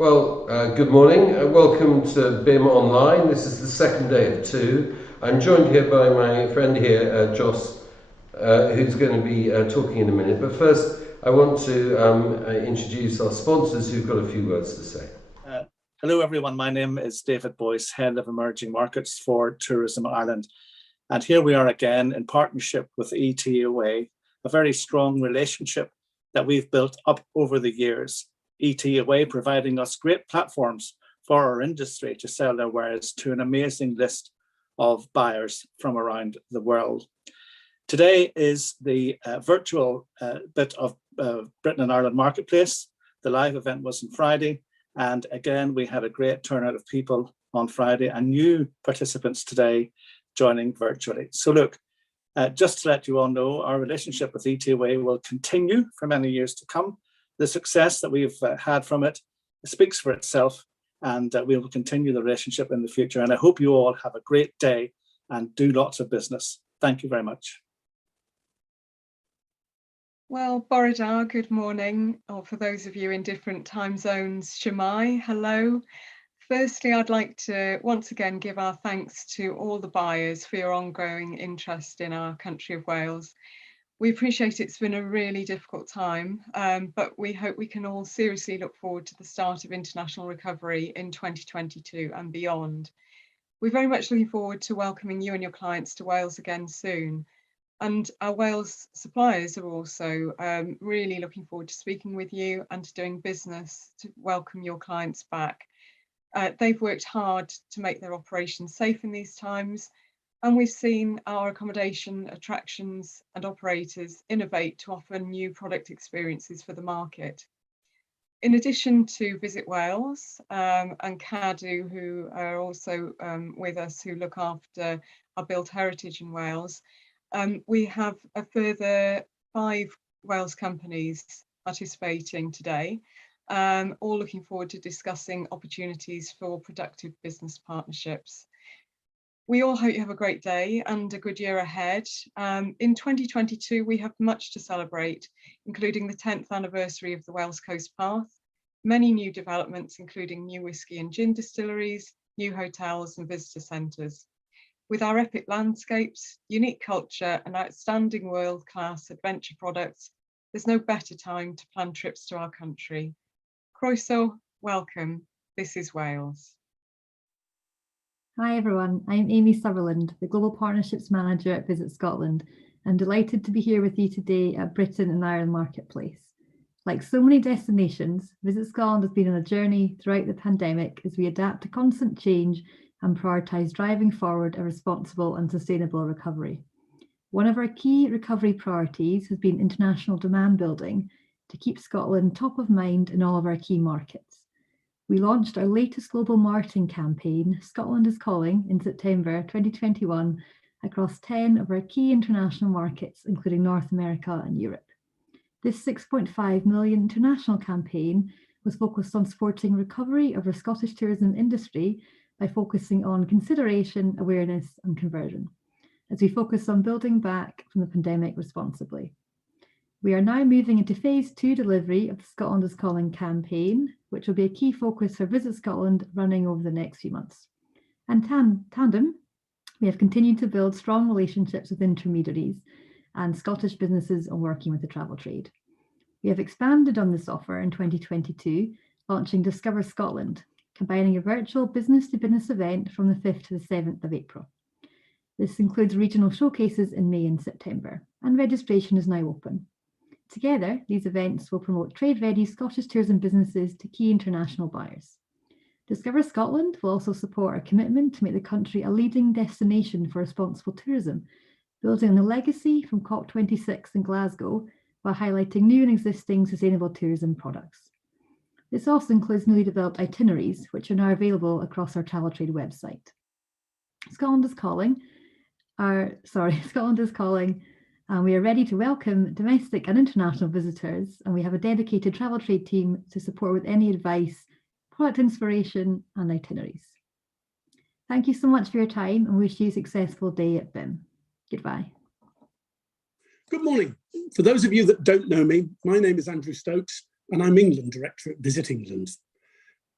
Good morning. Welcome to BIM Online. This is the second day of two. I'm joined here by my friend here, Joss, who's going to be talking in a minute. But first, I want to introduce our sponsors who've got a few words to say. Hello, everyone. My name is David Boyce, Head of Emerging Markets for Tourism Ireland. And here we are again in partnership with ETOA, a very strong relationship that we've built up over the years. ETOA providing us great platforms for our industry to sell their wares to an amazing list of buyers from around the world. Today is the virtual bit of Britain and Ireland Marketplace. The live event was on Friday, and again we had a great turnout of people on Friday and new participants today joining virtually. So look, just to let you all know, our relationship with ETOA will continue for many years to come. The success that we've had from it speaks for itself, and we will continue the relationship in the future. And I hope you all have a great day and do lots of business. Thank you very much. Well, Borodar, good morning. Or for those of you in different time zones, Shemai, hello. Firstly, I'd like to once again give our thanks to all the buyers for your ongoing interest in our country of Wales. We appreciate it's been a really difficult time, but we hope we can all seriously look forward to the start of international recovery in 2022 and beyond. We're very much looking forward to welcoming you and your clients to Wales again soon. And our Wales suppliers are also really looking forward to speaking with you and to doing business to welcome your clients back. They've worked hard to make their operations safe in these times. And we've seen our accommodation, attractions and operators innovate to offer new product experiences for the market. In addition to Visit Wales and CADU, who are also with us, who look after our built heritage in Wales, we have a further 5 Wales companies participating today, all looking forward to discussing opportunities for productive business partnerships. We all hope you have a great day and a good year ahead. In 2022, we have much to celebrate, including the 10th anniversary of the Wales Coast Path, many new developments, including new whisky and gin distilleries, new hotels and visitor centres. With our epic landscapes, unique culture and outstanding world-class adventure products, there's no better time to plan trips to our country. Croeso, welcome, this is Wales. Hi everyone, I'm Amy Sutherland, the Global Partnerships Manager at Visit Scotland. I'm delighted to be here with you today at Britain and Ireland Marketplace. Like so many destinations, Visit Scotland has been on a journey throughout the pandemic as we adapt to constant change and prioritise driving forward a responsible and sustainable recovery. One of our key recovery priorities has been international demand building to keep Scotland top of mind in all of our key markets. We launched our latest global marketing campaign, Scotland is Calling, in September 2021 across 10 of our key international markets, including North America and Europe. This 6.5 million international campaign was focused on supporting recovery of our Scottish tourism industry by focusing on consideration, awareness and conversion, as we focus on building back from the pandemic responsibly. We are now moving into phase 2 delivery of the Scotland is Calling campaign, which will be a key focus for Visit Scotland running over the next few months. And tandem, we have continued to build strong relationships with intermediaries and Scottish businesses on working with the travel trade. We have expanded on this offer in 2022, launching Discover Scotland, combining a virtual business-to-business event from the 5th to the 7th of April. This includes regional showcases in May and September, and registration is now open. Together, these events will promote trade-ready Scottish tourism businesses to key international buyers. Discover Scotland will also support our commitment to make the country a leading destination for responsible tourism, building on the legacy from COP26 in Glasgow while highlighting new and existing sustainable tourism products. This also includes newly developed itineraries, which are now available across our travel trade website. Scotland is Calling, and we are ready to welcome domestic and international visitors, and we have a dedicated travel trade team to support with any advice, product inspiration and itineraries. Thank you so much for your time and wish you a successful day at BIM. Goodbye. Good morning. For those of you that don't know me, my name is Andrew Stokes and I'm England Director at Visit England.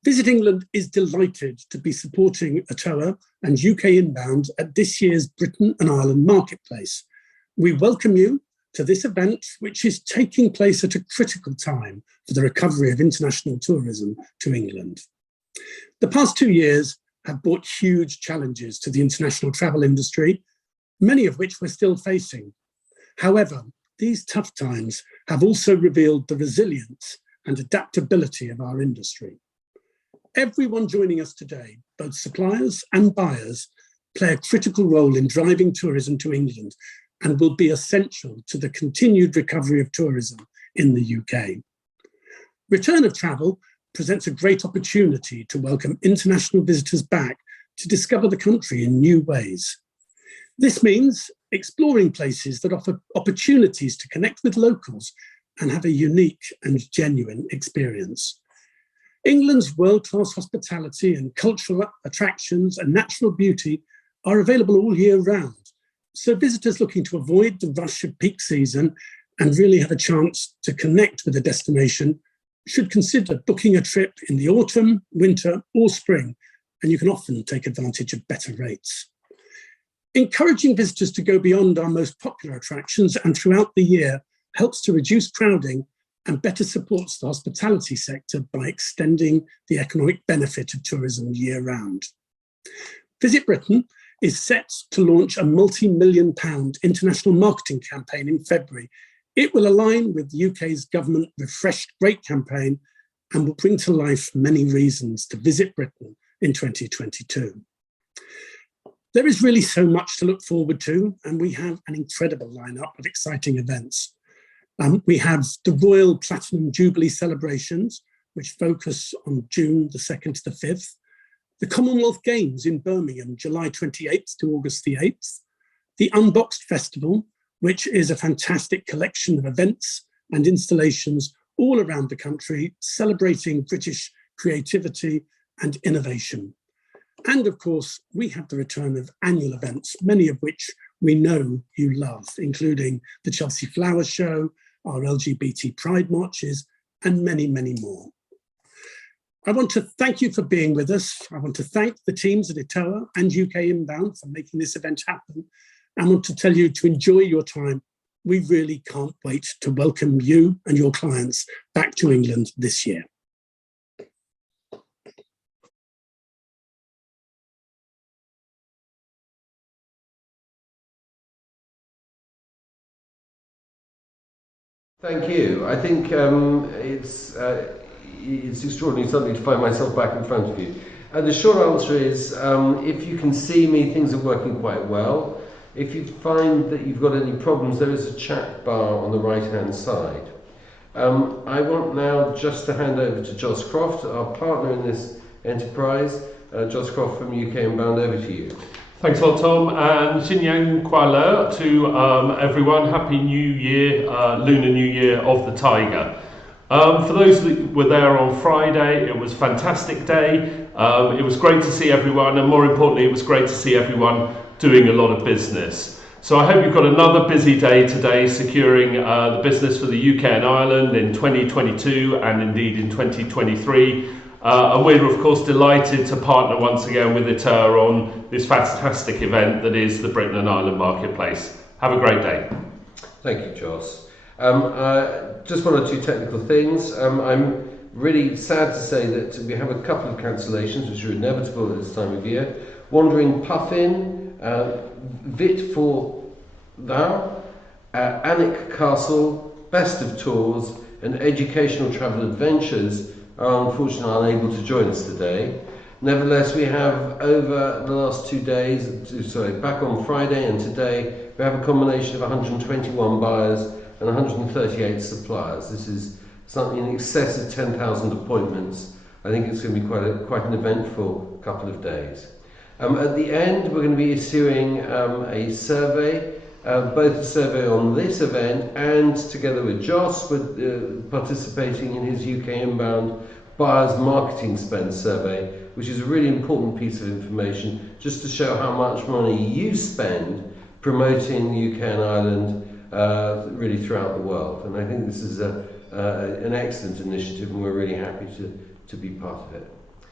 Visit England is delighted to be supporting ETOA and UK Inbound at this year's Britain and Ireland Marketplace. We welcome you to this event, which is taking place at a critical time for the recovery of international tourism to England. The past 2 years have brought huge challenges to the international travel industry, many of which we're still facing. However, these tough times have also revealed the resilience and adaptability of our industry. Everyone joining us today, both suppliers and buyers, play a critical role in driving tourism to England and will be essential to the continued recovery of tourism in the UK. Return of travel presents a great opportunity to welcome international visitors back to discover the country in new ways. This means exploring places that offer opportunities to connect with locals and have a unique and genuine experience. England's world-class hospitality and cultural attractions and natural beauty are available all year round. So visitors looking to avoid the rush of peak season and really have a chance to connect with a destination should consider booking a trip in the autumn, winter or spring, and you can often take advantage of better rates. Encouraging visitors to go beyond our most popular attractions and throughout the year helps to reduce crowding and better supports the hospitality sector by extending the economic benefit of tourism year-round. Visit Britain is set to launch a multi-million-pound international marketing campaign in February. It will align with the UK's government refreshed Great campaign and will bring to life many reasons to visit Britain in 2022. There is really so much to look forward to, and we have an incredible lineup of exciting events. We have the Royal Platinum Jubilee celebrations, which focus on June the 2nd to the 5th, the Commonwealth Games in Birmingham, July 28th to August the 8th, the Unboxed Festival, which is a fantastic collection of events and installations all around the country, celebrating British creativity and innovation. And of course, we have the return of annual events, many of which we know you love, including the Chelsea Flower Show, our LGBT Pride marches, and many, many more. I want to thank you for being with us. I want to thank the teams at ETOA and UK Inbound for making this event happen. I want to tell you to enjoy your time. We really can't wait to welcome you and your clients back to England this year. Thank you. I think it's extraordinary suddenly to find myself back in front of you. The short answer is, if you can see me, things are working quite well. If you find that you've got any problems, there is a chat bar on the right-hand side. I want now just to hand over to Joss Croft, our partner in this enterprise. Joss Croft from UK Inbound, over to you. Thanks a lot, Tom, and Xinyang Kuala to everyone. Happy New Year, Lunar New Year of the Tiger. For those that were there on Friday, it was a fantastic day. It was great to see everyone, and more importantly, it was great to see everyone doing a lot of business. So I hope you've got another busy day today securing the business for the UK and Ireland in 2022 and indeed in 2023. And we're of course delighted to partner once again with ETOA on this fantastic event that is the Britain and Ireland Marketplace. Have a great day. Thank you, Joss. Just one or two technical things. I'm really sad to say that we have a couple of cancellations, which are inevitable at this time of year. Wandering Puffin, Vit for Thou, Alnwick Castle, Best of Tours, and Educational Travel Adventures are unfortunately unable to join us today. Nevertheless, we have over the last 2 days, back on Friday and today, we have a combination of 121 buyers and 138 suppliers. This is something in excess of 10,000 appointments. I think it's going to be quite an eventful couple of days. At the end, we're going to be issuing a survey, both a survey on this event and together with Joss, participating in his UK Inbound Buyers Marketing Spend Survey, which is a really important piece of information just to show how much money you spend promoting the UK and Ireland really throughout the world. And I think this is an excellent initiative, and we're really happy to be part of it.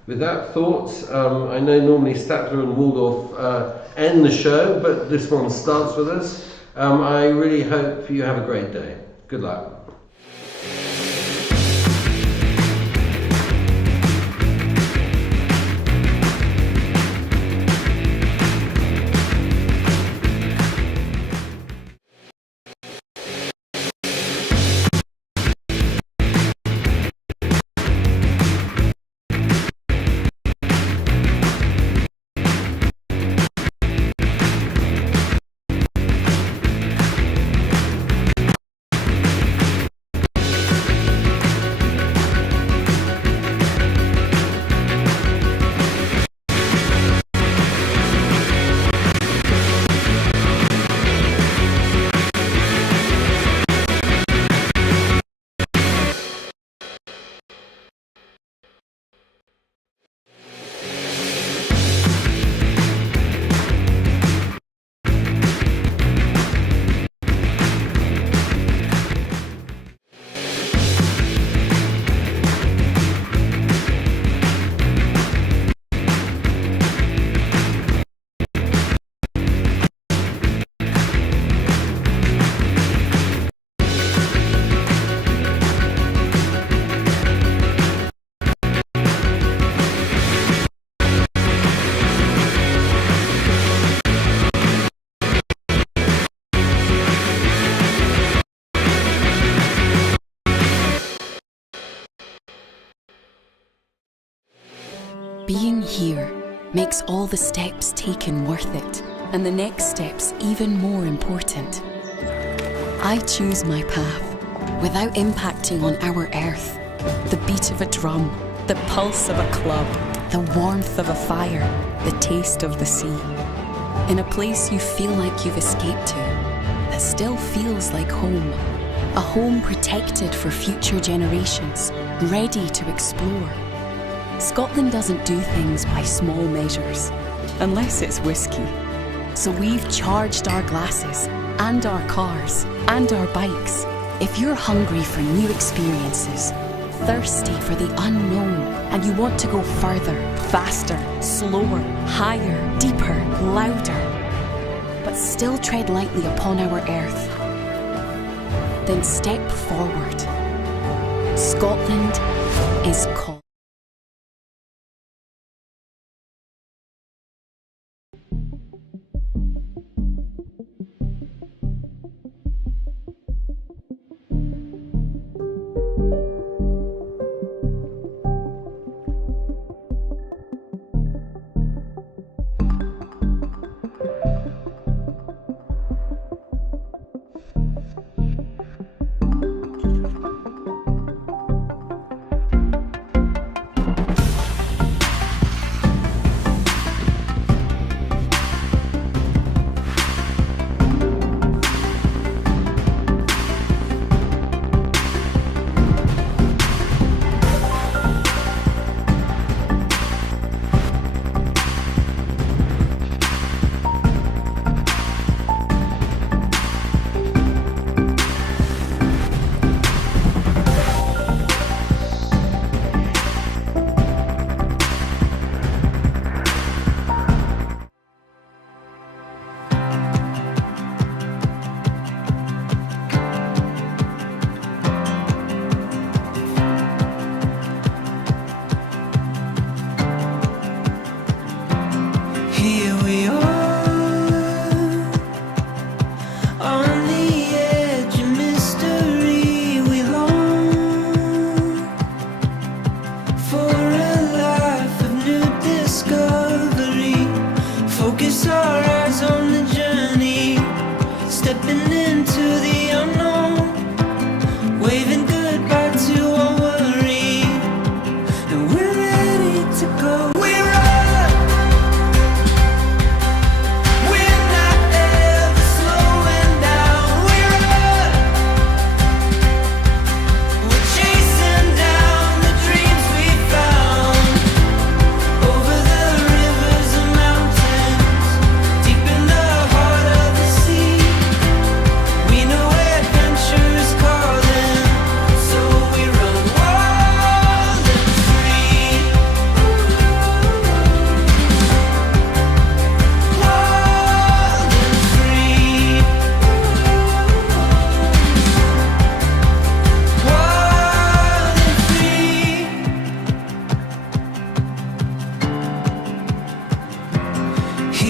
With that, thoughts? I know normally Statler and Waldorf end the show, but this one starts with us. I really hope you have a great day. Good luck. Being here makes all the steps taken worth it, and the next steps even more important. I choose my path without impacting on our earth. The beat of a drum, the pulse of a club, the warmth of a fire, the taste of the sea. In a place you feel like you've escaped to, that still feels like home. A home protected for future generations, ready to explore. Scotland doesn't do things by small measures, unless it's whiskey. So we've charged our glasses, and our cars, and our bikes. If you're hungry for new experiences, thirsty for the unknown, and you want to go further, faster, slower, higher, deeper, louder, but still tread lightly upon our earth, then step forward. Scotland is called.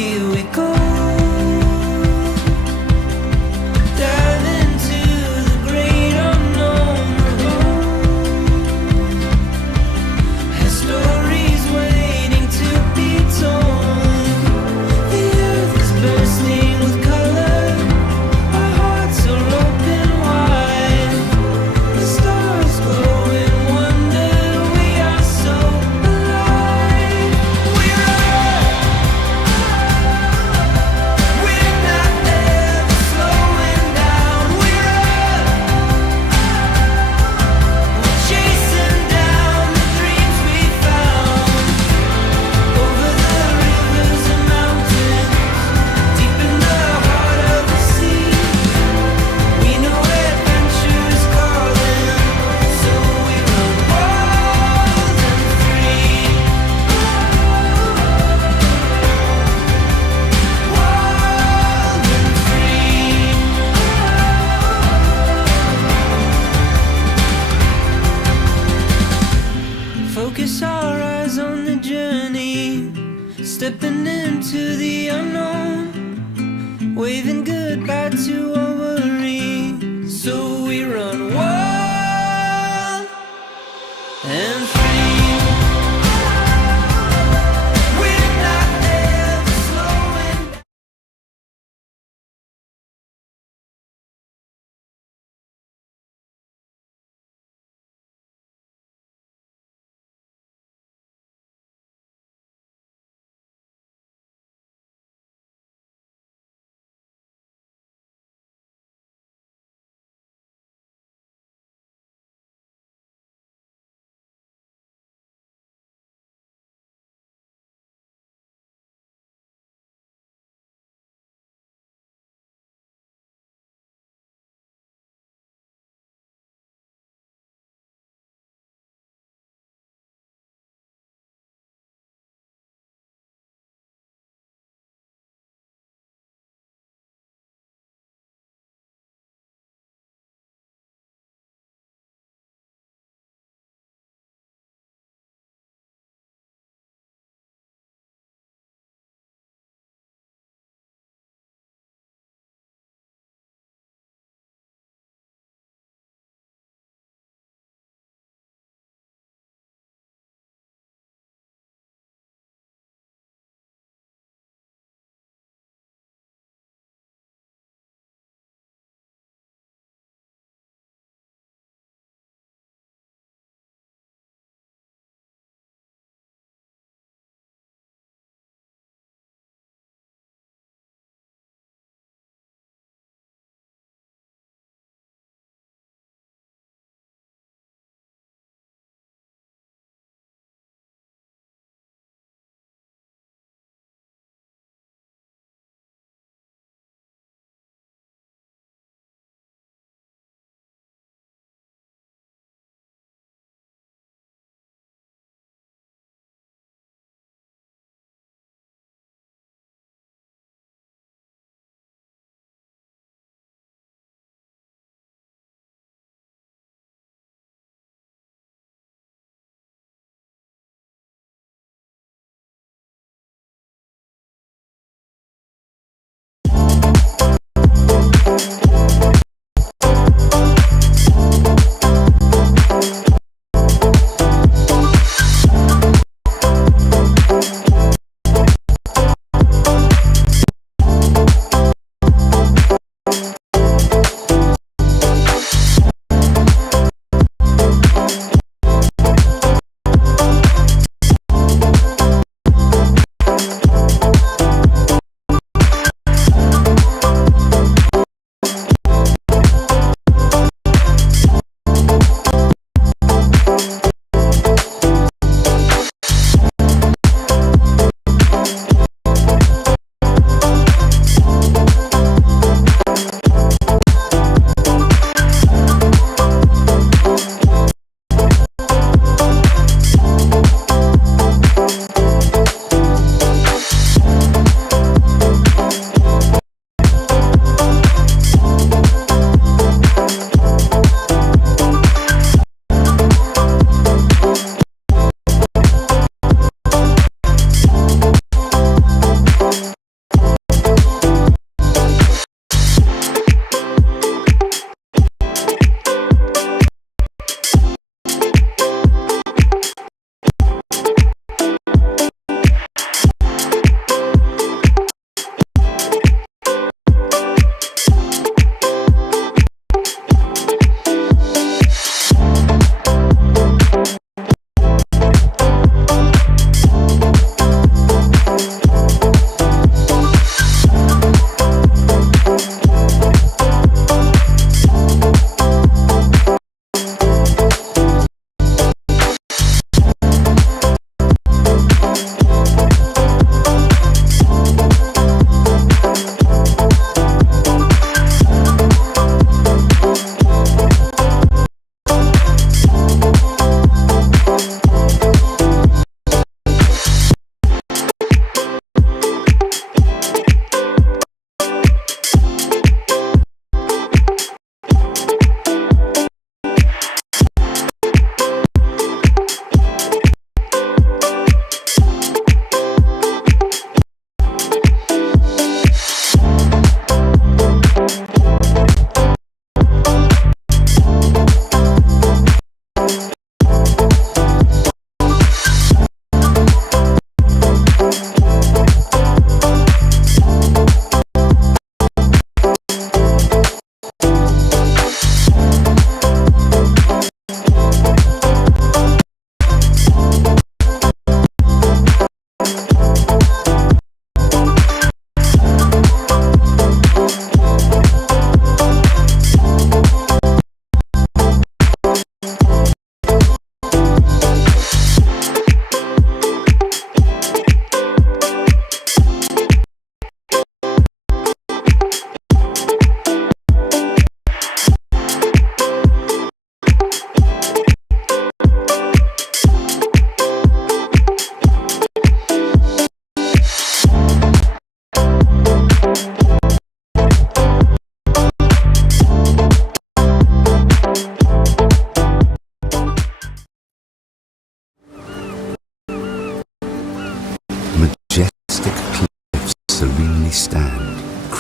here we go. Dive into the great unknown. Has stories waiting to be told. The earth is bursting with color. Our hearts are open wide. The stars glow in wonder. We are so alive. We're not ever slowing down. We're chasing down the dreams we found. Over the rivers and mountains, deep in the heart of the sea. We know adventure is calling, so we run wild and free. Wild and free. Focus our eyes on the journey, stepping into the unknown, waving goodbye to our worry. So we run wild and free.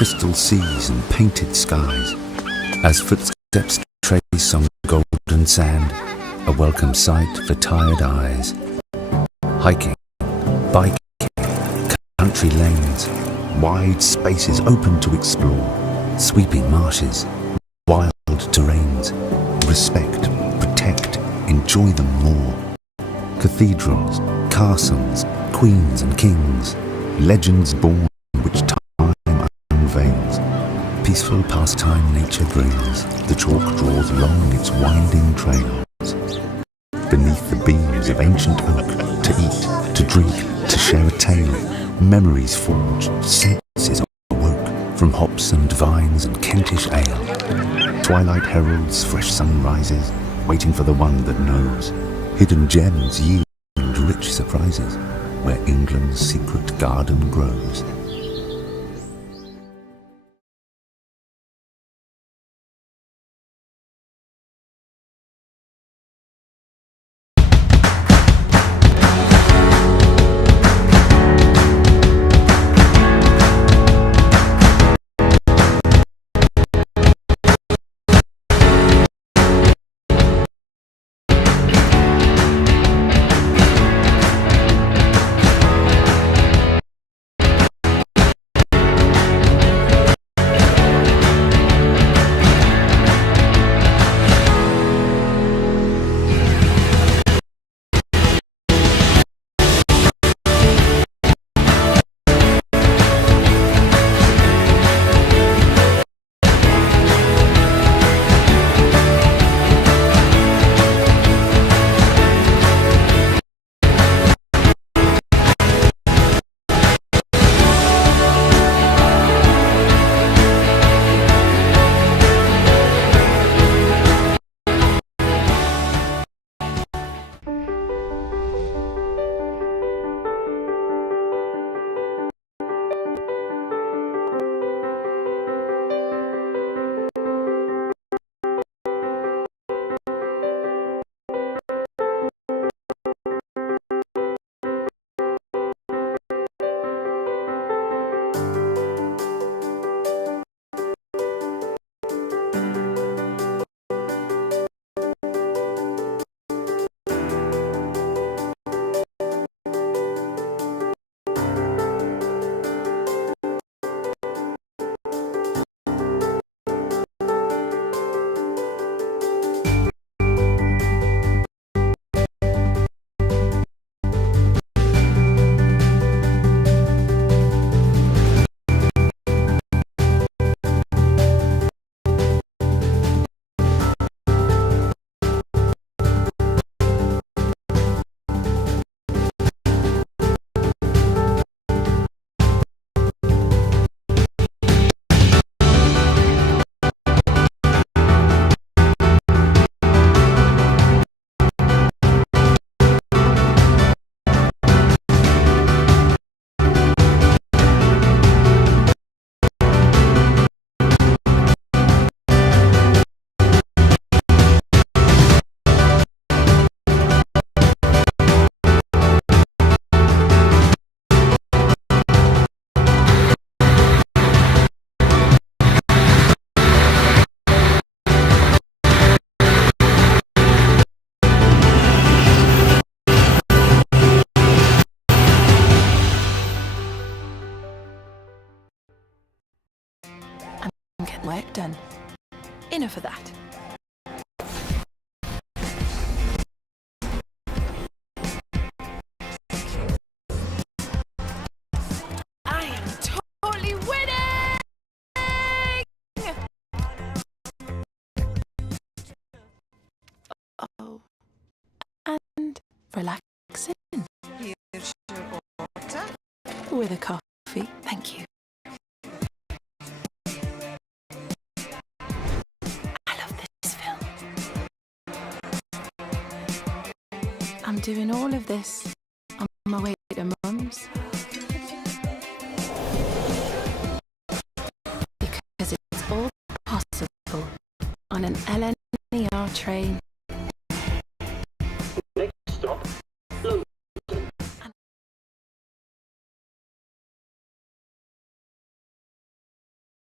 crystal seas and painted skies. As footsteps trace on golden sand, a welcome sight for tired eyes. Hiking, biking, country lanes, wide spaces open to explore, sweeping marshes, wild terrains. Respect, protect, enjoy them more. Cathedrals, castles, queens and kings, legends born which time unveils. Peaceful pastime nature brings, the chalk draws long its winding trails. Beneath the beams of ancient oak, to eat, to drink, to share a tale, memories forged, senses awoke, from hops and vines and Kentish ale. Twilight heralds fresh sunrises, waiting for the one that knows. Hidden gems yield rich surprises, where England's secret garden grows. Get work done. Enough of that. I am totally winning! Oh, and relaxing. Here's your water. With a coffee, thank you. I'm doing all of this on my way to Mum's because it's all possible on an LNER train. Next stop, London.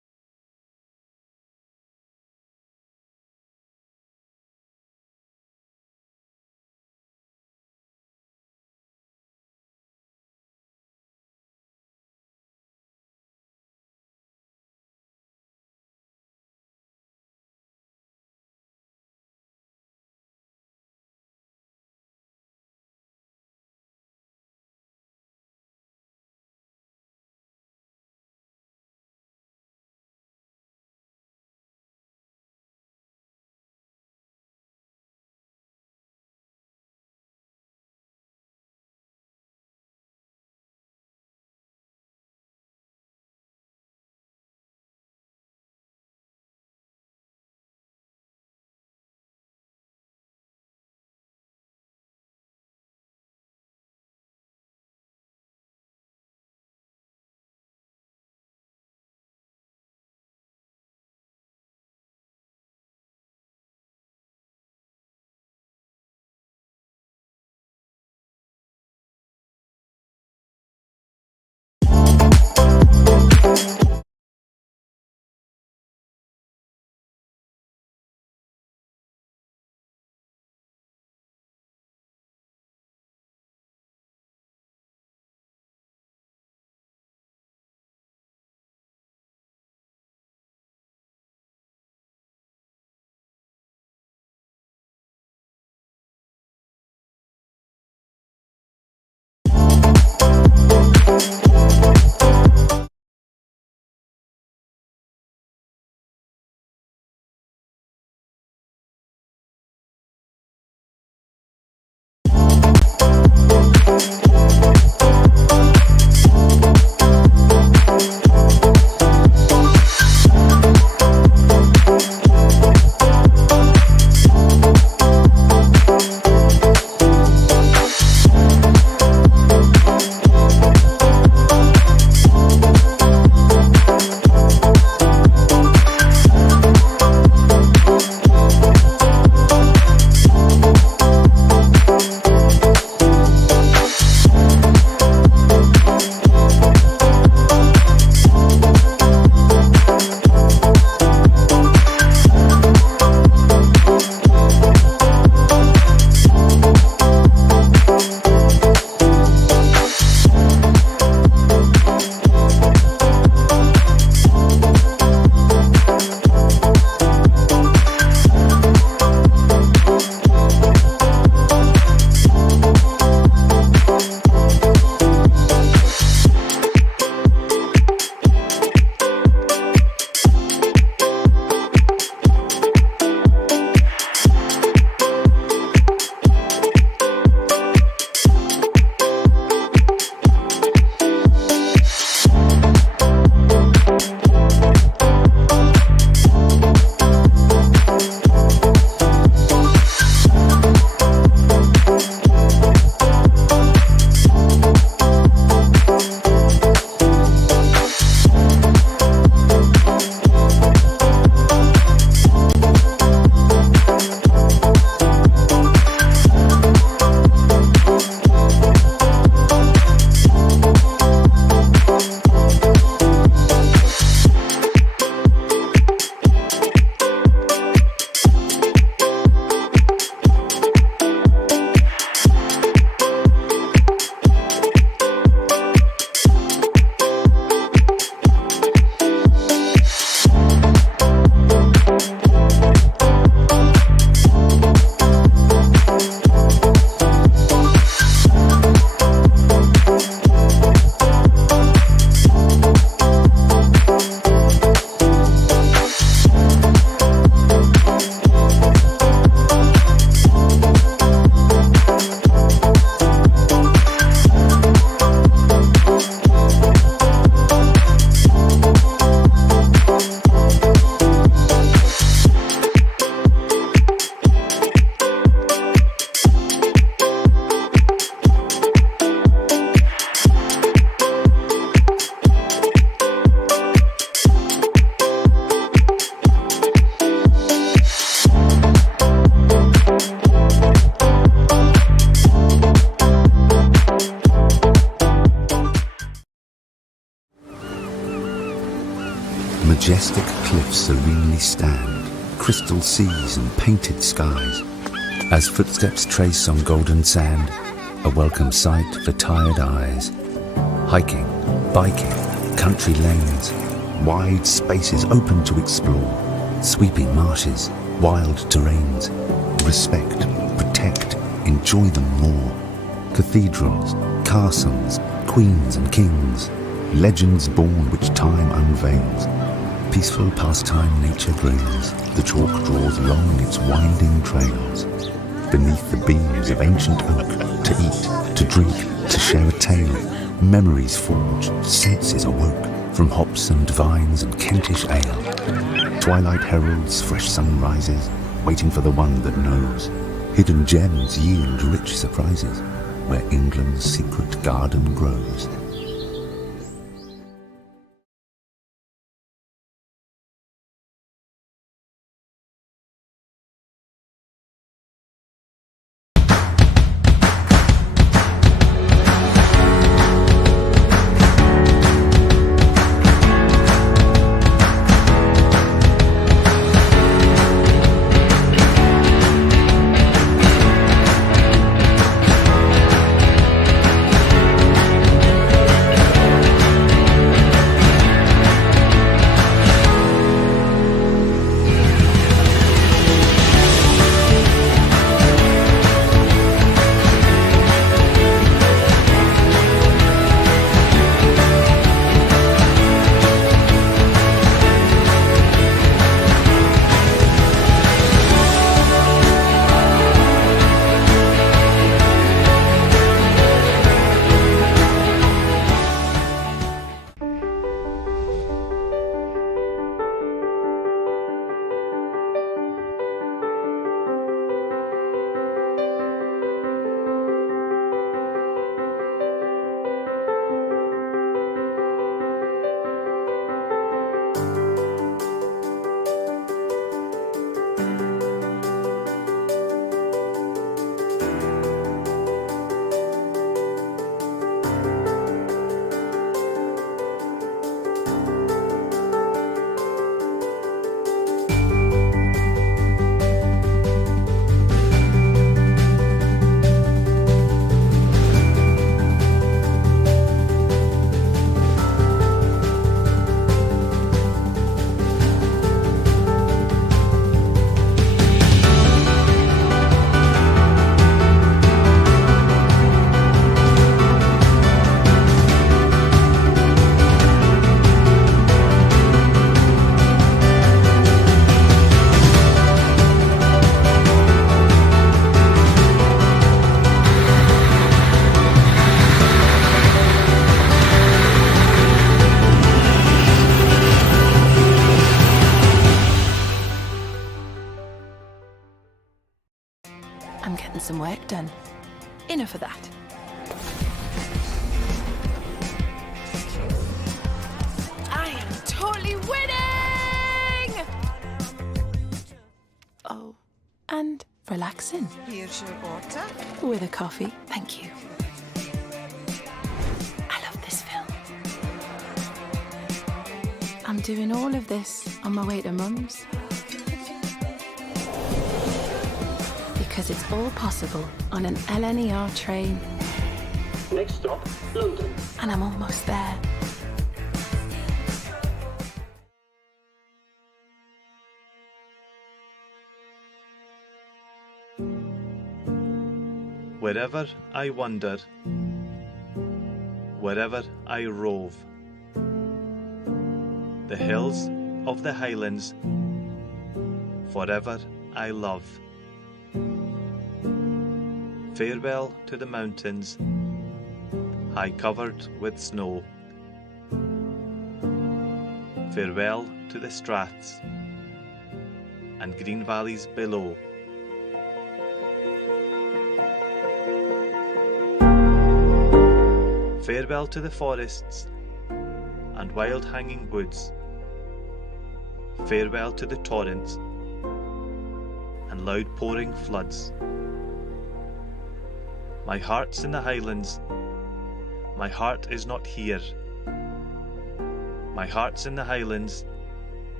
majestic cliffs serenely stand, crystal seas and painted skies. As footsteps trace on golden sand, a welcome sight for tired eyes. Hiking, biking, country lanes, wide spaces open to explore, sweeping marshes, wild terrains. Respect, protect, enjoy them more. Cathedrals, castles, queens and kings, legends born which time unveils. Peaceful pastime nature brings, the chalk draws along its winding trails. Beneath the beams of ancient oak, to eat, to drink, to share a tale, memories forged, senses awoke, from hops and vines and Kentish ale. Twilight heralds fresh sunrises, waiting for the one that knows. Hidden gems yield rich surprises, where England's secret garden grows. I'm getting some work done. Enough of that. I am totally winning! Oh, and relaxing. Here's your water. With a coffee, thank you. I love this film. I'm doing all of this on my way to Mum's. Because it's all possible on an LNER train. Next stop, London. And I'm almost there. Wherever I wander, wherever I rove, the hills of the Highlands, forever I love. Farewell to the mountains, high covered with snow. Farewell to the straths and green valleys below. Farewell to the forests and wild hanging woods. Farewell to the torrents and loud pouring floods. My heart's in the Highlands, my heart is not here. My heart's in the Highlands,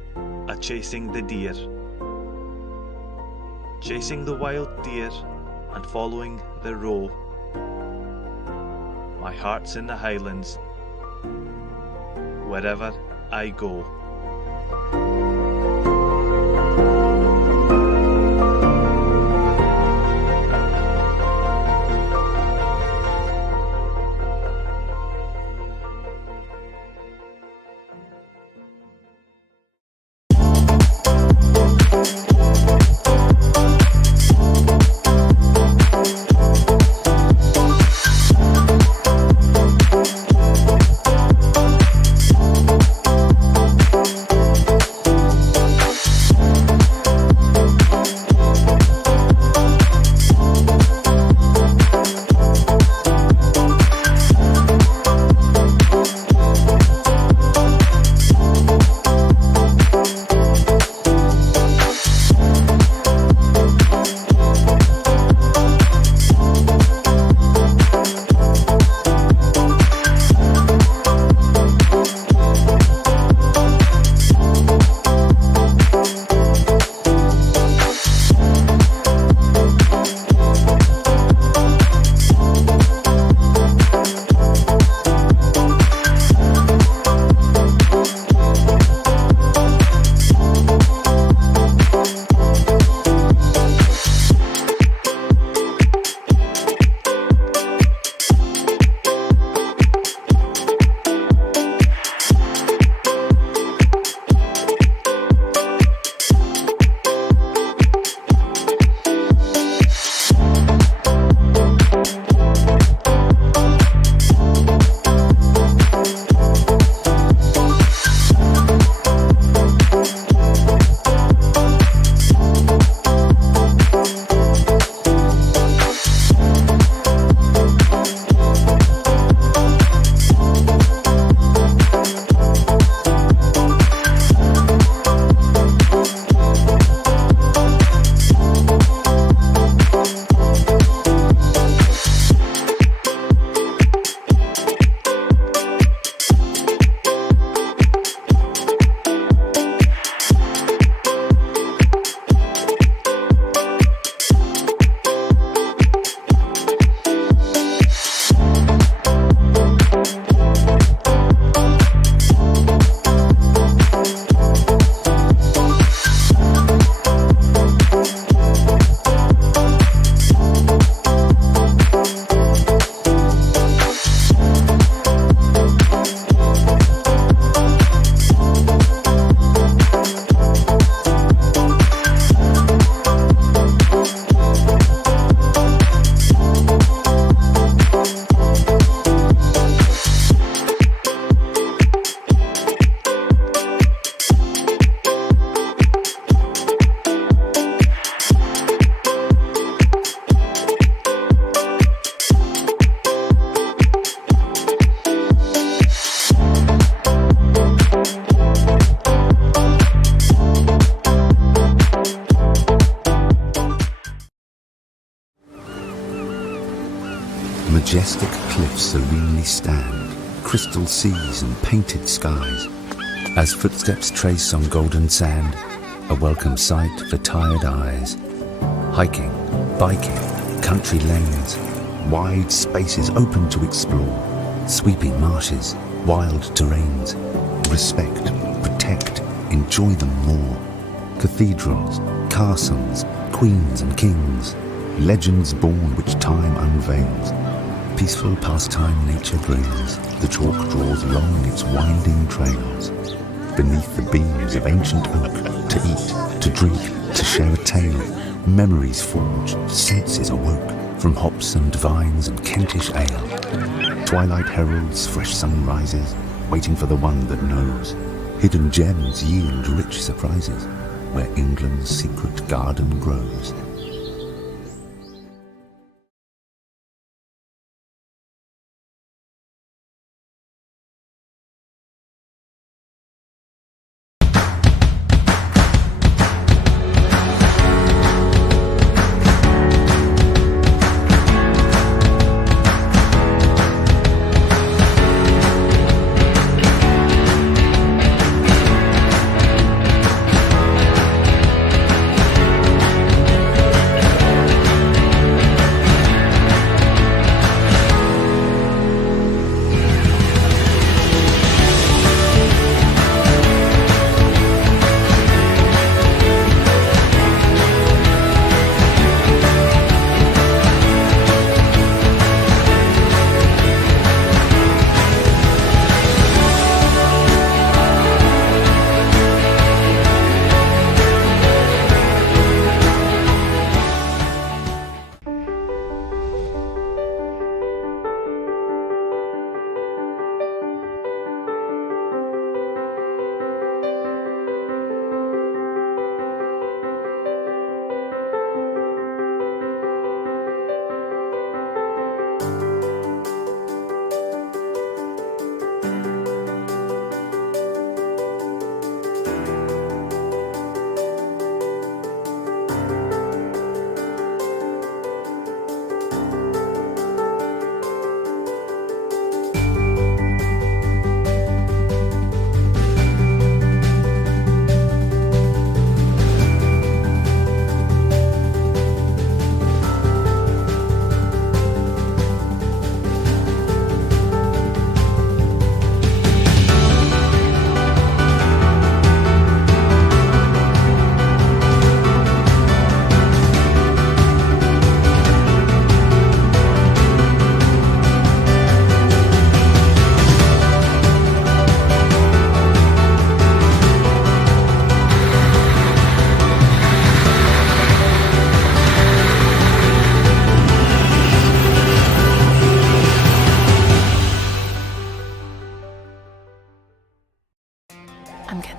chasing the deer. Chasing the wild deer and following the roe. My heart's in the Highlands, wherever I go. Majestic cliffs serenely stand, crystal seas and painted skies. As footsteps trace on golden sand, a welcome sight for tired eyes. Hiking, biking, country lanes, wide spaces open to explore. Sweeping marshes, wild terrains. Respect, protect, enjoy them more. Cathedrals, castles, queens and kings. Legends born which time unveils. Peaceful pastime nature brings. The chalk draws along its winding trails. Beneath the beams of ancient oak, to eat, to drink, to share a tale. Memories forged, senses awoke, from hops and vines and Kentish ale. Twilight heralds fresh sunrises, waiting for the one that knows. Hidden gems yield rich surprises, where England's secret garden grows.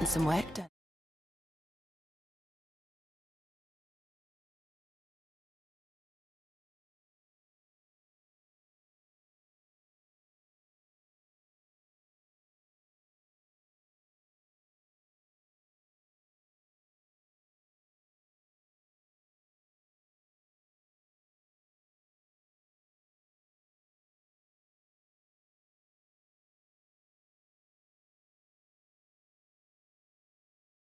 some work done.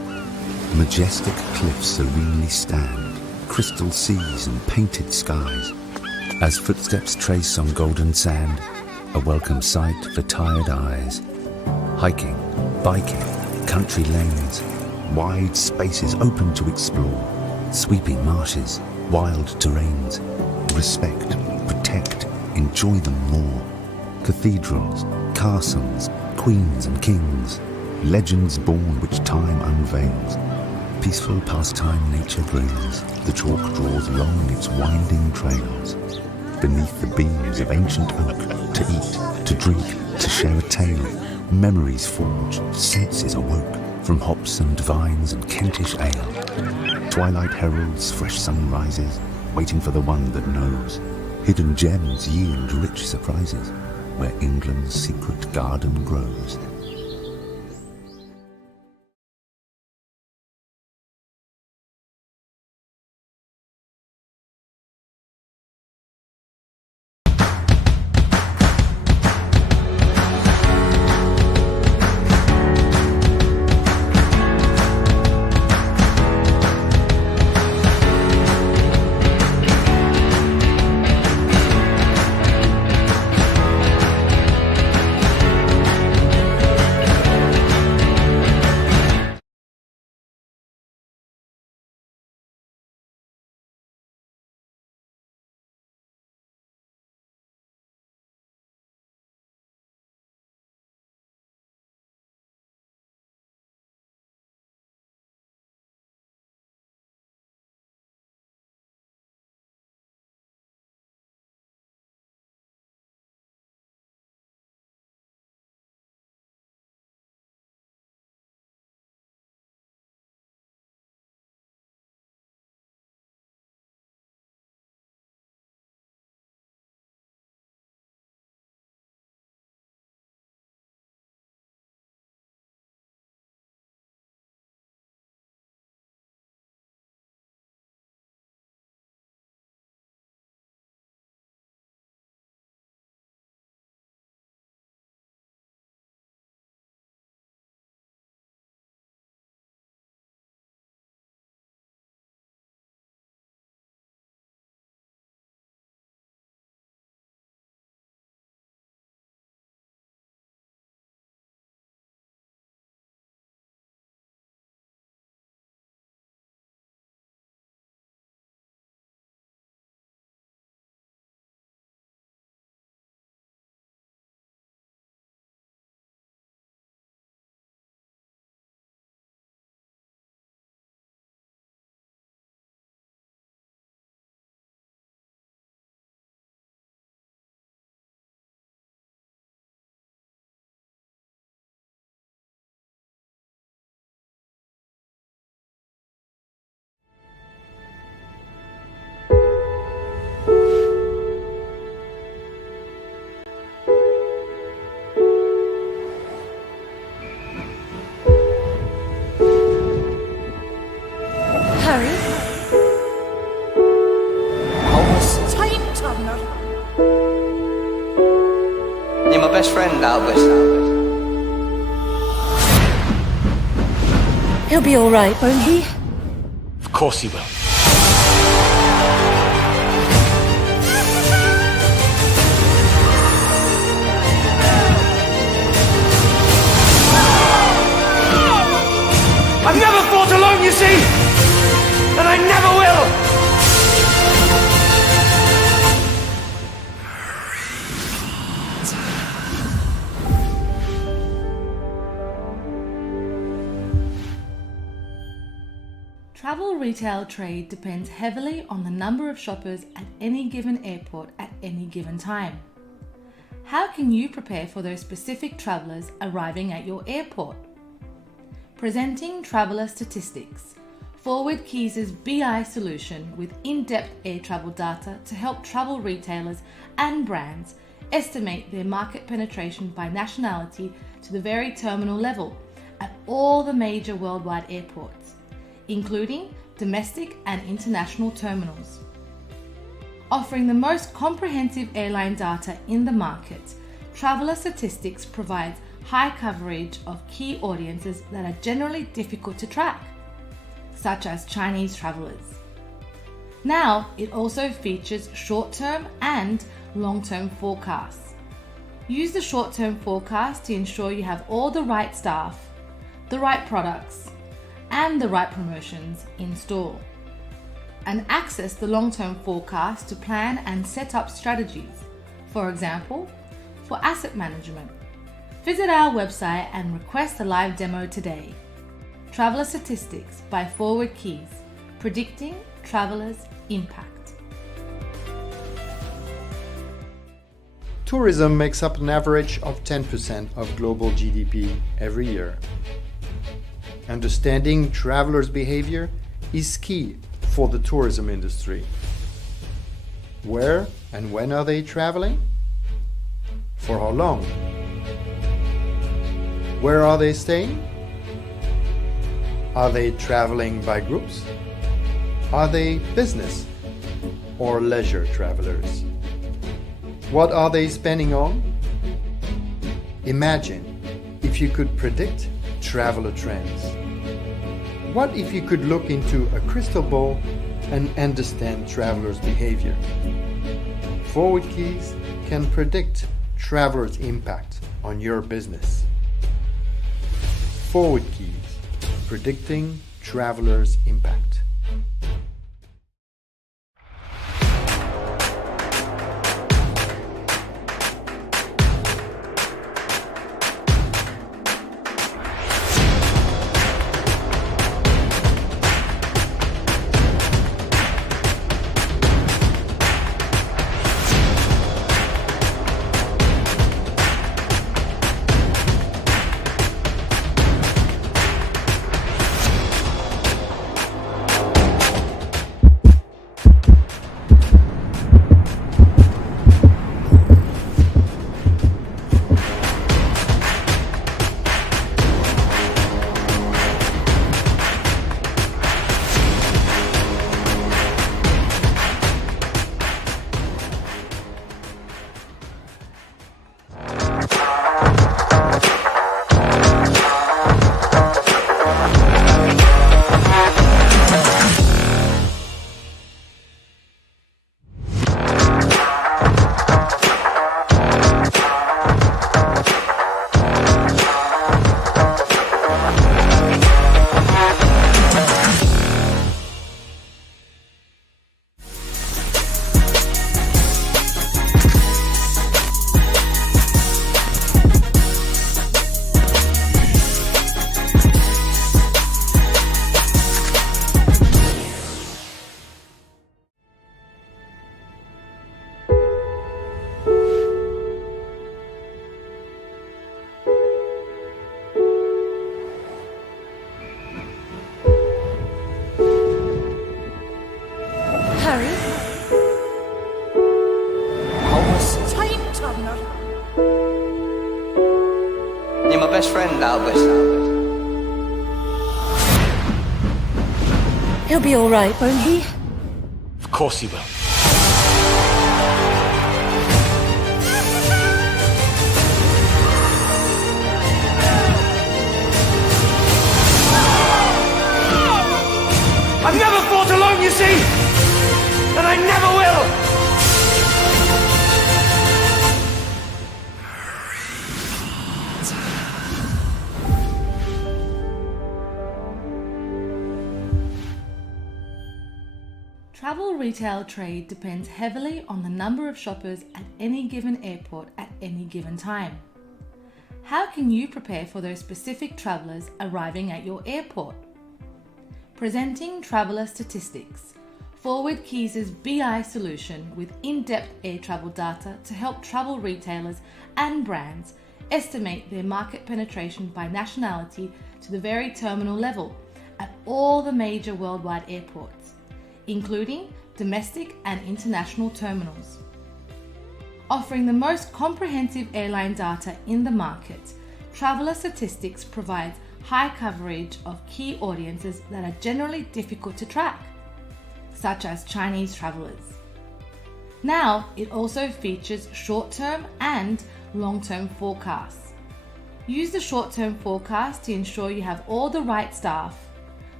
Majestic cliffs serenely stand, crystal seas and painted skies. As footsteps trace on golden sand, a welcome sight for tired eyes. Hiking, biking, country lanes, wide spaces open to explore. Sweeping marshes, wild terrains. Respect, protect, enjoy them more. Cathedrals, castles, queens and kings. Legends born which time unveils. Peaceful pastime nature brings. The chalk draws long its winding trails. Beneath the beams of ancient oak, to eat, to drink, to share a tale. Memories forged, senses awoke, from hops and vines and Kentish ale. Twilight heralds fresh sunrises, waiting for the one that knows. Hidden gems yield rich surprises, where England's secret garden grows. You're my best friend, Albert. He'll be all right, won't he? Of course he will. I've never fought alone, you see, and I never will. Travel retail trade depends heavily on the number of shoppers at any given airport at any given time. How can you prepare for those specific travellers arriving at your airport? Presenting Traveller Statistics, Forward Keys' BI solution with in-depth air travel data to help travel retailers and brands estimate their market penetration by nationality to the very terminal level at all the major worldwide airports, including domestic and international terminals. Offering the most comprehensive airline data in the market, Traveller Statistics provides high coverage of key audiences that are generally difficult to track. such as Chinese travelers. Now, it also features short-term and long-term forecasts. Use the short-term forecast to ensure you have all the right staff, the right products, and the right promotions in store. And access the long-term forecast to plan and set up strategies, for example, for asset management. Visit our website and request a live demo today. Traveller Statistics by Forward Keys, predicting travelers' impact. Tourism makes up an average of 10% of global GDP every year. Understanding travelers' behavior is key for the tourism industry. Where and when are they traveling? For how long? Where are they staying? Are they traveling by groups? Are they business or leisure travelers? What are they spending on? Imagine if you could predict traveler trends. What if you could look into a crystal ball and understand travelers' behavior? Forward Keys can predict travelers' impact on your business. Forward Keys, predicting travelers' impact. You're my best friend, Albert. He'll be all right, won't he? Of course he will. I've never fought alone, you see, and I never will. Travel retail trade depends heavily on the number of shoppers at any given airport at any given time. How can you prepare for those specific travellers arriving at your airport? Presenting Traveller Statistics, Forward Keys' BI solution with in-depth air travel data to help travel retailers and brands estimate their market penetration by nationality to the very terminal level at all the major worldwide airports, including domestic and international terminals. Offering the most comprehensive airline data in the market, Traveller Statistics provides high coverage of key audiences that are generally difficult to track, such as Chinese travelers. Now, it also features short-term and long-term forecasts. Use the short-term forecast to ensure you have all the right staff,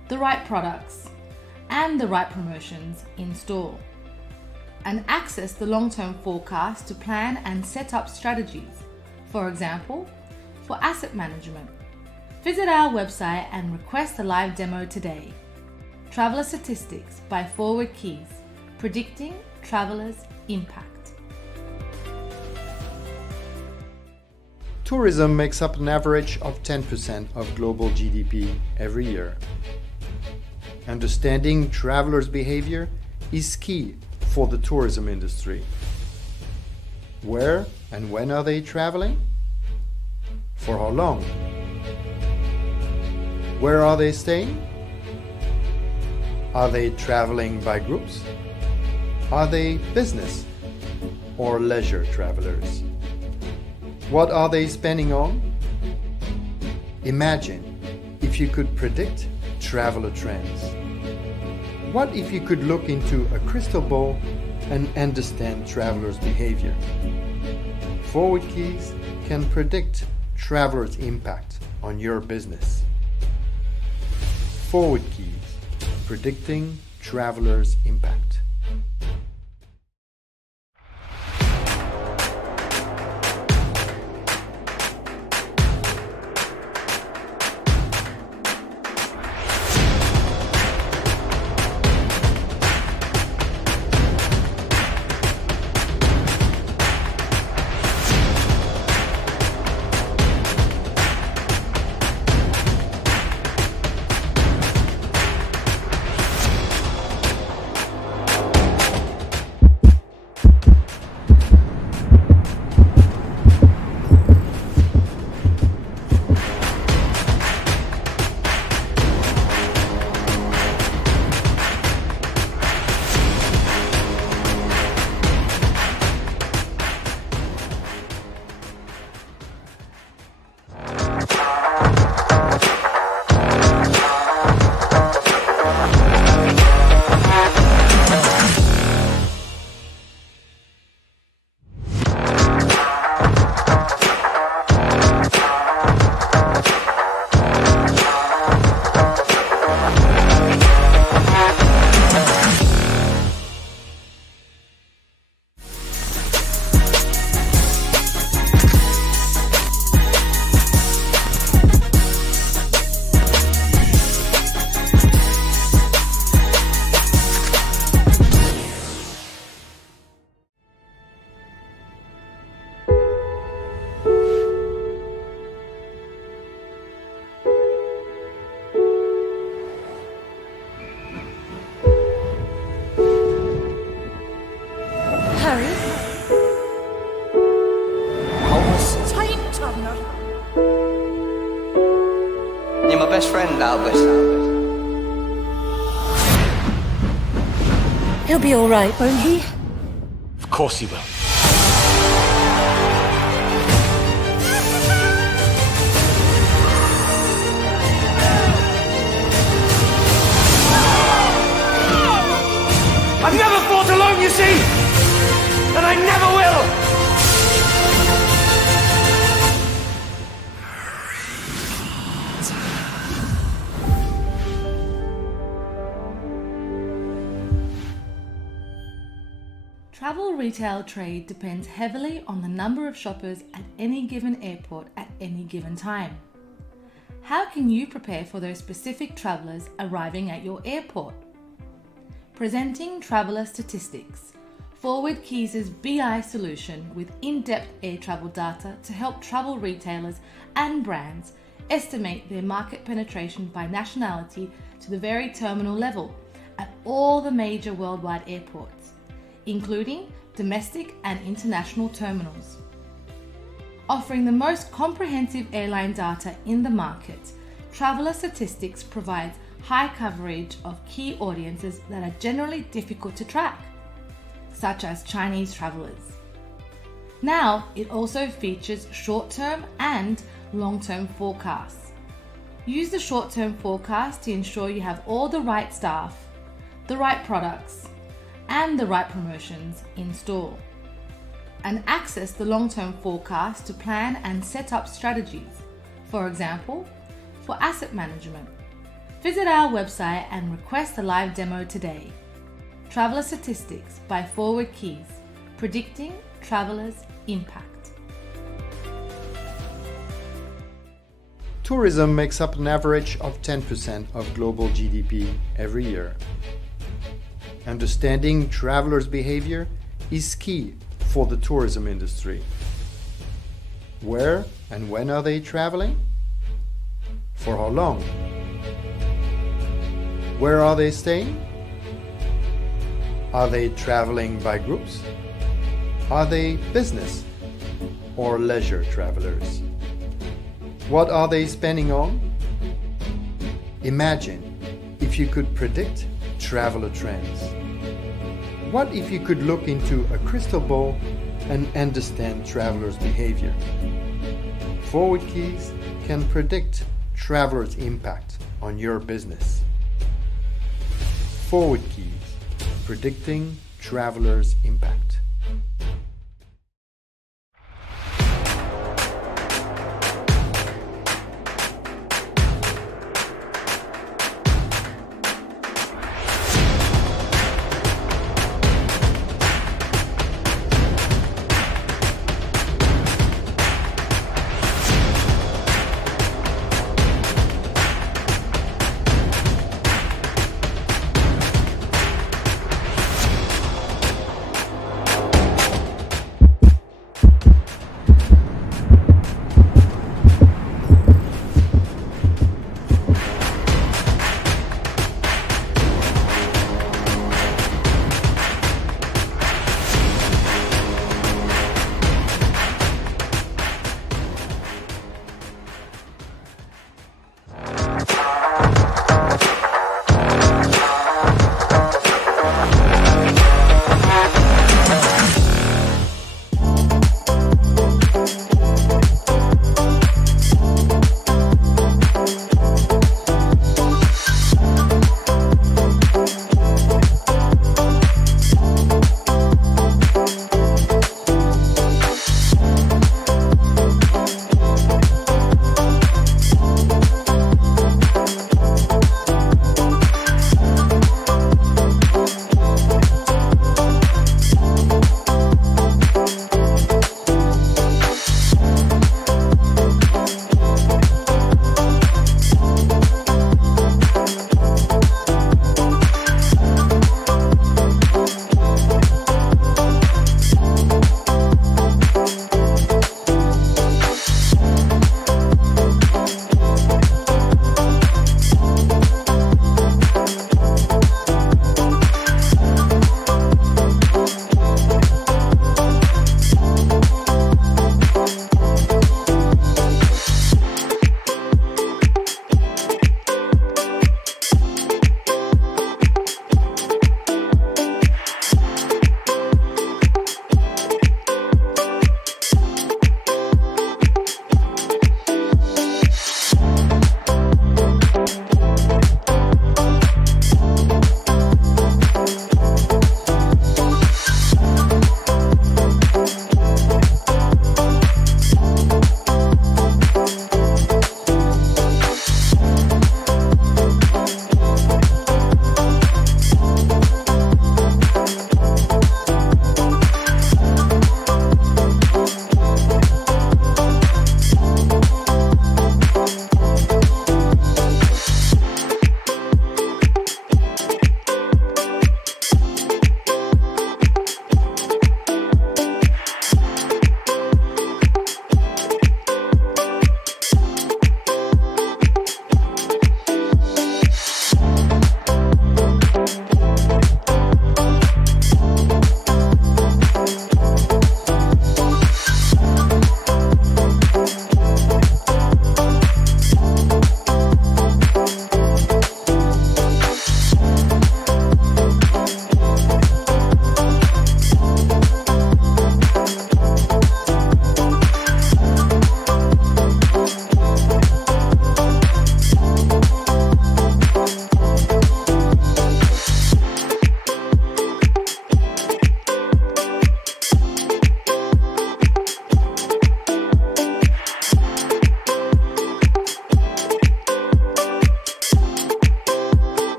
the right products, and the right promotions in store. And access the long-term forecast to plan and set up strategies, for example, for asset management. Visit our website and request a live demo today. Traveller Statistics by Forward Keys, predicting travelers' impact. Tourism makes up an average of 10% of global GDP every year. Understanding travelers' behavior is key for the tourism industry. Where and when are they traveling? For how long? Where are they staying? Are they traveling by groups? Are they business or leisure travelers? What are they spending on? Imagine if you could predict traveler trends. What if you could look into a crystal ball and understand travelers' behavior? Forward Keys can predict travelers' impact on your business. Forward Keys, predicting travelers' impact. You're my best friend, Albert. He'll be all right, won't he? Of course he will. I've never fought alone, you see! And I never will! Travel retail trade depends heavily on the number of shoppers at any given airport at any given time. How can you prepare for those specific travellers arriving at your airport? Presenting Traveller Statistics, Forward Keys' BI solution with in-depth air travel data to help travel retailers and brands estimate their market penetration by nationality to the very terminal level at all the major worldwide airports, including domestic and international terminals. Offering the most comprehensive airline data in the market, Traveller Statistics provides high coverage of key audiences that are generally difficult to track, such as Chinese travellers. Now, it also features short-term and long-term forecasts. Use the short-term forecast to ensure you have all the right staff, the right products, and the right promotions in store. And access the long-term forecast to plan and set up strategies, for example, for asset management. Visit our website and request a live demo today. Traveller Statistics by Forward Keys, predicting travelers' impact. Tourism makes up an average of 10% of global GDP every year. Understanding travelers' behavior is key for the tourism industry. Where and when are they traveling? For how long? Where are they staying? Are they traveling by groups? Are they business or leisure travelers? What are they spending on? Imagine if you could predict traveler trends. What if you could look into a crystal ball and understand travelers' behavior? Forward Keys can predict travelers' impact on your business. Forward Keys, predicting travelers' impact.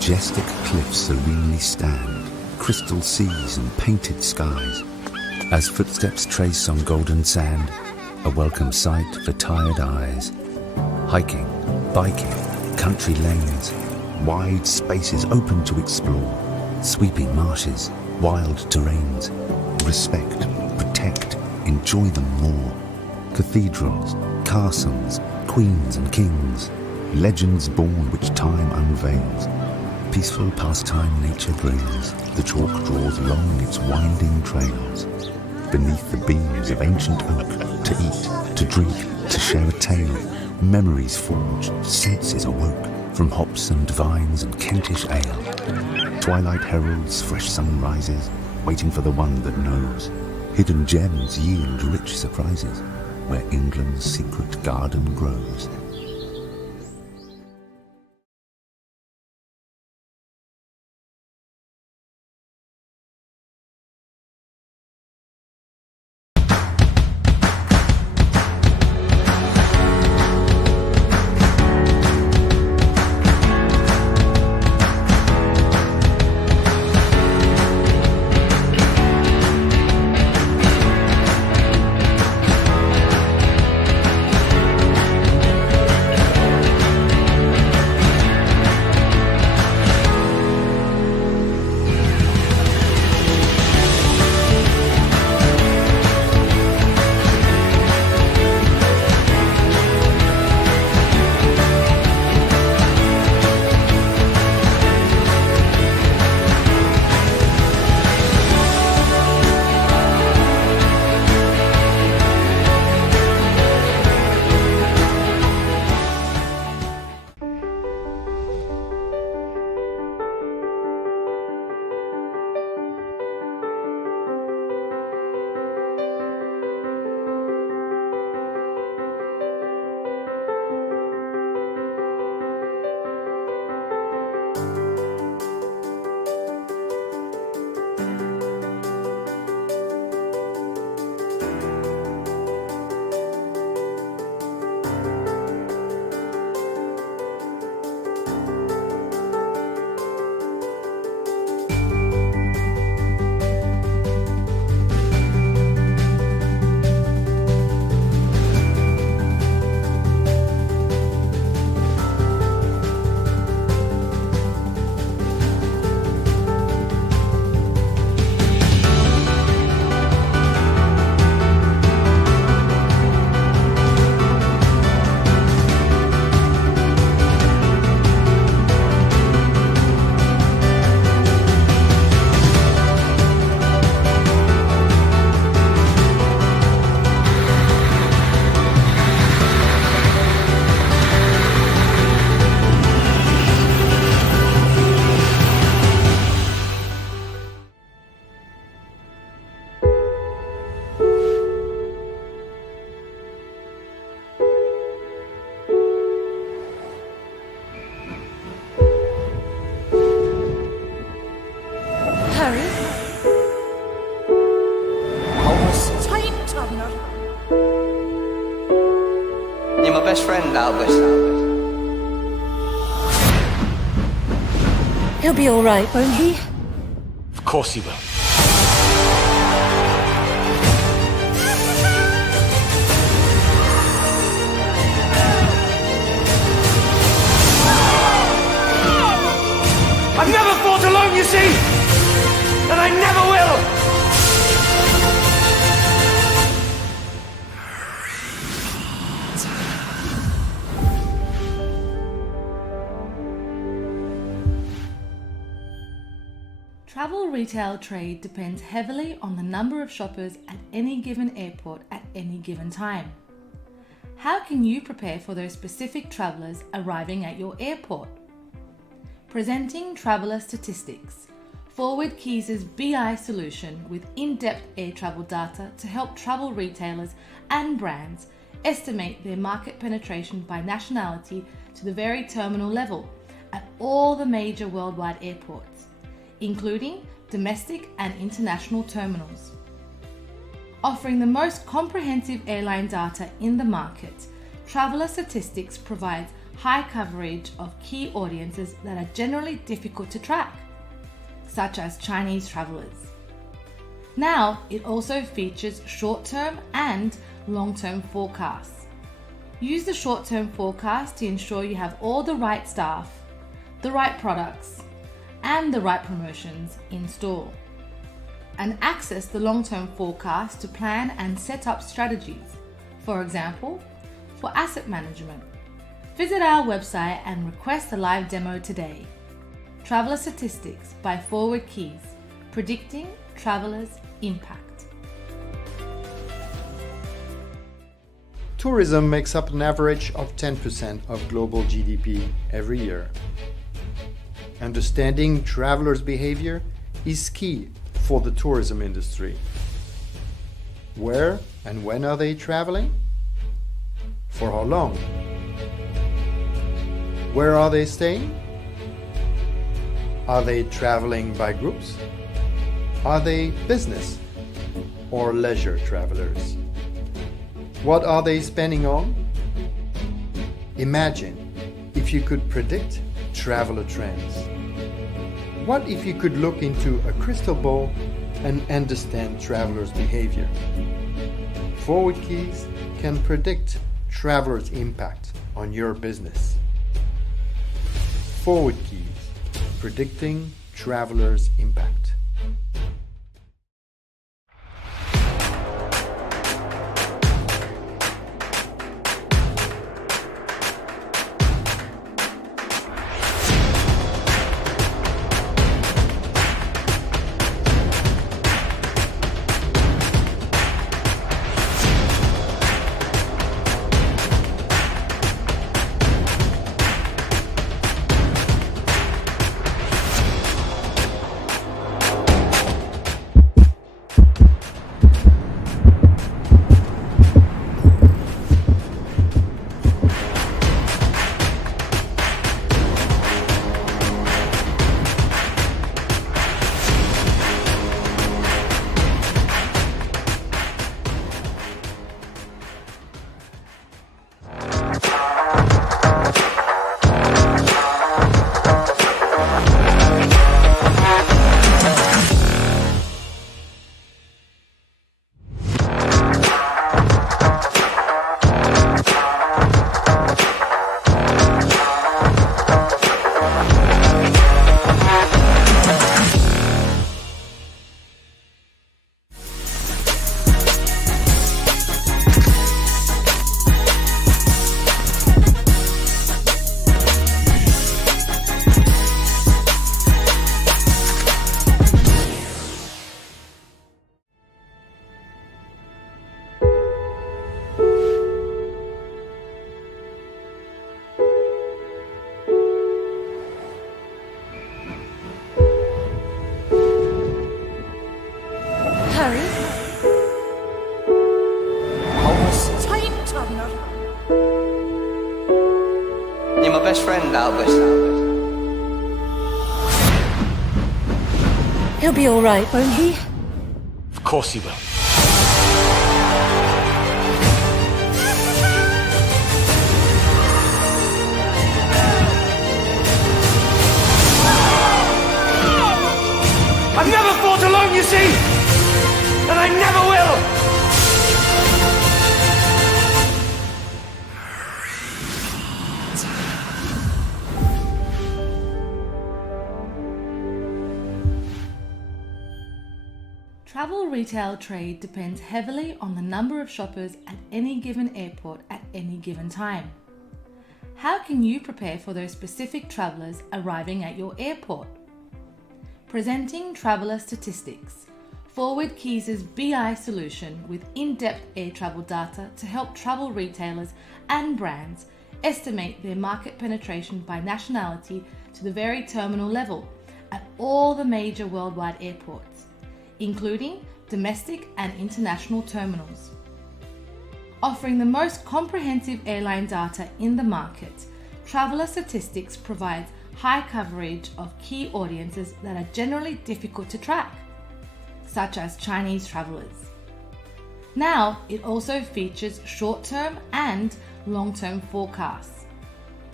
Majestic cliffs serenely stand, crystal seas and painted skies. As footsteps trace on golden sand, a welcome sight for tired eyes. Hiking, biking, country lanes, wide spaces open to explore. Sweeping marshes, wild terrains. Respect, protect, enjoy them more. Cathedrals, castles, queens and kings. Legends born which time unveils. Peaceful pastime nature brings. The chalk draws along its winding trails. Beneath the beams of ancient oak, to eat, to drink, to share a tale. Memories forged, senses awoke, from hops and vines and Kentish ale. Twilight heralds fresh sunrises, waiting for the one that knows. Hidden gems yield rich surprises, where England's secret garden grows. You're my best friend, Albert. He'll be all right, won't he? Of course he will. I've never fought alone, you see! And I never will! Travel retail trade depends heavily on the number of shoppers at any given airport at any given time. How can you prepare for those specific travellers arriving at your airport? Presenting Traveller Statistics, Forward Keys' BI solution with in-depth air travel data to help travel retailers and brands estimate their market penetration by nationality to the very terminal level at all the major worldwide airports, including domestic and international terminals. Offering the most comprehensive airline data in the market, Traveller Statistics provides high coverage of key audiences that are generally difficult to track, such as Chinese travelers. Now, it also features short-term and long-term forecasts. Use the short-term forecast to ensure you have all the right staff, the right products, and the right promotions in store. And access the long-term forecast to plan and set up strategies, for example, for asset management. Visit our website and request a live demo today. Traveller Statistics by Forward Keys, predicting travelers' impact. Tourism makes up an average of 10% of global GDP every year. Understanding travelers' behavior is key for the tourism industry. Where and when are they traveling? For how long? Where are they staying? Are they traveling by groups? Are they business or leisure travelers? What are they spending on? Imagine if you could predict traveler trends. What if you could look into a crystal ball and understand travelers' behavior? Forward Keys can predict travelers' impact on your business. Forward Keys, predicting travelers' impact. You're my best friend, Albert. He'll be all right, won't he? Of course he will. I've never fought alone, you see, and I never will. Travel retail trade depends heavily on the number of shoppers at any given airport at any given time. How can you prepare for those specific travellers arriving at your airport? Presenting Traveller Statistics, Forward Keys' BI solution with in-depth air travel data to help travel retailers and brands estimate their market penetration by nationality to the very terminal level at all the major worldwide airports, including domestic and international terminals. Offering the most comprehensive airline data in the market, Traveller Statistics provides high coverage of key audiences that are generally difficult to track, such as Chinese travelers. Now, it also features short-term and long-term forecasts.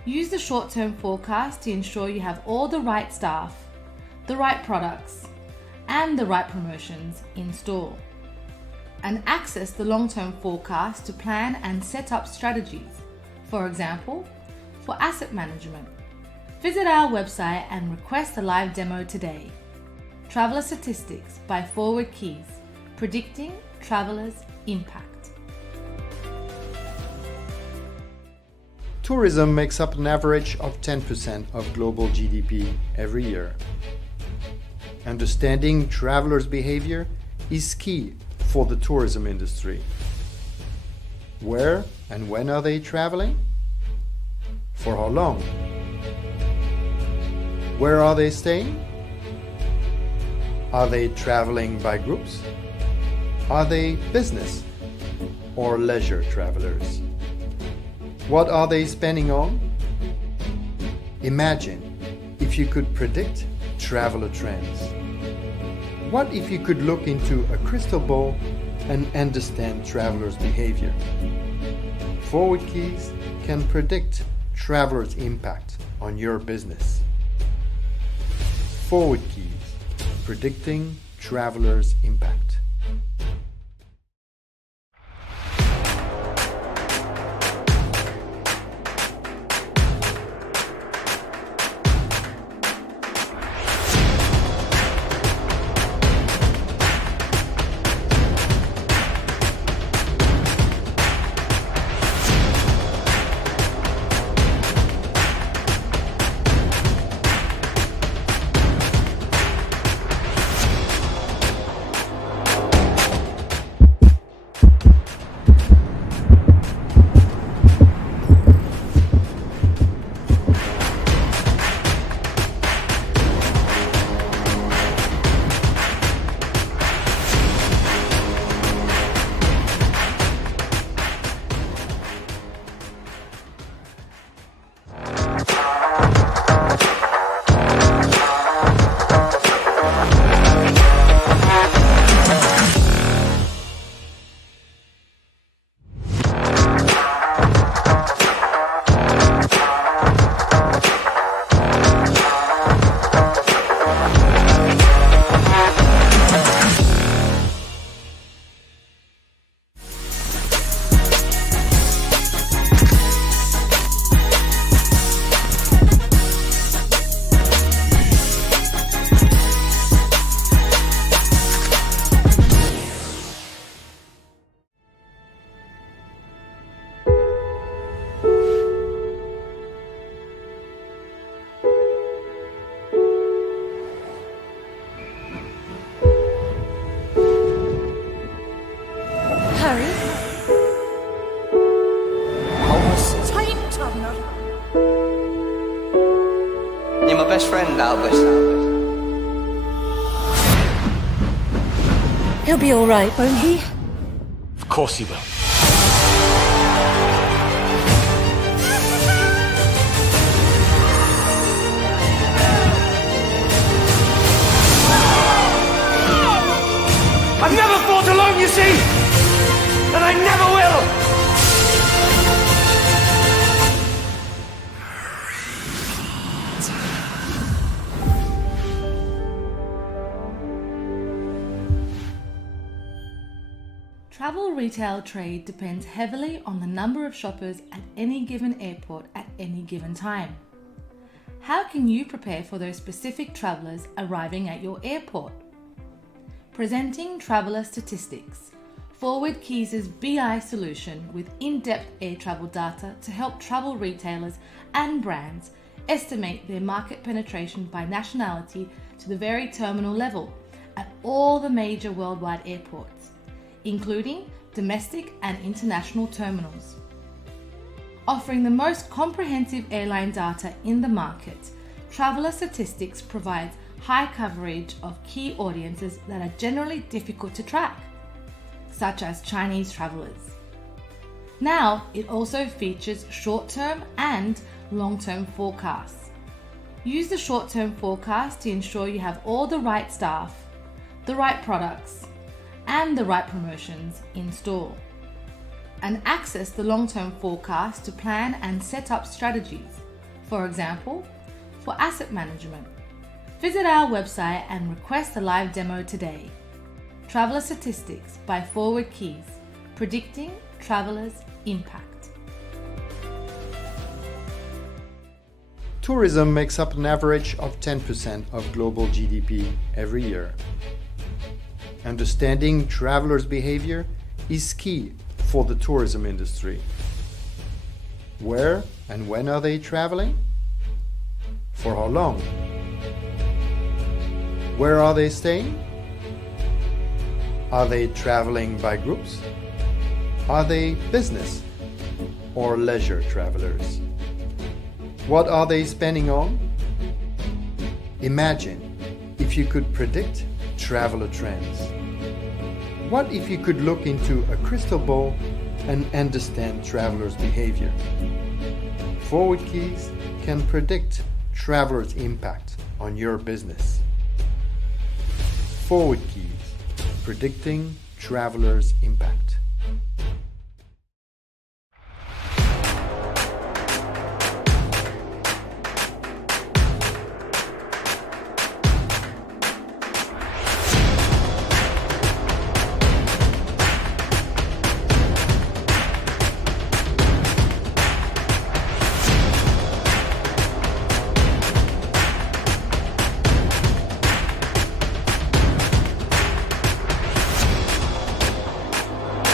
Use the short-term forecast to ensure you have all the right staff, the right products, and the right promotions in store. And access the long-term forecast to plan and set up strategies, for example, for asset management. Visit our website and request a live demo today. Traveller Statistics by Forward Keys, predicting travelers' impact. Tourism makes up an average of 10% of global GDP every year. Understanding travelers' behavior is key for the tourism industry. Where and when are they traveling? For how long? Where are they staying? Are they traveling by groups? Are they business or leisure travelers? What are they spending on? Imagine if you could predict traveler trends. What if you could look into a crystal ball and understand travelers' behavior? Forward Keys can predict travelers' impact on your business. Forward Keys, predicting travelers' impact. You're my best friend, Albert. He'll be all right, won't he? Of course he will. I've never fought alone, you see, and I never will. Travel retail trade depends heavily on the number of shoppers at any given airport at any given time. How can you prepare for those specific travellers arriving at your airport? Presenting Traveller Statistics, Forward Keys' BI solution with in-depth air travel data to help travel retailers and brands estimate their market penetration by nationality to the very terminal level at all the major worldwide airports, including domestic and international terminals. Offering the most comprehensive airline data in the market, Traveller Statistics provides high coverage of key audiences that are generally difficult to track, such as Chinese travellers. Now, it also features short-term and long-term forecasts. Use the short-term forecast to ensure you have all the right staff, the right products, and the right promotions in store. And access the long-term forecast to plan and set up strategies, For example, for asset management, visit our website and request a live demo today. Traveller Statistics by Forward Keys, predicting travelers' impact. Tourism makes up an average of 10% of global GDP every year. Understanding travelers' behavior is key for the tourism industry. Where and when are they traveling? For how long? Where are they staying? Are they traveling by groups? Are they business or leisure travelers? What are they spending on? Imagine if you could predict traveler trends. What if you could look into a crystal ball and understand travelers' behavior? Forward Keys can predict travelers' impact on your business. Forward Keys, predicting travelers' impact.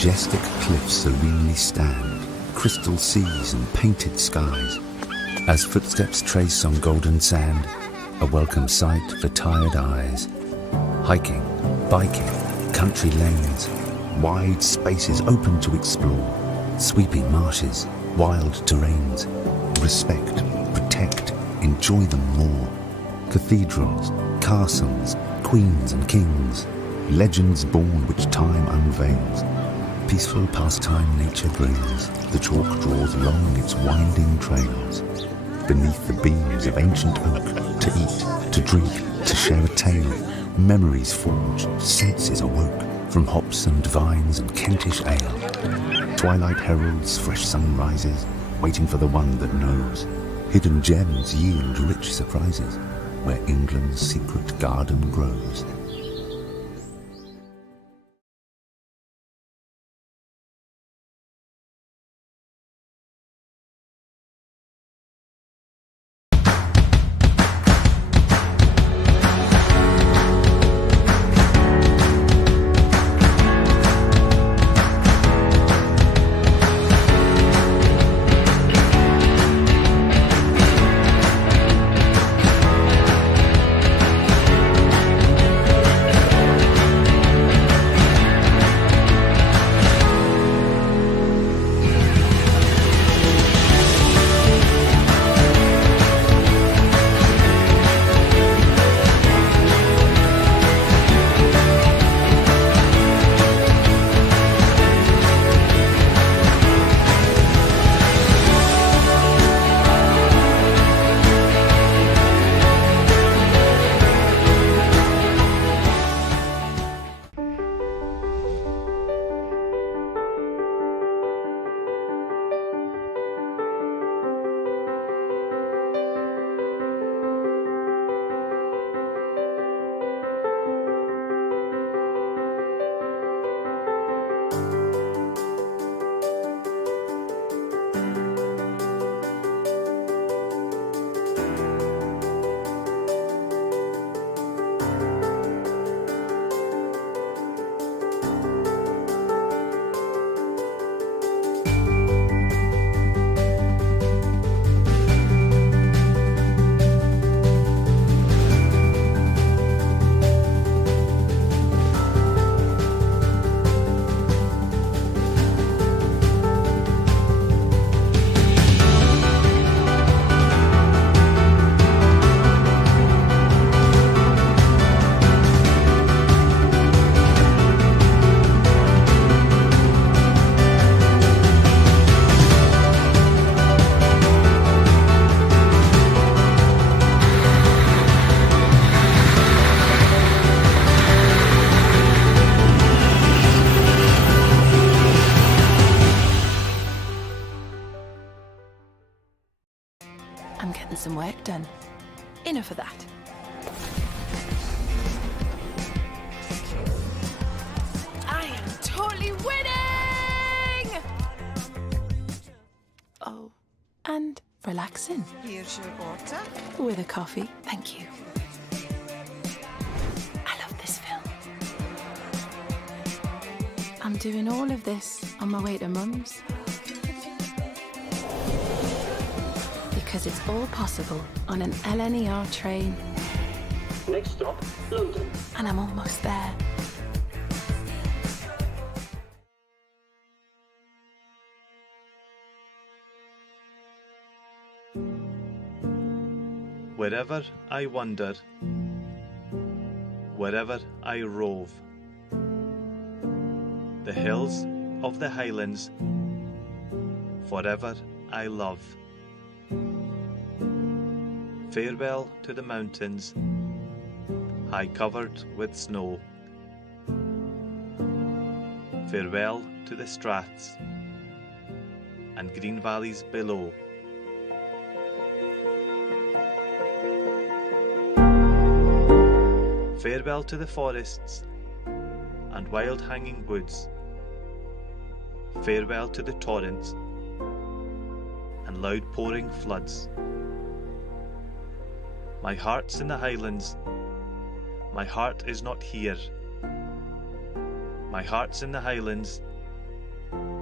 Majestic cliffs serenely stand, crystal seas and painted skies. As footsteps trace on golden sand, a welcome sight for tired eyes. Hiking, biking, country lanes, wide spaces open to explore. Sweeping marshes, wild terrains. Respect, protect, enjoy them more. Cathedrals, castles, queens and kings. Legends born which time unveils. Peaceful pastime nature brings. The chalk draws along its winding trails. Beneath the beams of ancient oak, to eat, to drink, to share a tale. Memories forged, senses awoke, from hops and vines and Kentish ale. Twilight heralds fresh sunrises, waiting for the one that knows. Hidden gems yield rich surprises, where England's secret garden grows. I'm getting some work done. Enough of that. I am totally winning! Oh, and relaxing. Here's your water. With a coffee, thank you. I love this film. I'm doing all of this on my way to Mum's. Because it's all possible on an LNER train. Next stop, London. And I'm almost there. Wherever I wander, wherever I rove, the hills of the Highlands, forever I love. Farewell to the mountains, high covered with snow. Farewell to the straths and green valleys below. Farewell to the forests and wild hanging woods. Farewell to the torrents and loud pouring floods. My heart's in the Highlands, my heart is not here. My heart's in the Highlands,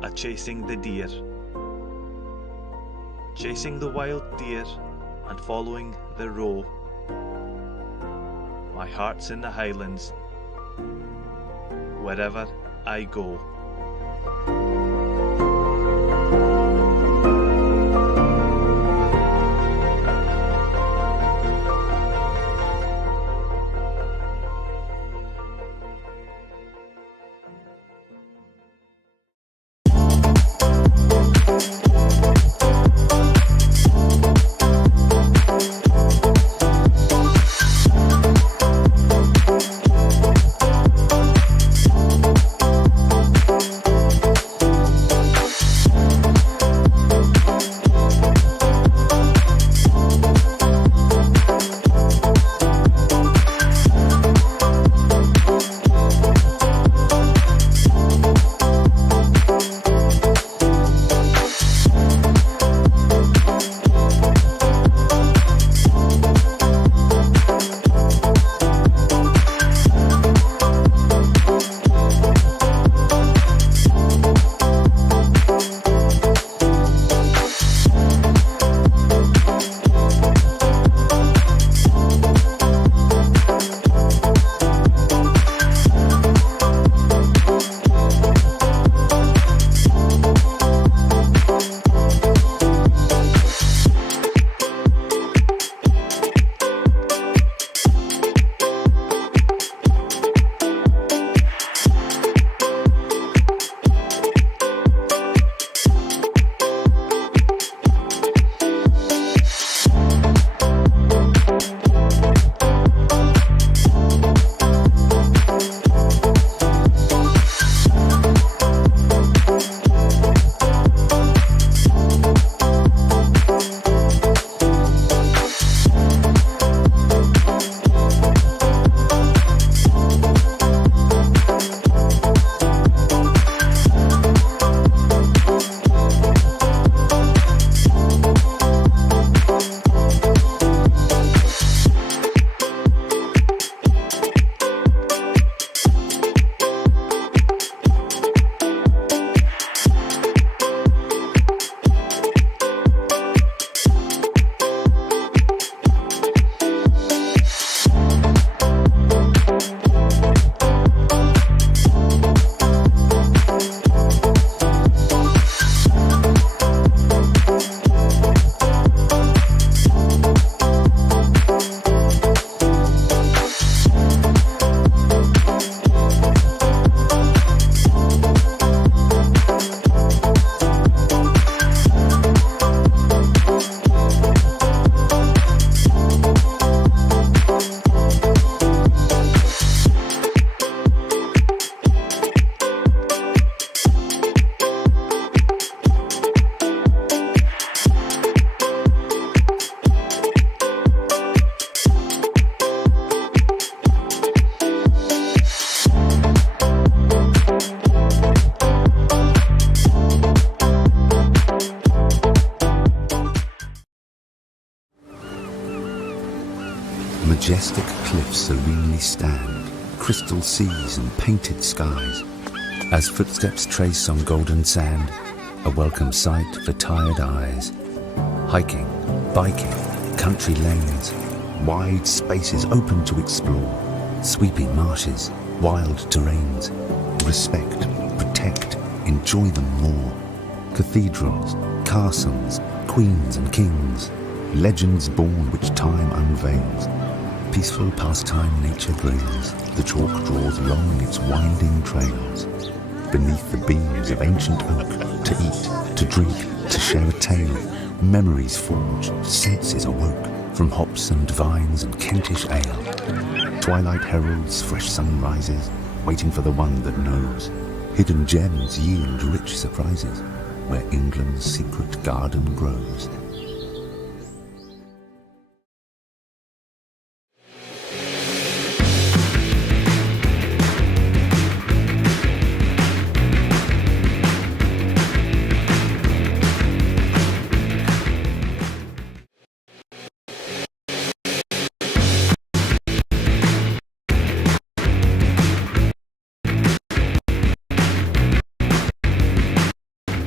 a chasing the deer. Chasing the wild deer and following the roe. My heart's in the Highlands, wherever I go. Majestic cliffs serenely stand, crystal seas and painted skies. As footsteps trace on golden sand, a welcome sight for tired eyes. Hiking, biking, country lanes, wide spaces open to explore. Sweeping marshes, wild terrains. Respect, protect, enjoy them more. Cathedrals, castles, queens and kings. Legends born which time unveils. Peaceful pastime nature brings. The chalk draws long its winding trails. Beneath the beams of ancient oak, to eat, to drink, to share a tale. Memories forged, senses awoke, from hops and vines and Kentish ale. Twilight heralds fresh sunrises, waiting for the one that knows. Hidden gems yield rich surprises, where England's secret garden grows.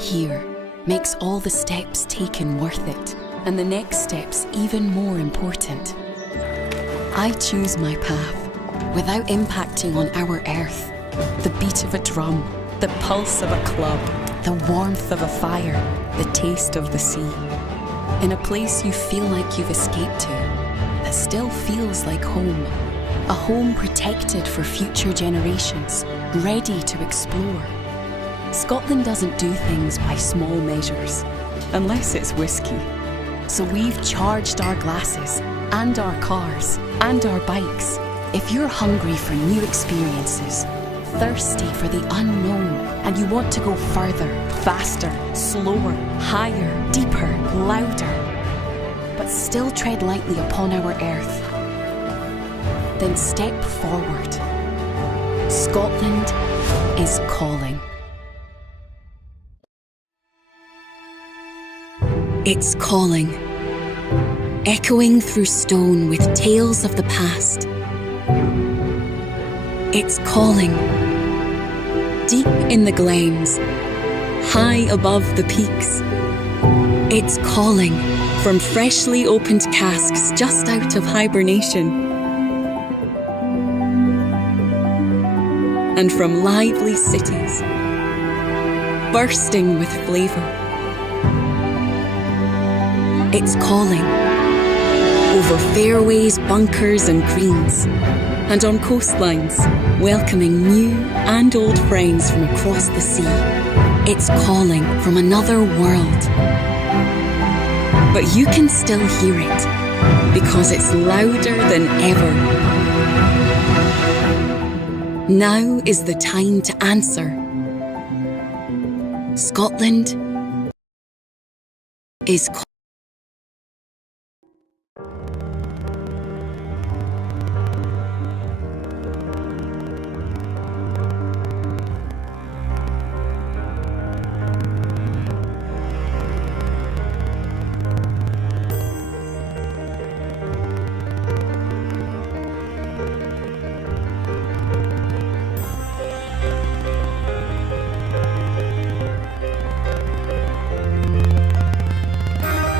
here makes all the steps taken worth it, and the next steps even more important. I choose my path without impacting on our earth. The beat of a drum, the pulse of a club, the warmth of a fire, the taste of the sea. In a place you feel like you've escaped to, that still feels like home. A home protected for future generations, ready to explore. Scotland doesn't do things by small measures, unless it's whiskey. So we've charged our glasses, and our cars, and our bikes. If you're hungry for new experiences, thirsty for the unknown, and you want to go further, faster, slower, higher, deeper, louder, but still tread lightly upon our earth, then step forward. Scotland is calling. It's calling, echoing through stone with tales of the past. It's calling, deep in the glens, high above the peaks. It's calling from freshly opened casks just out of hibernation, and from lively cities, bursting with flavour. It's calling over fairways, bunkers and greens, and on coastlines, welcoming new and old friends from across the sea. It's calling from another world. But you can still hear it, because it's louder than ever. Now is the time to answer. Scotland is calling.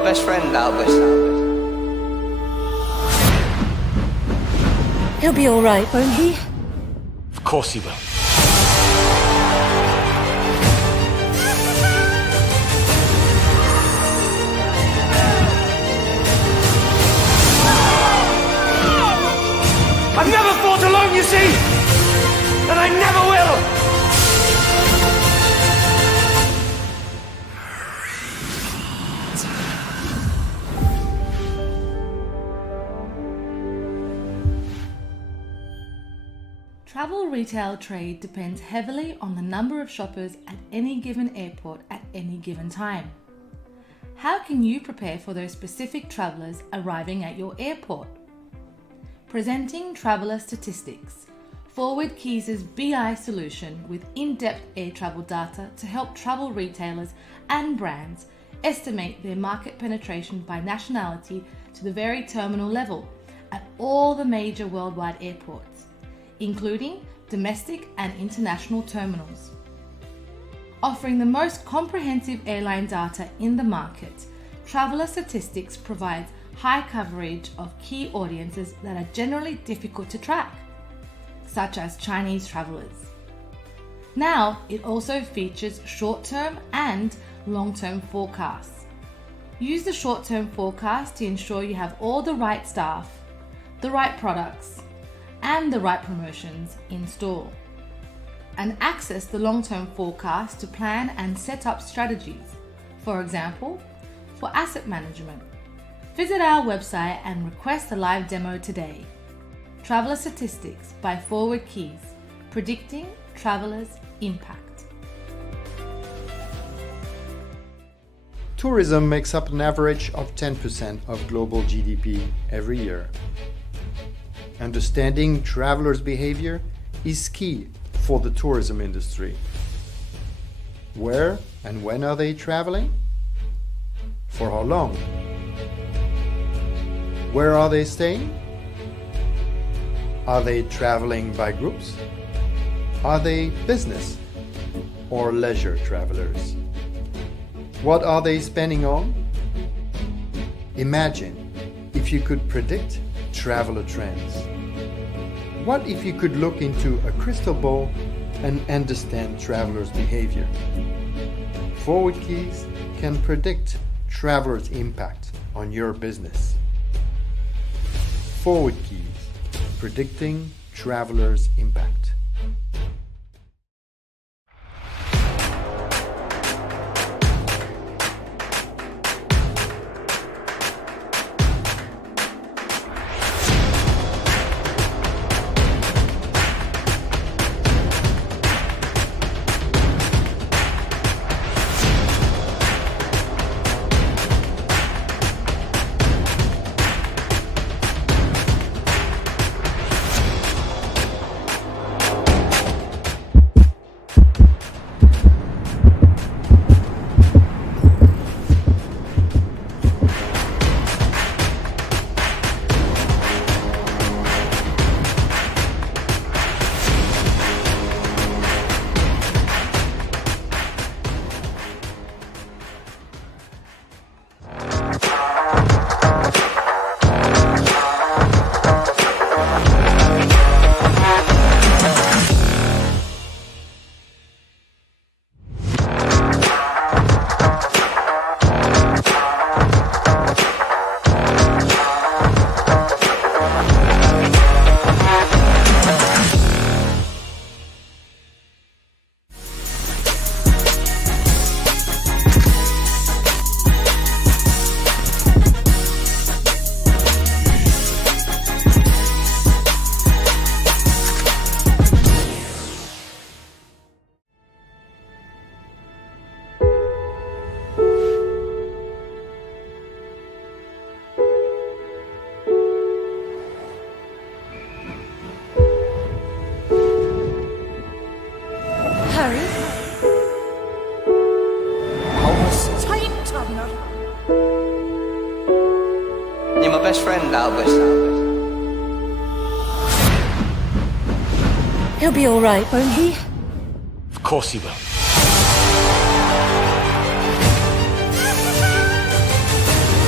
my best friend, Albert. He'll be all right, won't he? Of course he will. I've never fought alone, you see, and I never will. Travel retail trade depends heavily on the number of shoppers at any given airport at any given time. How can you prepare for those specific travellers arriving at your airport? Presenting traveller statistics, Forward Keys' BI solution with in-depth air travel data to help travel retailers and brands estimate their market penetration by nationality to the very terminal level at all the major worldwide airports, including domestic and international terminals. Offering the most comprehensive airline data in the market, Traveller Statistics provides high coverage of key audiences that are generally difficult to track, such as Chinese travellers. Now, it also features short-term and long-term forecasts. Use the short-term forecast to ensure you have all the right staff, the right products, and the right promotions in store. And access the long-term forecast to plan and set up strategies, for example, for asset management. Visit our website and request a live demo today. Traveller Statistics by Forward Keys, predicting travelers' impact. Tourism makes up an average of 10% of global GDP every year. Understanding travelers' behavior is key for the tourism industry. Where and when are they traveling? For how long? Where are they staying? Are they traveling by groups? Are they business or leisure travelers? What are they spending on? Imagine if you could predict traveler trends. What if you could look into a crystal ball and understand travelers' behavior? Forward Keys can predict travelers' impact on your business. Forward Keys, predicting travelers' impact. You're my best friend, Albert. He'll be all right, won't he? Of course he will.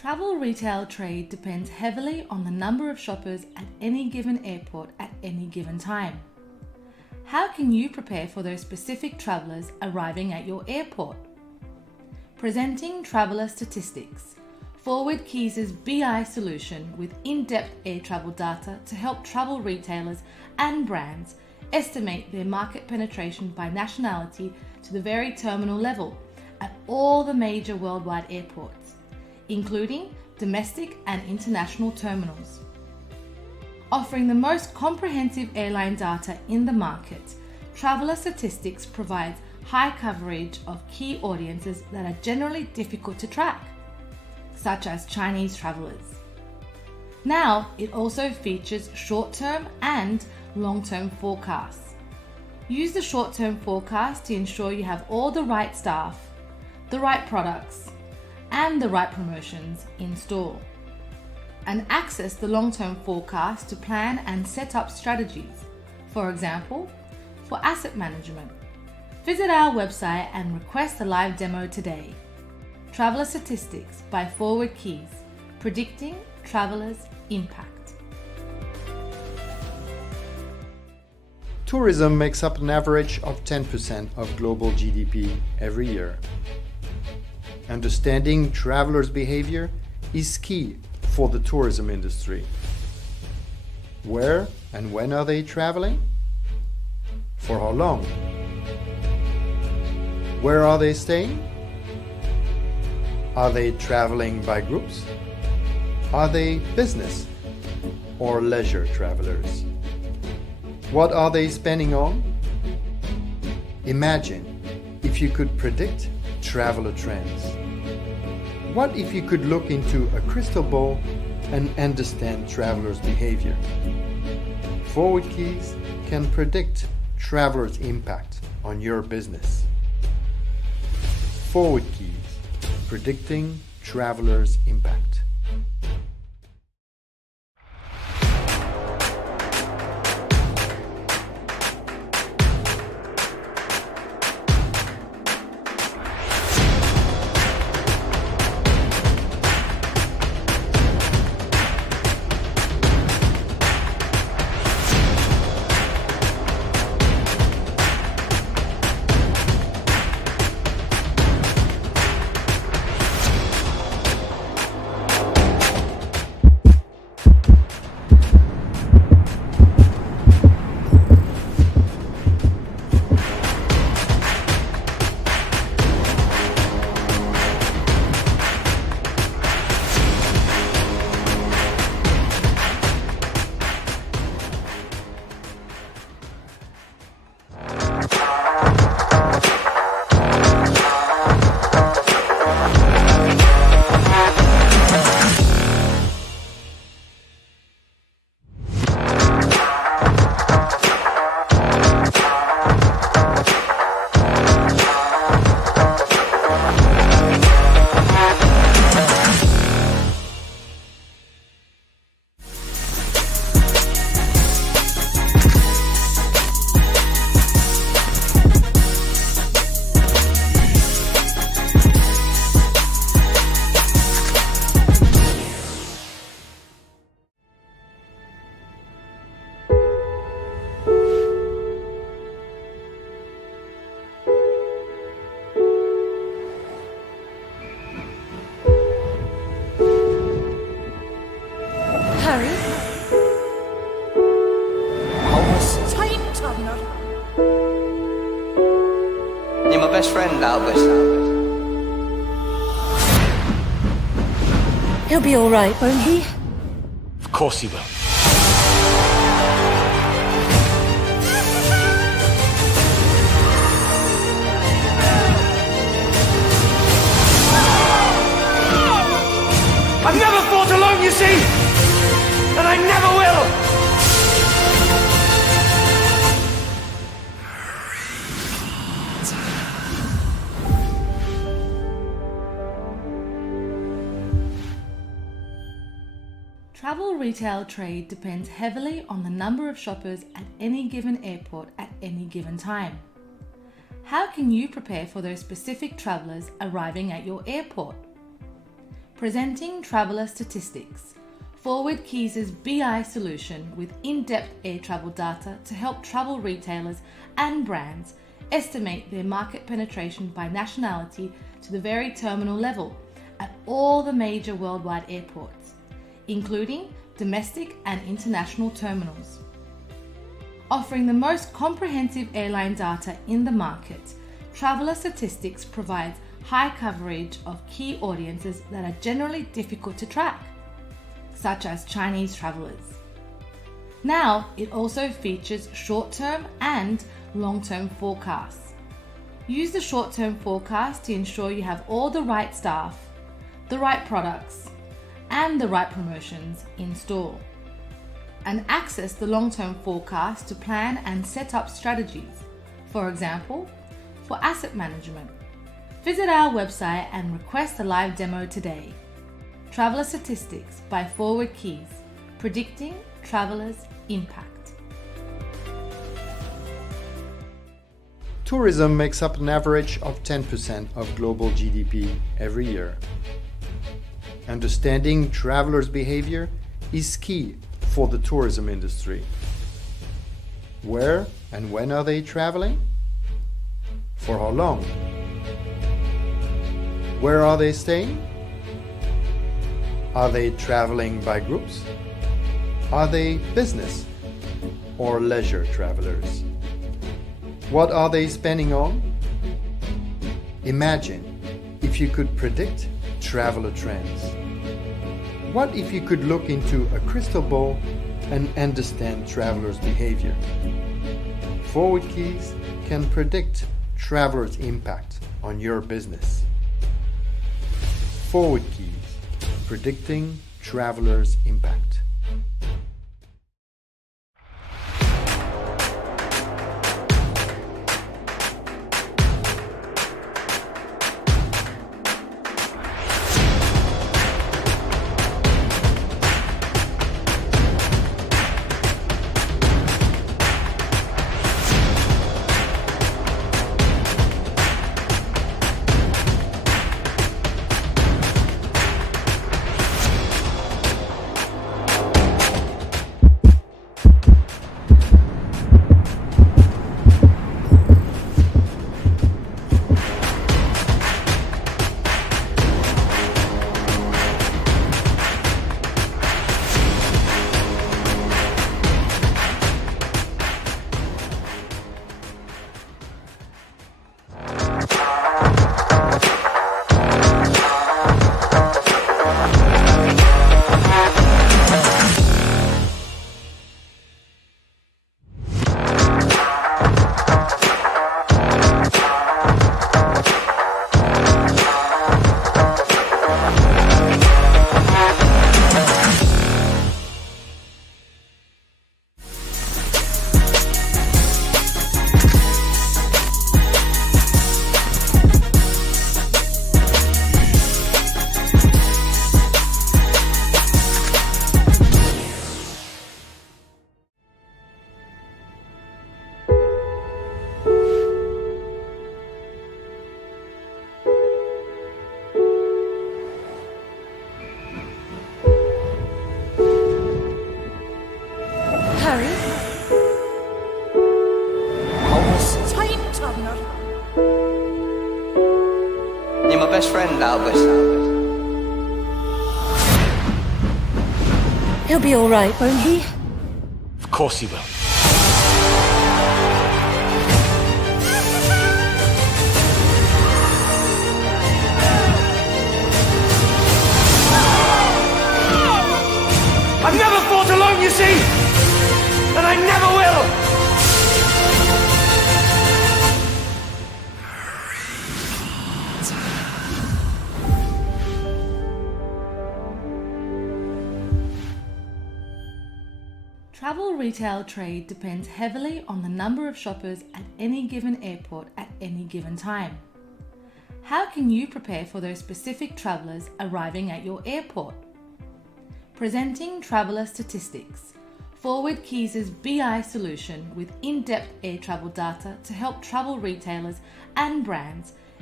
Travel retail trade depends heavily on the number of shoppers at any given airport at any given time. How can you prepare for those specific travellers arriving at your airport? Presenting traveller statistics, Forward Keys' BI solution with in-depth air travel data to help travel retailers and brands estimate their market penetration by nationality to the very terminal level at all the major worldwide airports, including domestic and international terminals. Offering the most comprehensive airline data in the market, Traveller Statistics provides high coverage of key audiences that are generally difficult to track, such as Chinese travellers. Now, it also features short-term and long-term forecasts. Use the short-term forecast to ensure you have all the right staff, the right products, and the right promotions in store. And access the long-term forecast to plan and set up strategies, for example, for asset management. Visit our website and request a live demo today. Traveller Statistics by Forward Keys, predicting travellers' impact. Tourism makes up an average of 10% of global GDP every year. Understanding travelers' behavior is key for the tourism industry. Where and when are they traveling? For how long? Where are they staying? Are they traveling by groups? Are they business or leisure travelers? What are they spending on? Imagine if you could predict traveler trends. What if you could look into a crystal ball and understand travelers' behavior? Forward Keys can predict travelers' impact on your business. Forward Keys, predicting travelers' impact. You're my best friend, Albert. He'll be all right, won't he? Of course he will. I've never fought alone, you see, and I never will. Travel retail trade depends heavily on the number of shoppers at any given airport at any given time. How can you prepare for those specific travellers arriving at your airport? Presenting Traveller Statistics, Forward Keys' BI solution with in-depth air travel data to help travel retailers and brands estimate their market penetration by nationality to the very terminal level at all the major worldwide airports, including domestic and international terminals. Offering the most comprehensive airline data in the market, Traveller Statistics provides high coverage of key audiences that are generally difficult to track, such as Chinese travellers. Now, it also features short-term and long-term forecasts. Use the short-term forecast to ensure you have all the right staff, the right products, and the right promotions in store. And access the long-term forecast to plan and set up strategies, for example, for asset management. Visit our website and request a live demo today. Traveller Statistics by Forward Keys, predicting travellers' impact. Tourism makes up an average of 10% of global GDP every year. Understanding travelers' behavior is key for the tourism industry. Where and when are they traveling? For how long? Where are they staying? Are they traveling by groups? Are they business or leisure travelers? What are they spending on? Imagine if you could predict traveler trends. What if you could look into a crystal ball and understand travelers' behavior? Forward Keys can predict travelers' impact on your business. Forward Keys, predicting travelers' impact. You're my best friend, Albert. He'll be all right, won't he? Of course he will. I've never fought alone, you see, and I never will. Travel retail trade depends heavily on the number of shoppers at any given airport at any given time. How can you prepare for those specific travellers arriving at your airport? Presenting Traveller Statistics, Forward Keys' BI solution with in-depth air travel data to help travel retailers and brands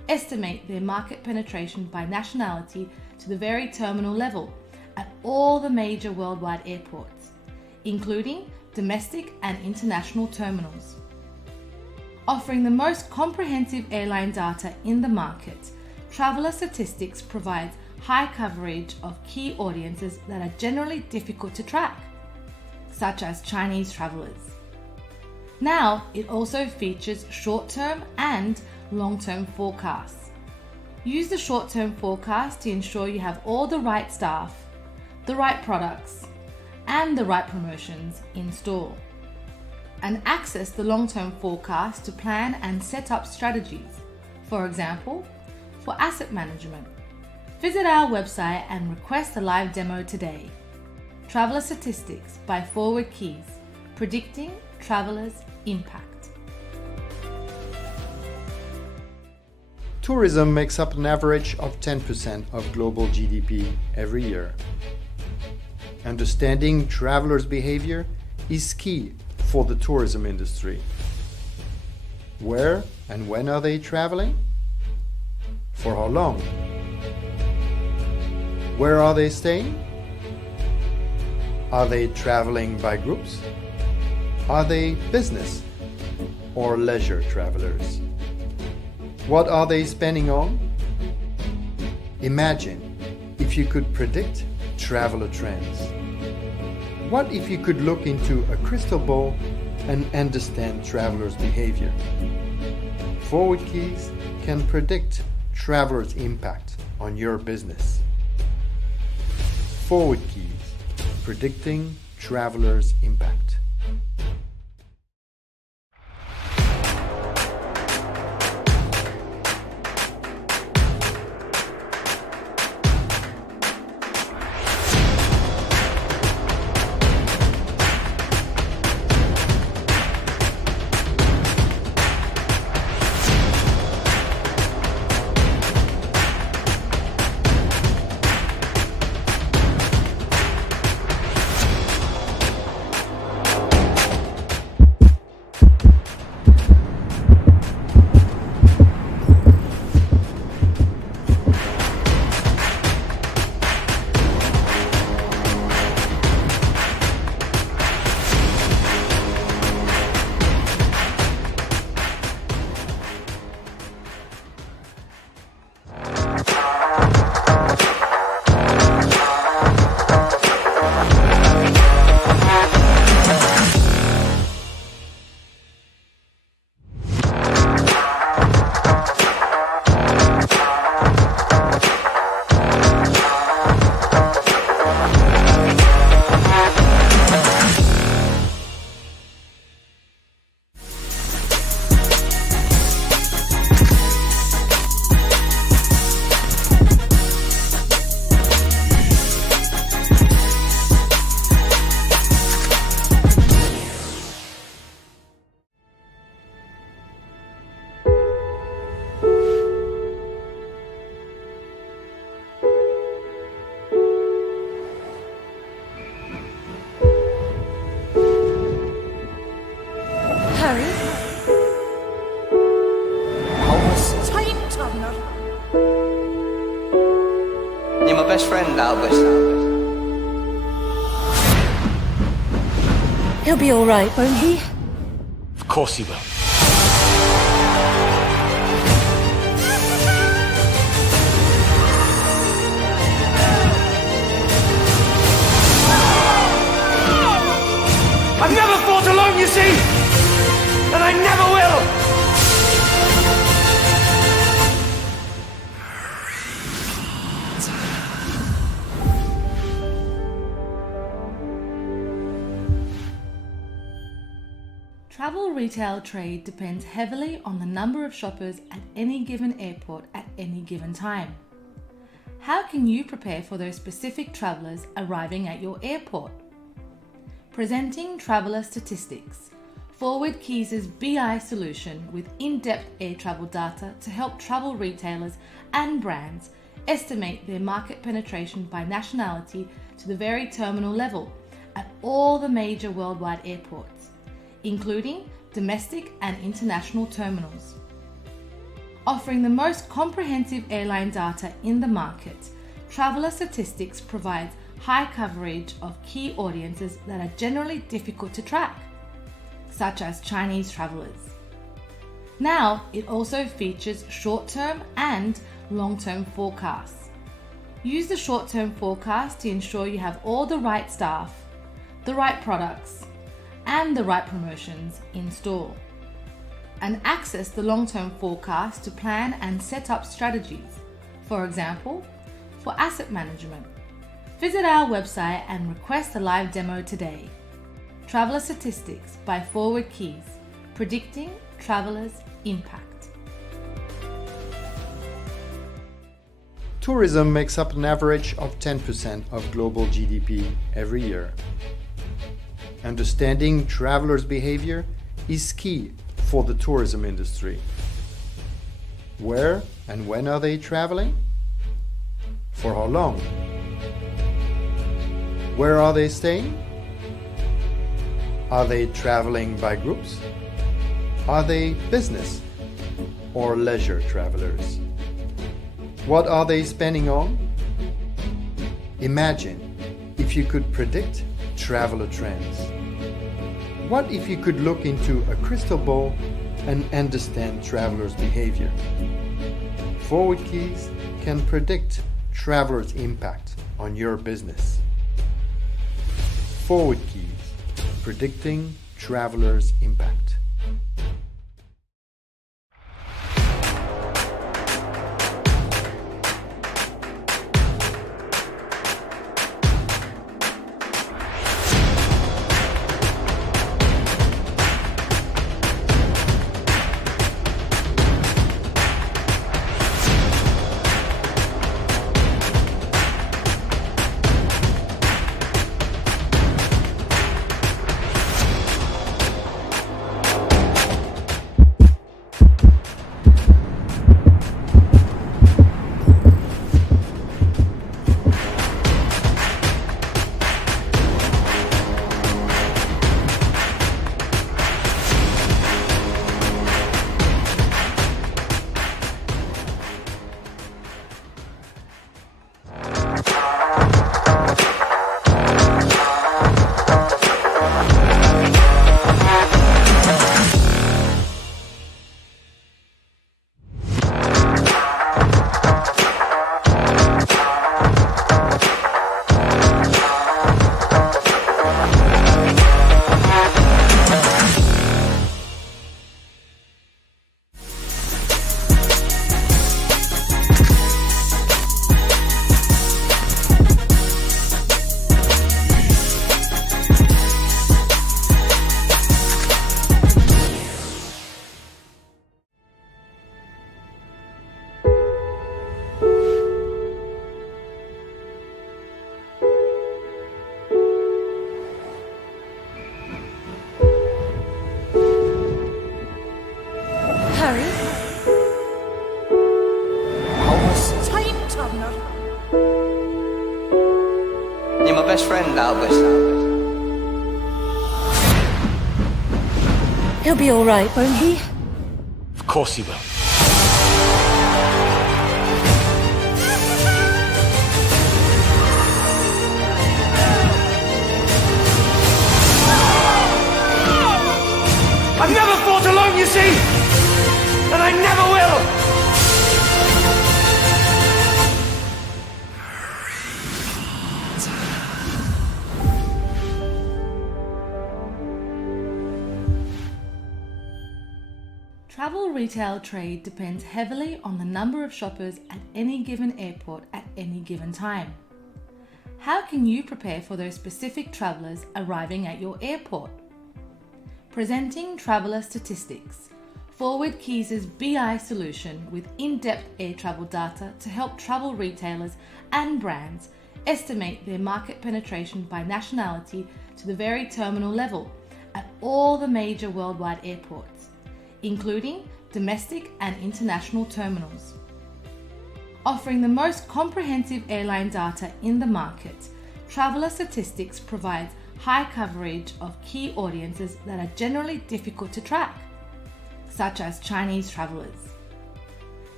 estimate their market penetration by nationality to the very terminal level at all the major worldwide airports, including domestic and international terminals. Offering the most comprehensive airline data in the market, Traveller Statistics provides high coverage of key audiences that are generally difficult to track, such as Chinese travellers. Now, it also features short-term and long-term forecasts. Use the short-term forecast to ensure you have all the right staff, the right products, and the right promotions in store. And access the long-term forecast to plan and set up strategies, for example, for asset management. Visit our website and request a live demo today. Traveller Statistics by Forward Keys, predicting travellers' impact. Tourism makes up an average of 10% of global GDP every year. Understanding travelers' behavior is key for the tourism industry. Where and when are they traveling? For how long? Where are they staying? Are they traveling by groups? Are they business or leisure travelers? What are they spending on? Imagine if you could predict traveler trends. What if you could look into a crystal ball and understand travelers' behavior? Forward Keys can predict travelers' impact on your business. Forward Keys, predicting travelers' impact. You're my best friend, Albert. He'll be all right, won't he? Of course he will. I've never fought alone, you see, and I never will. Travel retail trade depends heavily on the number of shoppers at any given airport at any given time. How can you prepare for those specific travellers arriving at your airport? Presenting Traveller Statistics, Forward Keys' BI solution with in-depth air travel data to help travel retailers and brands estimate their market penetration by nationality to the very terminal level at all the major worldwide airports, including domestic and international terminals. Offering the most comprehensive airline data in the market, Traveller Statistics provides high coverage of key audiences that are generally difficult to track, such as Chinese travellers. Now, it also features short-term and long-term forecasts. Use the short-term forecast to ensure you have all the right staff, the right products, and the right promotions in store. And access the long-term forecast to plan and set up strategies, for example, for asset management. Visit our website and request a live demo today. Traveller Statistics by Forward Keys, predicting travellers' impact. Tourism makes up an average of 10% of global GDP every year. Understanding travelers' behavior is key for the tourism industry. Where and when are they traveling? For how long? Where are they staying? Are they traveling by groups? Are they business or leisure travelers? What are they spending on? Imagine if you could predict traveler trends. What if you could look into a crystal ball and understand travelers' behavior? Forward Keys can predict travelers' impact on your business. Forward Keys, predicting travelers' impact. You're my best friend, Albert. He'll be all right, won't he? Of course he will. I've never fought alone, you see, and I never will. Travel retail trade depends heavily on the number of shoppers at any given airport at any given time. How can you prepare for those specific travellers arriving at your airport? Presenting Traveller Statistics, Forward Keys' BI solution with in-depth air travel data to help travel retailers and brands estimate their market penetration by nationality to the very terminal level at all the major worldwide airports, including domestic and international terminals. Offering the most comprehensive airline data in the market, Traveller Statistics provides high coverage of key audiences that are generally difficult to track, such as Chinese travellers.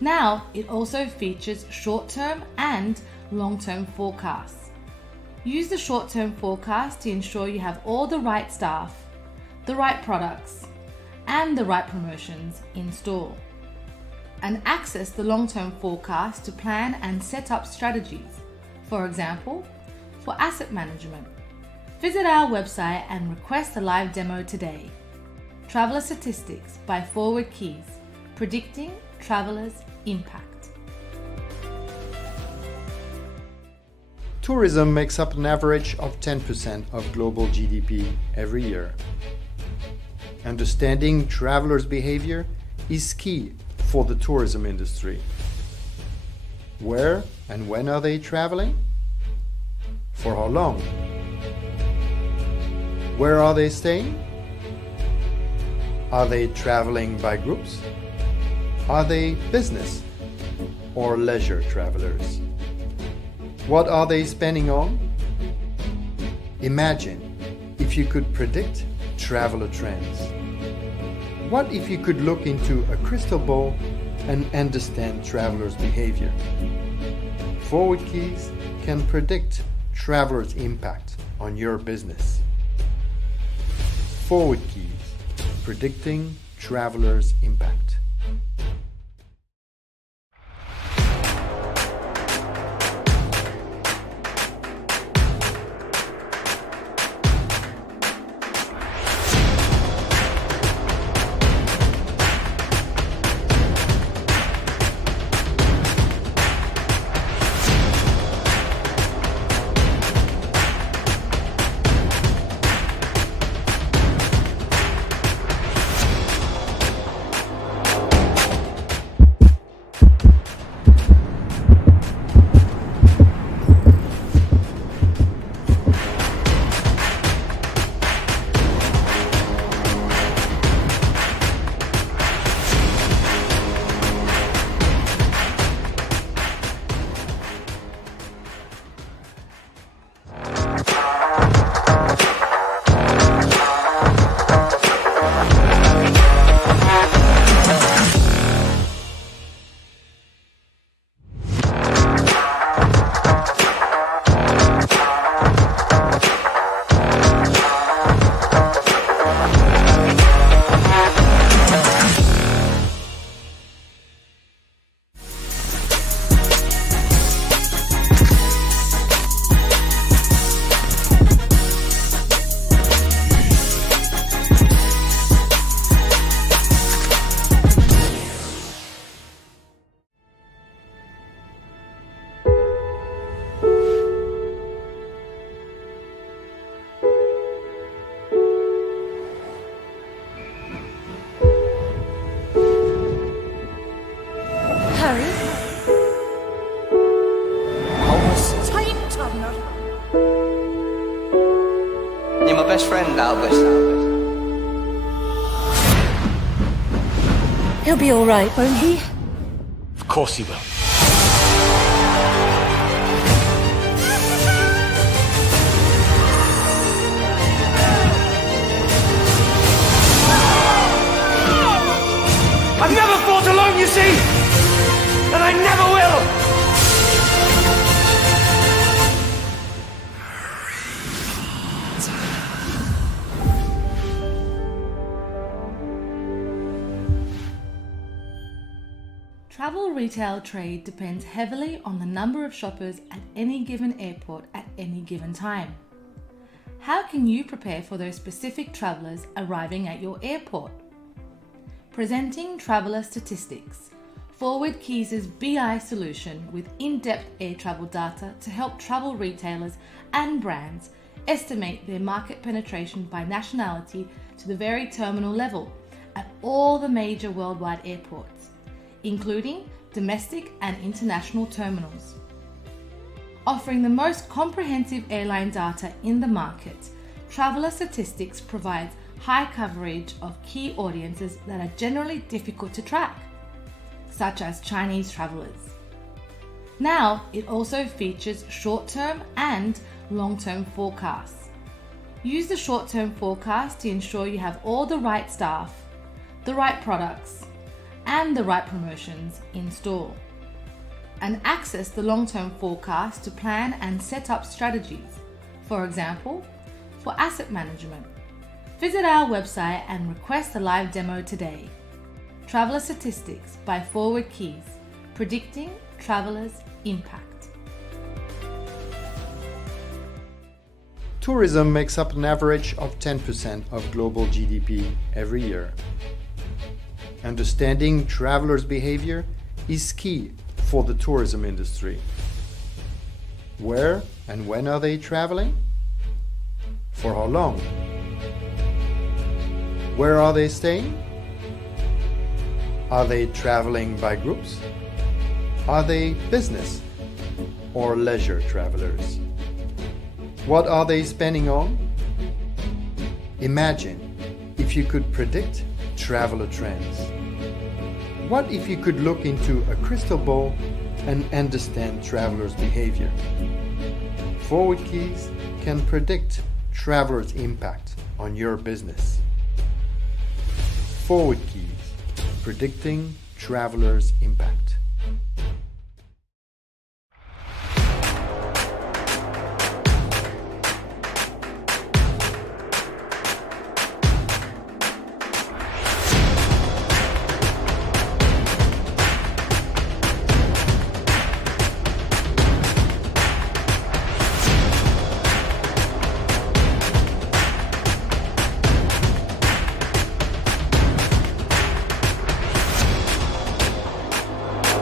Now, it also features short-term and long-term forecasts. Use the short-term forecast to ensure you have all the right staff, the right products, and the right promotions in store. And access the long-term forecast to plan and set up strategies, for example, for asset management. Visit our website and request a live demo today. Traveller Statistics by Forward Keys, predicting travelers' impact. Tourism makes up an average of 10% of global GDP every year. Understanding travelers' behavior is key for the tourism industry. Where and when are they traveling? For how long? Where are they staying? Are they traveling by groups? Are they business or leisure travelers? What are they spending on? Imagine if you could predict traveler trends. What if you could look into a crystal ball and understand travelers' behavior? Forward Keys can predict travelers' impact on your business. Forward Keys, predicting travelers' impact. You're my best friend, Albert. He'll be all right, won't he? Of course he will. I've never fought alone, you see, and I never will. Travel retail trade depends heavily on the number of shoppers at any given airport at any given time. How can you prepare for those specific travellers arriving at your airport? Presenting Traveller Statistics, Forward Keys' BI solution with in-depth air travel data to help travel retailers and brands estimate their market penetration by nationality to the very terminal level at all the major worldwide airports, including domestic and international terminals. Offering the most comprehensive airline data in the market, Traveller Statistics provides high coverage of key audiences that are generally difficult to track, such as Chinese travellers. Now, it also features short-term and long-term forecasts. Use the short-term forecast to ensure you have all the right staff, the right products, and the right promotions in store. And access the long-term forecast to plan and set up strategies. For example, for asset management. Visit our website and request a live demo today. Traveller Statistics by Forward Keys, predicting travelers' impact. Tourism makes up an average of 10% of global GDP every year. Understanding travelers' behavior is key for the tourism industry. Where and when are they traveling? For how long? Where are they staying? Are they traveling by groups? Are they business or leisure travelers? What are they spending on? Imagine if you could predict traveler trends. What if you could look into a crystal ball and understand travelers' behavior? Forward Keys can predict travelers' impact on your business. Forward Keys, predicting travelers' impact.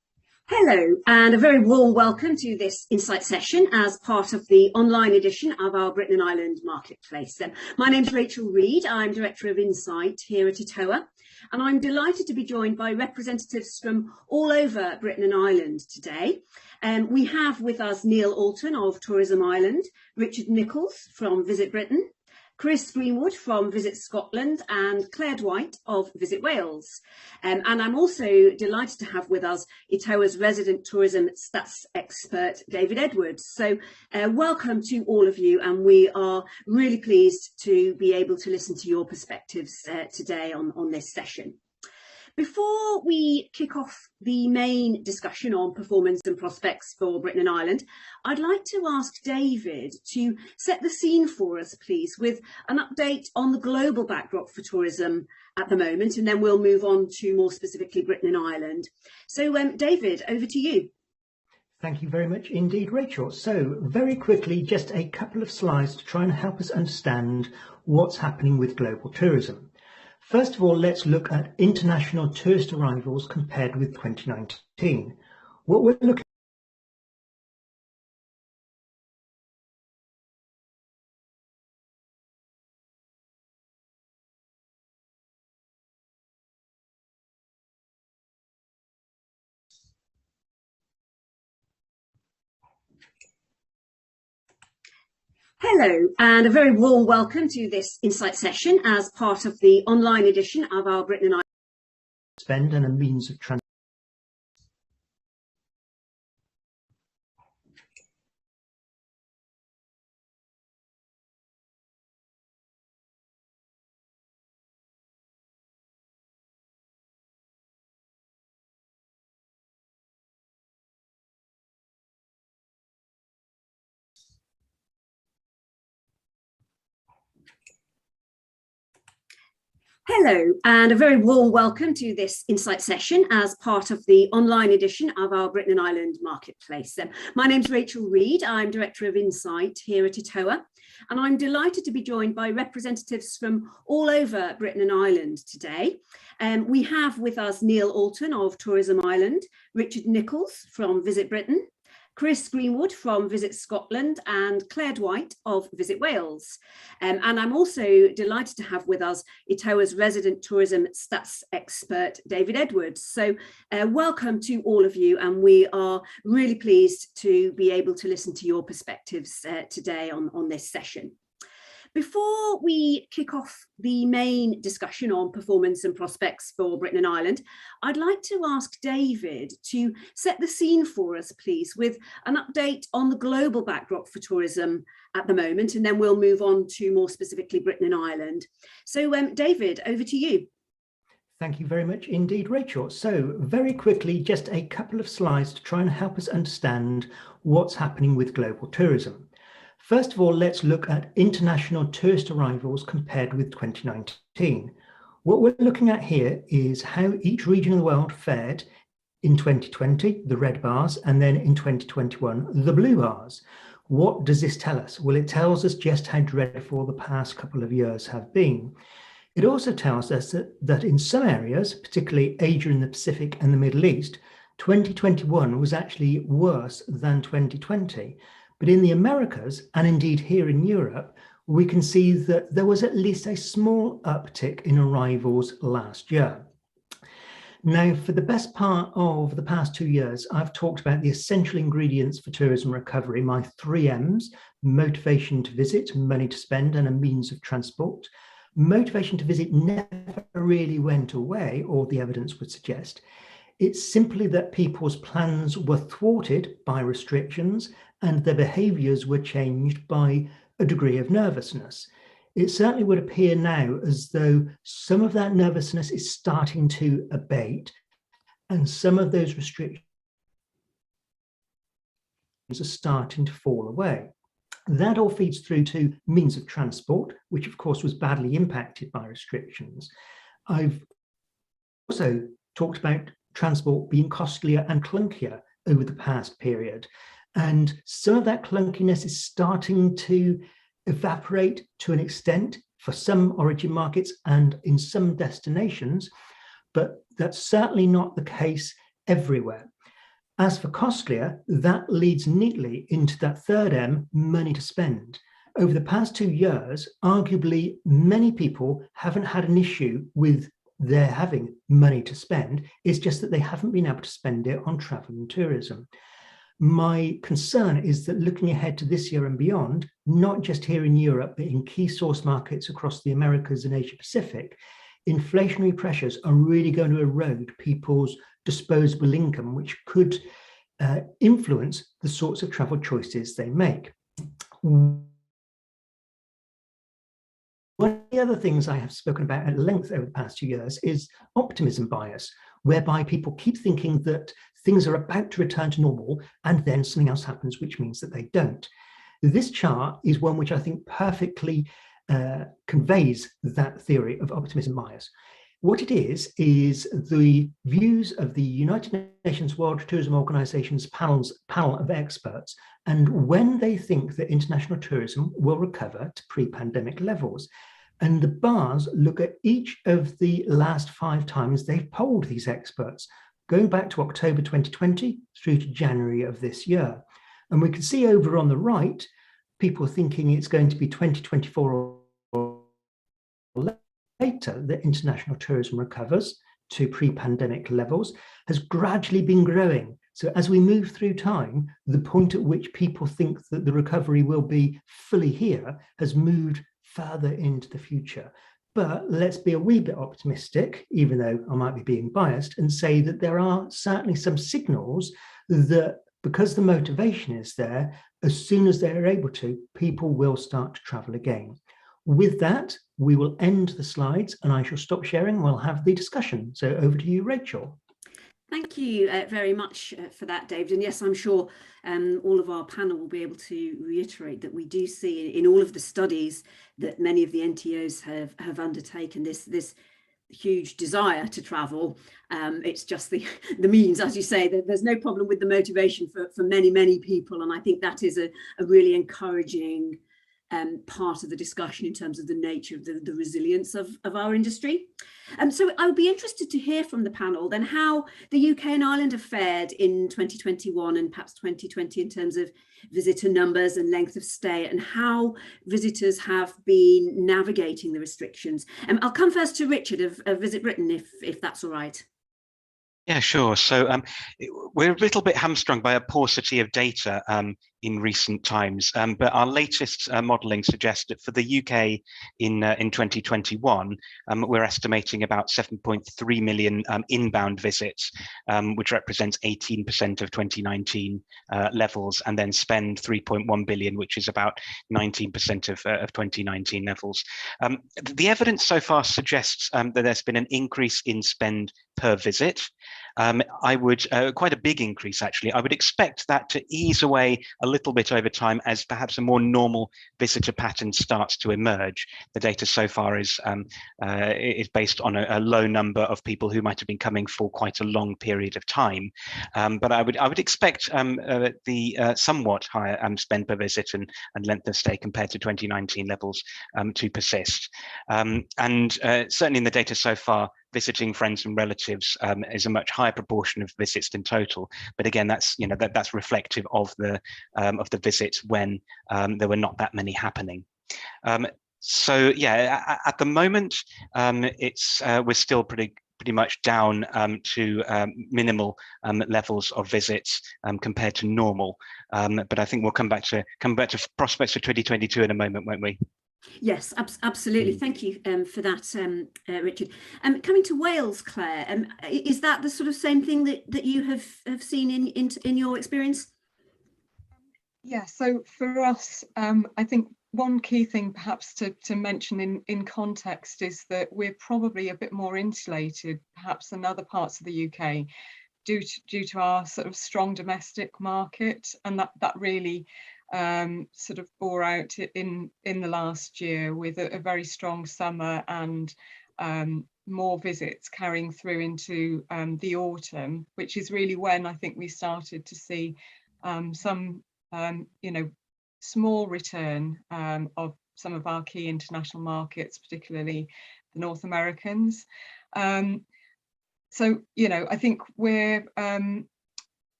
Hello, and a very warm welcome to this Insight session as part of the online edition of our Britain and Ireland Marketplace. My name's Rachel Reid, I'm Director of Insight here at ETOA, and I'm delighted to be joined by representatives from all over Britain and Ireland today. We have with us Neil Alton of Tourism Ireland, Richard Nichols from Visit Britain, Chris Greenwood from Visit Scotland, and Claire Dwight of Visit Wales. And I'm also delighted to have with us ETOA's resident tourism stats expert, David Edwards. So welcome to all of you, and we are really pleased to be able to listen to your perspectives today on this session. Before we kick off the main discussion on performance and prospects for Britain and Ireland, I'd like to ask David to set the scene for us, please, with an update on the global backdrop for tourism at the moment, and then we'll move on to more specifically Britain and Ireland. So, David, over to you. Thank you very much indeed, Rachel. So, very quickly, just a couple of slides to try and help us understand what's happening with global tourism. First of all, let's look at international tourist arrivals compared with 2019. What we're looking Hello, and a very warm welcome to this Insight session as part of the online edition of our Britain and Ireland spend and a means of transport. Hello, and a very warm welcome to this Insight session as part of the online edition of our Britain and Ireland Marketplace. My name's Rachel Reid, I'm Director of Insight here at ETOA, and I'm delighted to be joined by representatives from all over Britain and Ireland today. We have with us Neil Alton of Tourism Ireland, Richard Nichols from Visit Britain, Chris Greenwood from Visit Scotland, and Claire Dwight of Visit Wales. And I'm also delighted to have with us ETOA's resident tourism stats expert, David Edwards. So welcome to all of you, and we are really pleased to be able to listen to your perspectives today on this session. Before we kick off the main discussion on performance and prospects for Britain and Ireland, I'd like to ask David to set the scene for us, please, with an update on the global backdrop for tourism at the moment, and then we'll move on to more specifically Britain and Ireland. So, David, over to you. Thank you very much indeed, Rachel. So, very quickly, just a couple of slides to try and help us understand what's happening with global tourism. First of all, let's look at international tourist arrivals compared with 2019. What we're looking at here is how each region of the world fared in 2020, the red bars, and then in 2021, the blue bars. What does this tell us? Well, it tells us just how dreadful the past couple of years have been. It also tells us that in some areas, particularly Asia and the Pacific and the Middle East, 2021 was actually worse than 2020. But in the Americas, and indeed here in Europe, we can see that there was at least a small uptick in arrivals last year. Now, for the best part of the past 2 years, I've talked about the essential ingredients for tourism recovery, my 3 M's: motivation to visit, money to spend, and a means of transport. Motivation to visit never really went away, or the evidence would suggest. It's simply that people's plans were thwarted by restrictions and their behaviours were changed by a degree of nervousness. It certainly would appear now as though some of that nervousness is starting to abate, and some of those restrictions are starting to fall away. That all feeds through to means of transport, which of course was badly impacted by restrictions. I've also talked about transport being costlier and clunkier over the past period. And some of that clunkiness is starting to evaporate to an extent for some origin markets and in some destinations, but that's certainly not the case everywhere. As for costlier, that leads neatly into that third M, money to spend. Over the past 2 years, arguably many people haven't had an issue with their having money to spend. It's just that they haven't been able to spend it on travel and tourism. My concern is that looking ahead to this year and beyond, not just here in Europe, but in key source markets across the Americas and Asia Pacific, inflationary pressures are really going to erode people's disposable income, which could influence the sorts of travel choices they make. One of the other things I have spoken about at length over the past 2 years is optimism bias, whereby people keep thinking that things are about to return to normal and then something else happens, which means that they don't. This chart is one which I think perfectly conveys that theory of optimism bias. What it is the views of the United Nations World Tourism Organization's panel of experts, and when they think that international tourism will recover to pre-pandemic levels. And the bars look at each of the last 5 times they've polled these experts, going back to October 2020 through to January of this year. And we can see over on the right, people thinking it's going to be 2024 or later that international tourism recovers to pre-pandemic levels, has gradually been growing. So as we move through time, the point at which people think that the recovery will be fully here has moved further into the future. But let's be a wee bit optimistic, even though I might be being biased, and say that there are certainly some signals that because the motivation is there, as soon as they're able to, people will start to travel again. With that, we will end the slides and I shall stop sharing. We'll have the discussion. So over to you, Rachel. Thank you very much for that, David. And yes, I'm sure all of our panel will be able to reiterate that we do see in all of the studies that many of the NTOs have undertaken this huge desire to travel. It's just the means, as you say, that there's no problem with the motivation for many people. And I think that is a really encouraging part of the discussion in terms of the nature of the resilience of our industry. So I would be interested to hear from the panel then how the UK and Ireland have fared in 2021 and perhaps 2020 in terms of visitor numbers and length of stay, and how visitors have been navigating the restrictions. I'll come first to Richard of Visit Britain, if that's all right. Yeah, sure. So we're a little bit hamstrung by a paucity of data in recent times, but our latest modelling suggests that for the UK in 2021, we're estimating about 7.3 million inbound visits, which represents 18% of 2019 levels, and then spend 3.1 billion, which is about 19% of 2019 levels. The evidence so far suggests that there's been an increase in spend per visit. I would, quite a big increase actually. I would expect that to ease away a little bit over time as perhaps a more normal visitor pattern starts to emerge. The data so far is based on a low number of people who might have been coming for quite a long period of time. But I would expect the somewhat higher spend per visit and length of stay compared to 2019 levels to persist. And certainly in the data so far, visiting friends and relatives is a much higher proportion of visits than total. But again, that's that's reflective of the visits when there were not that many happening. So yeah, at the moment, we're still pretty much down to minimal levels of visits compared to normal. But I think we'll come back to prospects for 2022 in a moment, won't we? Yes, absolutely. Thank you for that, Richard. Coming to Wales, Claire, is that the sort of same thing that you have seen in your experience? Yeah, so for us, I think one key thing perhaps to mention in context is that we're probably a bit more insulated perhaps than other parts of the UK due to our sort of strong domestic market, and that really sort of bore out in the last year with a very strong summer and more visits carrying through into the autumn, which is really when I think we started to see some small return of some of our key international markets, particularly the North Americans. So I think we're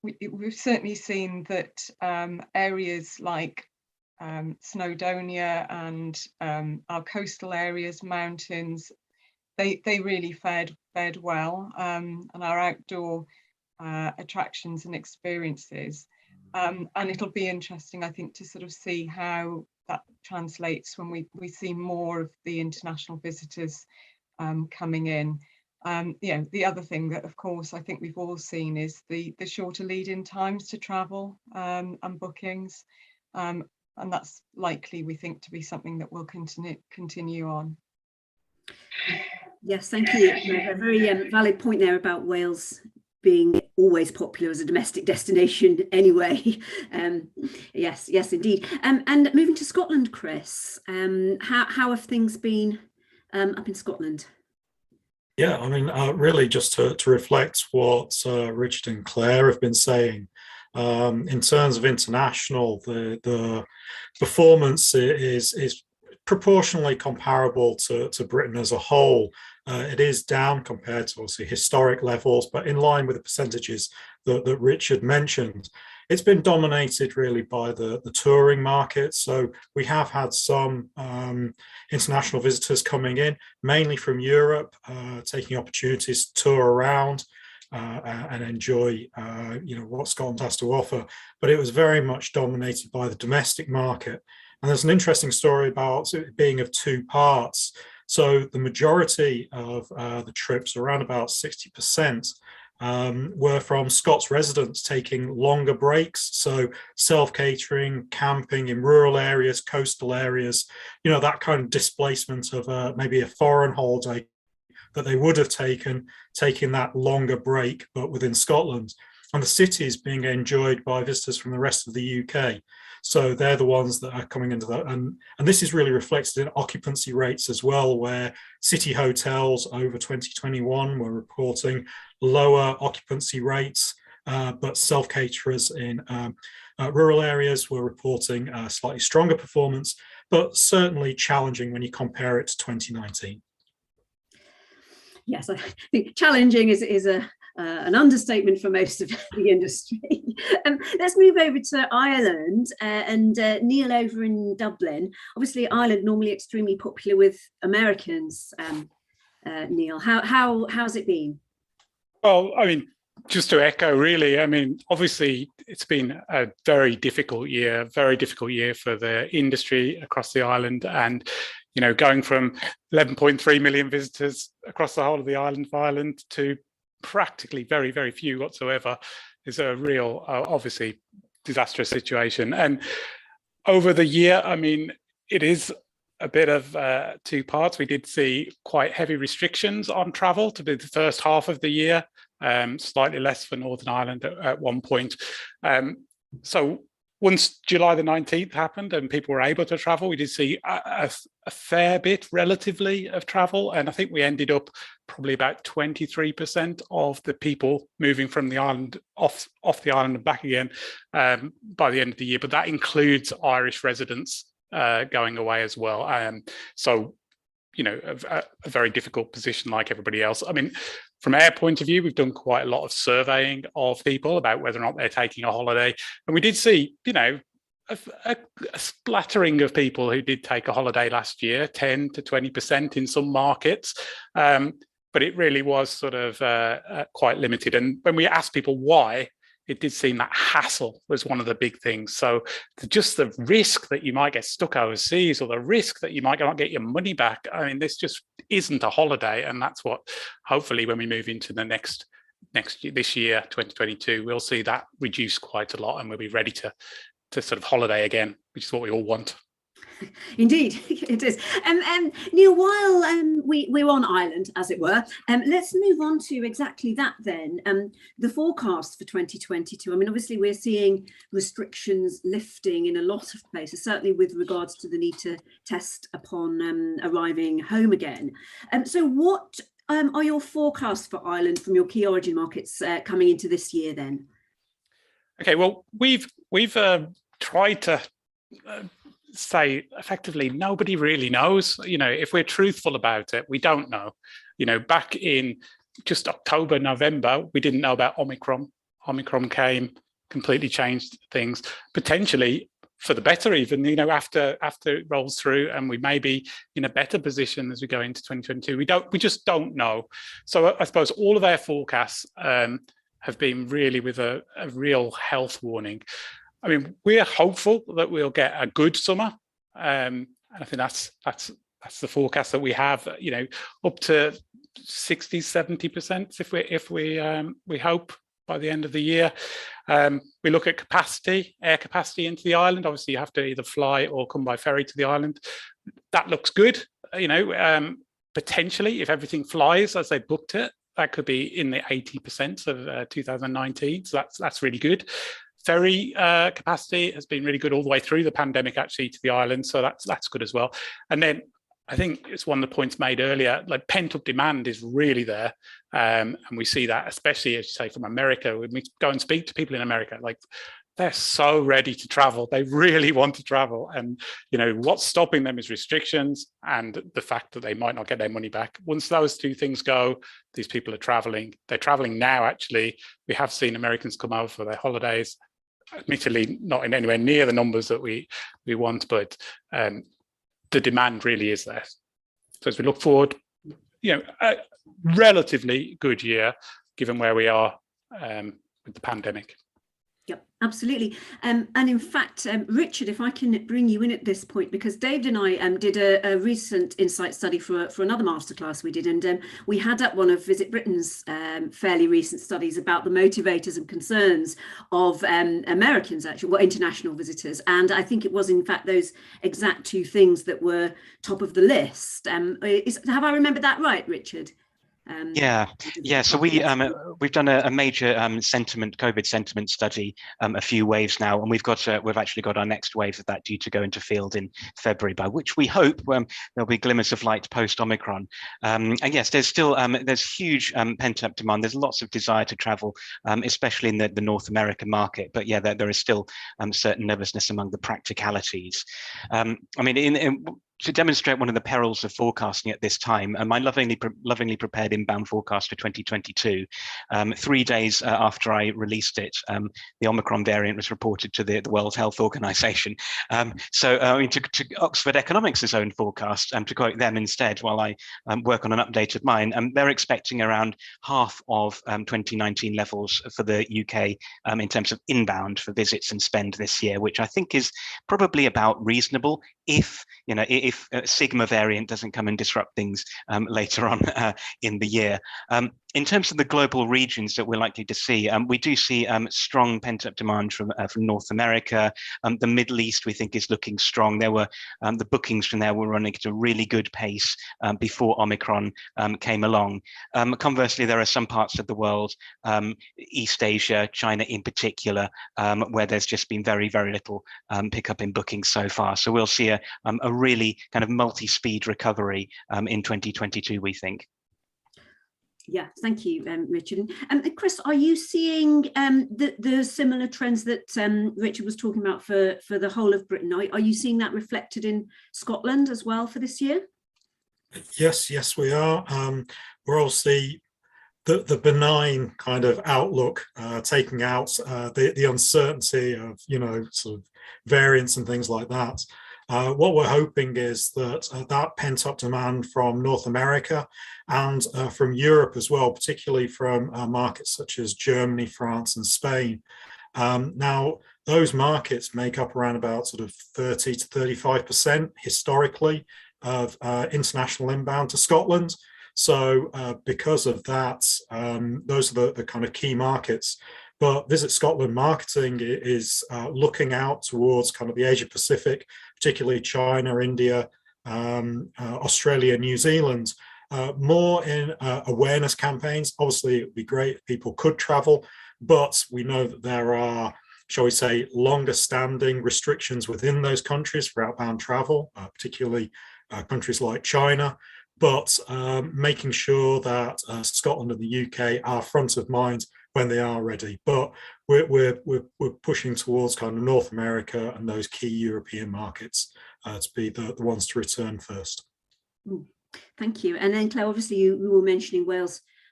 we've certainly seen that areas like Snowdonia and our coastal areas, mountains, they really fared well, and our outdoor attractions and experiences. And it'll be interesting, I think, to sort of see how that translates when we see more of the international visitors coming in. The other thing that, of course, I think we've all seen is the shorter lead-in times to travel and bookings. And that's likely, we think, to be something that will continue on. Yes, thank you. A very valid point there about Wales being always popular as a domestic destination anyway. Yes, indeed. And moving to Scotland, Chris, how have things been up in Scotland? Yeah, I mean, really just to reflect what Richard and Claire have been saying, in terms of international, the performance is proportionally comparable to Britain as a whole. It is down compared to obviously historic levels, but in line with the percentages that Richard mentioned. It's been dominated really by the touring market. So we have had some international visitors coming in, mainly from Europe, taking opportunities to tour around and enjoy what Scotland has to offer. But it was very much dominated by the domestic market. And there's an interesting story about it being of two parts. So the majority of the trips, around about 60%, were from Scots residents taking longer breaks. So self-catering, camping in rural areas, coastal areas, that kind of displacement of maybe a foreign holiday that they would have taken that longer break, but within Scotland. And the cities being enjoyed by visitors from the rest of the UK. So they're the ones that are coming into that. And this is really reflected in occupancy rates as well, where city hotels over 2021 were reporting lower occupancy rates, but self-caterers in rural areas were reporting slightly stronger performance, but certainly challenging when you compare it to 2019. Yes, I think challenging is an understatement for most of the industry. Let's move over to Ireland and Neil over in Dublin. Obviously, Ireland normally extremely popular with Americans. Neil, how's it been? Well, I mean, just to echo, really, I mean, obviously, it's been a very difficult year for the industry across the island, and going from 11.3 million visitors across the whole of the island of Ireland to practically very, very few whatsoever is a real, obviously, disastrous situation. And over the year, I mean, it is a bit of two parts. We did see quite heavy restrictions on travel to be the first half of the year, slightly less for Northern Ireland at one point. So once July the 19th happened and people were able to travel, we did see a fair bit relatively of travel. And I think we ended up probably about 23% of the people moving from the island off the island and back again by the end of the year. But that includes Irish residents going away as well. So, a very difficult position like everybody else. I mean, from our point of view, we've done quite a lot of surveying of people about whether or not they're taking a holiday. And we did see, a splattering of people who did take a holiday last year, 10 to 20% in some markets. But it really was sort of quite limited. And when we asked people why, it did seem that hassle was one of the big things. So just the risk that you might get stuck overseas, or the risk that you might not get your money back. I mean, this just isn't a holiday. And that's what, hopefully, when we move into the this year, 2022, we'll see that reduce quite a lot, and we'll be ready to sort of holiday again, which is what we all want. Indeed, it is. Neil, while we're on Ireland, as it were, let's move on to exactly that then. The forecast for 2022. I mean, obviously, we're seeing restrictions lifting in a lot of places, certainly with regards to the need to test upon arriving home again. So what are your forecasts for Ireland from your key origin markets coming into this year then? Okay, well, we've tried to say effectively nobody really knows. If we're truthful about it, we don't know. Back in just October, November, we didn't know about Omicron. Omicron came, completely changed things, potentially for the better even, after it rolls through, and we may be in a better position as we go into 2022. We just don't know. So I suppose all of our forecasts have been really with a real health warning. I mean, we're hopeful that we'll get a good summer. And I think that's the forecast that we have, up to 60, 70% if we hope by the end of the year. We look at air capacity into the island. Obviously, you have to either fly or come by ferry to the island. That looks good. Potentially, if everything flies as they booked it, that could be in the 80% of 2019. So that's really good. Ferry capacity has been really good all the way through the pandemic, actually, to the island. So that's good as well. And then I think it's one of the points made earlier, like pent-up demand is really there. And we see that, especially, as you say, from America. When we go and speak to people in America, like they're so ready to travel. They really want to travel. And, what's stopping them is restrictions and the fact that they might not get their money back. Once those two things go, these people are traveling. They're traveling now, actually. We have seen Americans come over for their holidays, admittedly not in anywhere near the numbers that we want, but the demand really is there. So as we look forward, a relatively good year given where we are with the pandemic. Yep, absolutely. And in fact, Richard, if I can bring you in at this point, because David and I did a recent insight study for another masterclass we did, and we had up one of Visit Britain's fairly recent studies about the motivators and concerns of Americans, actually, international visitors. And I think it was, in fact, those exact two things that were top of the list. Have I remembered that right, Richard? Yeah. So we've done a major COVID sentiment study a few waves now, and we've actually got our next wave of that due to go into field in February, by which we hope there'll be glimmers of light post Omicron. And yes, there's still there's huge pent up demand. There's lots of desire to travel, especially in the North American market. But yeah, there is still certain nervousness among the practicalities. I mean, to demonstrate one of the perils of forecasting at this time, my lovingly prepared inbound forecast for 2022, 3 days after I released it, the Omicron variant was reported to the World Health Organization. To Oxford Economics' own forecast, to quote them instead, while I work on an update of mine, they're expecting around half of 2019 levels for the UK in terms of inbound for visits and spend this year, which I think is probably about reasonable if Sigma variant doesn't come and disrupt things later on in the year. In terms of the global regions that we're likely to see, we do see strong pent-up demand from North America. The Middle East, we think, is looking strong. There were the bookings from there were running at a really good pace before Omicron came along. Conversely, there are some parts of the world, East Asia, China in particular, where there's just been very, very little pickup in bookings so far. So we'll see a really kind of multi-speed recovery in 2022, we think. Yeah, thank you, Richard. And Chris, are you seeing the similar trends that Richard was talking about for the whole of Britain? Are you seeing that reflected in Scotland as well for this year? Yes, we are. We're obviously the benign kind of outlook, taking out the uncertainty of sort of variants and things like that. What we're hoping is that that pent-up demand from North America and from Europe as well, particularly from markets such as Germany, France and Spain. Now, those markets make up around about sort of 30 to 35% historically of international inbound to Scotland. So because of that, those are the kind of key markets. But Visit Scotland marketing is looking out towards kind of the Asia Pacific, particularly China, India, Australia, New Zealand, more in awareness campaigns. Obviously, it would be great if people could travel, but we know that there are, shall we say, longer standing restrictions within those countries for outbound travel, particularly countries like China. But making sure that Scotland and the UK are front of mind when they are ready. But we're pushing towards kind of North America and those key European markets to be the ones to return first. Thank you. And then Claire, obviously you were mentioning Wales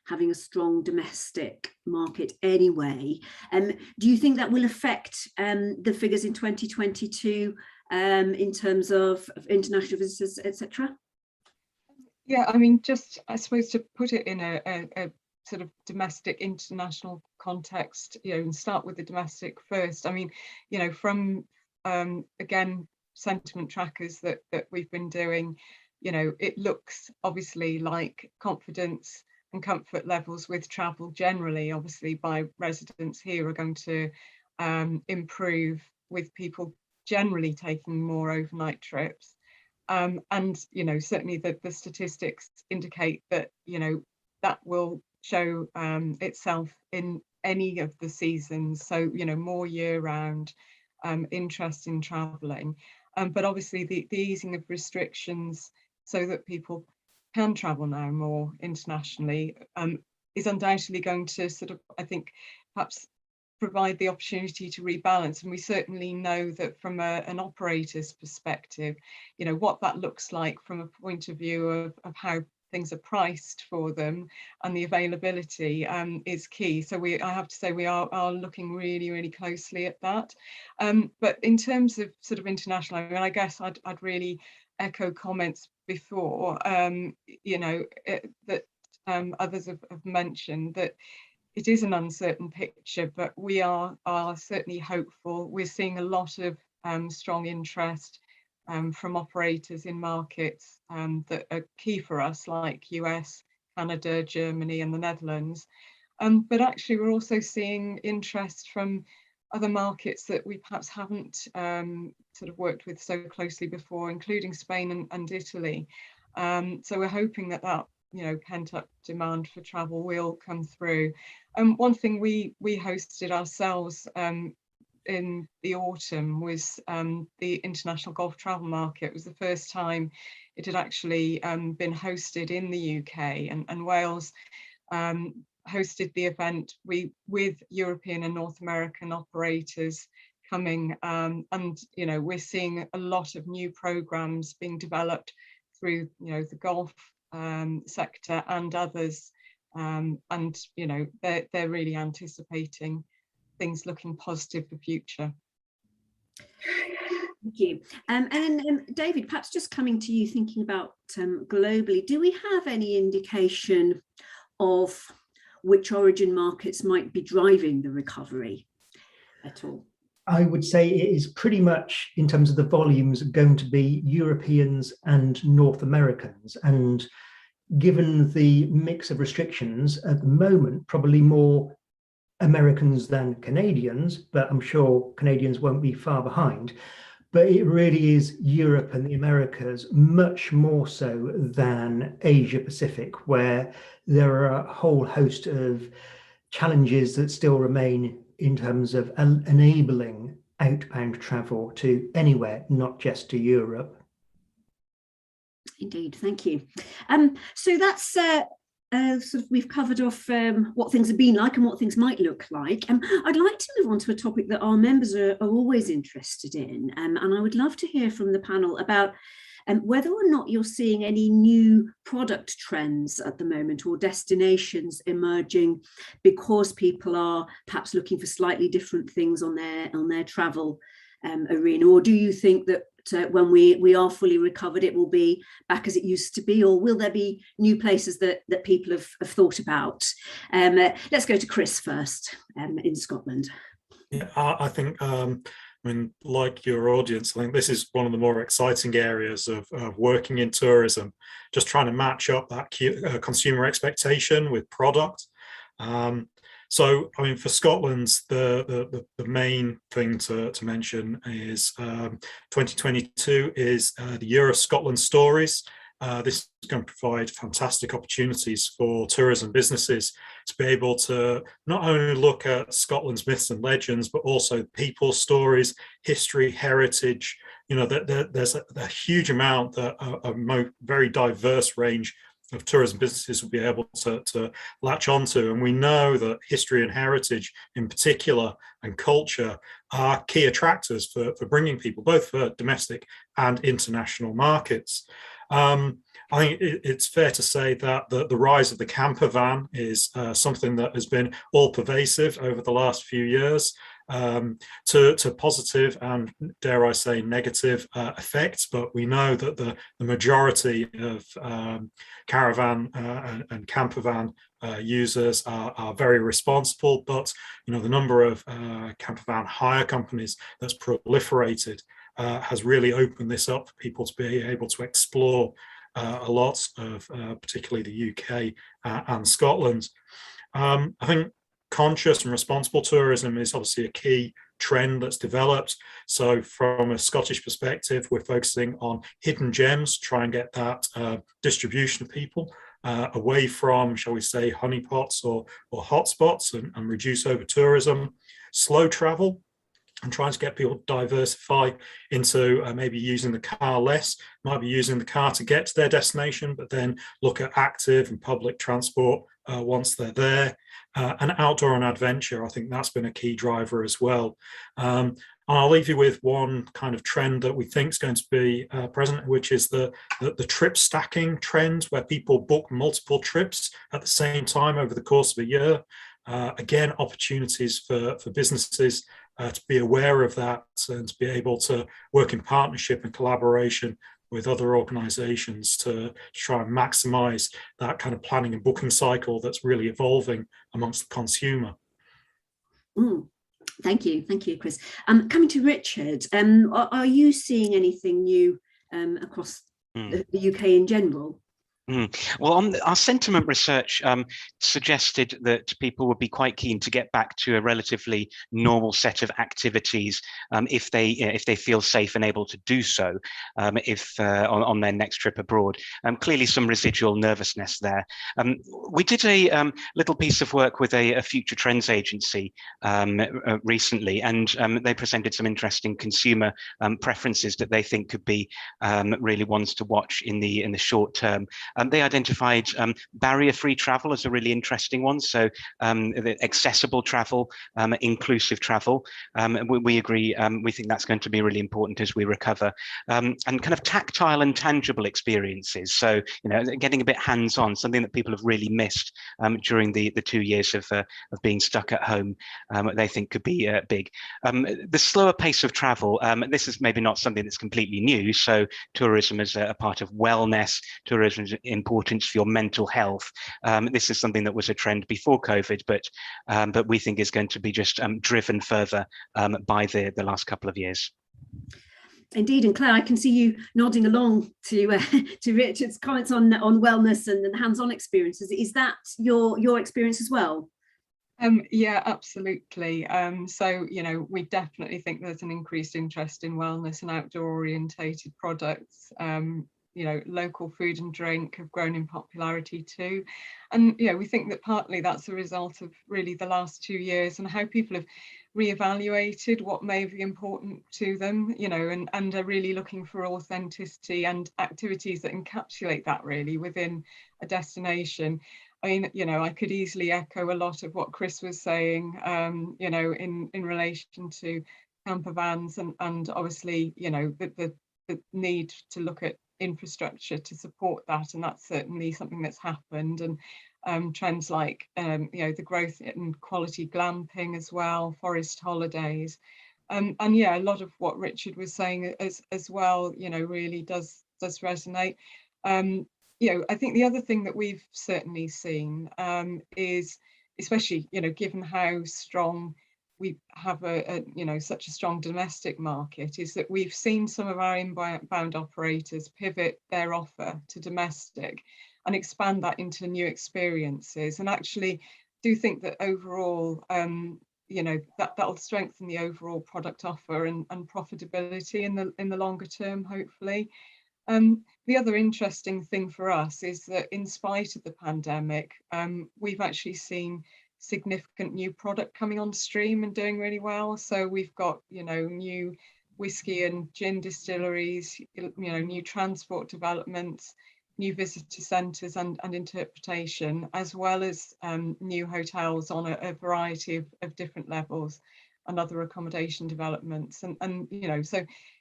having a strong domestic market anyway. Do you think that will affect the figures in 2022 in terms of international visitors, etc.? Yeah, I mean, just I suppose to put it in a sort of domestic international context, and start with the domestic first. I mean, from again, sentiment trackers that we've been doing, it looks obviously like confidence and comfort levels with travel generally, obviously by residents here, are going to improve, with people generally taking more overnight trips. And certainly the statistics indicate that that will show itself in any of the seasons. So more year-round interest in travelling, but obviously the easing of restrictions so that people can travel now more internationally is undoubtedly going to sort of, I think, perhaps provide the opportunity to rebalance. And we certainly know that from an operator's perspective, what that looks like from a point of view of how things are priced for them and the availability is key. So I have to say we are looking really, really closely at that. But in terms of sort of international, I mean, I guess I'd really echo comments before, that others have mentioned, that it is an uncertain picture, but we are certainly hopeful. We're seeing a lot of strong interest from operators in markets that are key for us, like US, Canada, Germany, and the Netherlands. But actually, we're also seeing interest from other markets that we perhaps haven't sort of worked with so closely before, including Spain and Italy. So we're hoping that pent-up demand for travel will come through. One thing we hosted ourselves in the autumn was the International Golf Travel Market. It was the first time it had actually been hosted in the UK, and Wales hosted the event with European and North American operators coming, and we're seeing a lot of new programs being developed through the golf sector and others, and they're really anticipating things looking positive for future. Thank you. And then David, perhaps just coming to you, thinking about globally, do we have any indication of which origin markets might be driving the recovery at all? I would say it is pretty much, in terms of the volumes, going to be Europeans and North Americans. And given the mix of restrictions at the moment, probably more Americans than Canadians, but I'm sure Canadians won't be far behind. But it really is Europe and the Americas, much more so than Asia Pacific, where there are a whole host of challenges that still remain in terms of enabling outbound travel to anywhere, not just to Europe. Indeed, thank you. So that's sort of, we've covered off what things have been like and what things might look like. I'd like to move on to a topic that our members are always interested in, and I would love to hear from the panel about whether or not you're seeing any new product trends at the moment, or destinations emerging because people are perhaps looking for slightly different things on their travel arena. Or do you think that when we are fully recovered, it will be back as it used to be, or will there be new places that people have thought about? Let's go to Chris first in Scotland. Yeah, I think, I mean, like your audience, I think this is one of the more exciting areas of working in tourism, just trying to match up that consumer expectation with product. So, I mean, for Scotland, the main thing to mention is 2022 is the Year of Scotland Stories. This is going to provide fantastic opportunities for tourism businesses to be able to not only look at Scotland's myths and legends, but also people's stories, history, heritage. You know, there's a huge amount that a very diverse range of tourism businesses will be able to latch onto. And we know that history and heritage in particular, and culture, are key attractors for bringing people, both for domestic and international markets. I think it's fair to say that the rise of the camper van is something that has been all pervasive over the last few years, to positive and, dare I say, negative effects. But we know that the majority of caravan and camper van users are very responsible. But the number of camper van hire companies that's proliferated has really opened this up for people to be able to explore a lot of particularly the UK and Scotland. I think conscious and responsible tourism is obviously a key trend that's developed. So from a Scottish perspective, we're focusing on hidden gems, try and get that distribution of people away from, shall we say, honeypots or hotspots, and reduce over tourism. Slow travel, and trying to get people to diversify into maybe using the car less, might be using the car to get to their destination, but then look at active and public transport once they're there. And outdoor and adventure, I think that's been a key driver as well. And I'll leave you with one kind of trend that we think is going to be present, which is the trip stacking trend, where people book multiple trips at the same time over the course of a year. Again, opportunities for businesses to be aware of that and to be able to work in partnership and collaboration with other organizations to try and maximize that kind of planning and booking cycle that's really evolving amongst the consumer. Thank you, Chris. Coming to Richard, are you seeing anything new across the UK in general? Well, our sentiment research suggested that people would be quite keen to get back to a relatively normal set of activities if they feel safe and able to do so, on their next trip abroad. Clearly, some residual nervousness there. We did a little piece of work with a future trends agency recently, and they presented some interesting consumer preferences that they think could be really ones to watch in the short term. They identified barrier-free travel as a really interesting one. So accessible travel, inclusive travel. We agree. We think that's going to be really important as we recover. And kind of tactile and tangible experiences. So getting a bit hands-on, something that people have really missed during the 2 years of being stuck at home. They think could be big. The slower pace of travel. This is maybe not something that's completely new. So tourism is a part of wellness. Tourism is importance for your mental health. This is something that was a trend before COVID, but we think is going to be just driven further by the last couple of years. Indeed, and Claire, I can see you nodding along to Richard's comments on wellness and hands-on experiences. Is that your experience as well? Yeah, absolutely. So, we definitely think there's an increased interest in wellness and outdoor orientated products. Local food and drink have grown in popularity too. And, we think that partly that's a result of really the last 2 years and how people have reevaluated what may be important to them, and are really looking for authenticity and activities that encapsulate that really within a destination. I mean, I could easily echo a lot of what Chris was saying, in relation to camper vans and obviously, the need to look at infrastructure to support that, and that's certainly something that's happened. And trends like the growth in quality glamping as well, forest holidays, and yeah, a lot of what Richard was saying as well, really does resonate. I think the other thing that we've certainly seen is, especially given how strong we have such a strong domestic market, is that we've seen some of our inbound operators pivot their offer to domestic and expand that into new experiences, and actually do think that overall that'll strengthen the overall product offer and profitability in the longer term, hopefully. The other interesting thing for us is that in spite of the pandemic, we've actually seen significant new product coming on stream and doing really well. So we've got, new whiskey and gin distilleries, new transport developments, new visitor centres and interpretation, as well as new hotels on a variety of different levels and other accommodation developments. And so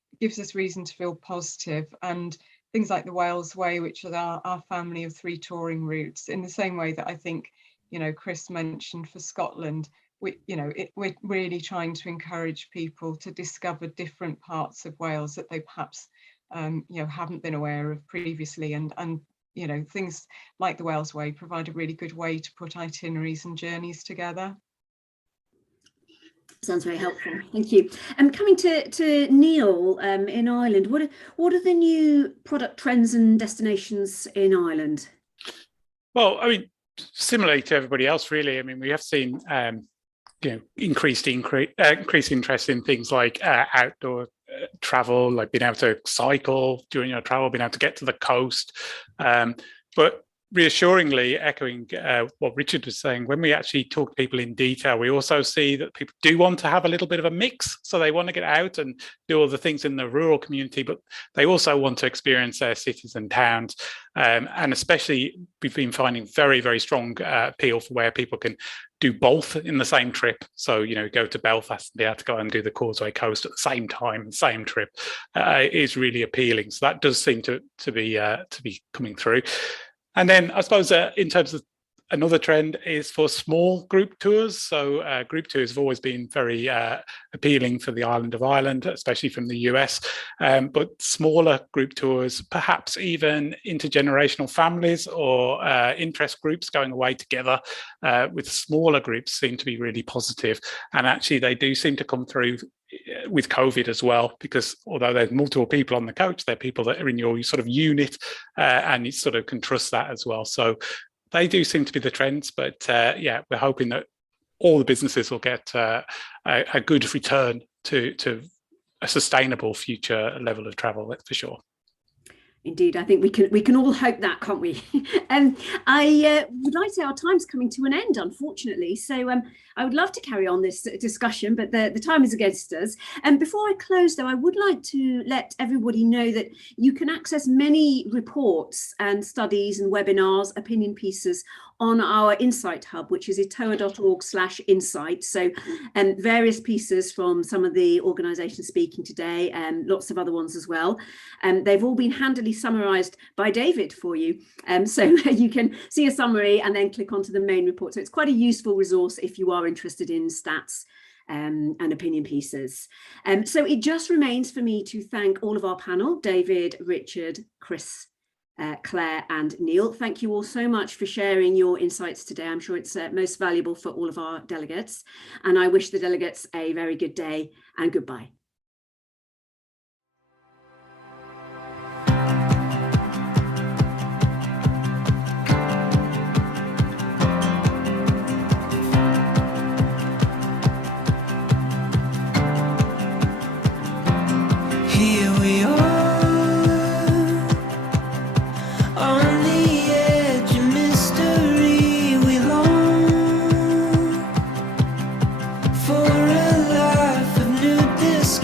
gives us reason to feel positive. And things like the Wales Way, which is our family of 3 touring routes, in the same way that I think, Chris mentioned for Scotland, we're really trying to encourage people to discover different parts of Wales that they perhaps haven't been aware of previously, and things like the Wales Way provide a really good way to put itineraries and journeys together. Sounds very helpful, thank you. Coming to Neil in Ireland, what are the new product trends and destinations in Ireland? Well, I mean, similarly to everybody else, really. I mean, we have seen increased interest in things like outdoor travel, like being able to cycle during your travel, being able to get to the coast. But reassuringly, echoing what Richard was saying, when we actually talk to people in detail, we also see that people do want to have a little bit of a mix. So they want to get out and do all the things in the rural community, but they also want to experience their cities and towns. And especially, we've been finding very, very strong appeal for where people can do both in the same trip. So, go to Belfast and be able to go and do the Causeway Coast at the same time, same trip, is really appealing. So that does seem to be coming through. And then I suppose in terms of another trend is for small group tours. So group tours have always been very appealing for the island of Ireland, especially from the US. But smaller group tours, perhaps even intergenerational families or interest groups going away together with smaller groups seem to be really positive. And actually they do seem to come through with COVID as well, because although there's multiple people on the coach, there are people that are in your sort of unit and you sort of can trust that as well. So they do seem to be the trends, but we're hoping that all the businesses will get a good return to a sustainable future level of travel, that's for sure. Indeed, I think we can all hope that, can't we? I would like to say our time's coming to an end, unfortunately. So I would love to carry on this discussion, but the time is against us. And before I close, though, I would like to let everybody know that you can access many reports and studies and webinars, opinion pieces on our Insight Hub, which is etoa.org/insight. So various pieces from some of the organisations speaking today, and lots of other ones as well. They've all been handily summarised by David for you. So you can see a summary and then click onto the main report. So it's quite a useful resource if you are interested in stats and opinion pieces. So it just remains for me to thank all of our panel, David, Richard, Chris, Claire and Neil. Thank you all so much for sharing your insights today. I'm sure it's most valuable for all of our delegates. And I wish the delegates a very good day and goodbye. Here we are. For a life of new discovery.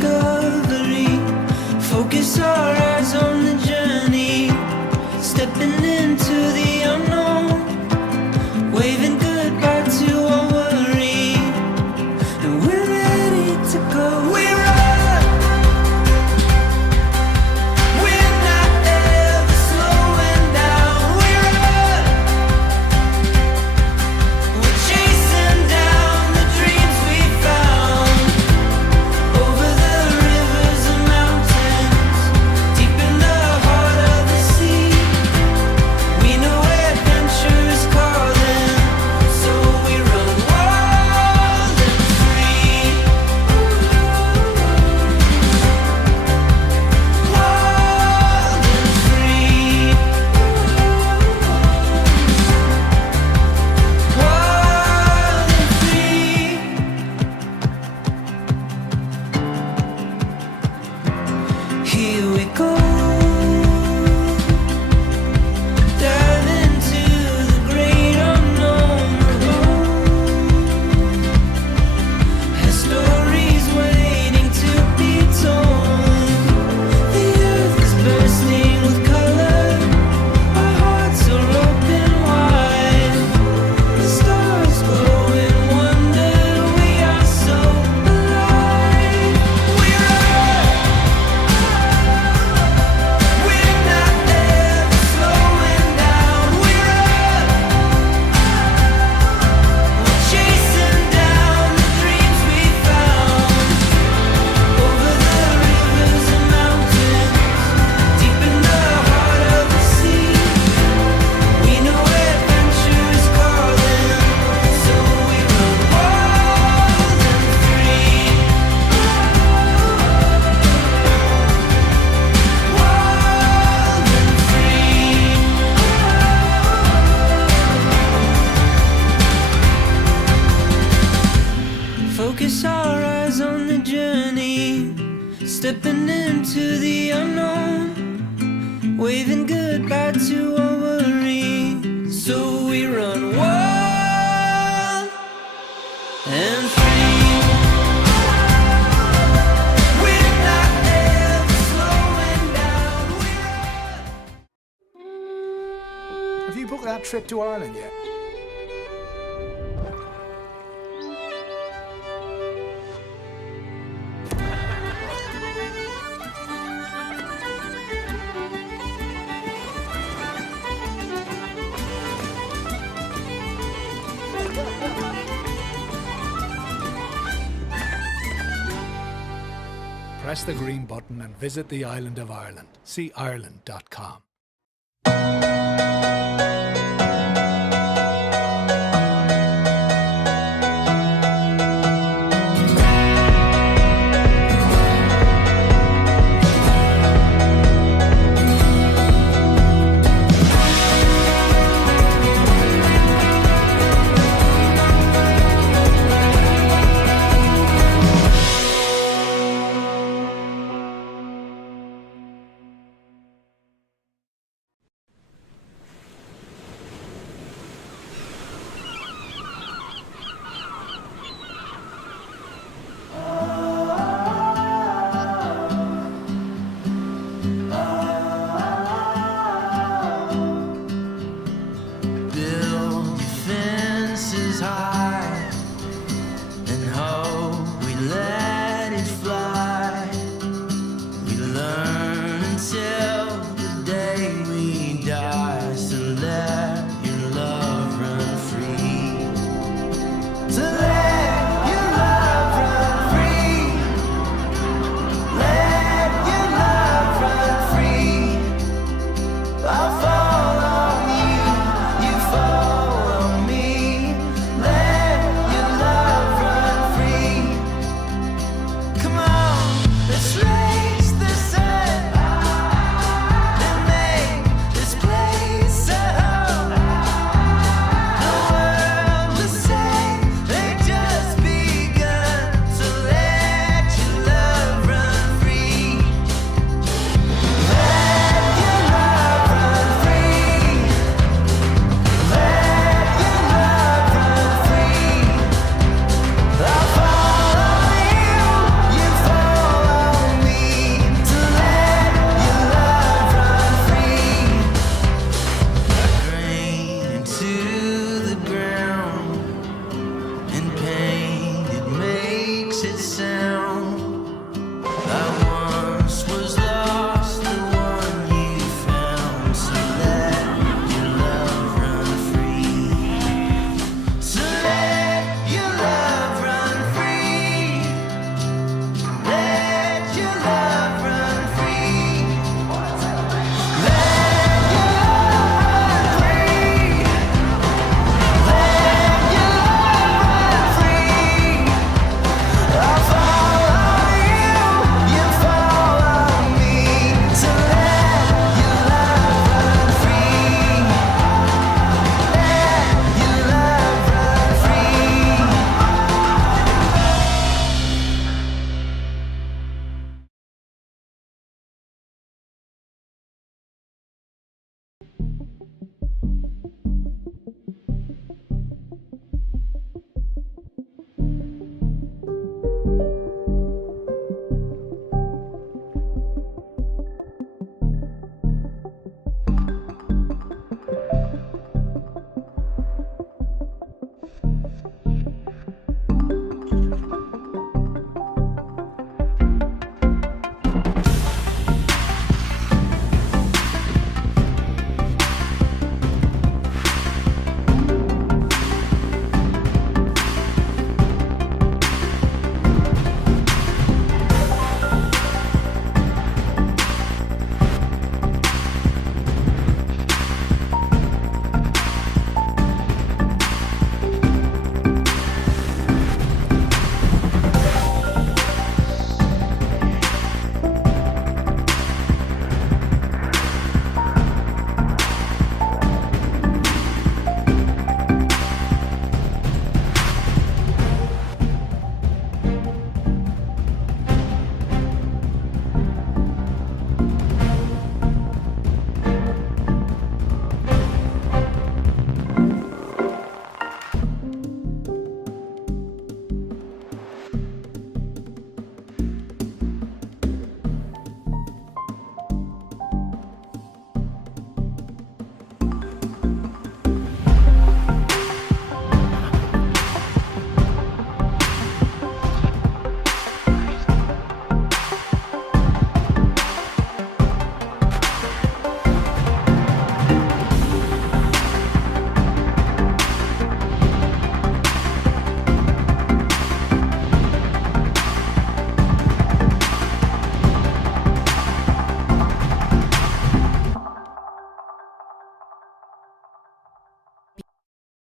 stepping into the unknown, waving goodbye to our worries. So we run wild and free. We're not ever slowing down. Have you booked that trip to Ireland yet? Press the green button and visit the island of Ireland. See Ireland.com.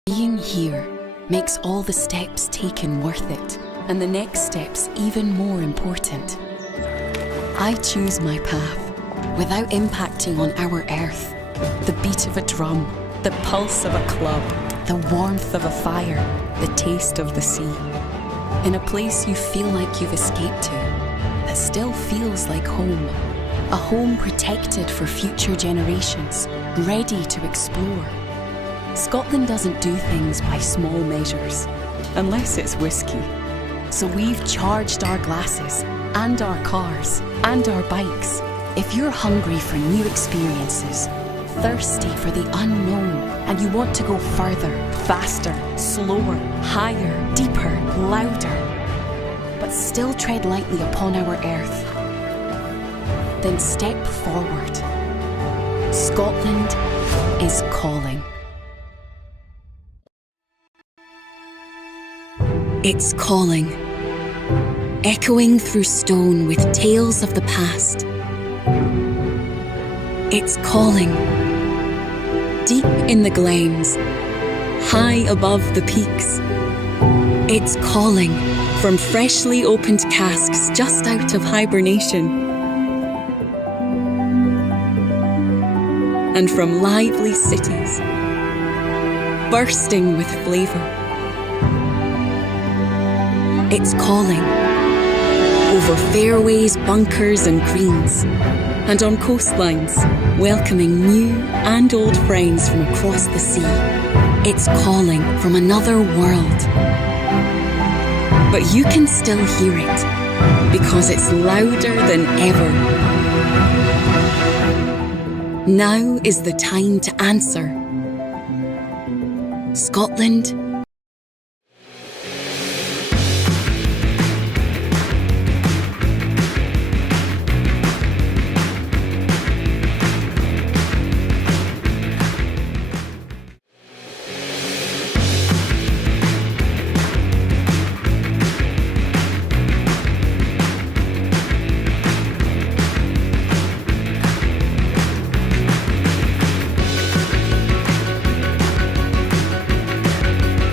Being here makes all the steps taken worth it, and the next steps even more important. I choose my path without impacting on our earth. The beat of a drum, the pulse of a club, the warmth of a fire, the taste of the sea. In a place you feel like you've escaped to, that still feels like home. A home protected for future generations, ready to explore. Scotland doesn't do things by small measures, unless it's whiskey. So we've charged our glasses, and our cars, and our bikes. If you're hungry for new experiences, thirsty for the unknown, and you want to go further, faster, slower, higher, deeper, louder, but still tread lightly upon our earth, then step forward. Scotland is calling. It's calling, echoing through stone with tales of the past. It's calling, deep in the glens, high above the peaks. It's calling from freshly opened casks just out of hibernation. And from lively cities, bursting with flavour. It's calling over fairways, bunkers and greens, and on coastlines, welcoming new and old friends from across the sea. It's calling from another world. But you can still hear it, because it's louder than ever. Now is the time to answer. Scotland.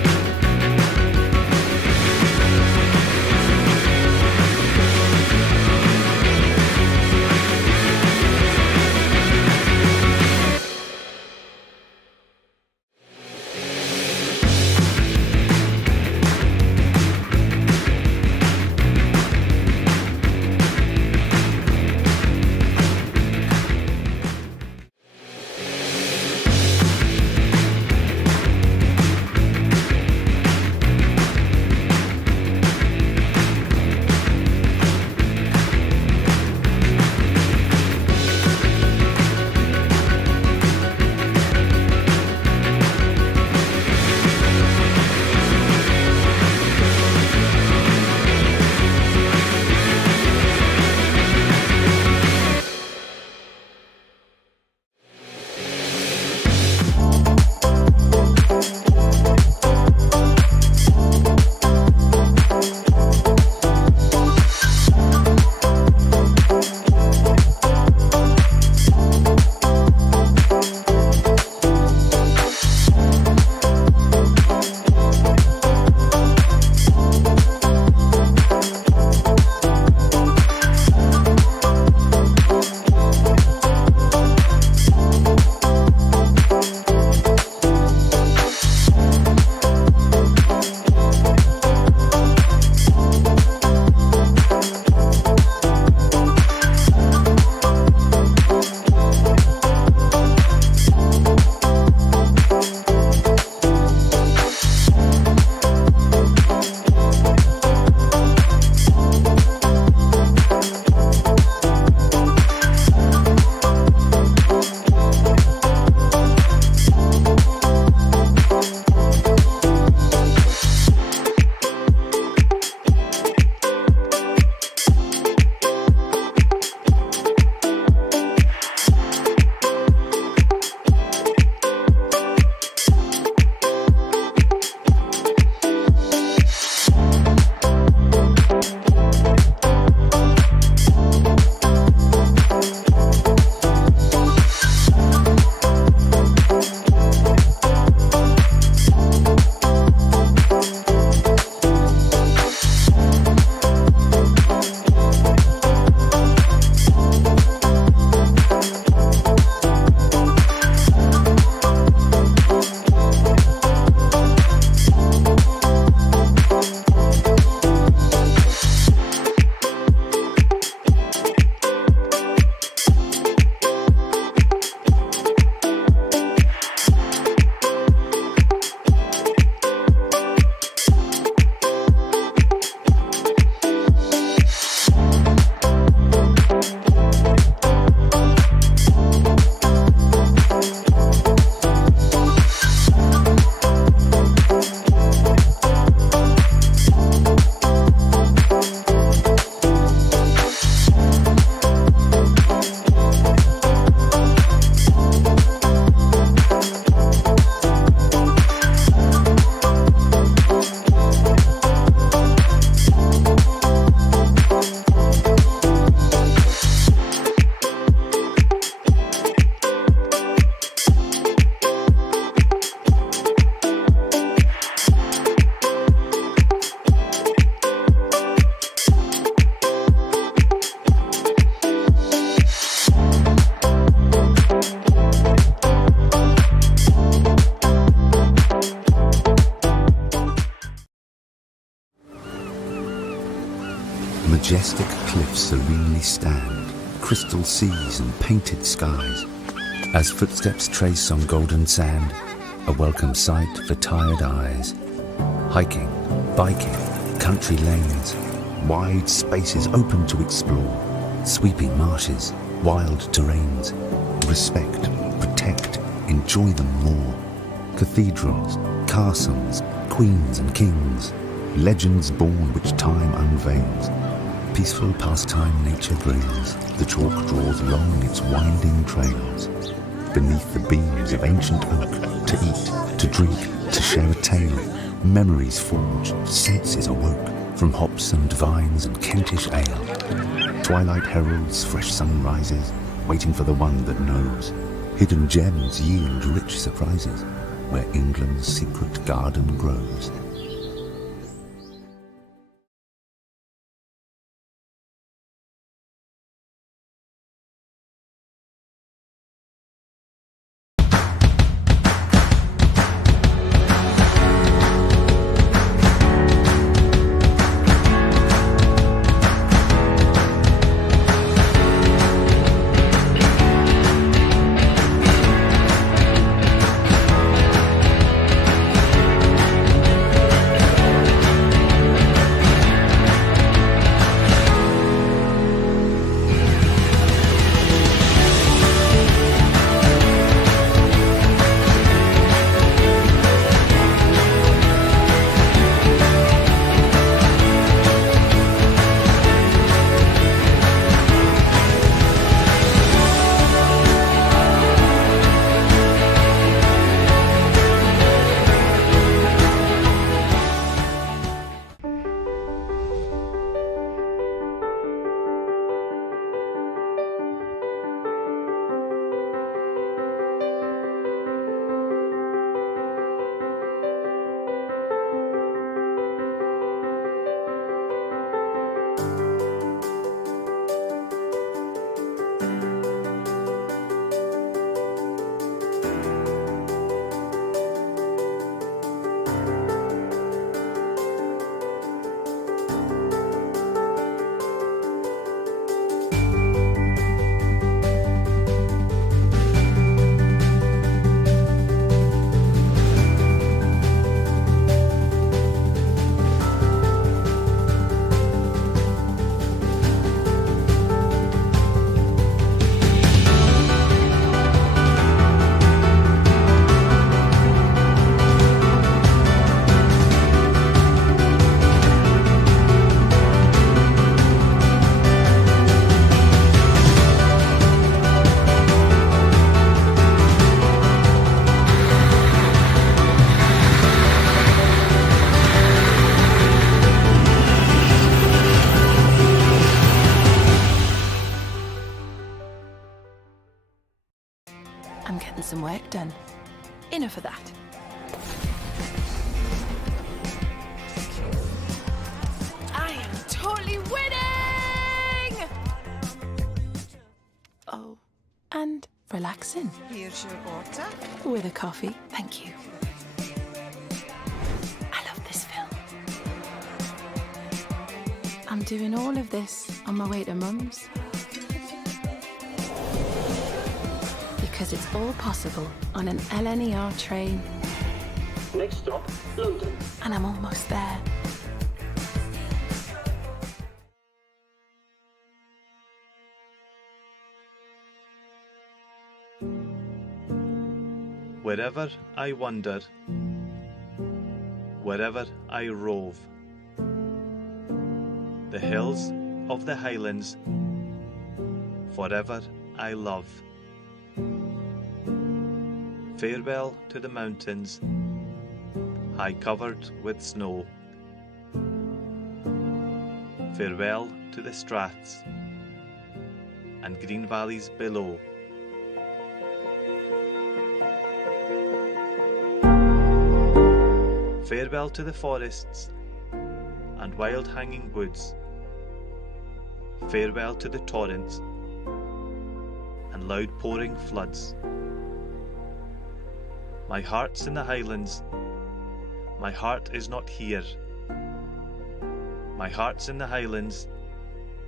Majestic cliffs serenely stand, crystal seas and painted skies. As footsteps trace on golden sand, a welcome sight for tired eyes. Hiking, biking, country lanes, wide spaces open to explore. Sweeping marshes, wild terrains. Respect, protect, enjoy them more. Cathedrals, castles, queens and kings. Legends born which time unveils. Peaceful pastime nature brings. The chalk draws along its winding trails. Beneath the beams of ancient oak, to eat, to drink, to share a tale. Memories forged, senses awoke, from hops and vines and Kentish ale. Twilight heralds fresh sunrises, waiting for the one that knows. Hidden gems yield rich surprises, where England's secret garden grows. I'm getting some work done. Enough of that. I am totally winning! Oh, and relaxing. Here's your water. With a coffee, thank you. I love this film. I'm doing all of this on my way to Mum's. Because it's all possible on an LNER train. Next stop, London. And I'm almost there. Wherever I wander, wherever I rove, the hills of the Highlands, forever I love. Farewell to the mountains, high covered with snow. Farewell to the straths and green valleys below. Farewell to the forests and wild hanging woods. Farewell to the torrents and loud pouring floods. My heart's in the Highlands, my heart is not here. My heart's in the Highlands,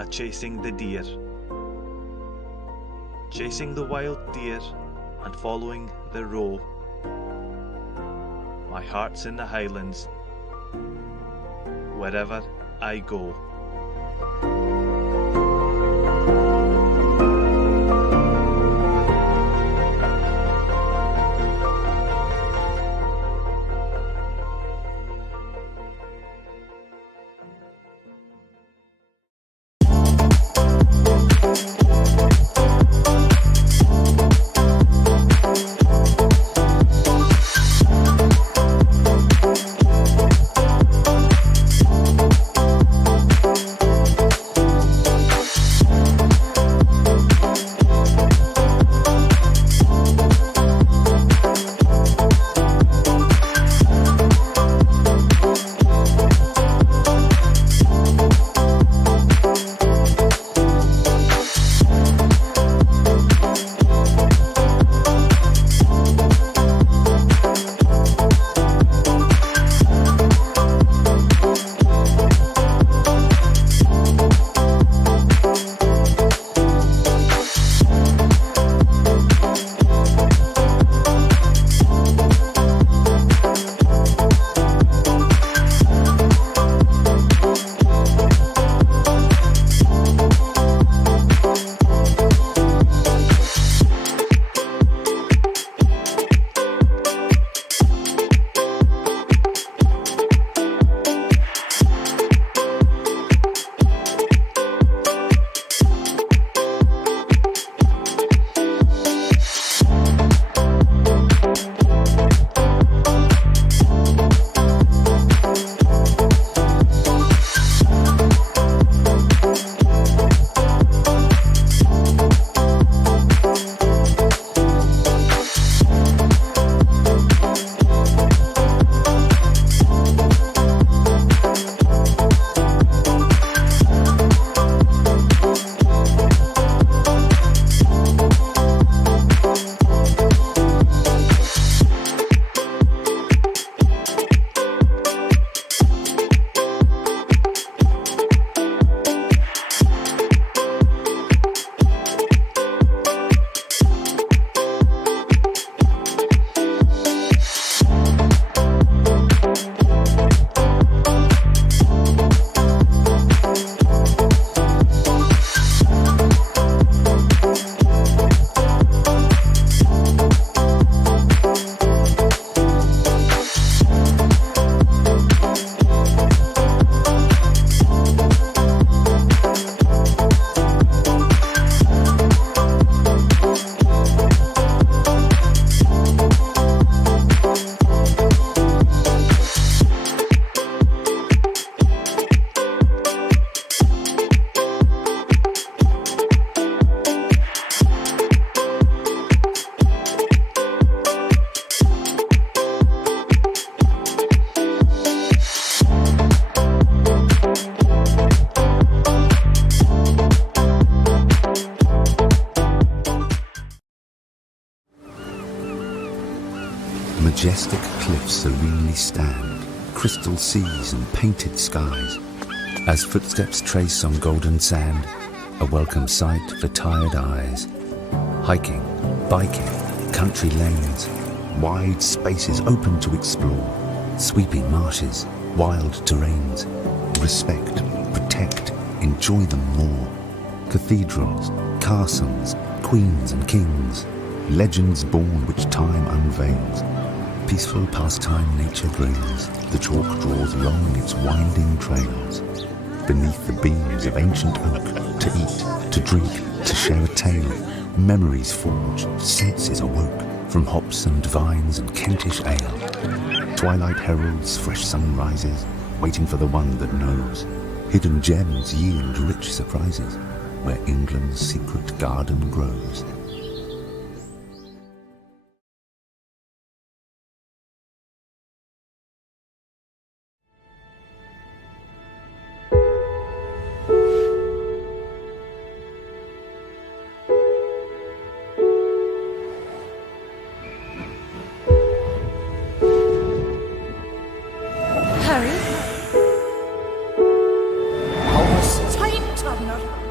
at chasing the deer. Chasing the wild deer and following the roe. My heart's in the Highlands, wherever I go. Majestic cliffs serenely stand, crystal seas and painted skies. As footsteps trace on golden sand, a welcome sight for tired eyes. Hiking, biking, country lanes, wide spaces open to explore. Sweeping marshes, wild terrains. Respect, protect, enjoy them more. Cathedrals, castles, queens and kings. Legends born which time unveils. Peaceful pastime nature brings. The chalk draws along its winding trails. Beneath the beams of ancient oak, to eat, to drink, to share a tale. Memories forged, senses awoke, from hops and vines and Kentish ale. Twilight heralds fresh sunrises, waiting for the one that knows. Hidden gems yield rich surprises, where England's secret garden grows. Harry? Almost time, Turner.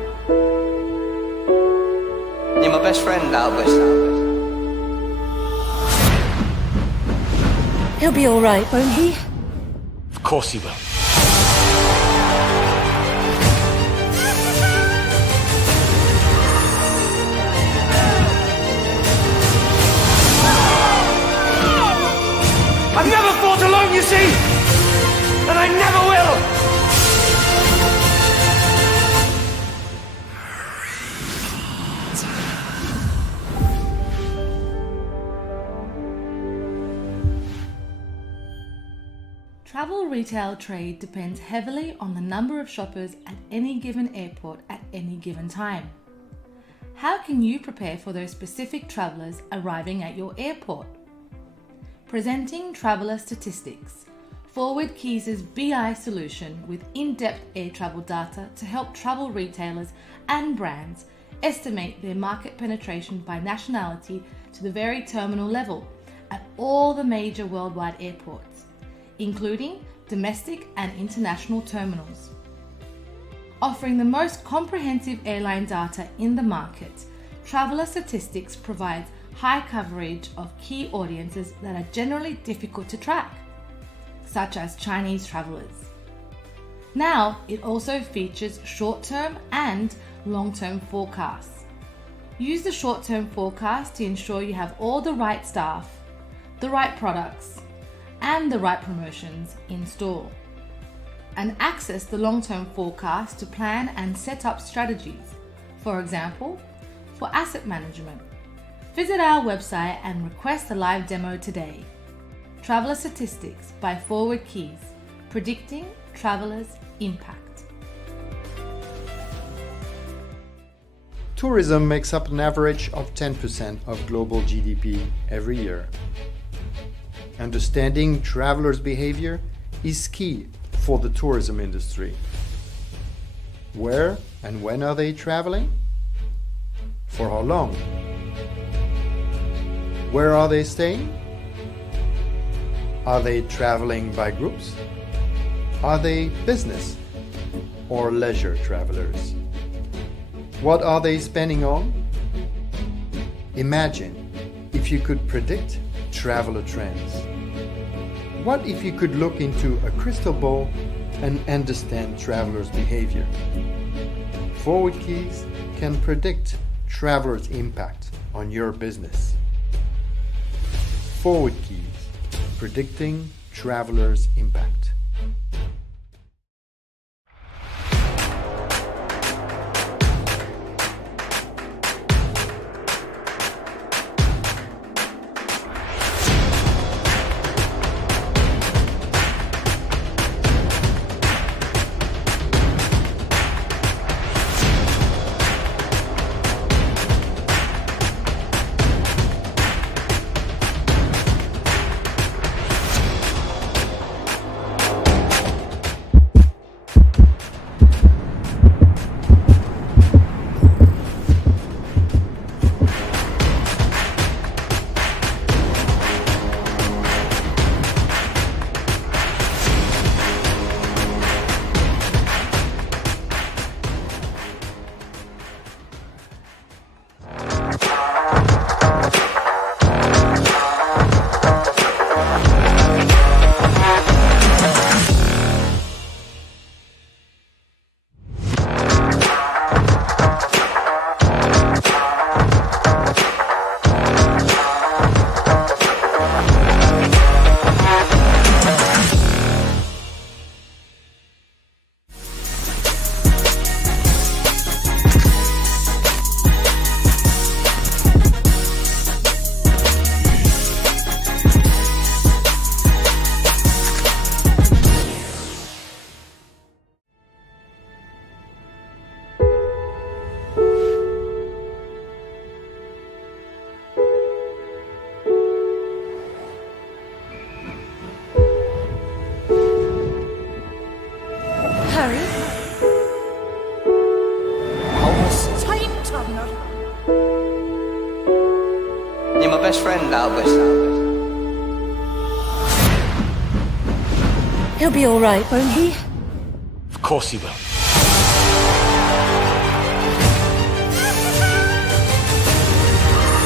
friend, Albert. He'll be all right, won't he? Of course he will. I've never fought alone, you see, and I never will. Travel retail trade depends heavily on the number of shoppers at any given airport at any given time. How can you prepare for those specific travellers arriving at your airport? Presenting traveller statistics, Forward Keys' BI solution with in-depth air travel data to help travel retailers and brands estimate their market penetration by nationality to the very terminal level at all the major worldwide airports, including domestic and international terminals. Offering the most comprehensive airline data in the market, Traveller Statistics provides high coverage of key audiences that are generally difficult to track, such as Chinese travellers. Now, it also features short-term and long-term forecasts. Use the short-term forecast to ensure you have all the right staff, the right products, and the right promotions in store. And access the long-term forecast to plan and set up strategies, for example, for asset management. Visit our website and request a live demo today. Traveller Statistics by Forward Keys, predicting travelers' impact. Tourism makes up an average of 10% of global GDP every year. Understanding travelers' behavior is key for the tourism industry. Where and when are they traveling? For how long? Where are they staying? Are they traveling by groups? Are they business or leisure travelers? What are they spending on? Imagine if you could predict traveler trends. What if you could look into a crystal ball and understand travelers' behavior? Forward Keys can predict travelers' impact on your business. Forward Keys, predicting travelers' impact. You're my best friend, Albert. He'll be all right, won't he? Of course he will.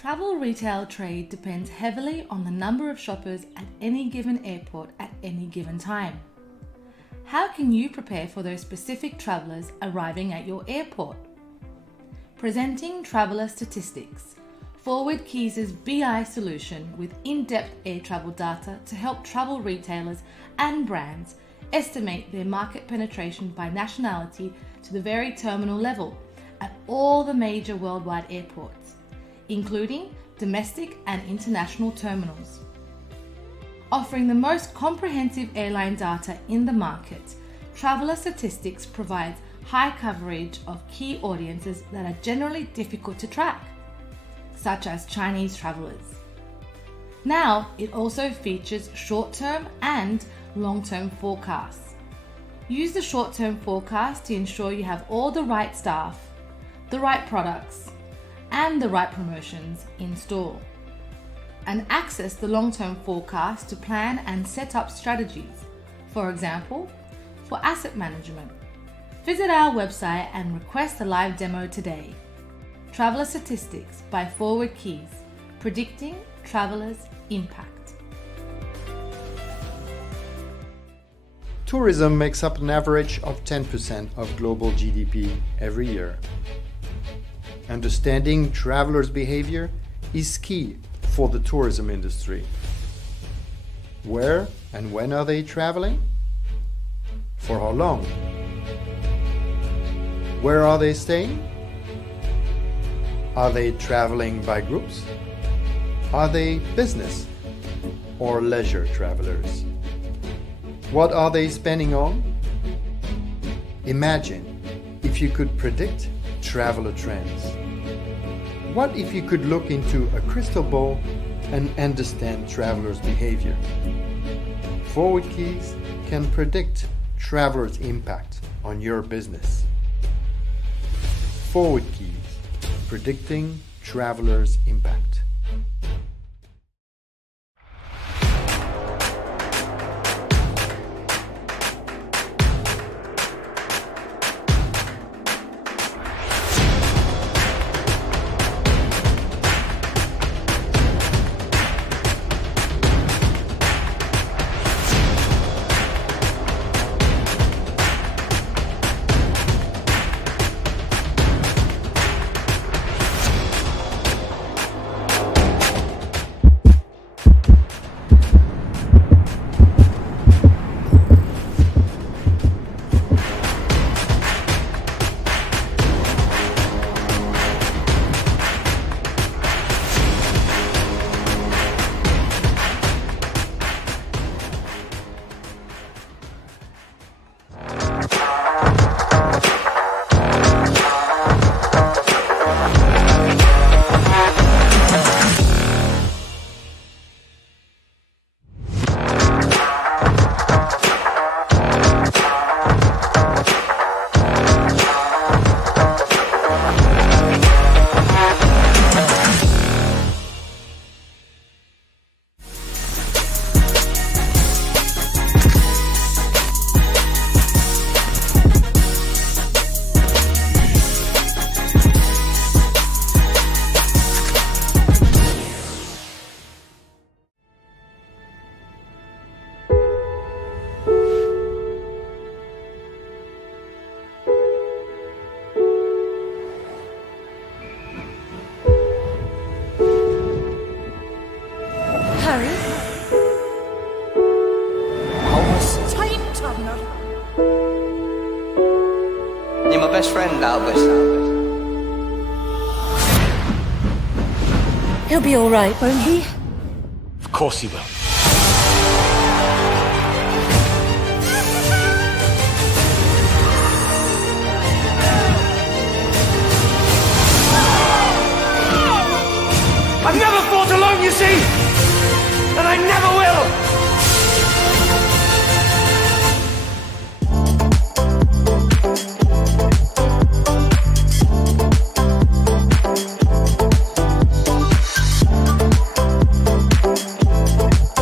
Travel retail trade depends heavily on the number of shoppers at any given airport at any given time. How can you prepare for those specific travellers arriving at your airport? Presenting traveller statistics, Forward Keys' BI solution with in-depth air travel data to help travel retailers and brands estimate their market penetration by nationality to the very terminal level at all the major worldwide airports, including domestic and international terminals. Offering the most comprehensive airline data in the market, Traveller Statistics provides high coverage of key audiences that are generally difficult to track, such as Chinese travellers. Now, it also features short-term and long-term forecasts. Use the short-term forecast to ensure you have all the right staff, the right products, and the right promotions in store. And access the long-term forecast to plan and set up strategies, for example, for asset management. Visit our website and request a live demo today. Traveller Statistics by Forward Keys, predicting travellers' impact. Tourism makes up an average of 10% of global GDP every year. Understanding travelers' behavior is key for the tourism industry. Where and when are they traveling? For how long? Where are they staying? Are they traveling by groups? Are they business or leisure travelers? What are they spending on? Imagine if you could predict traveler trends. What if you could look into a crystal ball and understand travelers' behavior? Forward Keys can predict travelers' impact on your business. Forward Keys, predicting travelers' impact. You're my best friend, Albert. He'll be all right, won't he? Of course he will. I've never fought alone, you see, and I never will.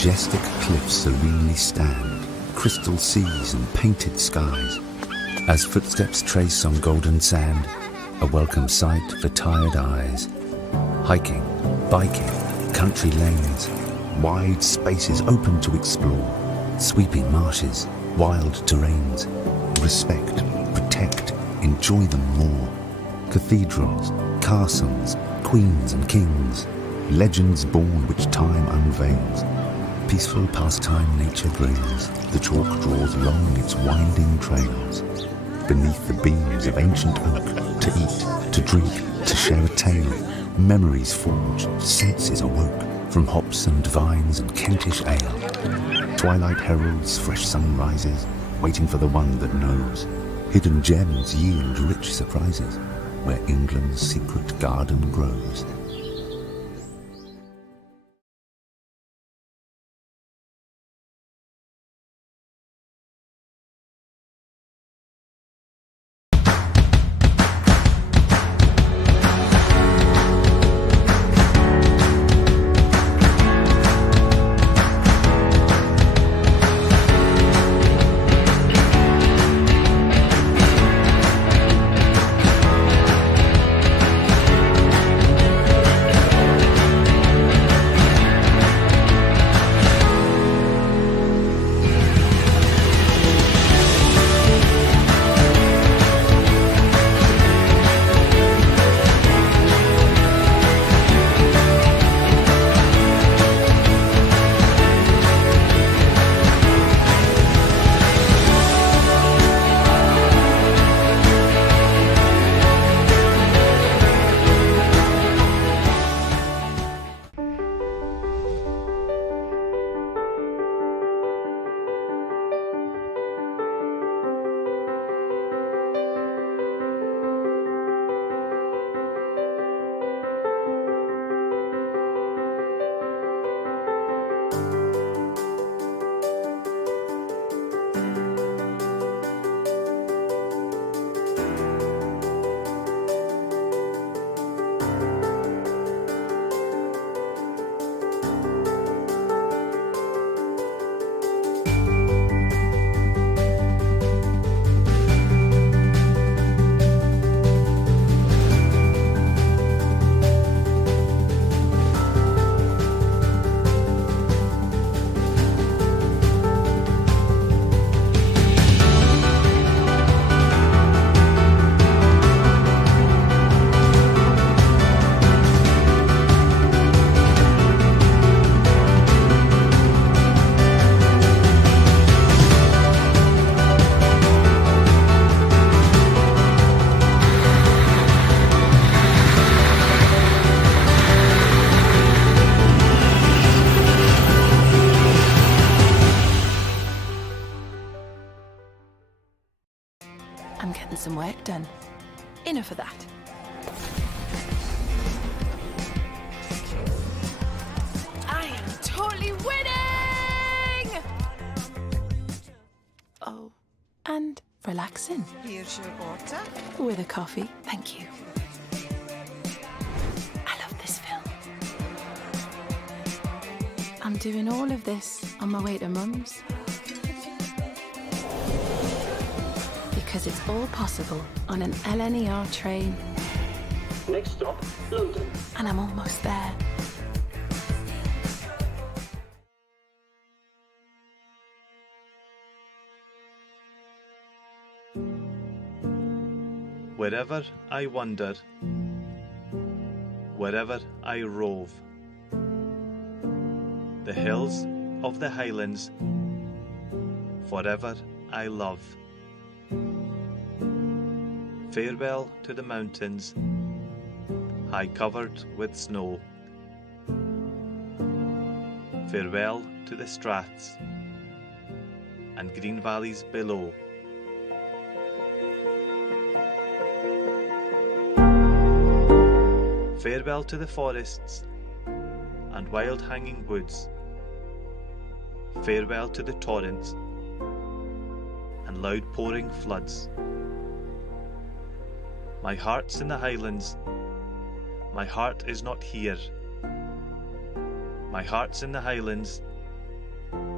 Majestic cliffs serenely stand, crystal seas and painted skies. As footsteps trace on golden sand, a welcome sight for tired eyes. Hiking, biking, country lanes, wide spaces open to explore. Sweeping marshes, wild terrains. Respect, protect, enjoy them more. Cathedrals, castles, queens and kings. Legends born which time unveils. Peaceful pastime nature brings. The chalk draws along its winding trails. Beneath the beams of ancient oak, to eat, to drink, to share a tale. Memories forged, senses awoke, from hops and vines and Kentish ale. Twilight heralds fresh sunrises, waiting for the one that knows. Hidden gems yield rich surprises, where England's secret garden grows. I'm getting some work done. Enough of that. I am totally winning! Oh, and relaxing. Here's your water. With a coffee, thank you. I love this film. I'm doing all of this on my way to Mum's. Because it's all possible on an LNER train. Next stop, London. And I'm almost there. Wherever I wander, wherever I rove, the hills of the Highlands, forever I love. Farewell to the mountains, high covered with snow. Farewell to the straths and green valleys below. Farewell to the forests and wild hanging woods. Farewell to the torrents and loud pouring floods. My heart's in the Highlands, my heart is not here. My heart's in the Highlands,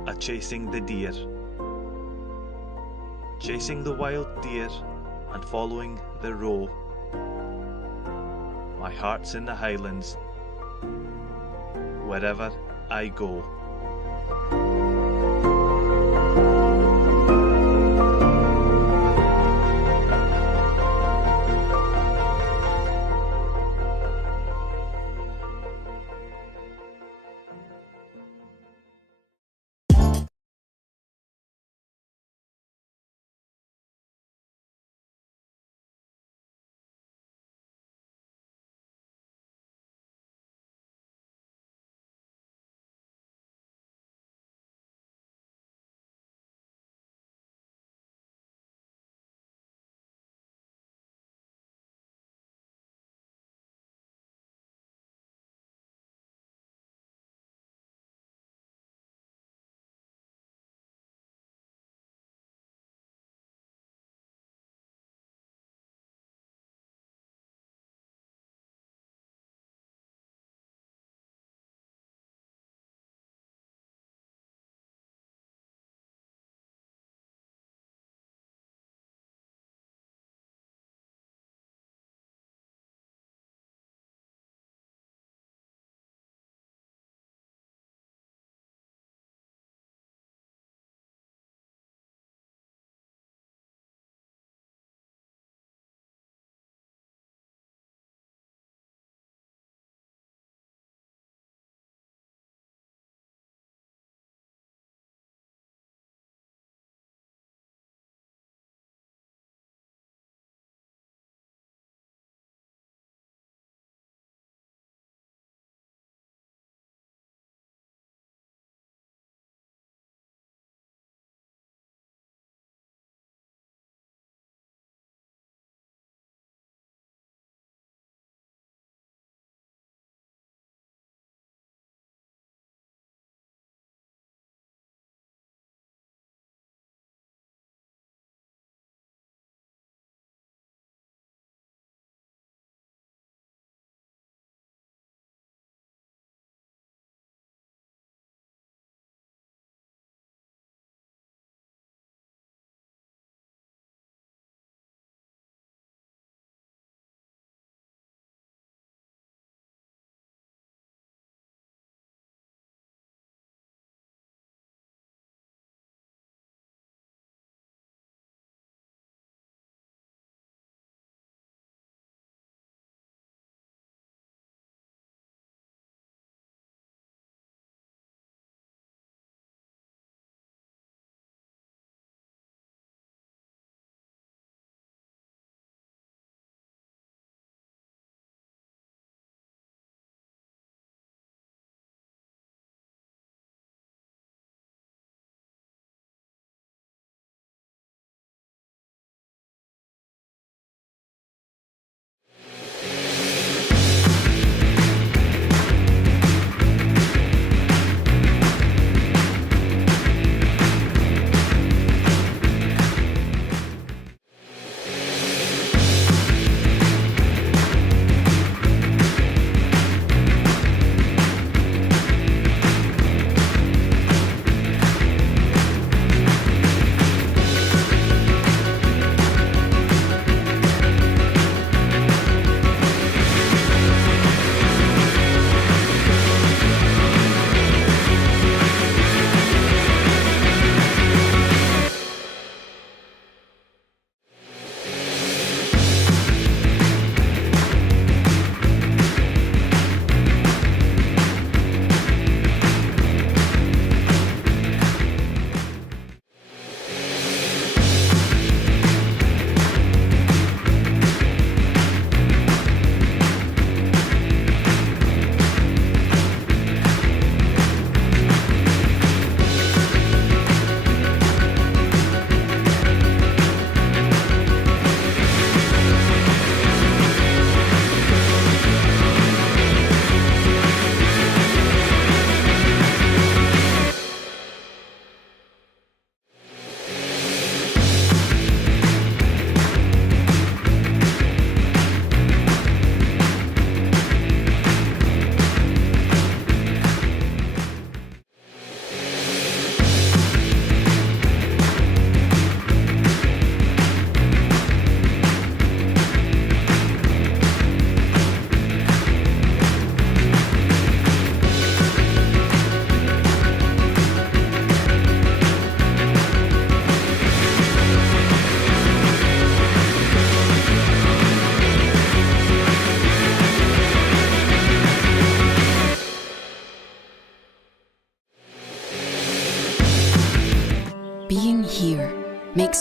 a chasing the deer. Chasing the wild deer and following the roe. My heart's in the Highlands, wherever I go.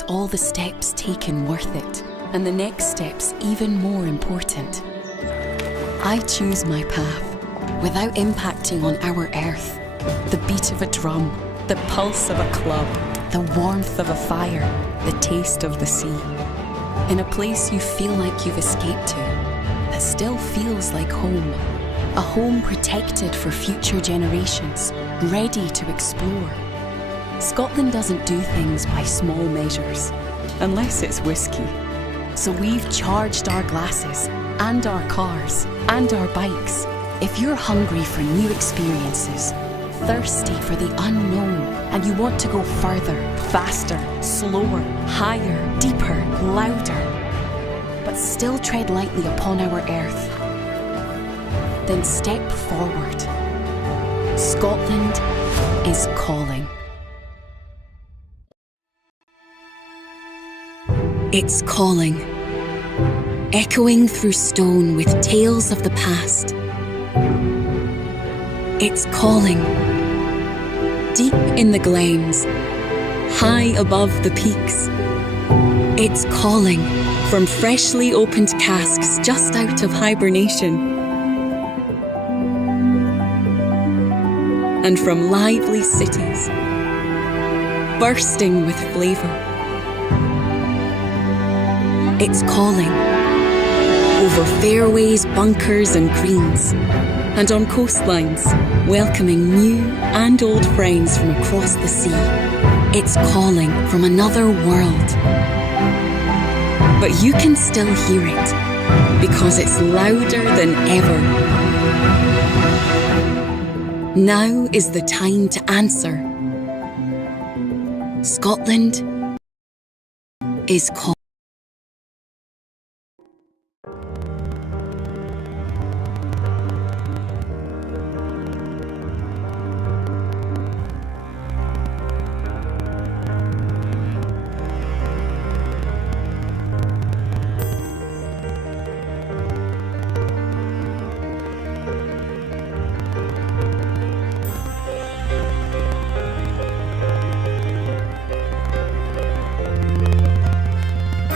makes all the steps taken worth it, and the next steps even more important. I choose my path without impacting on our earth. The beat of a drum, the pulse of a club, the warmth of a fire, the taste of the sea. In a place you feel like you've escaped to, that still feels like home. A home protected for future generations, ready to explore. Scotland doesn't do things by small measures, unless it's whiskey. So we've charged our glasses, and our cars, and our bikes. If you're hungry for new experiences, thirsty for the unknown, and you want to go further, faster, slower, higher, deeper, louder, but still tread lightly upon our earth, then step forward. Scotland is calling. It's calling, echoing through stone with tales of the past. It's calling, deep in the glens, high above the peaks. It's calling from freshly opened casks just out of hibernation, and from lively cities, bursting with flavour. It's calling over fairways, bunkers and greens, and on coastlines, welcoming new and old friends from across the sea. It's calling from another world. But you can still hear it, because it's louder than ever. Now is the time to answer. Scotland is calling.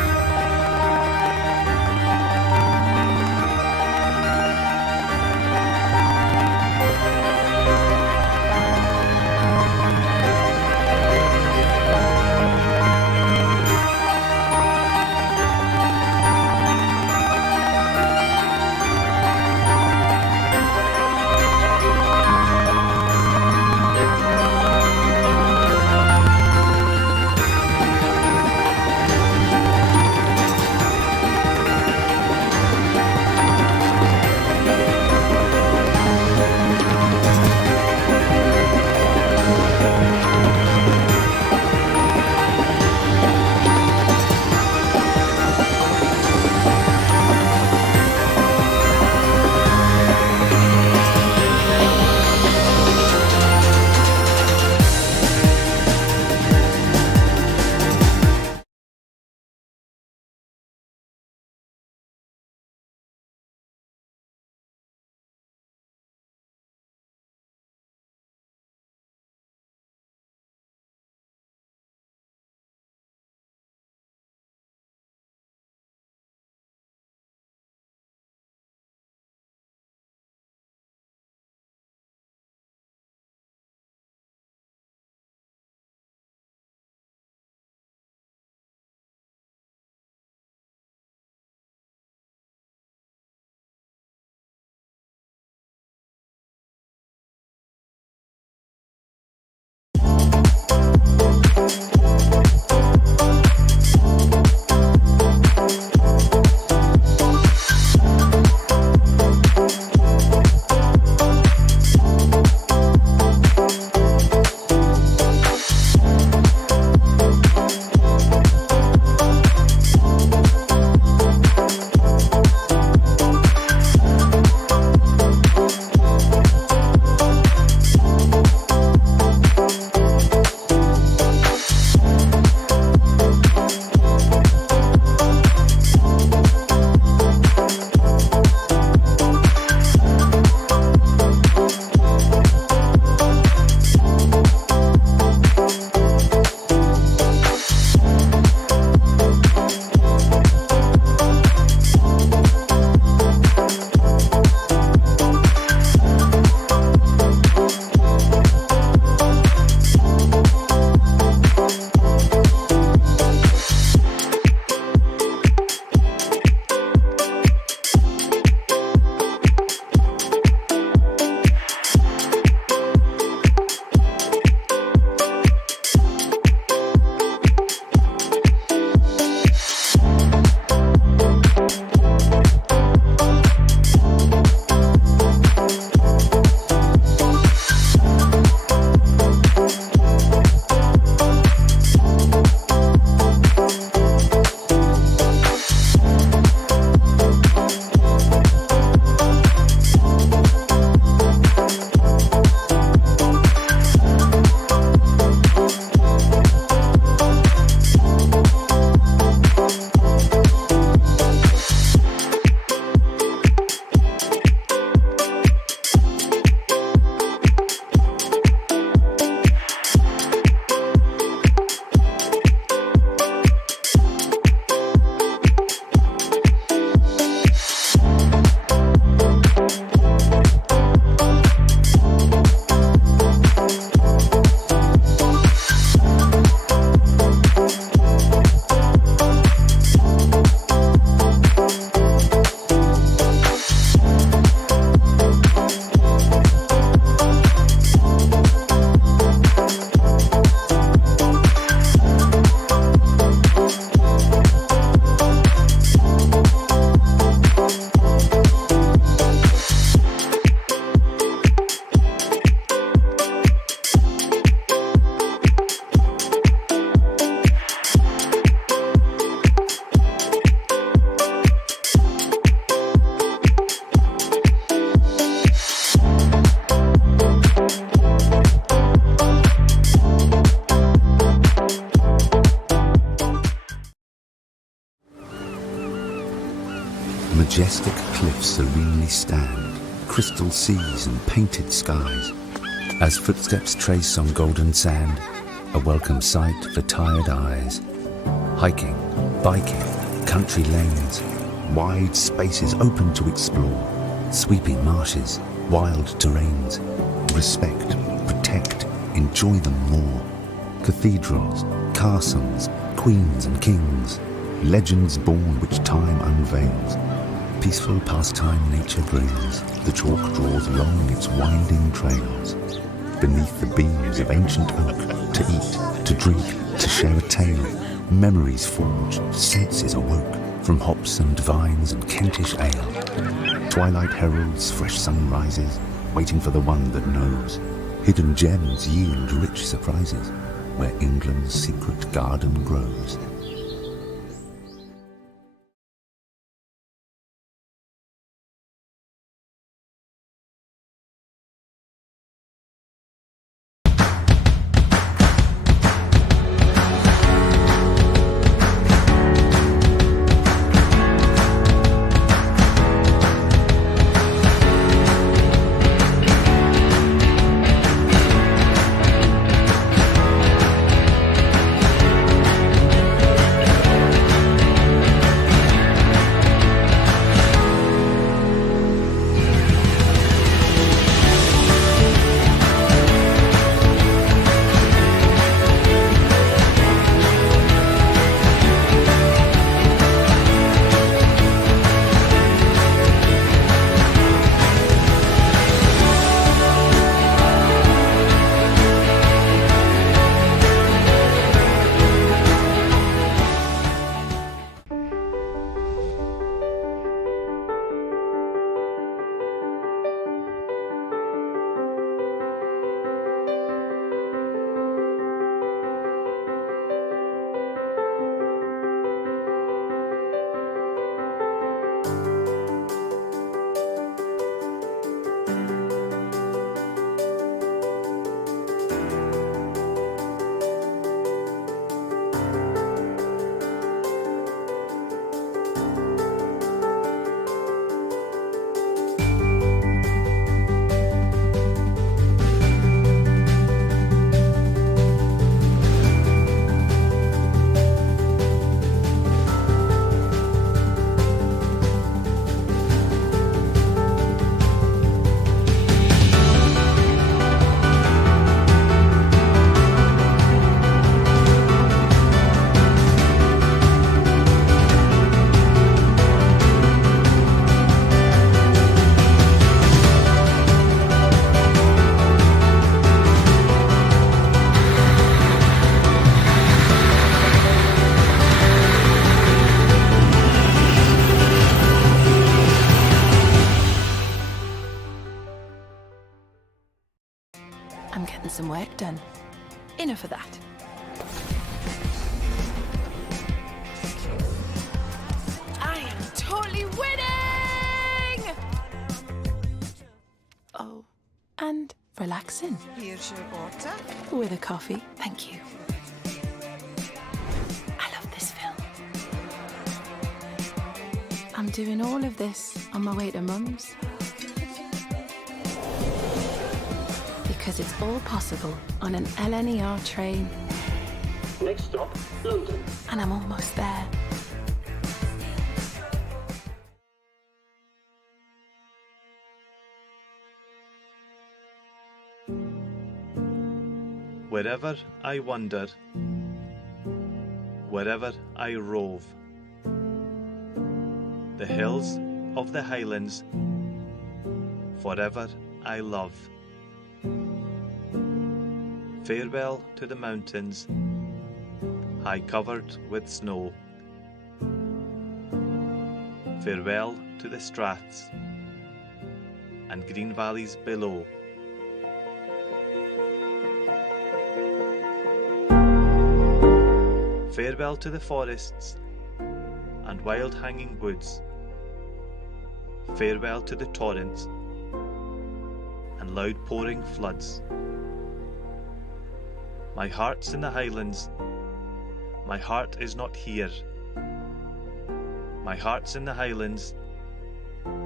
majestic cliffs serenely stand, crystal seas and painted skies. As footsteps trace on golden sand, a welcome sight for tired eyes. Hiking, biking, country lanes, wide spaces open to explore, sweeping marshes, wild terrains. Respect, protect, enjoy them more. Cathedrals, castles, queens and kings, legends born which time unveils. Peaceful pastime nature brings, the chalk draws along its winding trails. Beneath the beams of ancient oak, to eat, to drink, to share a tale, memories forged, senses awoke, from hops and vines and Kentish ale. Twilight heralds fresh sunrises, waiting for the one that knows. Hidden gems yield rich surprises, where England's secret garden grows. I'm getting some work done. Enough of that. I am totally winning! Oh, and relaxing. Here's your water. With a coffee, thank you. I love this film. I'm doing all of this on my way to Mum's. Because it's all possible on an LNER train. Next stop, London. And I'm almost there. Wherever I wander, wherever I rove, the hills of the Highlands, forever I love. Farewell to the mountains, high covered with snow. Farewell to the straths and green valleys below. Farewell to the forests and wild hanging woods. Farewell to the torrents and loud pouring floods. My heart's in the Highlands, my heart is not here. My heart's in the Highlands,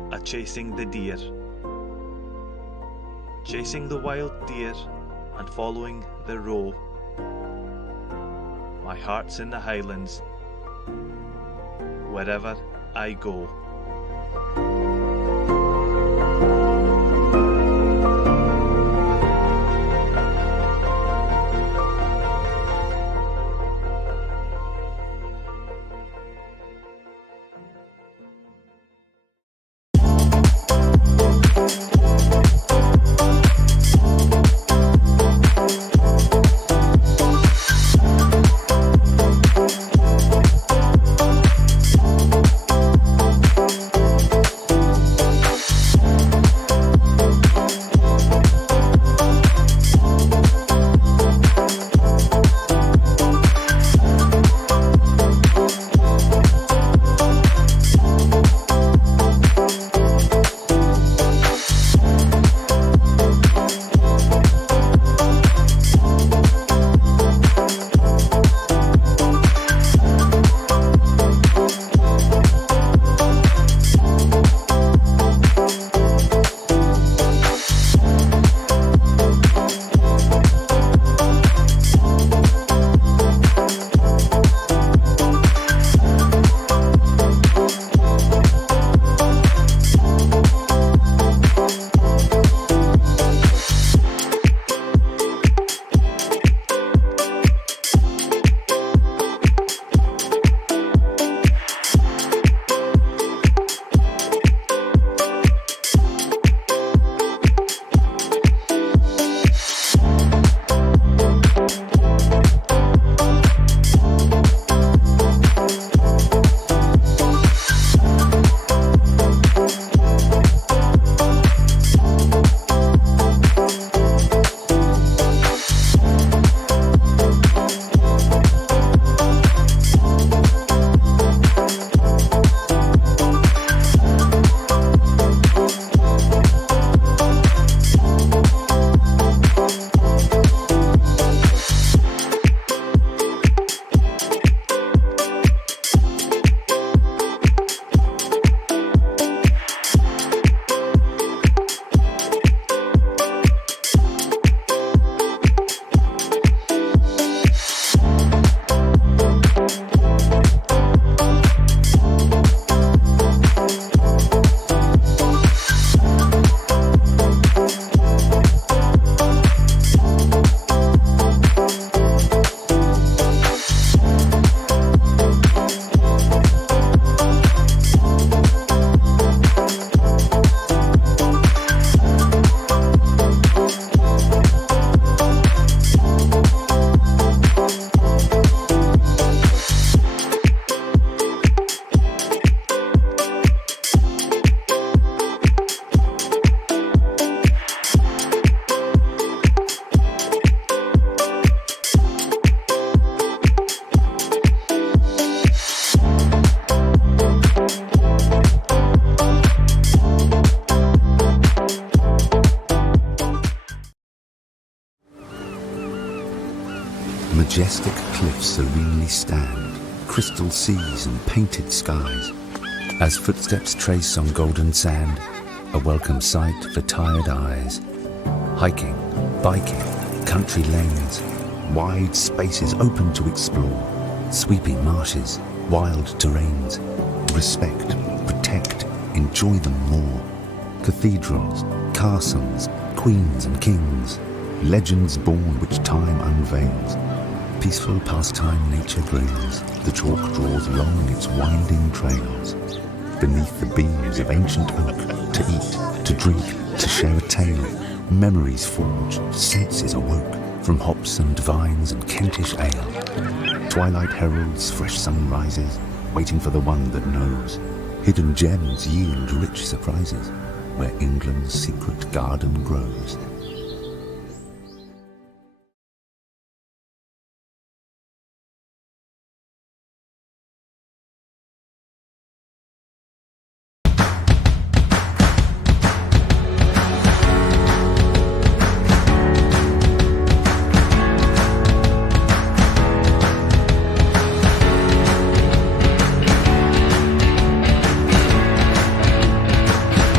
at chasing the deer. Chasing the wild deer and following the roe. My heart's in the Highlands, wherever I go. Majestic cliffs serenely stand, crystal seas and painted skies. As footsteps trace on golden sand, a welcome sight for tired eyes. Hiking, biking, country lanes, wide spaces open to explore. Sweeping marshes, wild terrains. Respect, protect, enjoy them more. Cathedrals, castles, queens and kings. Legends born which time unveils. Peaceful pastime nature brings. The chalk draws along its winding trails. Beneath the beams of ancient oak, to eat, to drink, to share a tale. Memories forged, senses awoke, from hops and vines and Kentish ale. Twilight heralds fresh sunrises, waiting for the one that knows. Hidden gems yield rich surprises, where England's secret garden grows.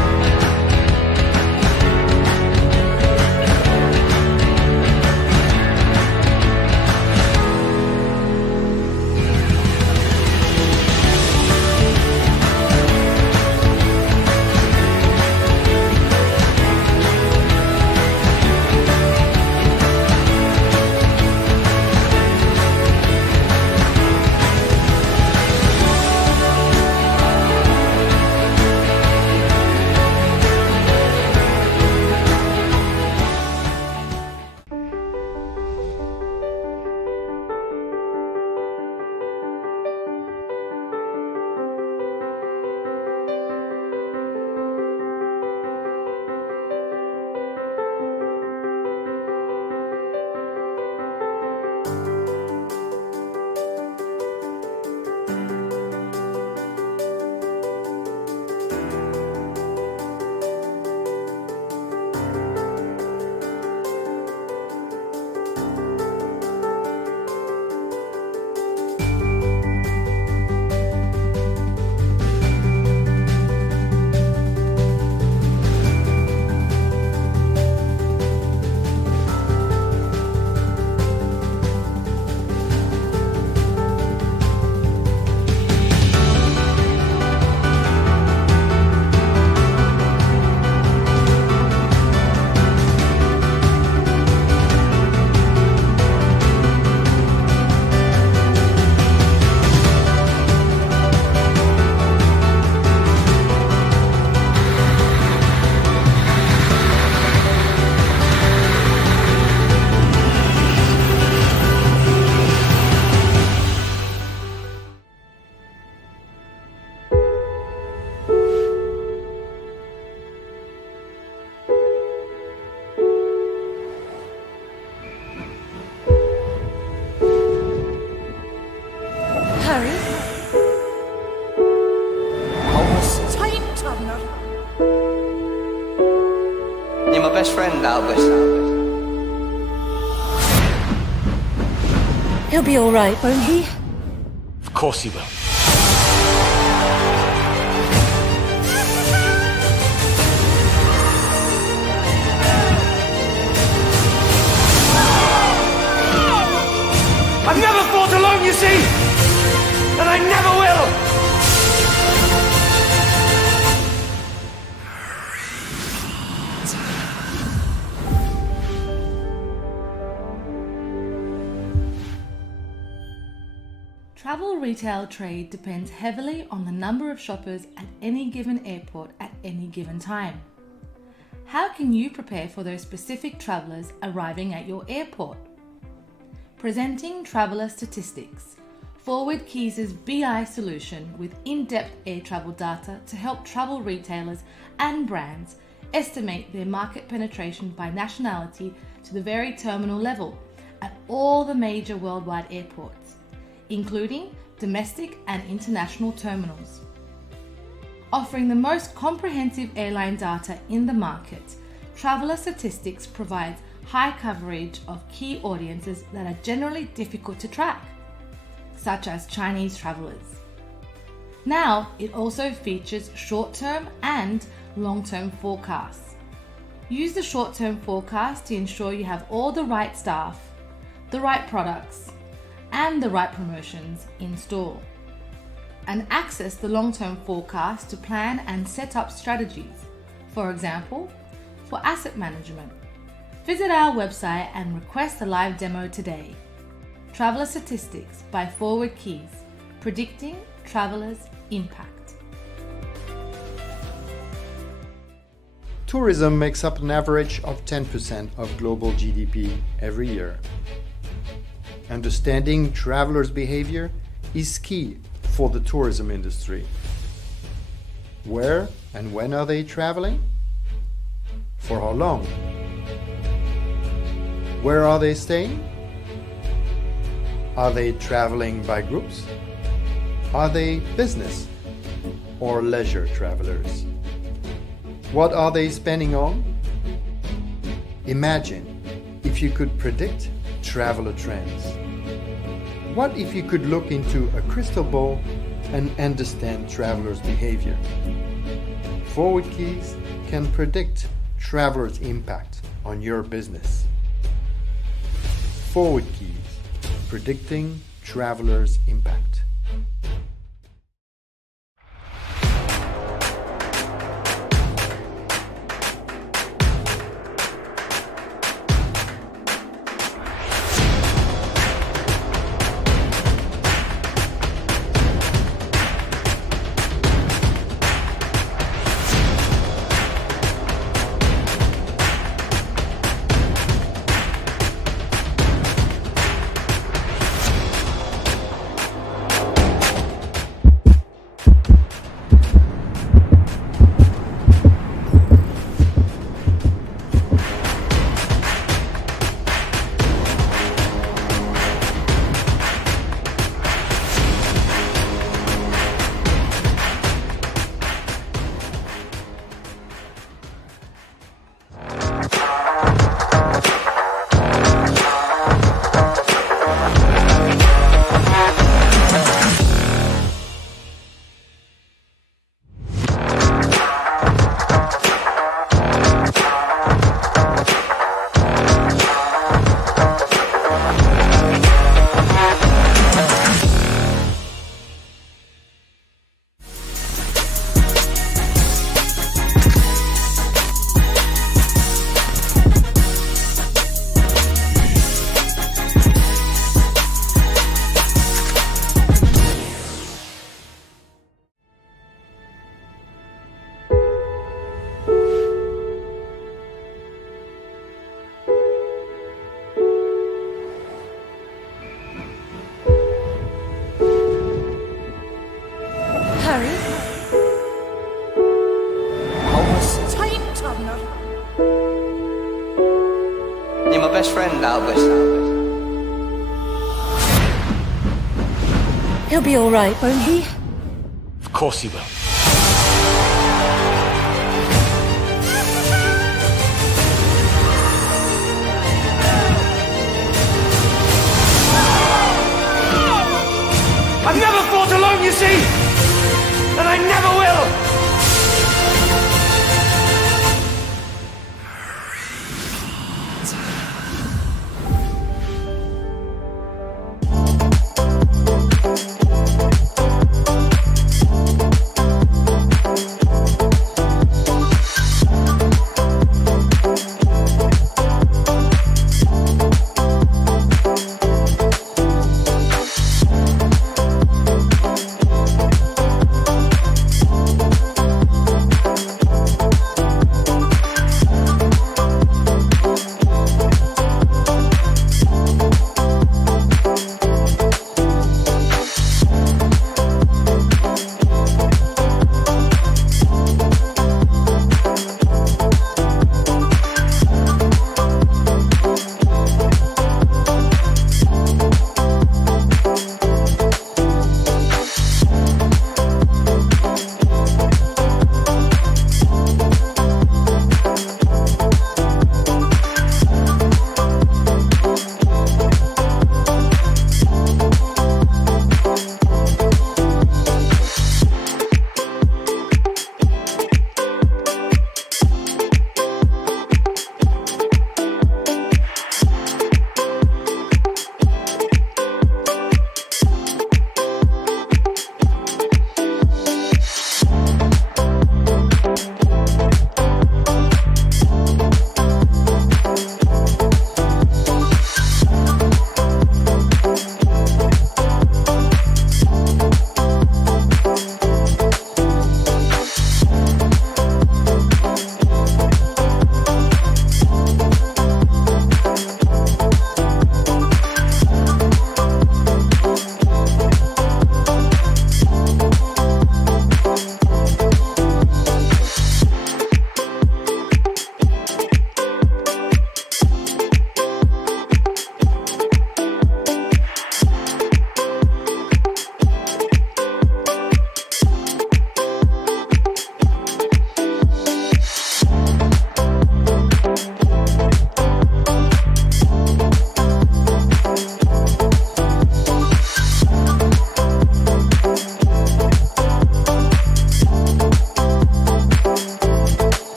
You're my best friend, Albert. He'll be all right, won't he? Of course he will. I've never fought alone, you see! And I never will! Travel retail trade depends heavily on the number of shoppers at any given airport at any given time. How can you prepare for those specific travellers arriving at your airport? Presenting traveller statistics, Forward Keys' BI solution with in-depth air travel data to help travel retailers and brands estimate their market penetration by nationality to the very terminal level at all the major worldwide airports, including domestic and international terminals. Offering the most comprehensive airline data in the market, Traveller Statistics provides high coverage of key audiences that are generally difficult to track, such as Chinese travellers. Now, it also features short-term and long-term forecasts. Use the short-term forecast to ensure you have all the right staff, the right products, and the right promotions in store. And access the long-term forecast to plan and set up strategies, for example, for asset management. Visit our website and request a live demo today. Traveller Statistics by Forward Keys, predicting travelers' impact. Tourism makes up an average of 10% of global GDP every year. Understanding travelers' behavior is key for the tourism industry. Where and when are they traveling? For how long? Where are they staying? Are they traveling by groups? Are they business or leisure travelers? What are they spending on? Imagine if you could predict traveler trends. What if you could look into a crystal ball and understand travelers' behavior? Forward Keys can predict travelers' impact on your business. Forward Keys, predicting travelers' impact. You're my best friend, Albert. He'll be all right, won't he? Of course he will.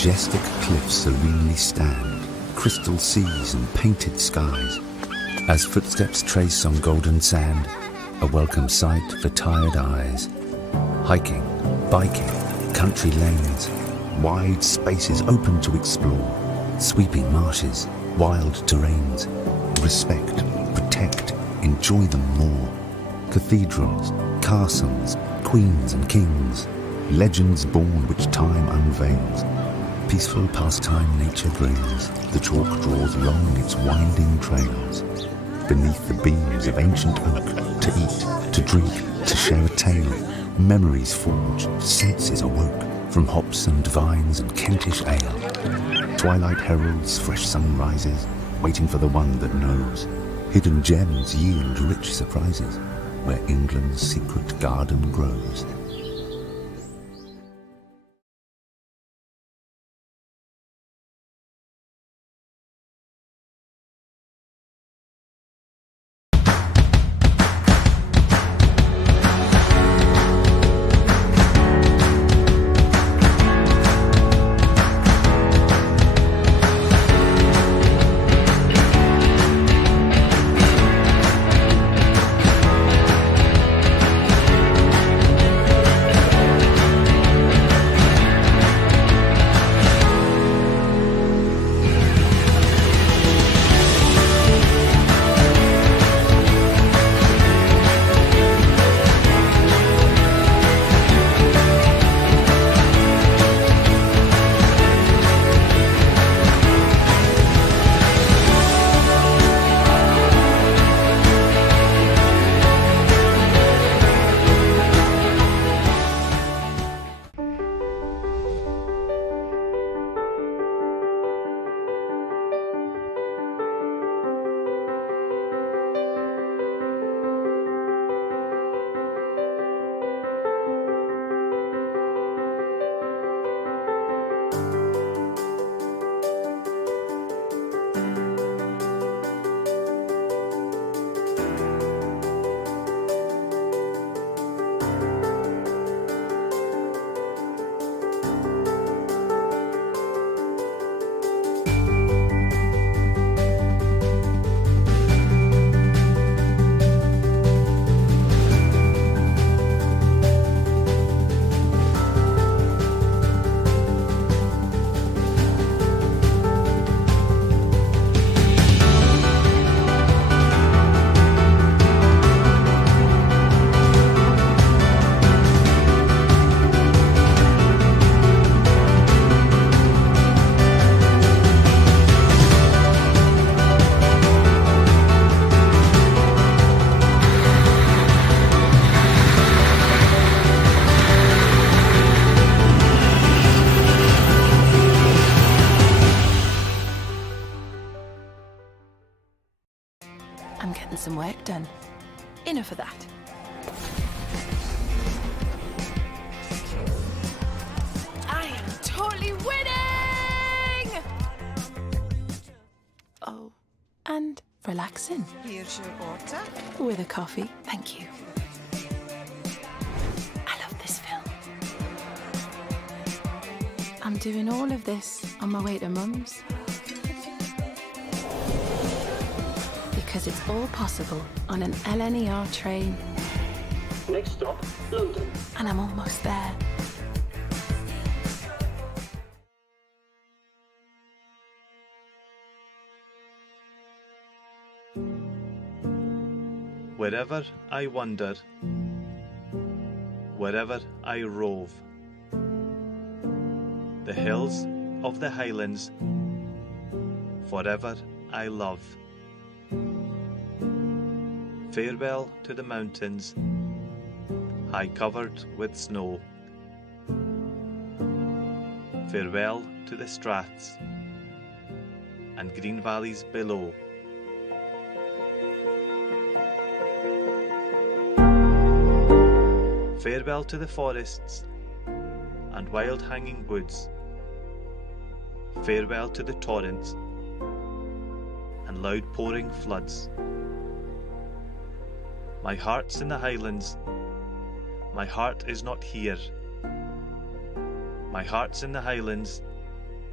Majestic cliffs serenely stand, crystal seas and painted skies. As footsteps trace on golden sand, a welcome sight for tired eyes. Hiking, biking, country lanes, wide spaces open to explore. Sweeping marshes, wild terrains. Respect, protect, enjoy them more. Cathedrals, castles, queens and kings. Legends born which time unveils. Peaceful pastime nature brings. The chalk draws along its winding trails. Beneath the beams of ancient oak, to eat, to drink, to share a tale. Memories forged, senses awoke, from hops and vines and Kentish ale. Twilight heralds fresh sunrises, waiting for the one that knows. Hidden gems yield rich surprises, where England's secret garden grows. I'm getting some work done. Enough of that. I am totally winning! Oh, and relaxing. Here's your water. With a coffee, thank you. I love this film. I'm doing all of this on my way to Mum's. Because it's all possible on an LNER train. Next stop, London. And I'm almost there. Wherever I wander, wherever I rove, the hills of the Highlands, forever I love. Farewell to the mountains, high covered with snow. Farewell to the straths and green valleys below. Farewell to the forests and wild hanging woods. Farewell to the torrents and loud pouring floods. My heart's in the Highlands, my heart is not here. My heart's in the Highlands,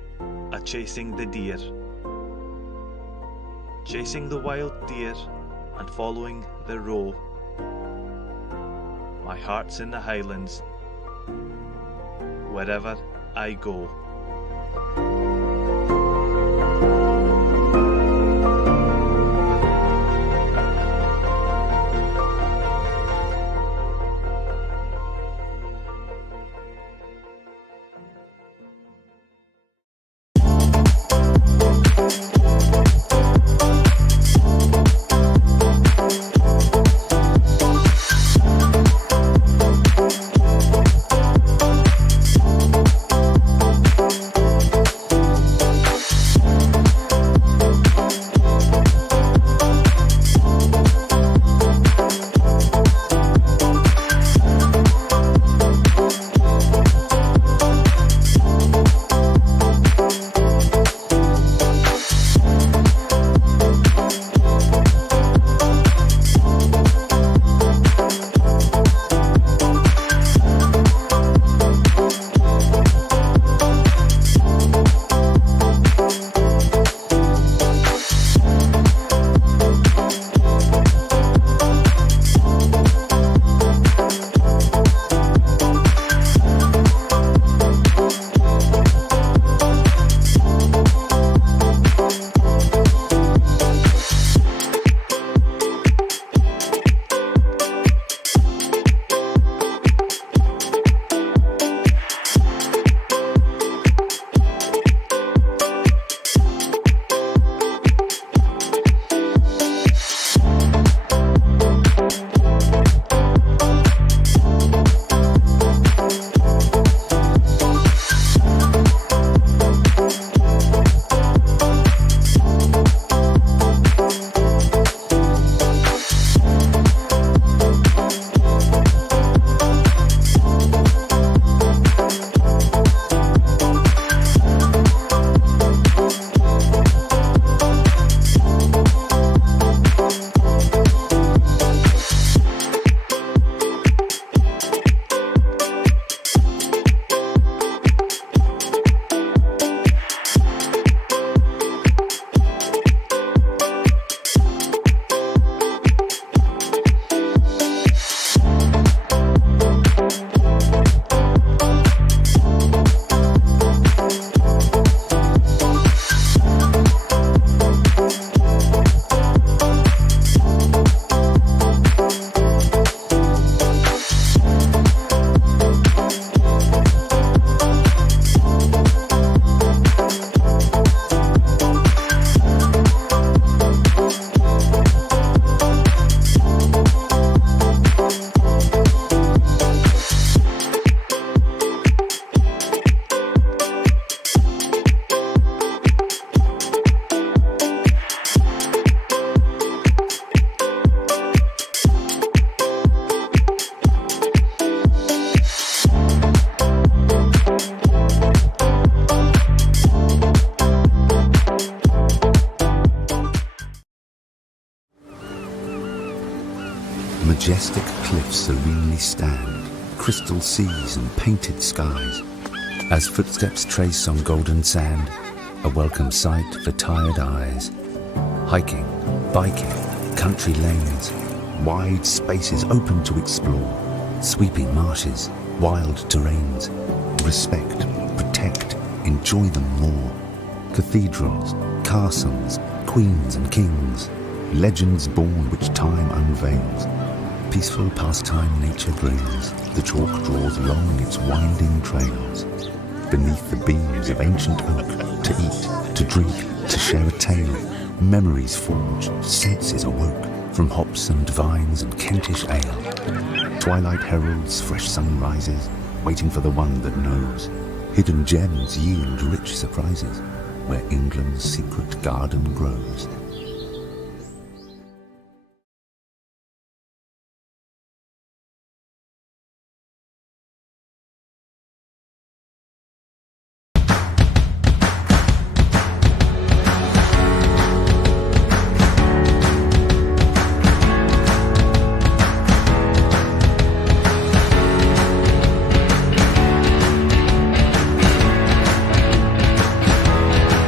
a chasing the deer. Chasing the wild deer and following the roe. My heart's in the Highlands, wherever I go. Majestic cliffs serenely stand, crystal seas and painted skies. As footsteps trace on golden sand, a welcome sight for tired eyes. Hiking, biking, country lanes, wide spaces open to explore. Sweeping marshes, wild terrains. Respect, protect, enjoy them more. Cathedrals, castles, queens and kings. Legends born which time unveils. Peaceful pastime nature brings. The chalk draws along its winding trails. Beneath the beams of ancient oak, to eat, to drink, to share a tale. Memories forged, senses awoke, from hops and vines and Kentish ale. Twilight heralds fresh sunrises, waiting for the one that knows. Hidden gems yield rich surprises, where England's secret garden grows.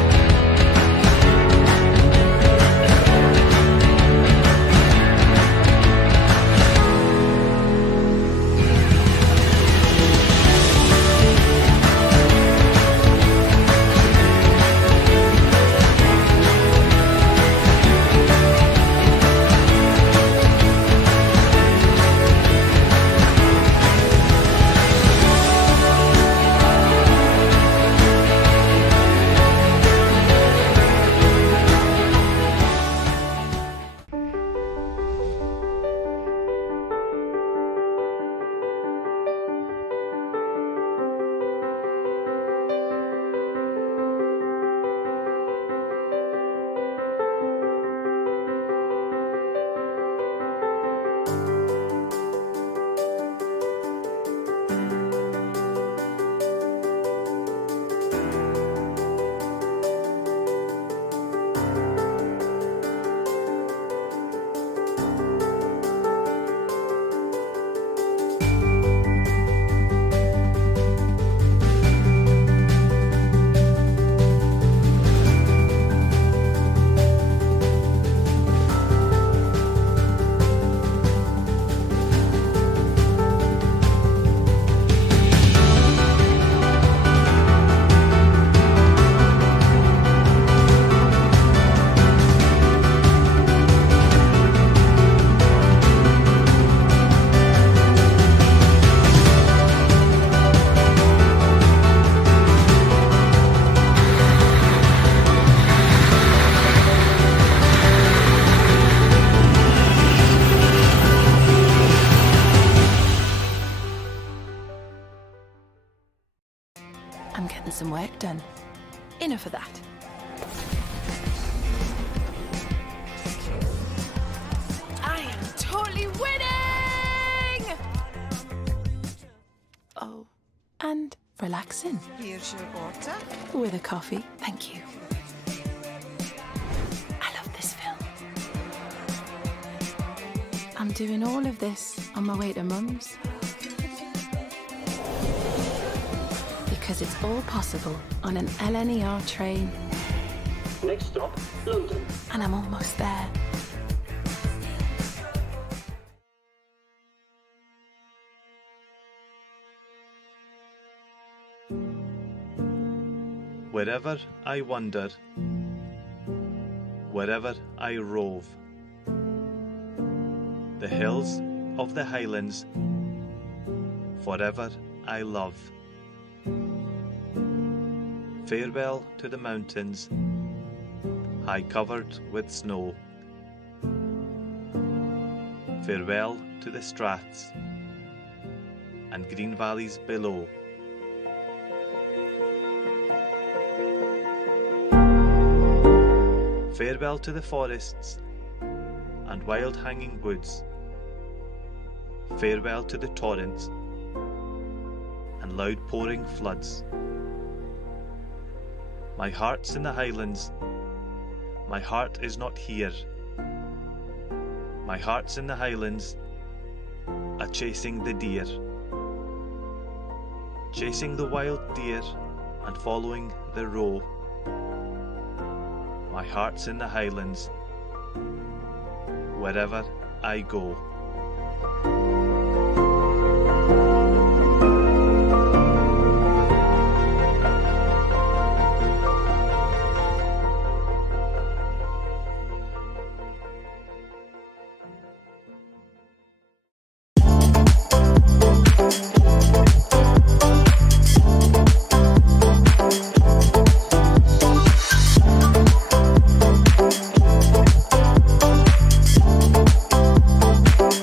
Done. Enough of that. I am totally winning! Oh, and relaxing. Here's your water. With a coffee, thank you. I love this film. I'm doing all of this on my way to Mum's. Because it's all possible on an LNER train. Next stop, London. And I'm almost there. Wherever I wander, wherever I rove, the hills of the Highlands, forever I love. Farewell to the mountains, high covered with snow. Farewell to the straths and green valleys below. Farewell to the forests and wild hanging woods. Farewell to the torrents and loud pouring floods. My heart's in the Highlands, my heart is not here. My heart's in the Highlands, a-chasing the deer. Chasing the wild deer and following the roe. My heart's in the Highlands, wherever I go.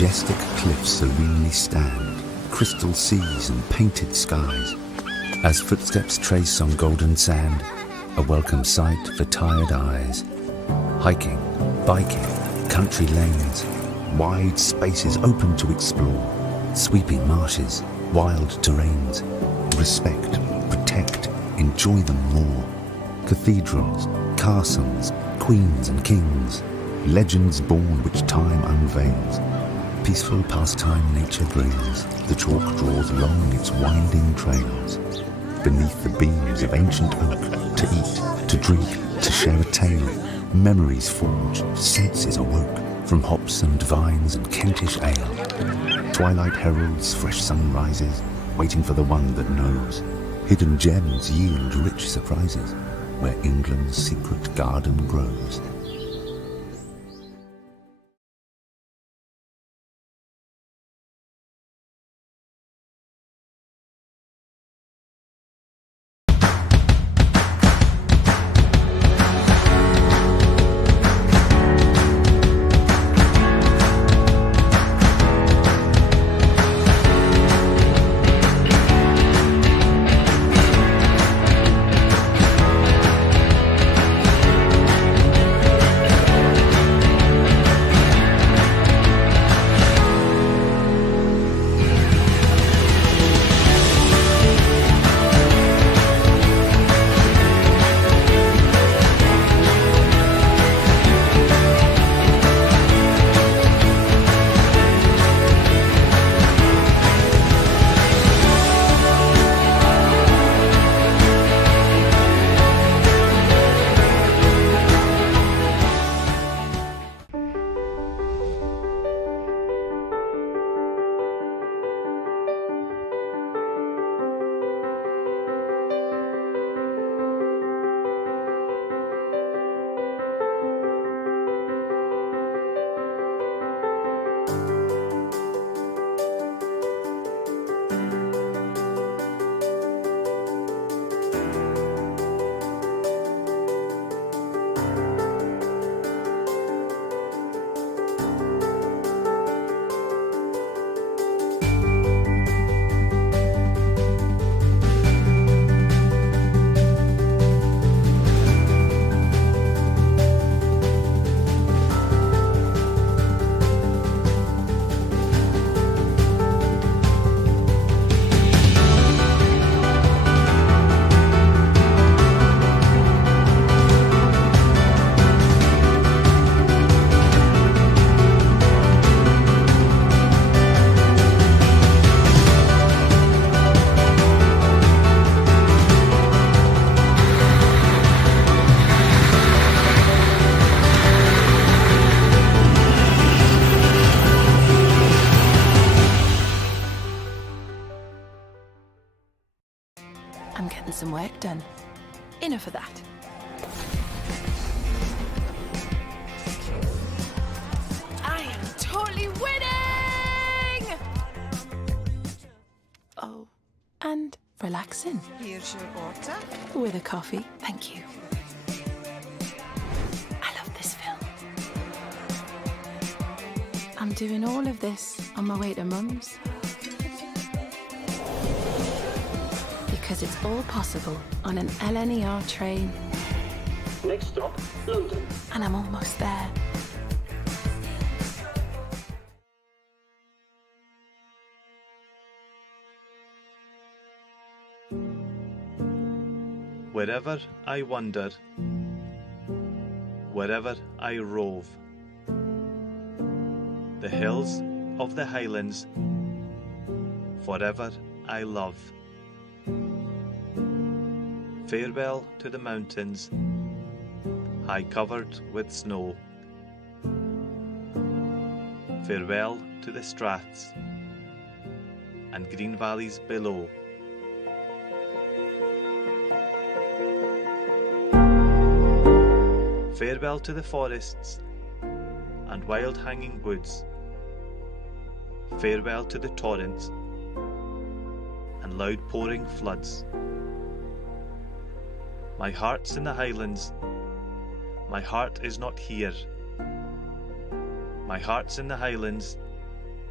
Majestic cliffs serenely stand, crystal seas and painted skies. As footsteps trace on golden sand, a welcome sight for tired eyes. Hiking, biking, country lanes, wide spaces open to explore. Sweeping marshes, wild terrains. Respect, protect, enjoy them more. Cathedrals, castles, queens and kings. Legends born which time unveils. Peaceful pastime nature brings. The chalk draws long its winding trails. Beneath the beams of ancient oak, to eat, to drink, to share a tale. Memories forged, senses awoke, from hops and vines and Kentish ale. Twilight heralds fresh sunrises, waiting for the one that knows. Hidden gems yield rich surprises, where England's secret garden grows. I'm getting some work done. Enough of that. I am totally winning! Oh, and relaxing. Here's your water. With a coffee, thank you. I love this film. I'm doing all of this on my way to Mum's. Because it's all possible on an LNER train. Next stop, London. And I'm almost there. Wherever I wander, wherever I rove, the hills of the Highlands, forever I love. Farewell to the mountains, high covered with snow. Farewell to the straths and green valleys below. Farewell to the forests and wild hanging woods. Farewell to the torrents and loud pouring floods. My heart's in the Highlands, my heart is not here. My heart's in the Highlands,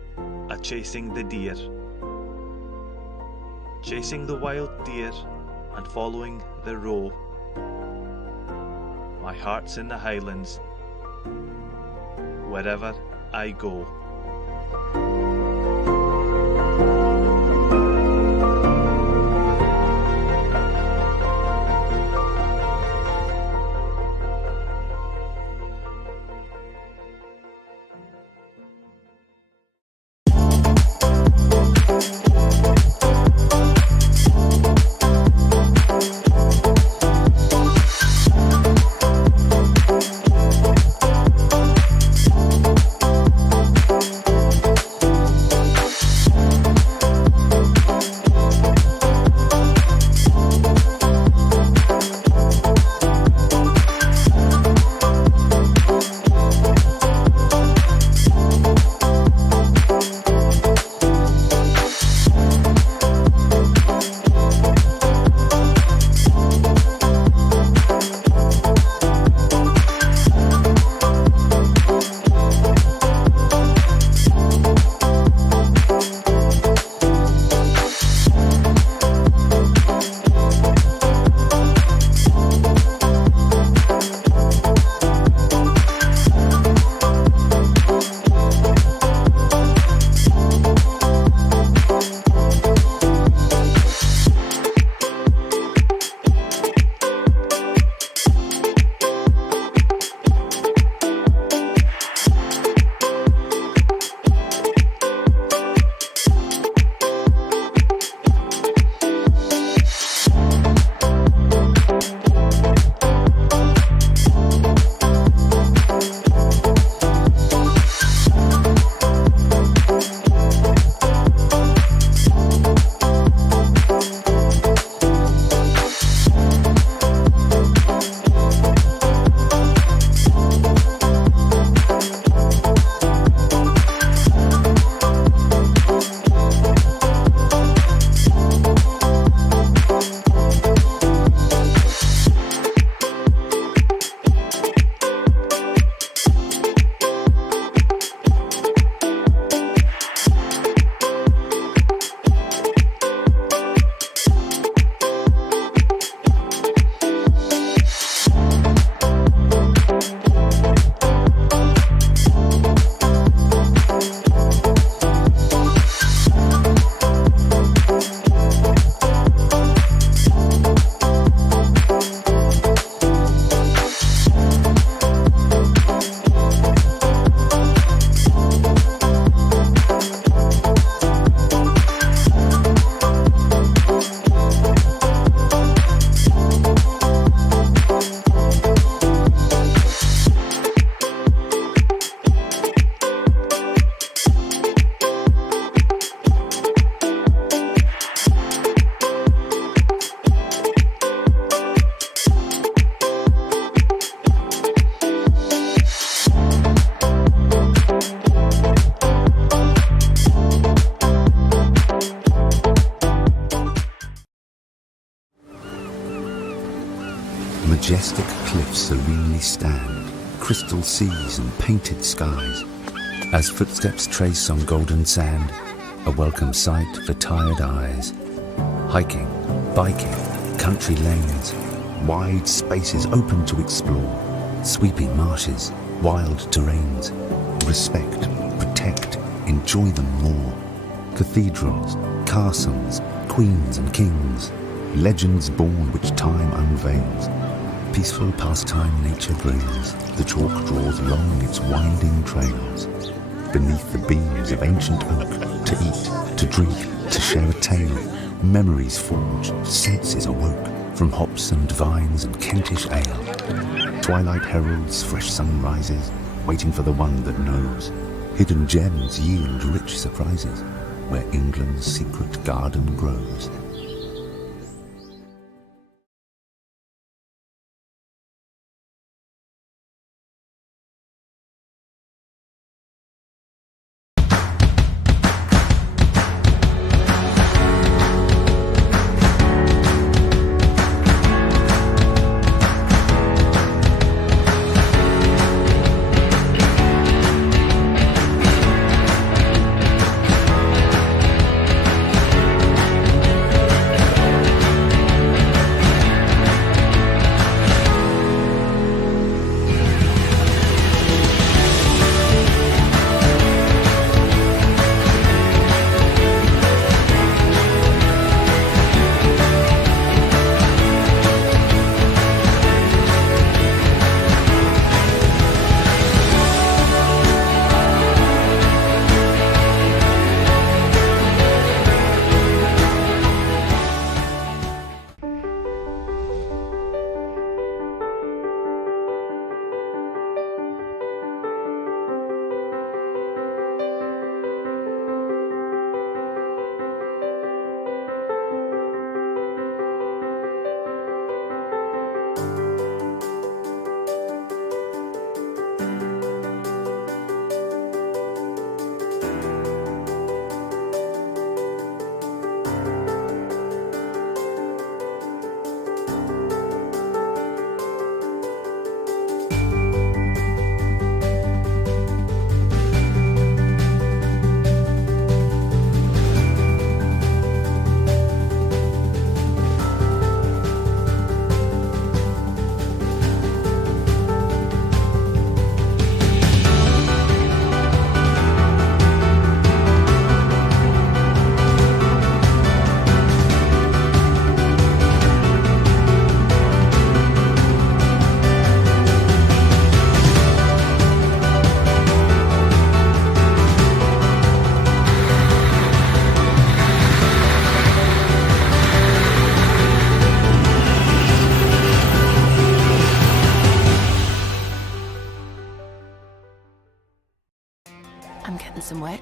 a chasing the deer. Chasing the wild deer and following the roe. My heart's in the Highlands, wherever I go. Majestic cliffs serenely stand, crystal seas and painted skies. As footsteps trace on golden sand, a welcome sight for tired eyes. Hiking, biking, country lanes, wide spaces open to explore. Sweeping marshes, wild terrains. Respect, protect, enjoy them more. Cathedrals, castles, queens and kings. Legends born which time unveils. Peaceful pastime nature brings. The chalk draws long its winding trails. Beneath the beams of ancient oak, to eat, to drink, to share a tale. Memories forged, senses awoke, from hops and vines and Kentish ale. Twilight heralds fresh sunrises, waiting for the one that knows. Hidden gems yield rich surprises, where England's secret garden grows.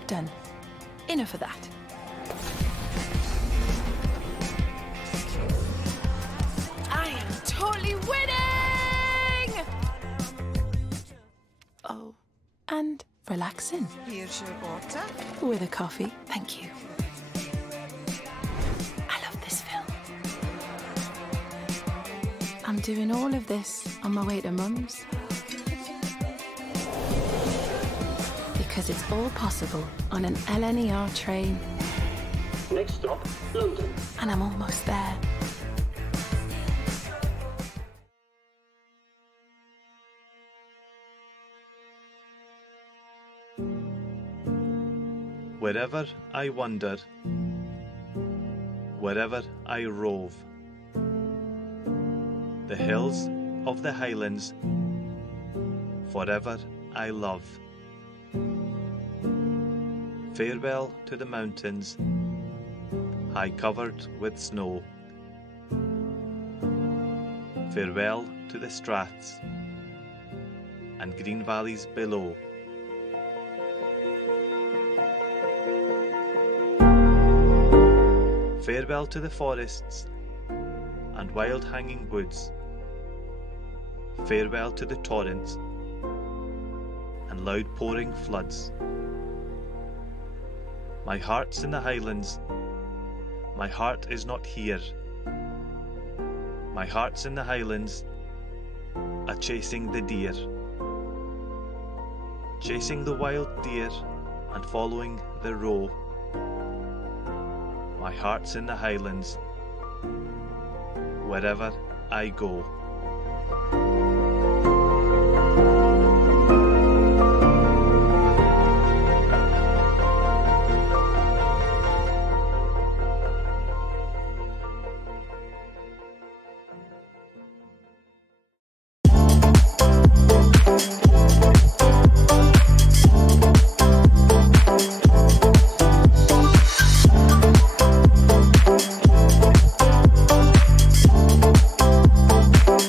Done. Enough of that. I am totally winning! Oh, and relaxing. Here's your water. With a coffee, thank you. I love this film. I'm doing all of this on my way to Mum's. Because it's all possible on an LNER train. Next stop, London. And I'm almost there. Wherever I wander, wherever I rove, the hills of the Highlands, forever I love. Farewell to the mountains, high covered with snow. Farewell to the straths and green valleys below. Farewell to the forests and wild hanging woods. Farewell to the torrents and loud pouring floods. My heart's in the Highlands, my heart is not here. My heart's in the Highlands, a-chasing the deer. Chasing the wild deer and following the roe. My heart's in the Highlands, wherever I go.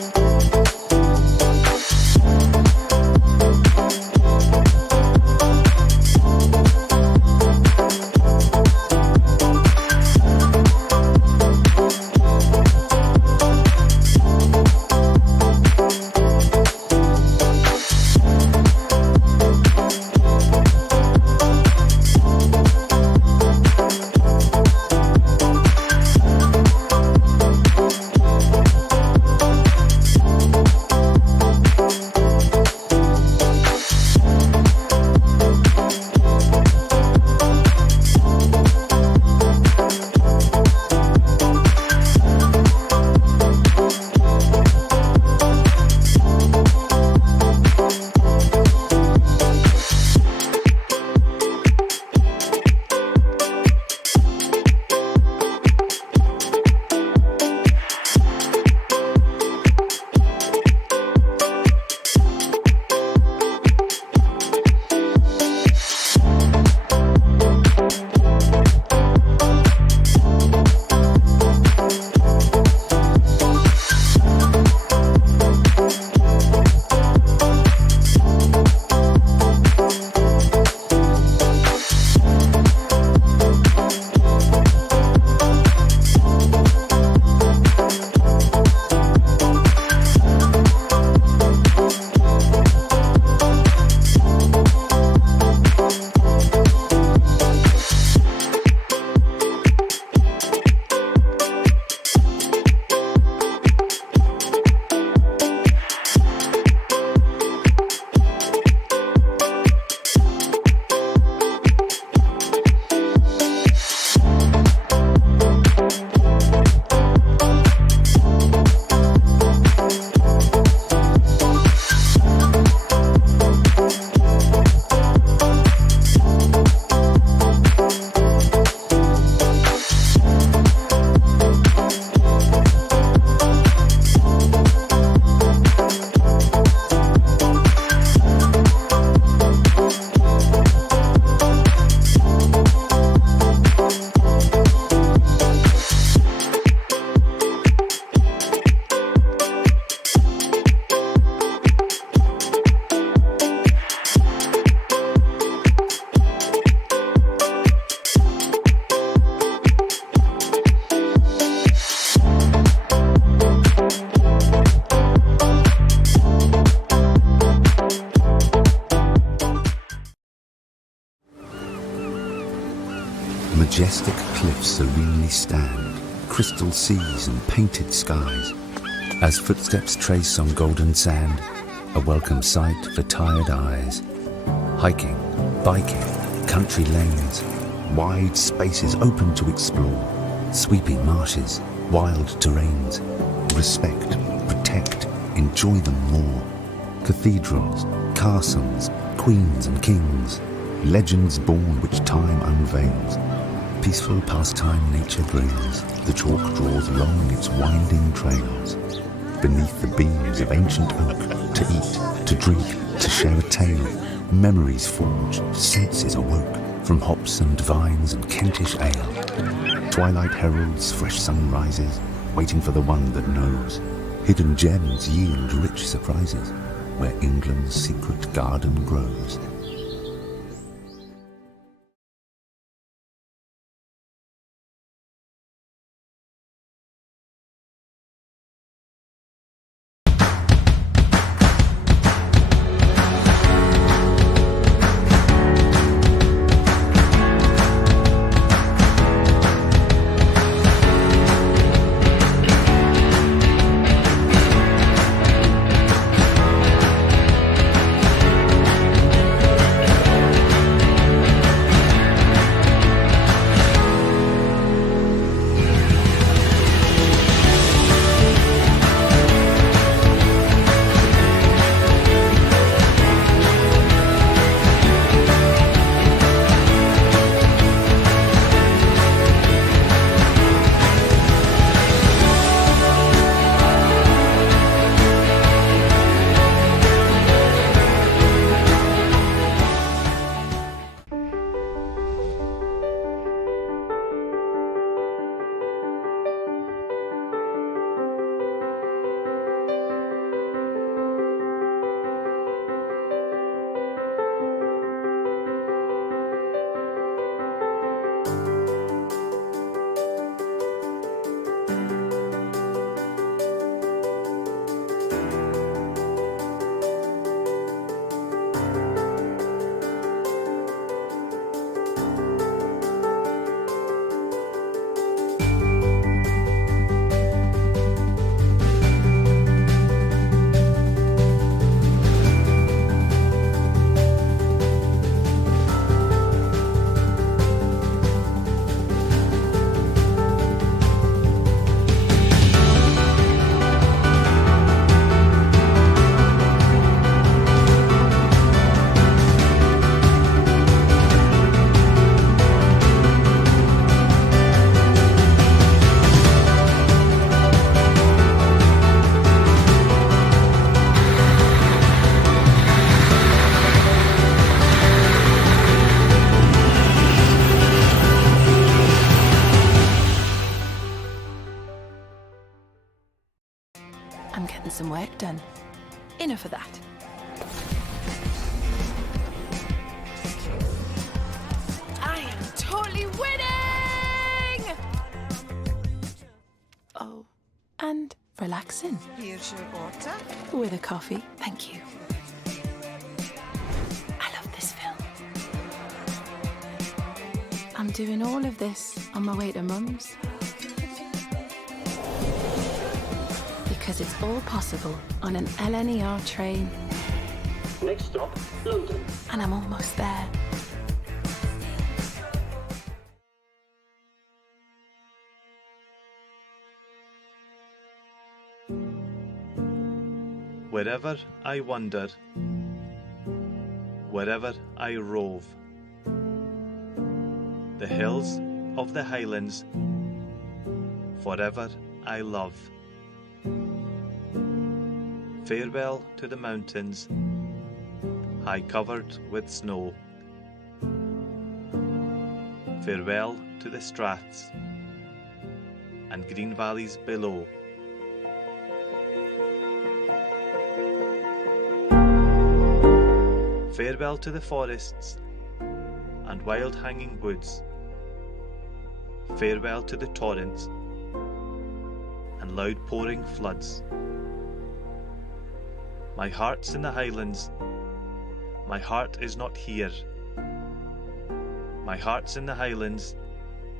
Majestic cliffs serenely stand, crystal seas and painted skies. As footsteps trace on golden sand, a welcome sight for tired eyes. Hiking, biking, country lanes, wide spaces open to explore. Sweeping marshes, wild terrains. Respect, protect, enjoy them more. Cathedrals, castles, queens and kings. Legends born which time unveils. Peaceful pastime nature brings. The chalk draws long its winding trails. Beneath the beams of ancient oak, to eat, to drink, to share a tale. Memories forged, senses awoke, from hops and vines and Kentish ale. Twilight heralds fresh sunrises, waiting for the one that knows. Hidden gems yield rich surprises, where England's secret garden grows. I'm getting some work done. Enough of that. I am totally winning! Oh, and relaxing. Here's your water. With a coffee, thank you. I love this film. I'm doing all of this on my way to Mum's. Because it's all possible on an LNER train. Next stop, London. And I'm almost there. Wherever I wander, wherever I rove, the hills of the Highlands, forever I love. Farewell to the mountains, high covered with snow. Farewell to the straths and green valleys below. Farewell to the forests and wild hanging woods. Farewell to the torrents and loud pouring floods. My heart's in the Highlands, my heart is not here. My heart's in the Highlands,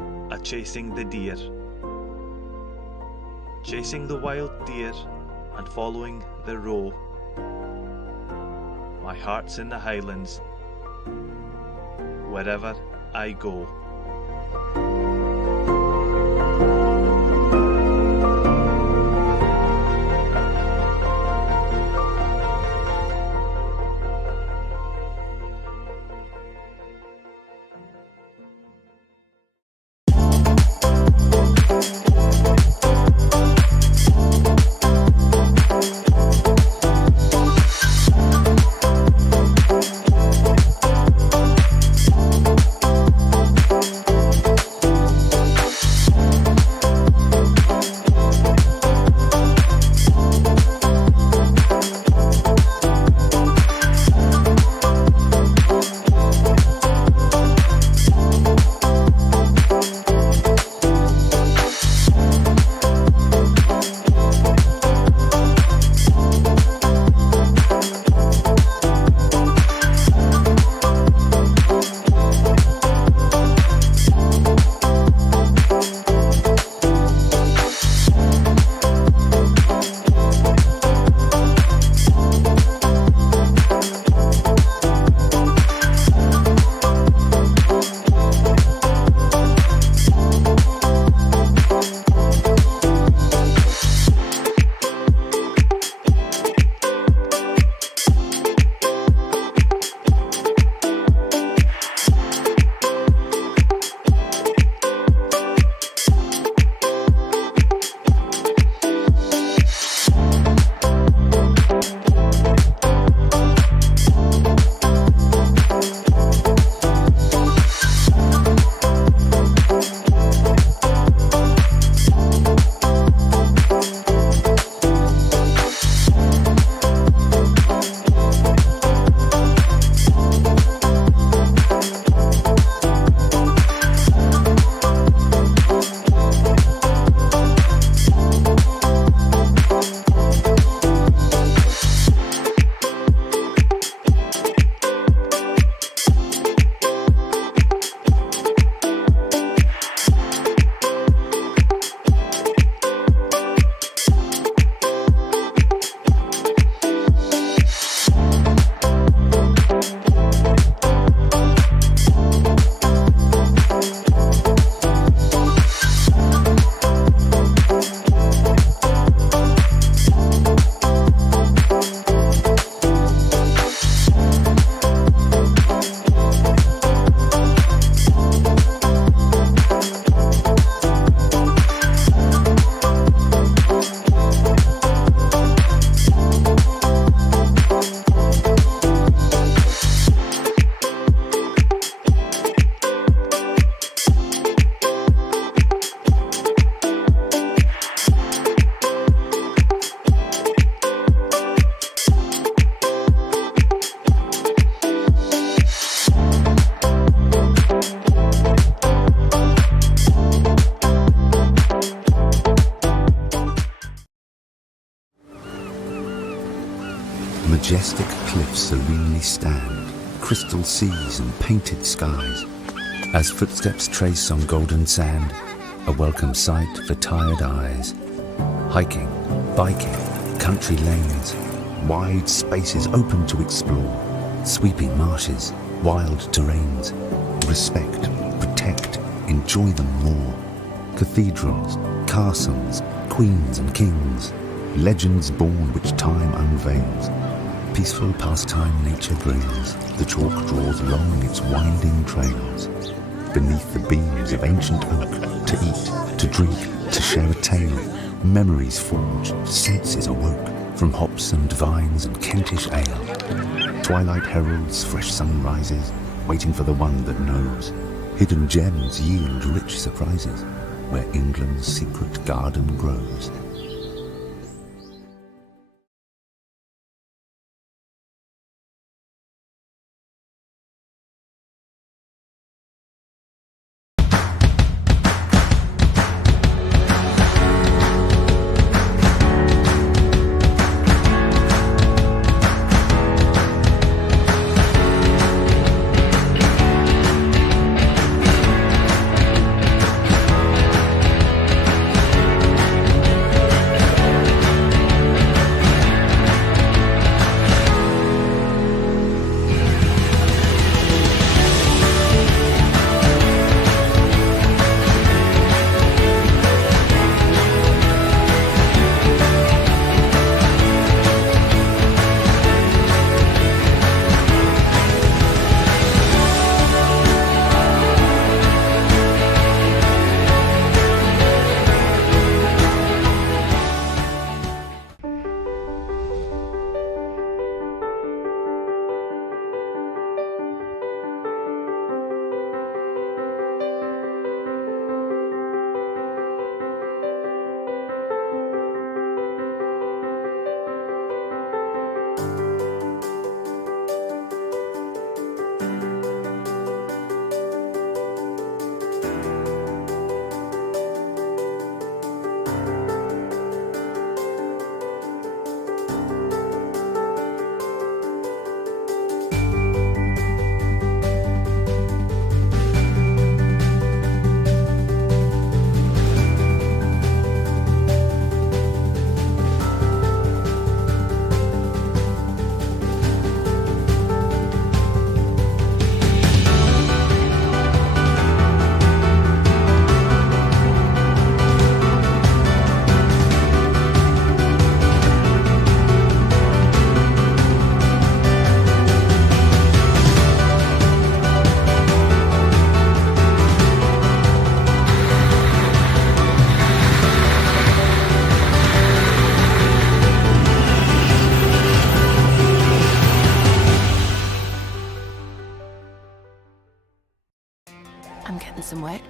a chasing the deer. Chasing the wild deer and following the roe. My heart's in the Highlands, wherever I go. Majestic cliffs serenely stand, crystal seas and painted skies. As footsteps trace on golden sand, a welcome sight for tired eyes. Hiking, biking, country lanes, wide spaces open to explore. Sweeping marshes, wild terrains. Respect, protect, enjoy them more. Cathedrals, castles, queens and kings. Legends born which time unveils. Peaceful pastime nature brings. The chalk draws long its winding trails. Beneath the beams of ancient oak, to eat, to drink, to share a tale. Memories forged, senses awoke, from hops and vines and Kentish ale. Twilight heralds fresh sunrises, waiting for the one that knows. Hidden gems yield rich surprises, where England's secret garden grows.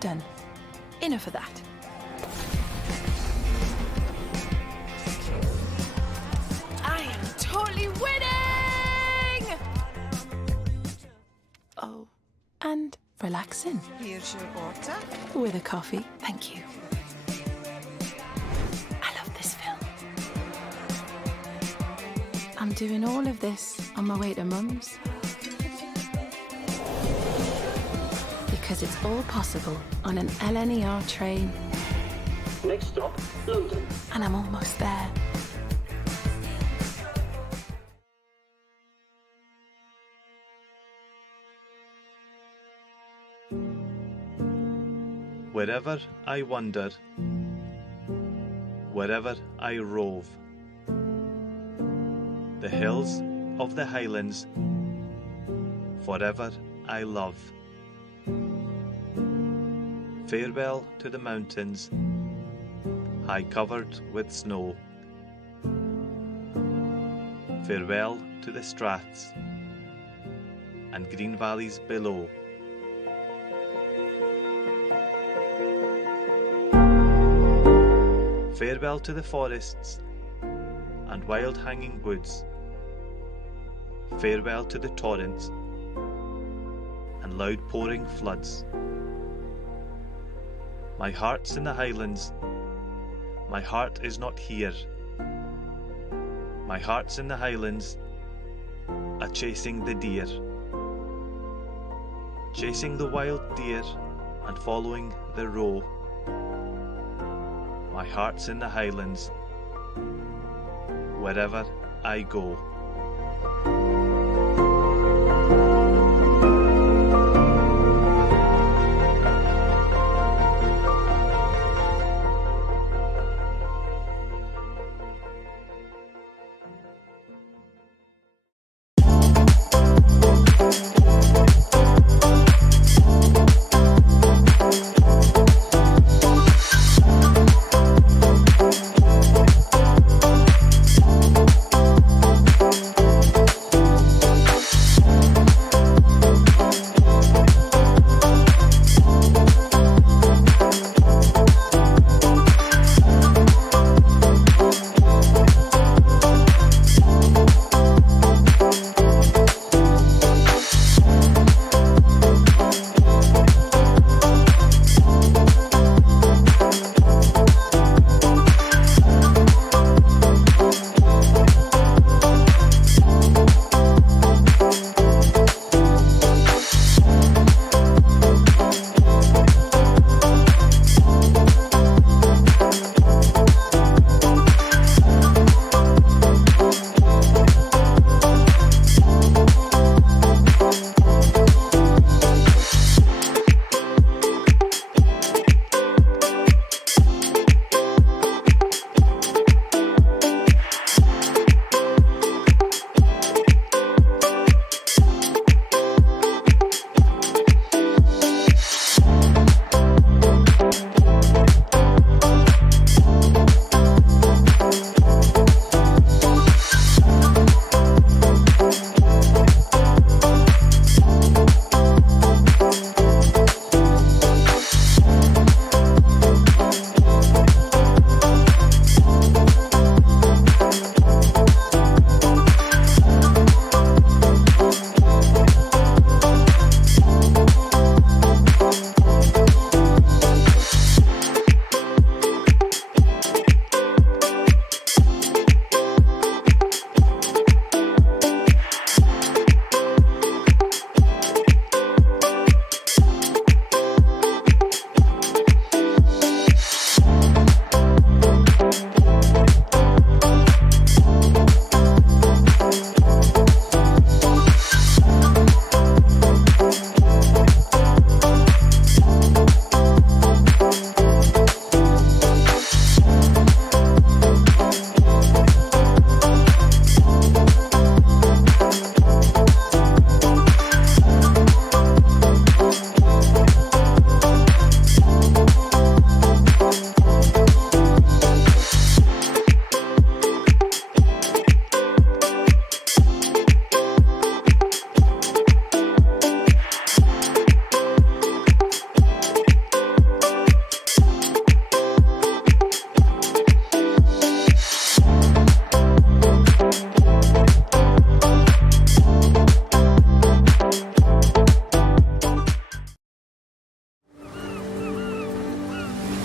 Done. Enough of that. I am totally winning! Oh, and relaxing. Here's your water. With a coffee, thank you. I love this film. I'm doing all of this on my way to Mum's. Because it's all possible on an LNER train. Next stop, London. And I'm almost there. Wherever I wander, wherever I rove, the hills of the Highlands, forever I love. Farewell to the mountains, high covered with snow. Farewell to the straths and green valleys below. Farewell to the forests and wild hanging woods. Farewell to the torrents and loud pouring floods. My heart's in the Highlands, my heart is not here. My heart's in the Highlands, a-chasing the deer. Chasing the wild deer and following the roe. My heart's in the Highlands, wherever I go.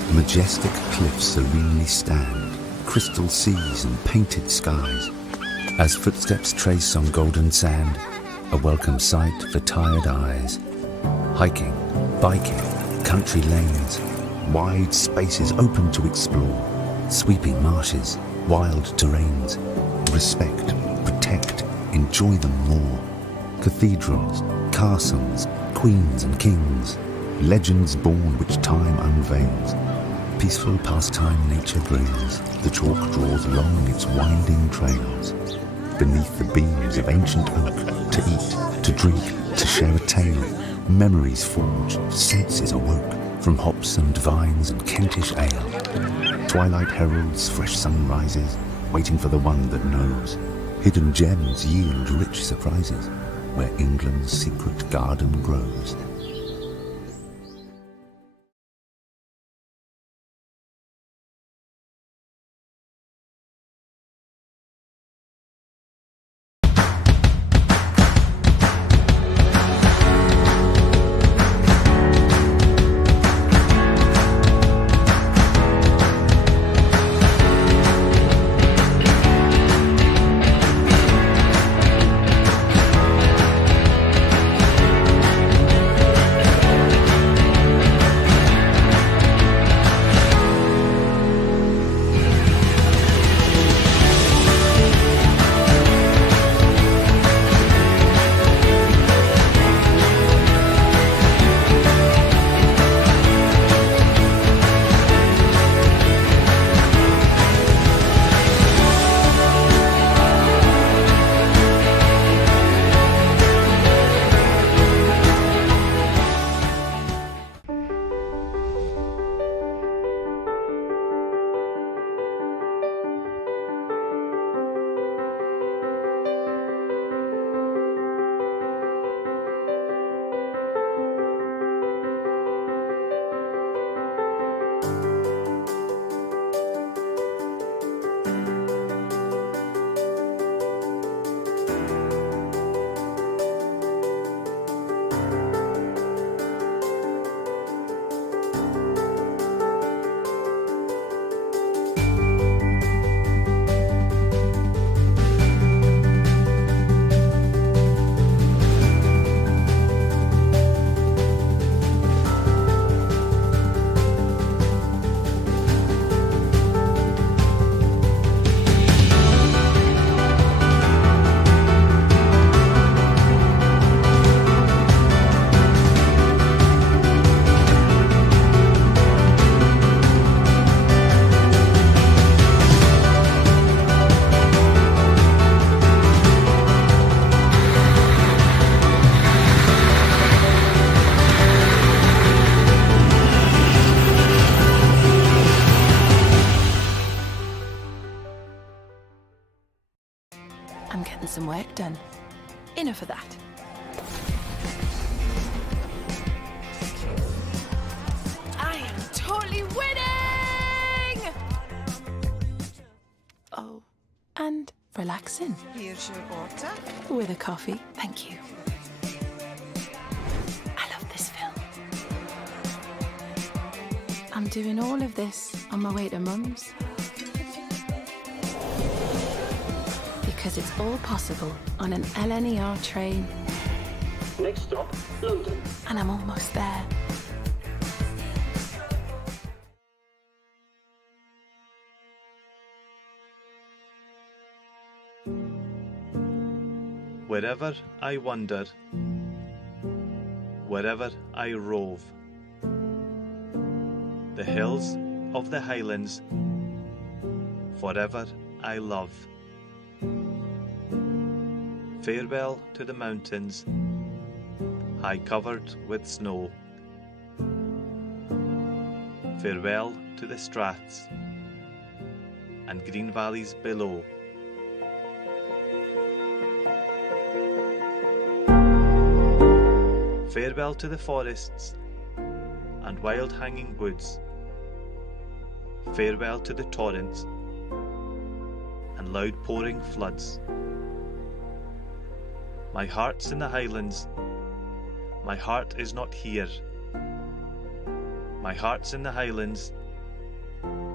Majestic cliffs serenely stand, crystal seas and painted skies. As footsteps trace on golden sand, a welcome sight for tired eyes. Hiking, biking, country lanes, wide spaces open to explore. Sweeping marshes, wild terrains. Respect, protect, enjoy them more. Cathedrals, castles, queens and kings. Legends born which time unveils. Peaceful pastime nature brings. The chalk draws long its winding trails. Beneath the beams of ancient oak, to eat, to drink, to share a tale. Memories forged, senses awoke, from hops and vines and Kentish ale. Twilight heralds fresh sunrises, waiting for the one that knows. Hidden gems yield rich surprises, where England's secret garden grows. I'm getting some work done. Enough of that. I am totally winning! Oh, and relaxing. Here's your water. With a coffee, thank you. I love this film. I'm doing all of this on my way to Mum's. Because it's all possible on an LNER train. Next stop, London. And I'm almost there. Wherever I wander, wherever I rove, the hills of the Highlands, forever I love. Farewell to the mountains, high covered with snow. Farewell to the straths and green valleys below. Farewell to the forests and wild hanging woods. Farewell to the torrents and loud pouring floods. My heart's in the Highlands, my heart is not here. My heart's in the Highlands,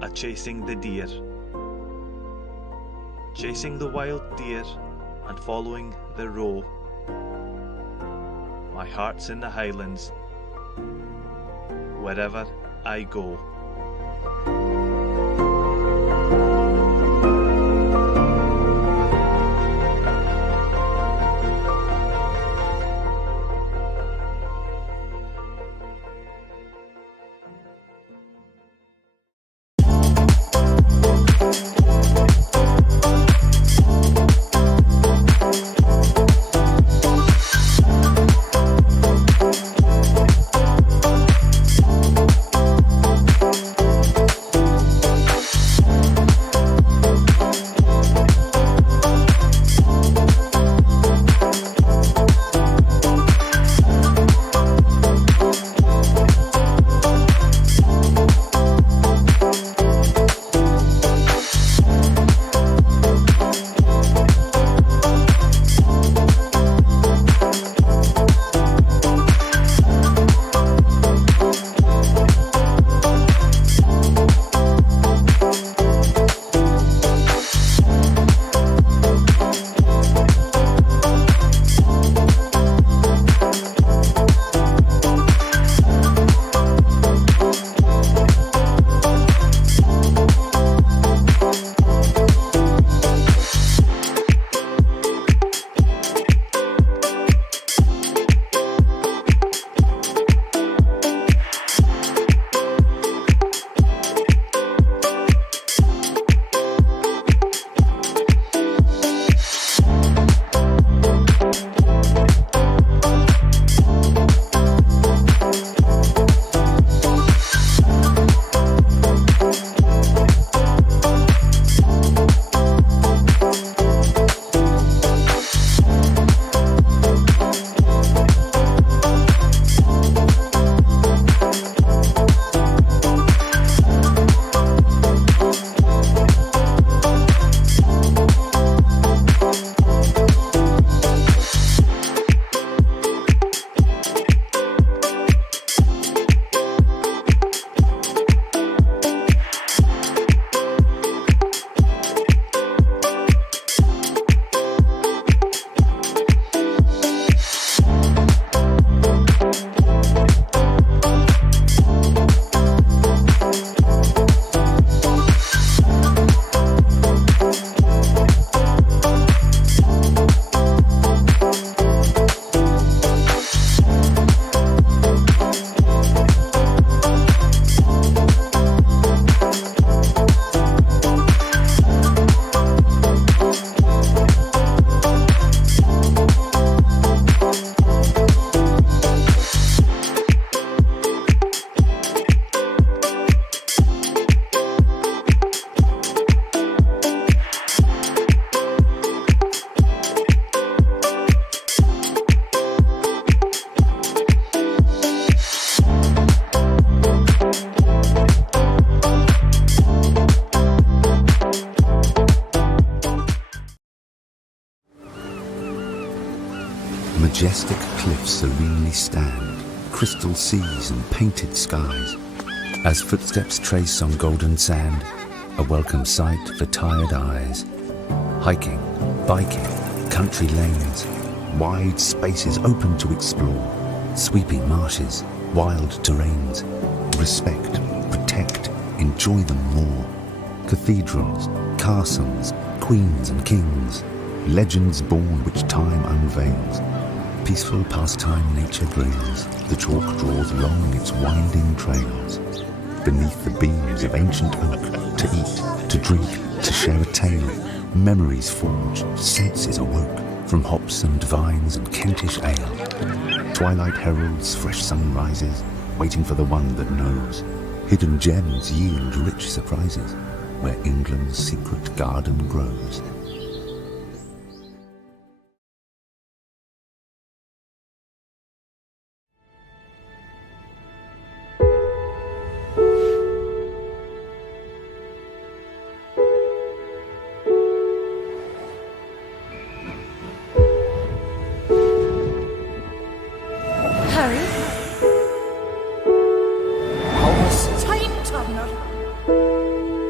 a chasing the deer. Chasing the wild deer and following the roe. My heart's in the Highlands, wherever I go. Majestic cliffs serenely stand, crystal seas and painted skies. As footsteps trace on golden sand, a welcome sight for tired eyes. Hiking, biking, country lanes, wide spaces open to explore. Sweeping marshes, wild terrains. Respect, protect, enjoy them more. Cathedrals, castles, queens and kings. Legends born which time unveils. Peaceful pastime nature brings. The chalk draws long its winding trails. Beneath the beams of ancient oak, to eat, to drink, to share a tale. Memories forged, senses awoke, from hops and vines and Kentish ale. Twilight heralds fresh sunrises, waiting for the one that knows. Hidden gems yield rich surprises, where England's secret garden grows. Time Turner.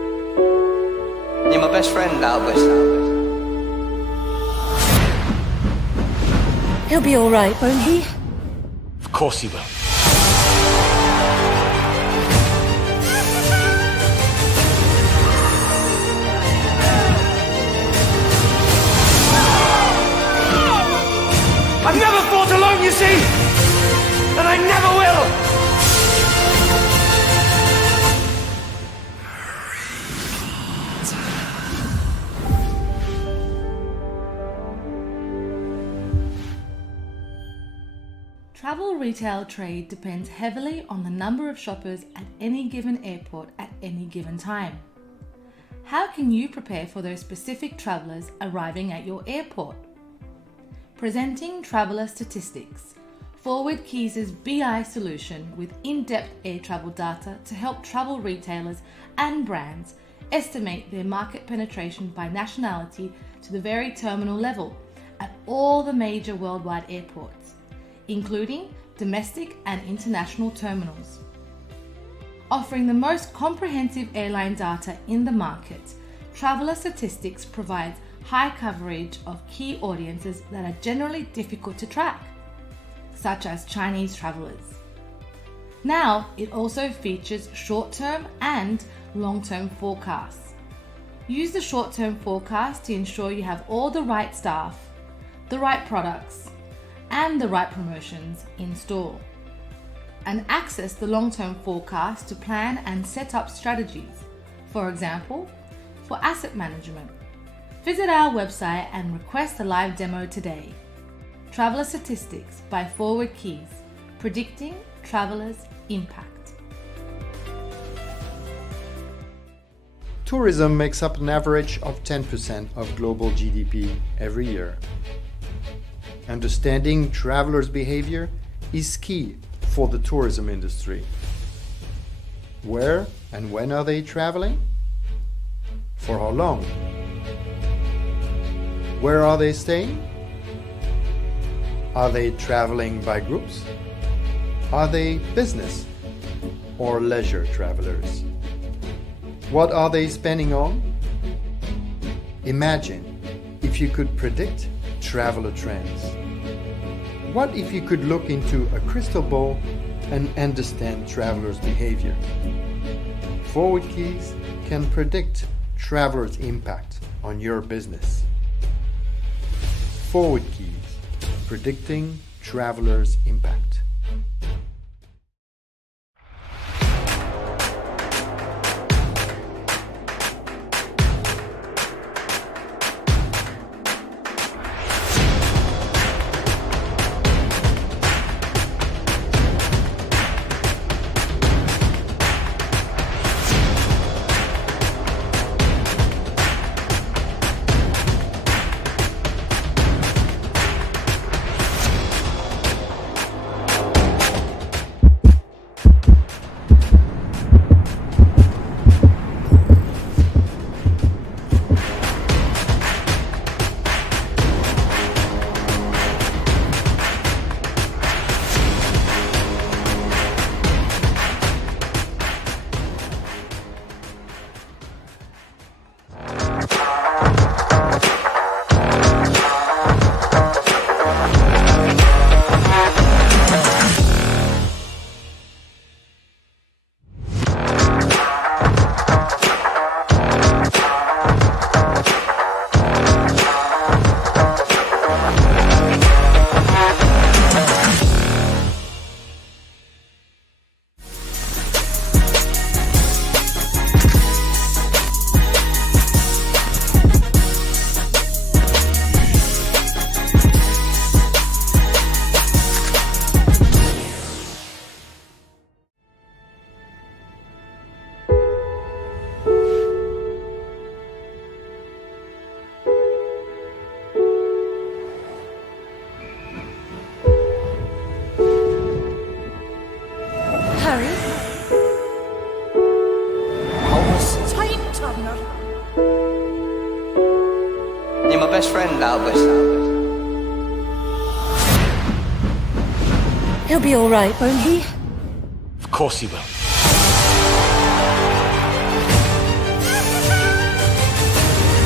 best friend, Albert. He'll be all right, won't he? Of course he will. I've never fought alone, you see, and I never will. Travel retail trade depends heavily on the number of shoppers at any given airport at any given time. How can you prepare for those specific travellers arriving at your airport? Presenting traveller statistics, Forward Keys' BI solution with in-depth air travel data to help travel retailers and brands estimate their market penetration by nationality to the very terminal level at all the major worldwide airports, including domestic and international terminals. Offering the most comprehensive airline data in the market, Traveller Statistics provides high coverage of key audiences that are generally difficult to track, such as Chinese travellers. Now, it also features short-term and long-term forecasts. Use the short-term forecast to ensure you have all the right staff, the right products, and the right promotions in store. And access the long-term forecast to plan and set up strategies, for example, for asset management. Visit our website and request a live demo today. Traveller Statistics by Forward Keys, predicting travelers' impact. Tourism makes up an average of 10% of global GDP every year. Understanding travelers' behavior is key for the tourism industry. Where and when are they traveling? For how long? Where are they staying? Are they traveling by groups? Are they business or leisure travelers? What are they spending on? Imagine if you could predict traveler trends. What if you could look into a crystal ball and understand travelers' behavior? Forward Keys can predict travelers' impact on your business. Forward Keys, predicting travelers' impact. You're my best friend, Albert. He'll be all right, won't he? Of course he will.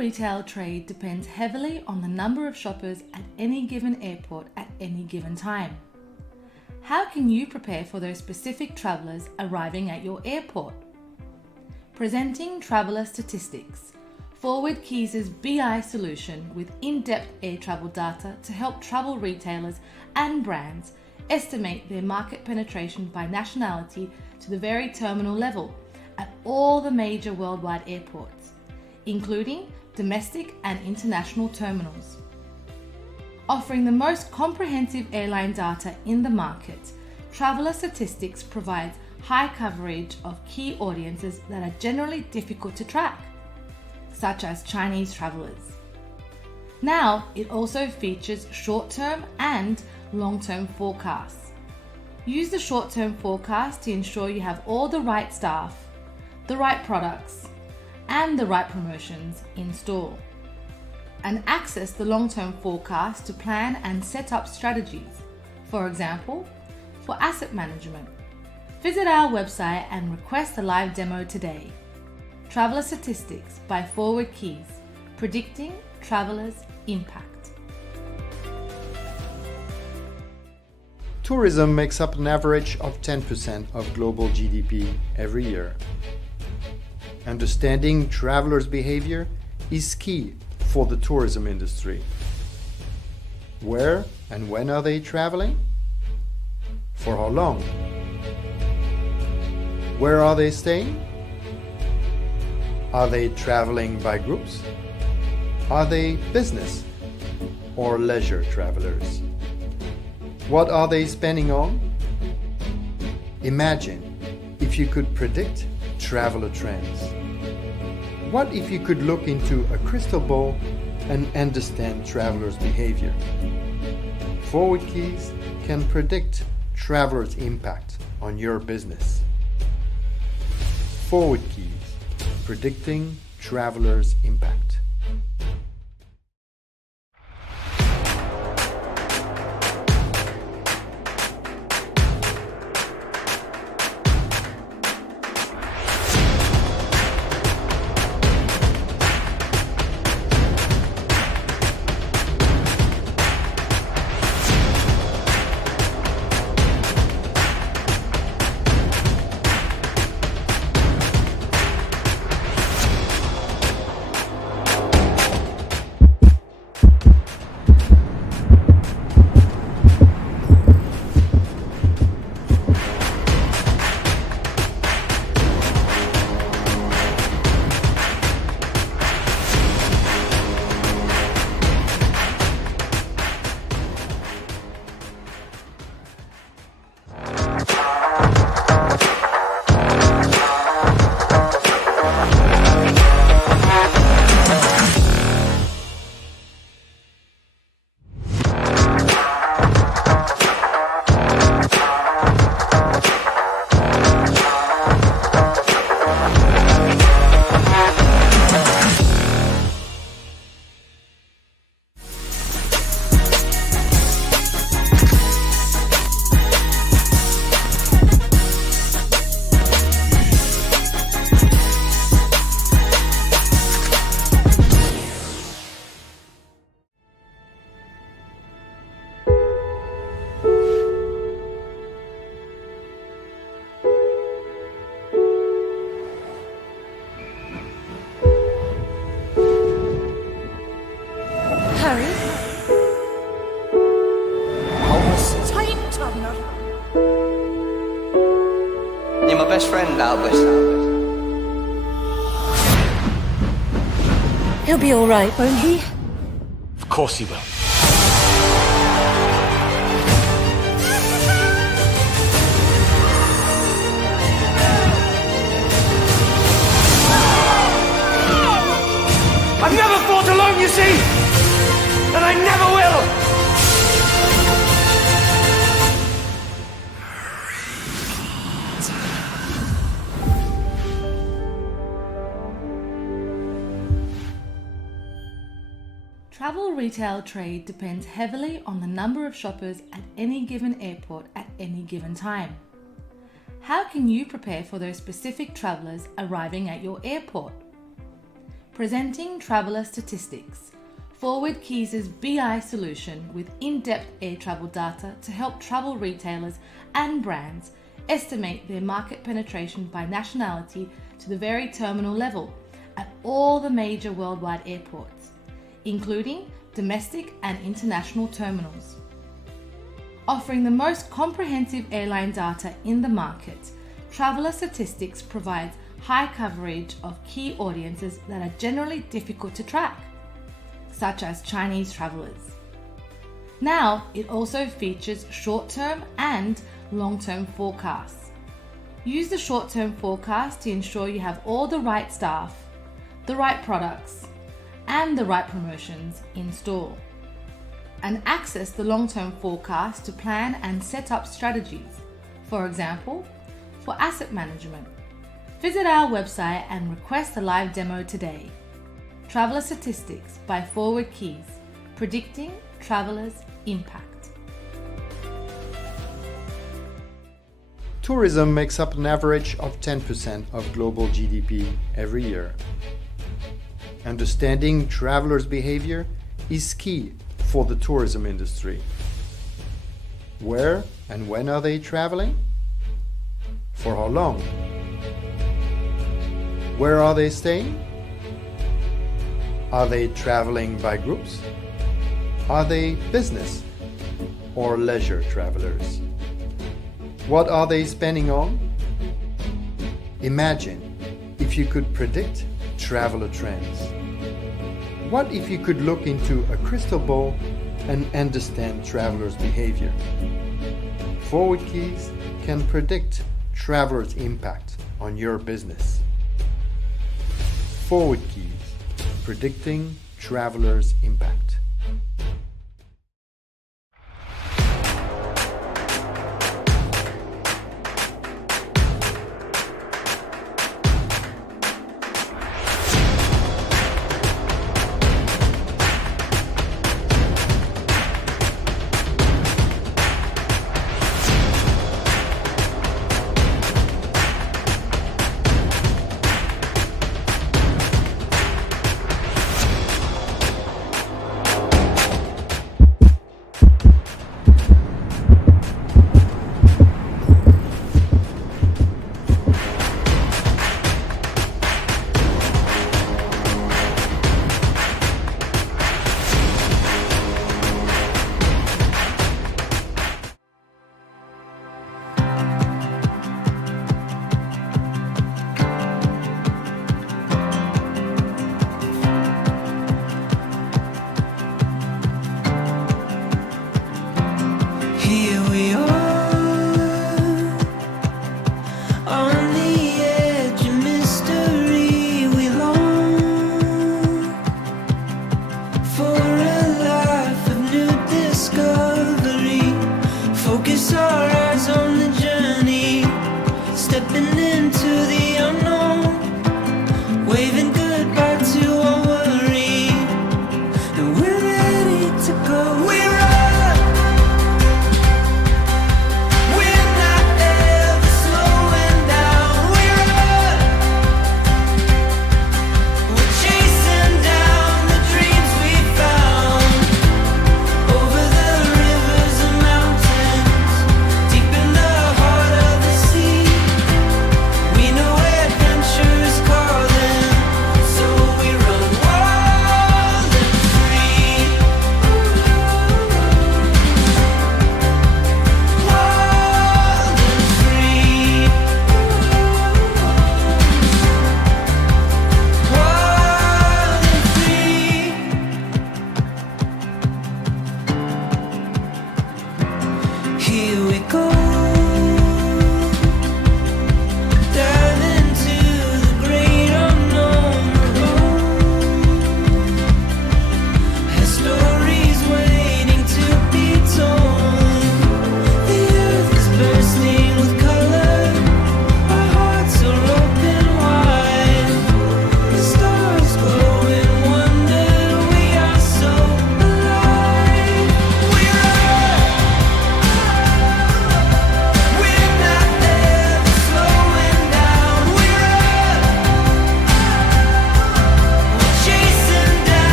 retail trade depends heavily on the number of shoppers at any given airport at any given time. How can you prepare for those specific travellers arriving at your airport? Presenting traveller statistics, Forward Keys' BI solution with in-depth air travel data to help travel retailers and brands estimate their market penetration by nationality to the very terminal level at all the major worldwide airports, including domestic and international terminals. Offering the most comprehensive airline data in the market, Traveller Statistics provides high coverage of key audiences that are generally difficult to track, such as Chinese travellers. Now, it also features short-term and long-term forecasts. Use the short-term forecast to ensure you have all the right staff, the right products, and the right promotions in store. And access the long-term forecast to plan and set up strategies, for example, for asset management. Visit our website and request a live demo today. Traveller Statistics by Forward Keys, predicting travellers' impact. Tourism makes up an average of 10% of global GDP every year. Understanding travelers' behavior is key for the tourism industry. Where and when are they traveling? For how long? Where are they staying? Are they traveling by groups? Are they business or leisure travelers? What are they spending on? Imagine if you could predict traveler trends. What if you could look into a crystal ball and understand travelers' behavior? Forward Keys can predict travelers' impact on your business. Forward Keys, predicting travelers' impact. You're my best friend, Albert. He'll be all right, won't he? Of course he will. I've never fought alone, you see, and I never will. Travel retail trade depends heavily on the number of shoppers at any given airport at any given time. How can you prepare for those specific travellers arriving at your airport? Presenting Traveller Statistics, Forward Keys' BI solution with in-depth air travel data to help travel retailers and brands estimate their market penetration by nationality to the very terminal level at all the major worldwide airports, including domestic and international terminals. Offering the most comprehensive airline data in the market, Traveller Statistics provides high coverage of key audiences that are generally difficult to track, such as Chinese travellers. Now, it also features short-term and long-term forecasts. Use the short-term forecast to ensure you have all the right staff, the right products, and the right promotions in store. And access the long-term forecast to plan and set up strategies, for example, for asset management. Visit our website and request a live demo today. Traveller Statistics by Forward Keys, predicting travelers' impact. Tourism makes up an average of 10% of global GDP every year. Understanding travelers' behavior is key for the tourism industry. Where and when are they traveling? For how long? Where are they staying? Are they traveling by groups? Are they business or leisure travelers? What are they spending on? Imagine if you could predict traveler trends. What if you could look into a crystal ball and understand travelers' behavior? Forward Keys can predict travelers' impact on your business. Forward Keys, predicting travelers' impact.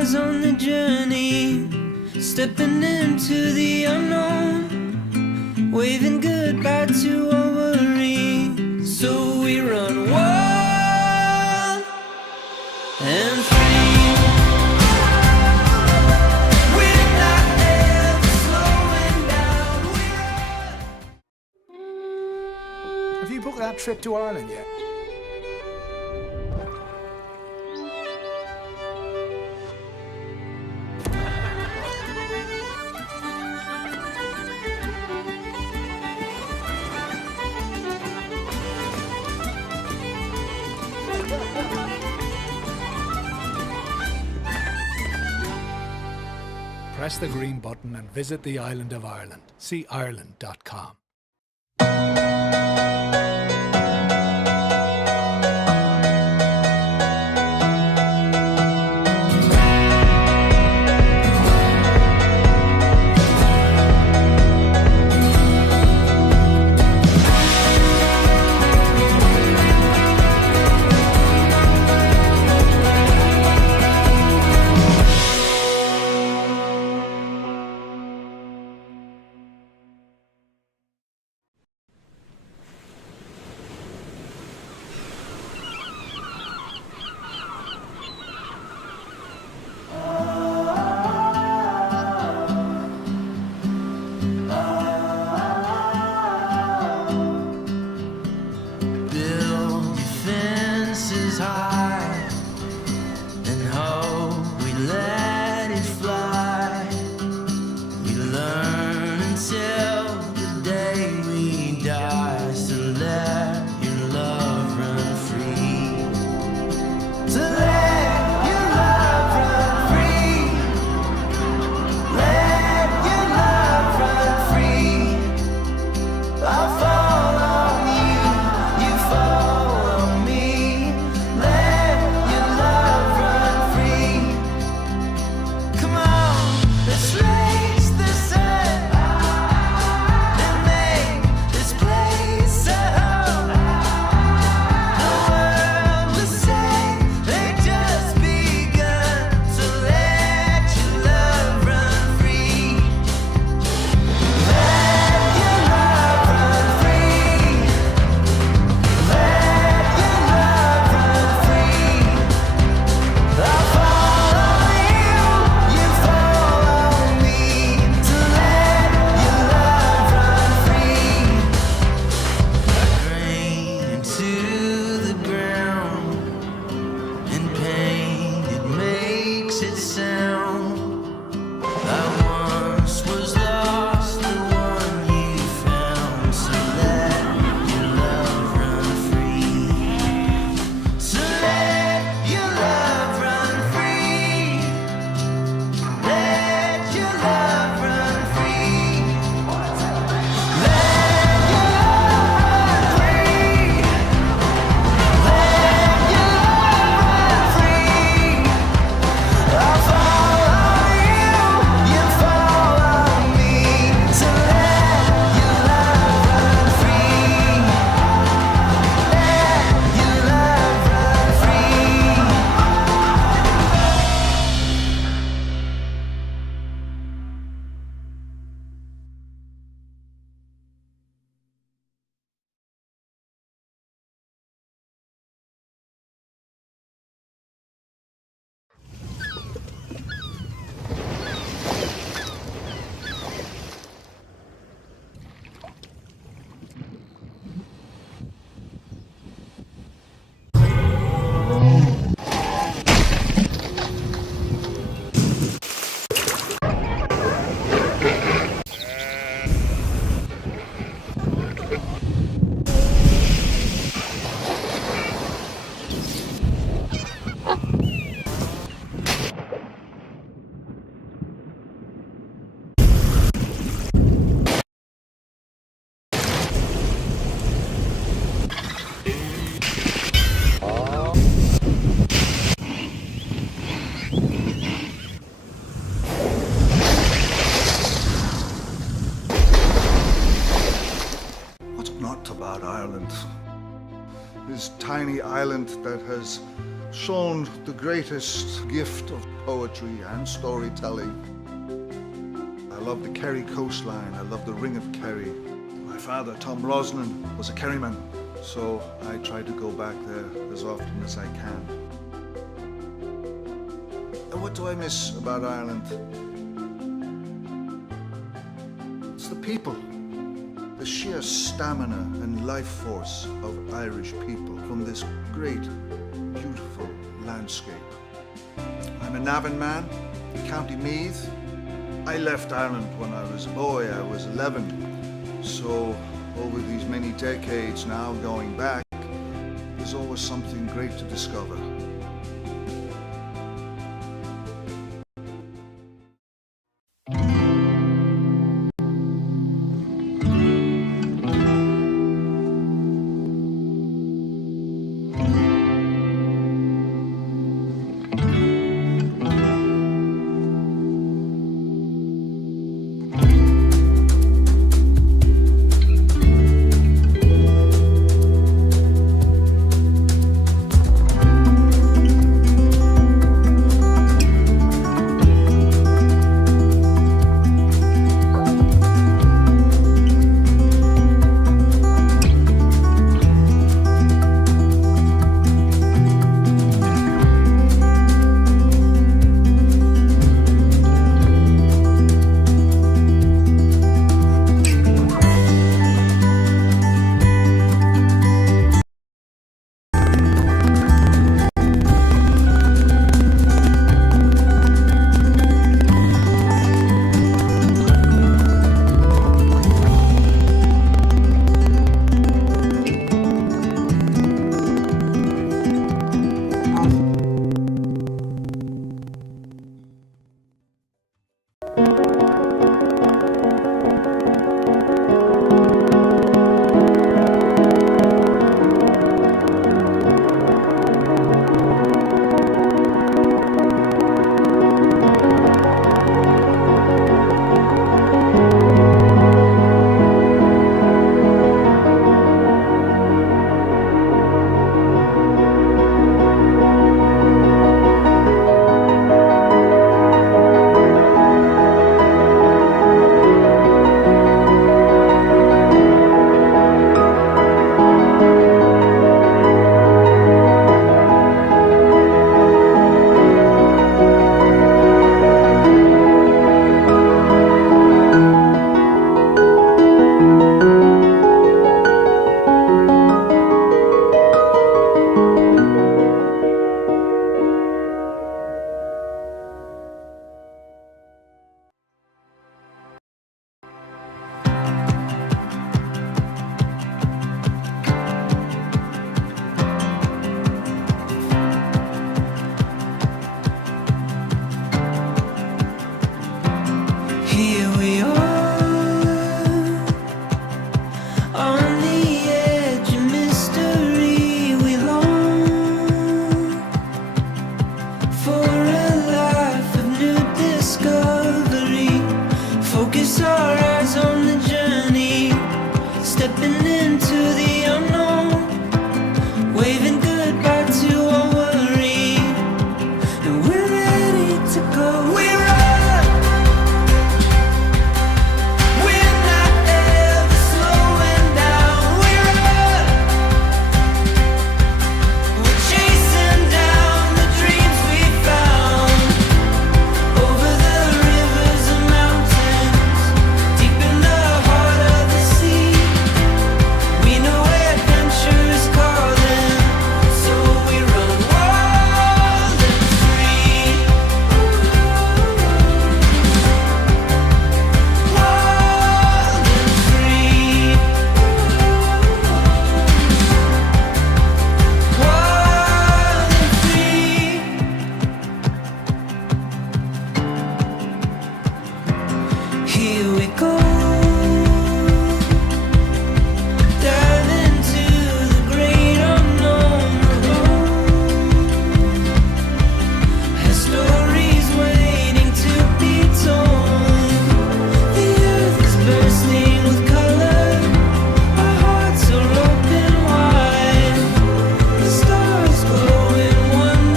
eyes on the journey, stepping into the unknown, waving goodbye to our worry. So we run wild and free. We're not ever slowing down. Have you booked that trip to Ireland yet? Press the green button and visit the island of Ireland. See Ireland.com. Build your fences high and hope we let it fly. We learn until the day we die. So let your love run free. So let your love run free. Let your love run free. I'll follow you, you follow me. Let your love run free. Come on, let's raise the sun and make this place a home. The world will say they just begun. So let your love run free. Let your love run free. Let your love run free. I'll follow you, you follow me. To let your love run free. Like rain into the ground, and pain it makes it sound. I once was lost, the one you found. So let your love run free. So let your love run free. Let your love run free. Let your love run free. Let your love run free. I'll follow you, you follow me. So let your love run free. Let your love run free. What's not about Ireland? This tiny island that has shown the greatest gift of poetry and storytelling. I love the Kerry coastline, I love the Ring of Kerry. My father, Tom Brosnan, was a Kerryman, so I try to go back there as often as I can. And what do I miss about Ireland? It's the people, the sheer stamina and life force of Irish people from this great, beautiful landscape. I'm a Navan man, County Meath. I left Ireland when I was a boy, I was 11. So over these many decades now going back, there's always something great to discover. One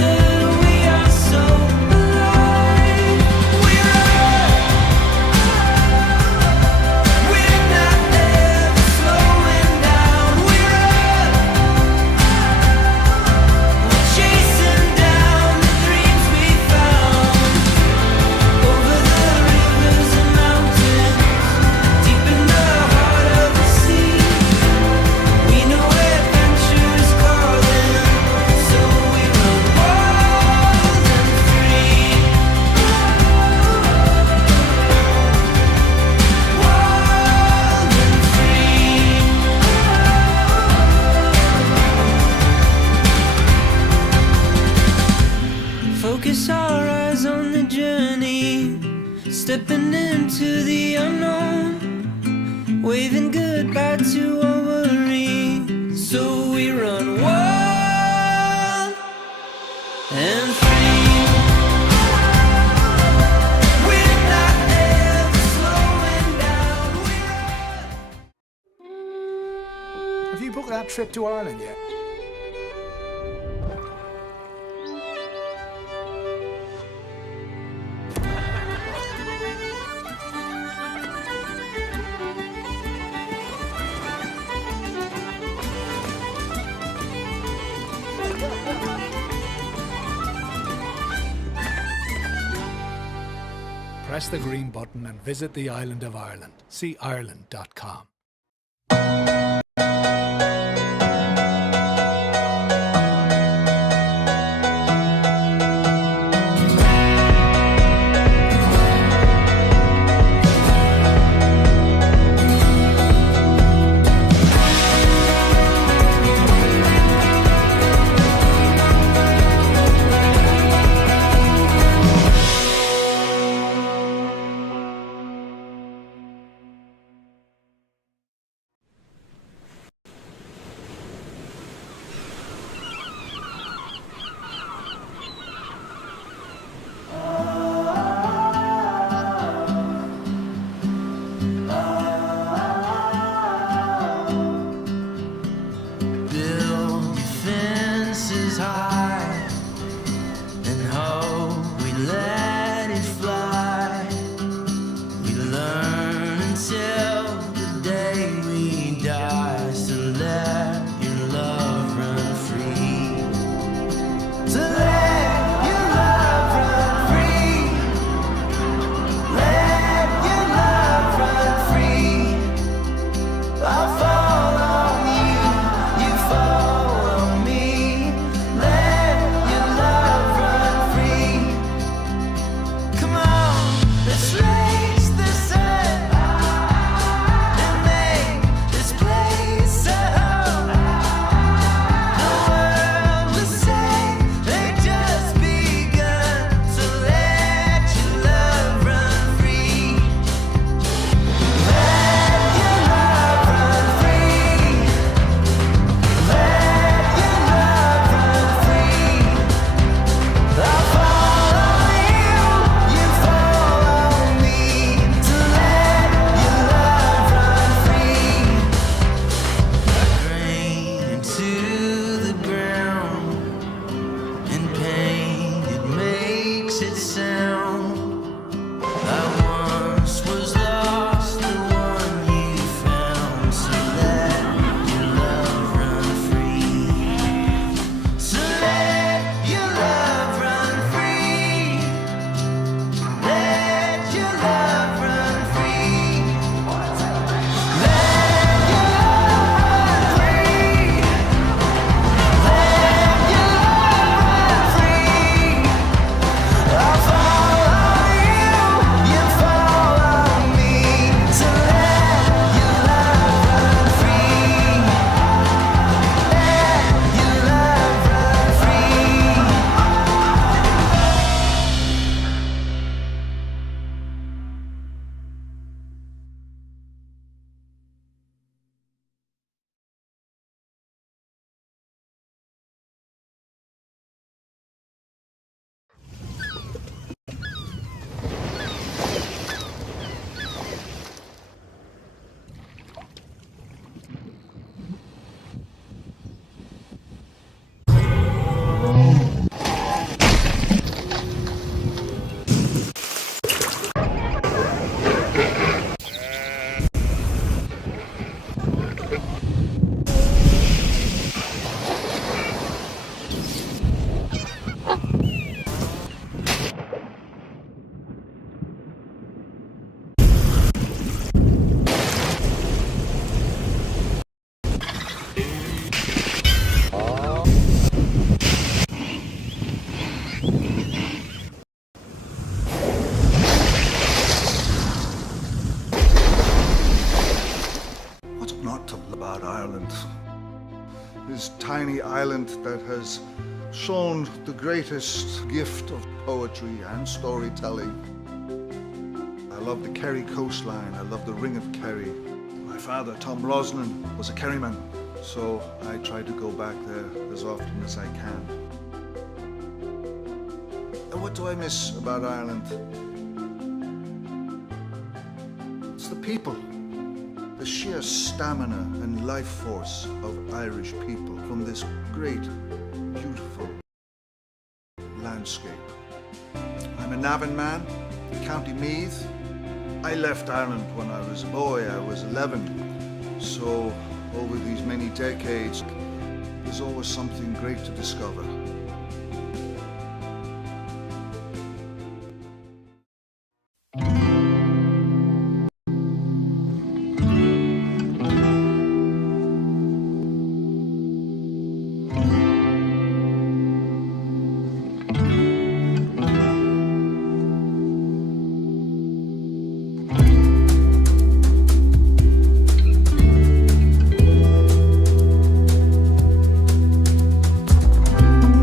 stepping into the unknown, waving goodbye to our worries. So we run wild and free. We're not ever slowing down. Have you booked that trip to Ireland yet? Press the green button and visit the island of Ireland. See Ireland.com. Build fences high and hope we let it fly. We learn until the day we die. So let your love run free. So let your love run free. Let your love run free. I'll follow you, you follow me. Let your love run free. Come on, let's raise the sun and make this place a home. The world will say they just begun. So let your love run free. Let your love run free. Let your love run free. I'll follow you, you follow me. To let your love run free. Rain into the ground, in pain it makes it sound. I once was lost, the one you found. So let your love run free. So let your love run free. Let your love run free. Let your love run free. Let your love run free. I'll follow you, you follow me. So let your love run free. Let your love run free. What's not to love about Ireland? This tiny island that has shown the greatest gift of poetry and storytelling. love the Kerry coastline. I love the Ring of Kerry. My father, Tom Brosnan, was a Kerryman, so I try to go back there as often as I can. And what do I miss about Ireland? It's the people. The sheer stamina and life force of Irish people from this great, beautiful landscape. I'm a Navan man, County Meath. I left Ireland when I was a boy, I was 11. So over these many decades, there's always something great to discover.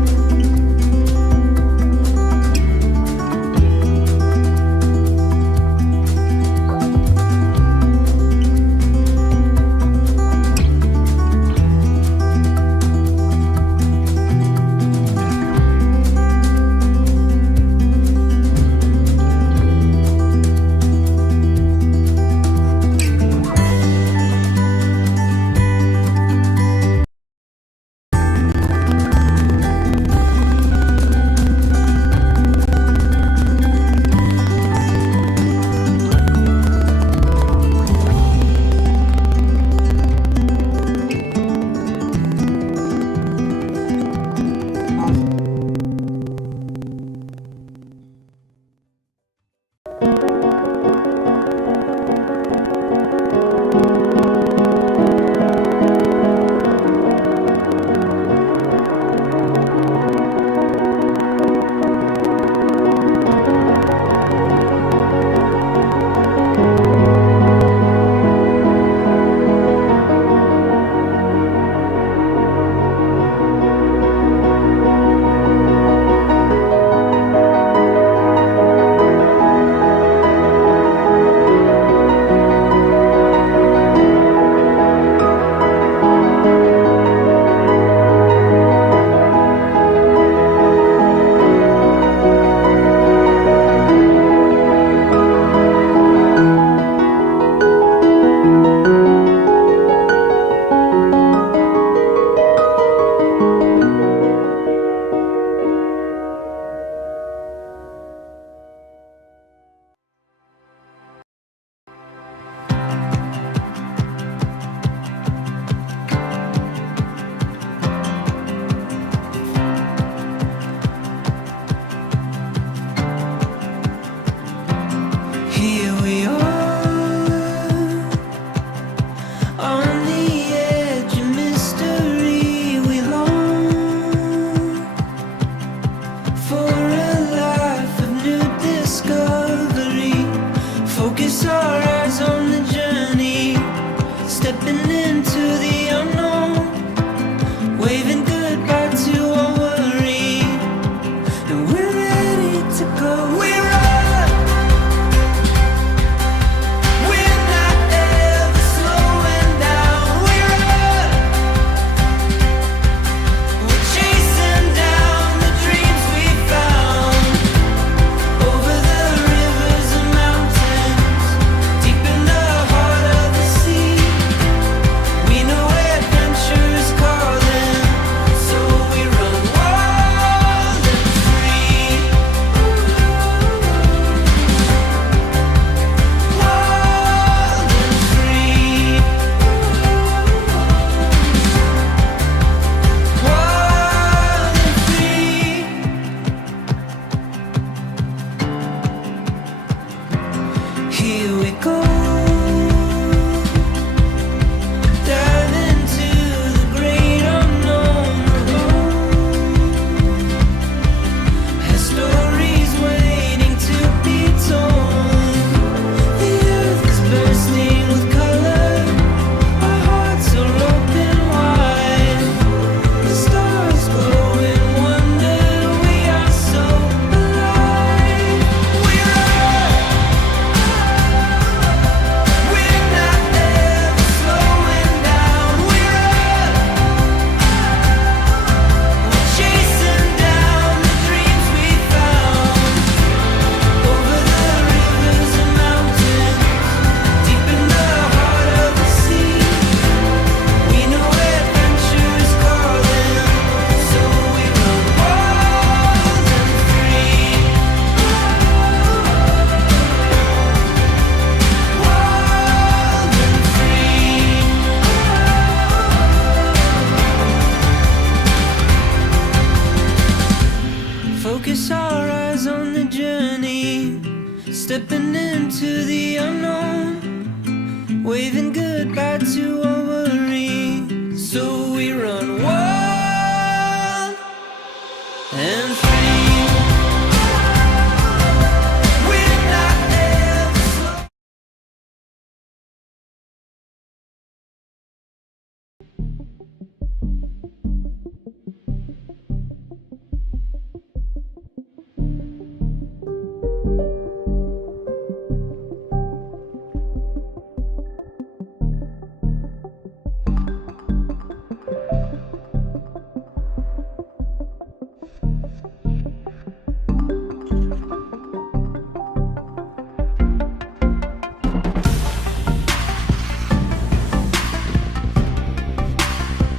Stepping into the unknown, waving goodbye to our worry. So we run wild and free. We're not ever slow.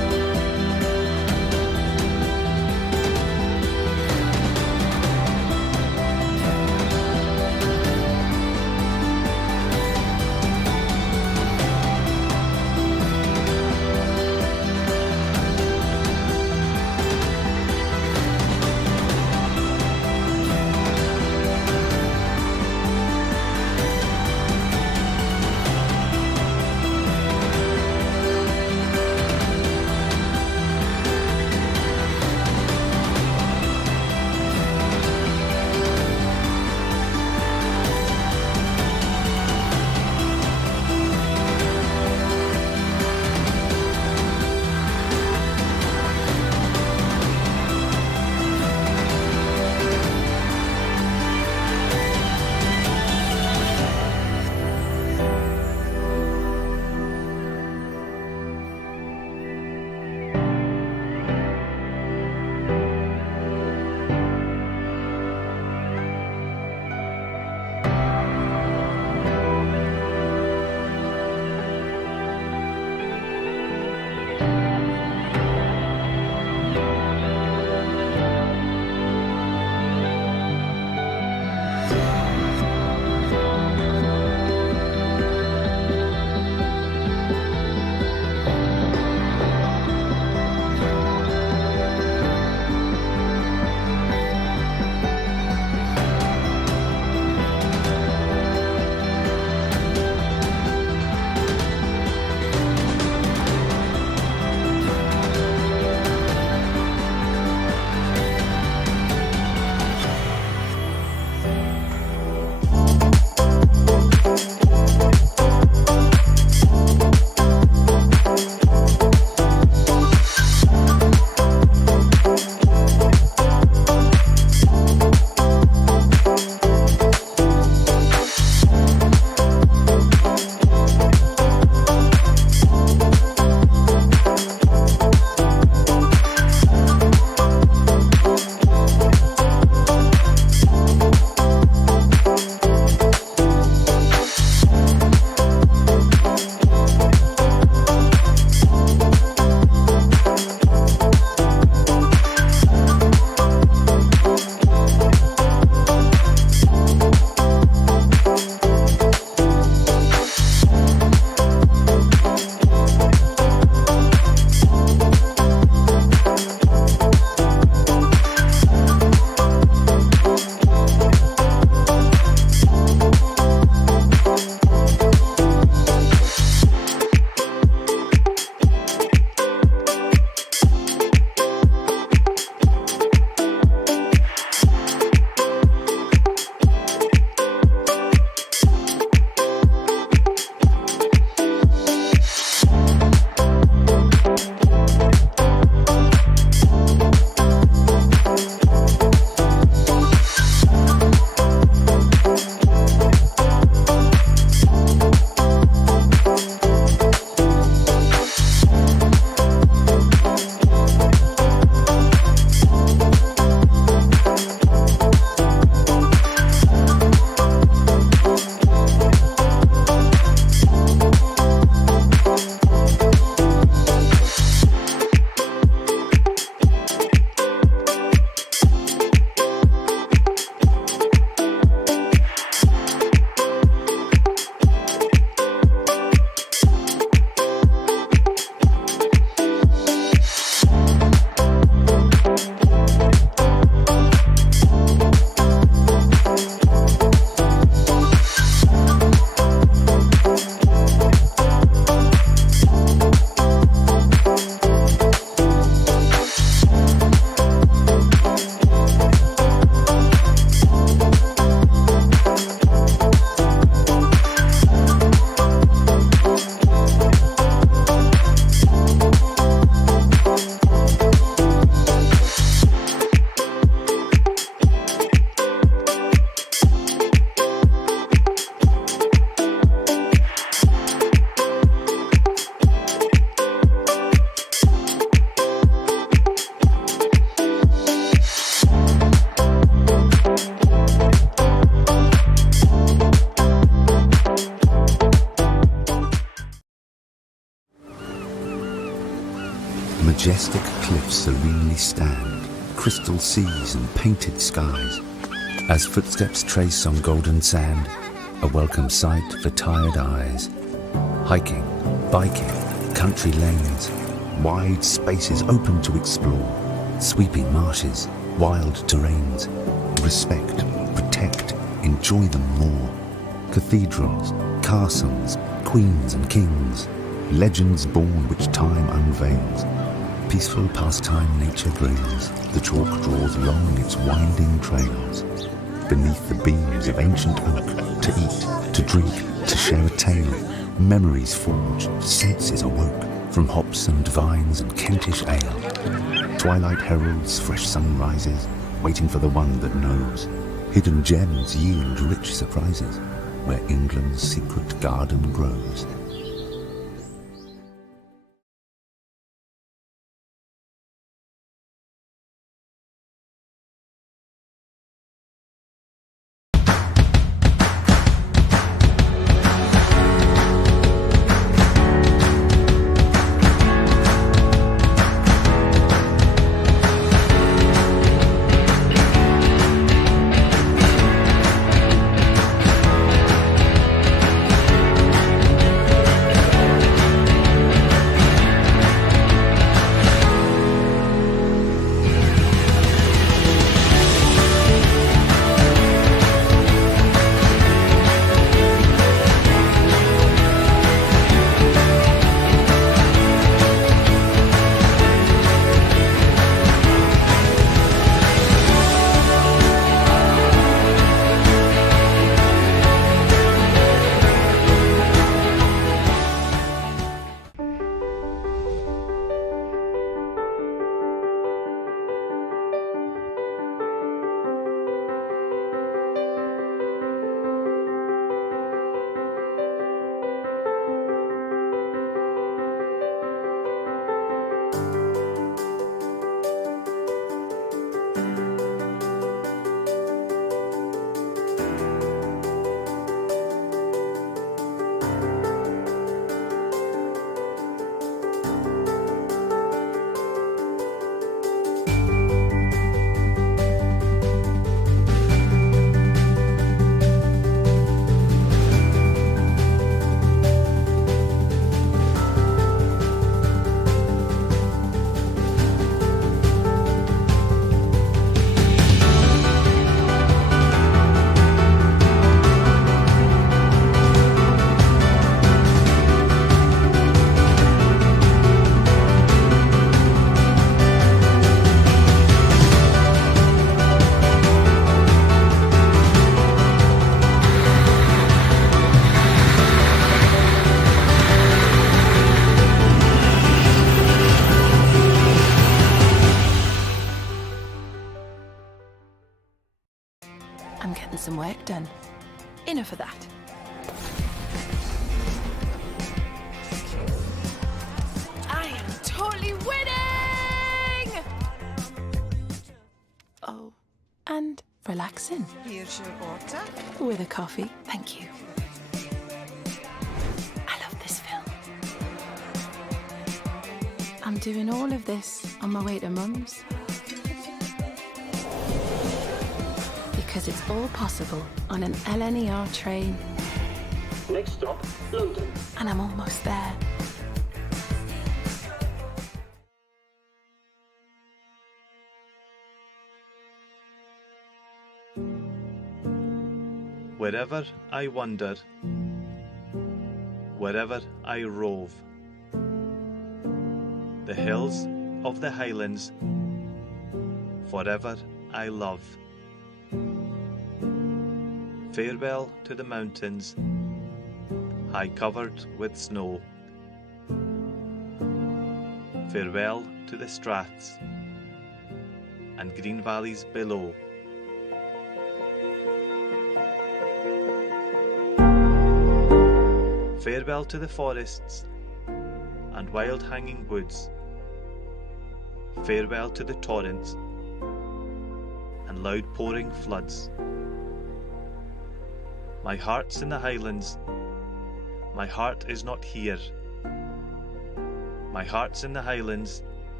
Majestic cliffs serenely stand, crystal seas and painted skies. As footsteps trace on golden sand, a welcome sight for tired eyes. Hiking, biking, country lanes, wide spaces open to explore. Sweeping marshes, wild terrains. Respect, protect, enjoy them more. Cathedrals, castles, queens and kings. Legends born which time unveils. Peaceful pastime nature brings. The chalk draws long its winding trails. Beneath the beams of ancient oak, to eat, to drink, to share a tale. Memories forged, senses awoke, from hops and vines and Kentish ale. Twilight heralds fresh sunrises, waiting for the one that knows. Hidden gems yield rich surprises, where England's secret garden grows. I'm getting some work done. Enough of that. I am totally winning! Oh, and relaxing. Here's your water. With a coffee, thank you. I love this film. I'm doing all of this on my way to Mum's. Because it's all possible on an LNER train. Next stop, London. And I'm almost there. Wherever I wander, wherever I rove, the hills of the Highlands, forever I love. Farewell to the mountains, high covered with snow. Farewell to the straths and green valleys below. Farewell to the forests and wild hanging woods. Farewell to the torrents and loud pouring floods. My heart's in the Highlands, my heart is not here. My heart's in the Highlands,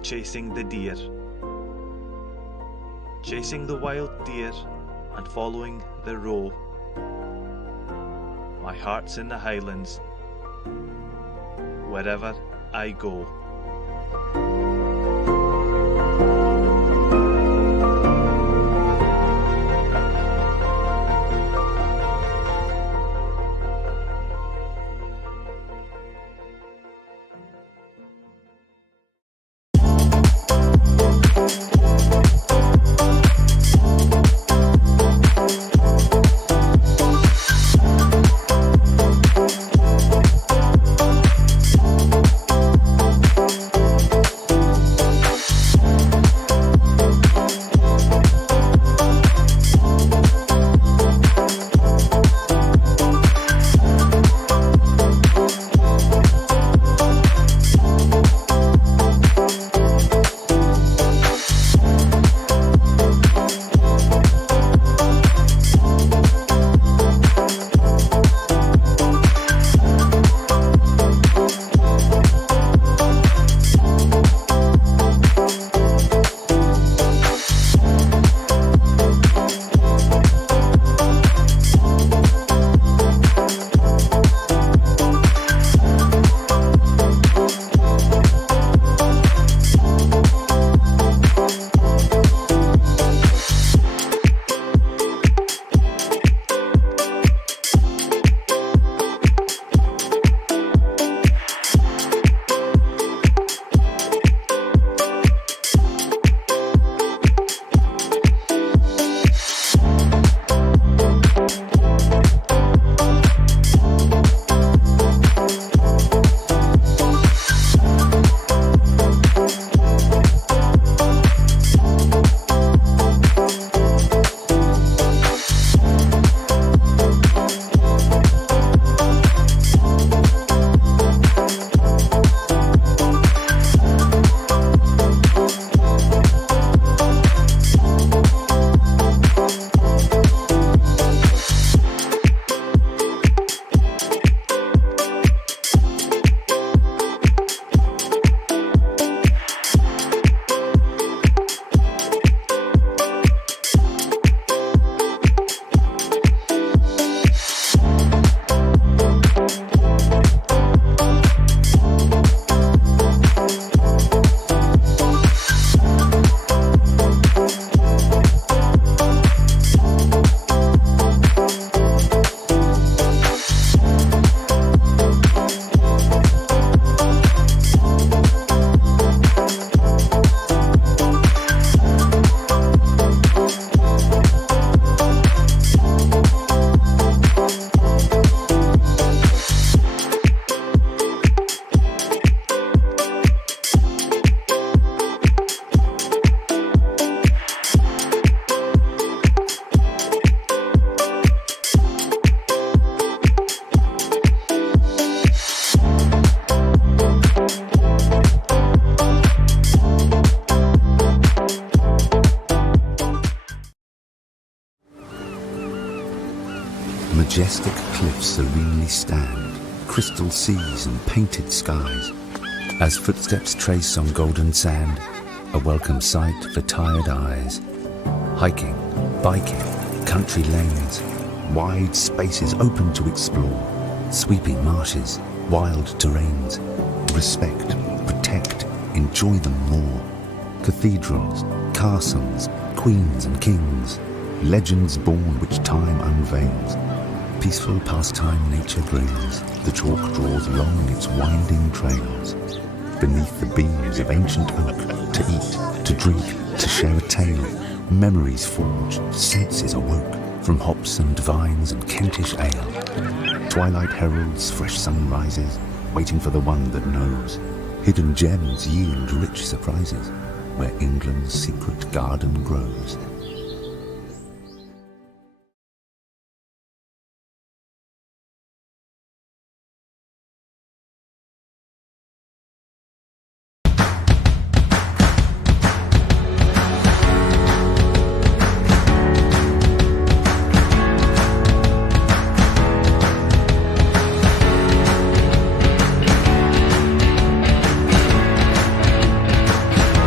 chasing the deer. Chasing the wild deer and following the roe. My heart's in the Highlands, wherever I go. Majestic cliffs serenely stand, crystal seas and painted skies. As footsteps trace on golden sand, a welcome sight for tired eyes. Hiking, biking, country lanes, wide spaces open to explore. Sweeping marshes, wild terrains. Respect, protect, enjoy them more. Cathedrals, castles, queens and kings. Legends born which time unveils. Peaceful pastime nature brings. The chalk draws along its winding trails. Beneath the beams of ancient oak, to eat, to drink, to share a tale. Memories forged, senses awoke, from hops and vines and Kentish ale. Twilight heralds fresh sunrises, waiting for the one that knows. Hidden gems yield rich surprises, where England's secret garden grows.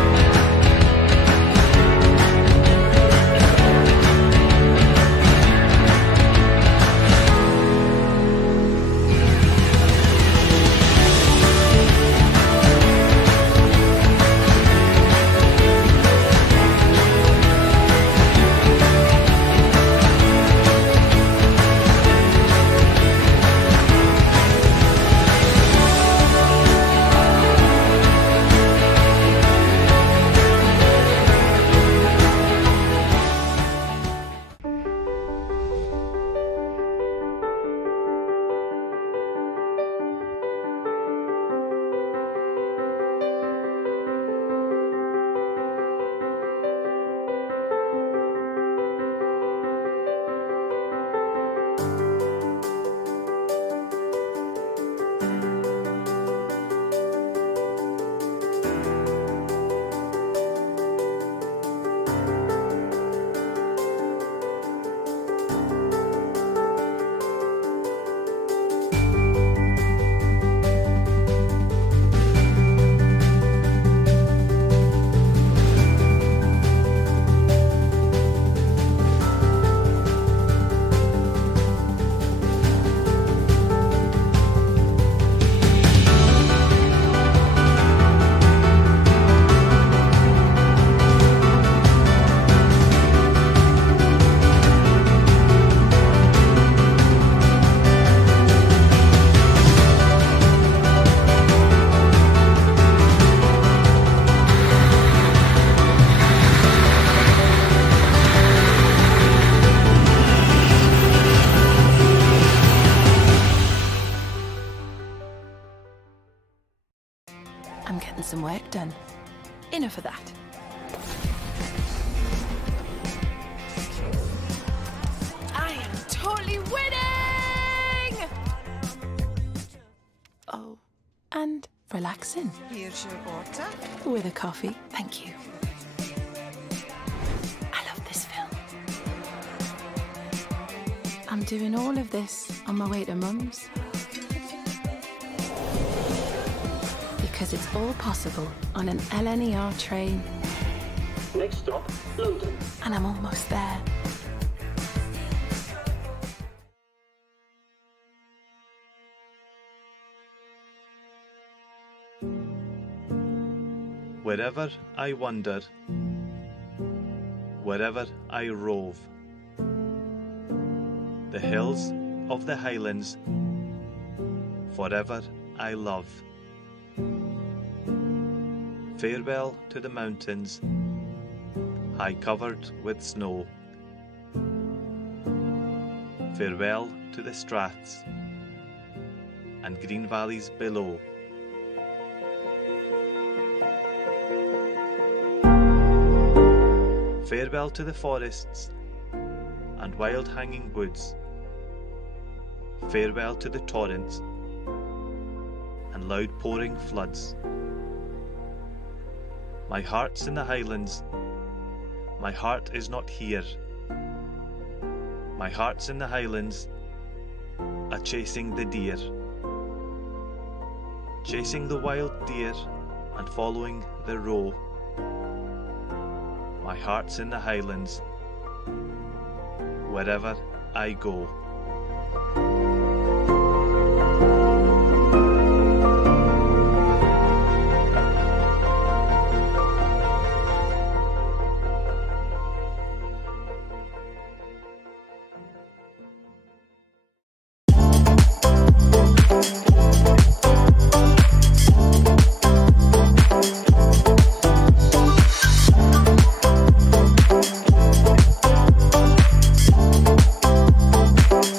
work done. Enough of that. I am totally winning! Oh, and relaxing. Here's your water. With a coffee, thank you. I love this film. I'm doing all of this on my way to Mum's. Because it's all possible on an LNER train. Next stop, London. And I'm almost there. Wherever I wander, wherever I rove, the hills of the Highlands, forever I love. Farewell to the mountains, high covered with snow. Farewell to the straths and green valleys below. Farewell to the forests and wild hanging woods. Farewell to the torrents and loud pouring floods. My heart's in the Highlands, my heart is not here. My heart's in the Highlands, a-chasing the deer. Chasing the wild deer and following the roe. My heart's in the Highlands, wherever I go.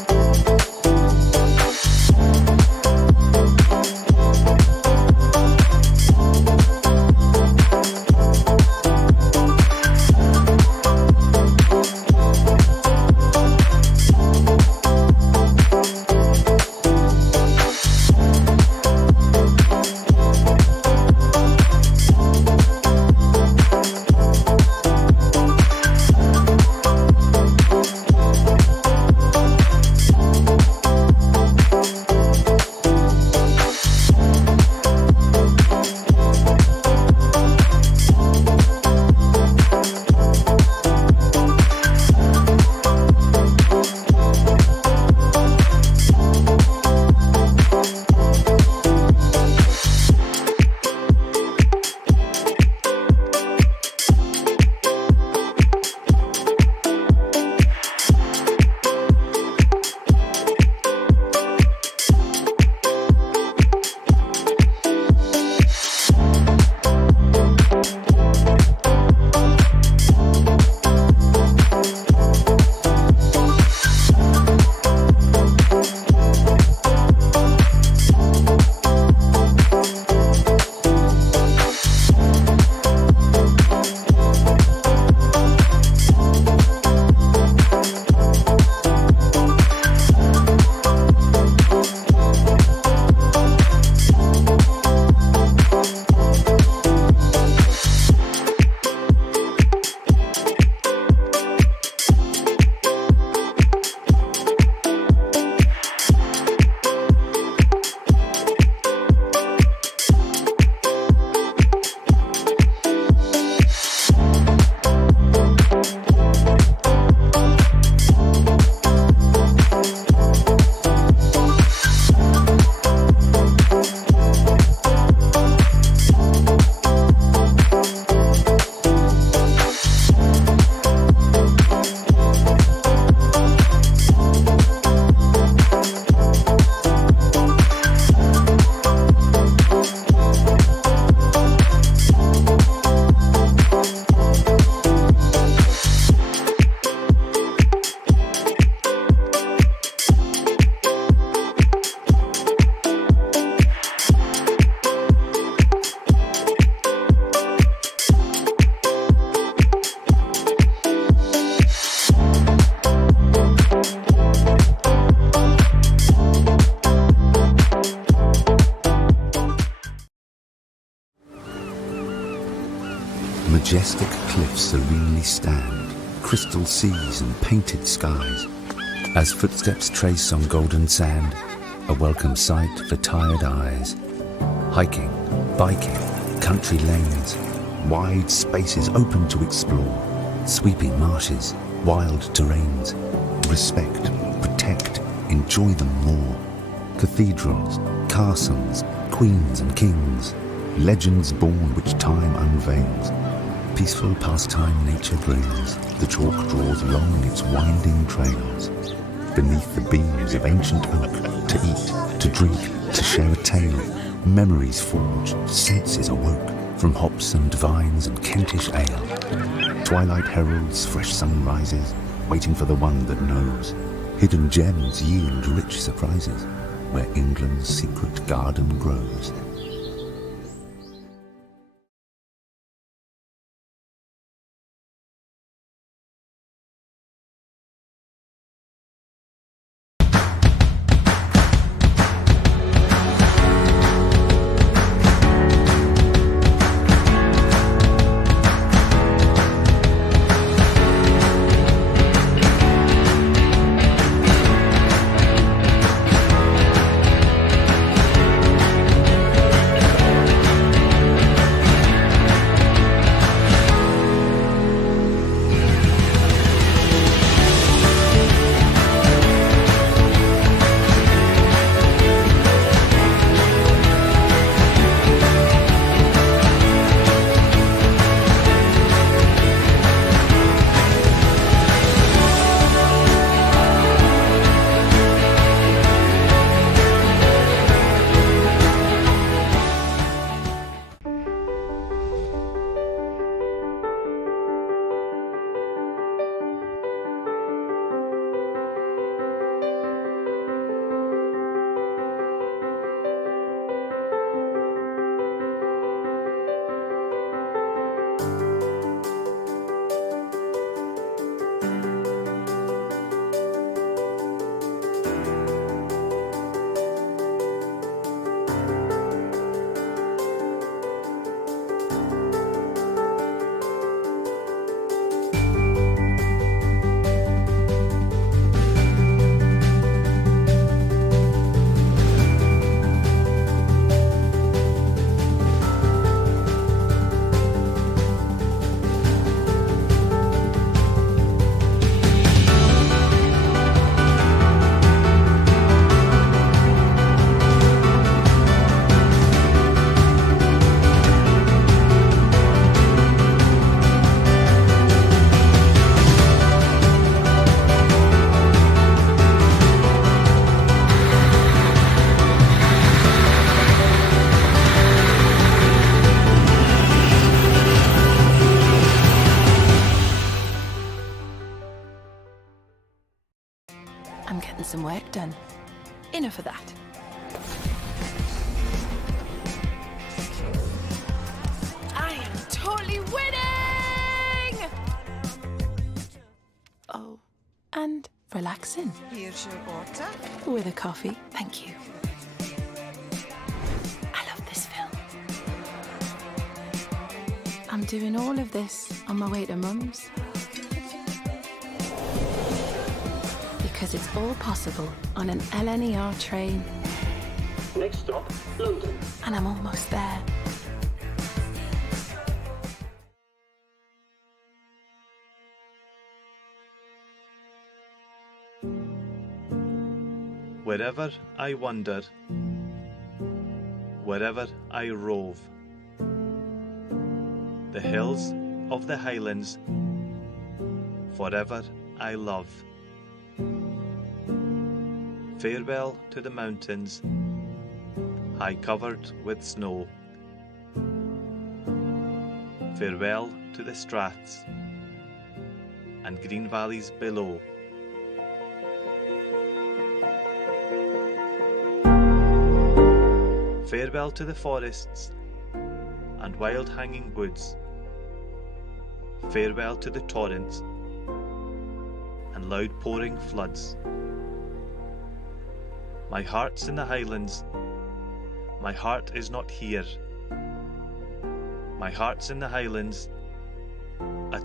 Majestic cliffs serenely stand, crystal seas and painted skies. As footsteps trace on golden sand, a welcome sight for tired eyes. Hiking, biking, country lanes, wide spaces open to explore. Sweeping marshes, wild terrains. Respect, protect, enjoy them more. Cathedrals, castles, queens and kings. Legends born which time unveils. Peaceful pastime nature brings. The chalk draws along its winding trails. Beneath the beams of ancient oak, to eat, to drink, to share a tale. Memories forged, senses awoke, from hops and vines and Kentish ale. Twilight heralds fresh sunrises, waiting for the one that knows. Hidden gems yield rich surprises, where England's secret garden grows. I'm getting some work done. Enough of that. I am totally winning! Oh, and relaxing. Here's your water. With a coffee, thank you. I love this film. I'm doing all of this on my way to Mum's. Because it's all possible on an LNER train. Next stop, London. And I'm almost there. Wherever I wander, wherever I rove, the hills of the Highlands, forever I love. Farewell to the mountains, high covered with snow. Farewell to the straths and green valleys below. Farewell to the forests and wild hanging woods. Farewell to the torrents and loud pouring floods. My heart's in the Highlands, my heart is not here. My heart's in the Highlands,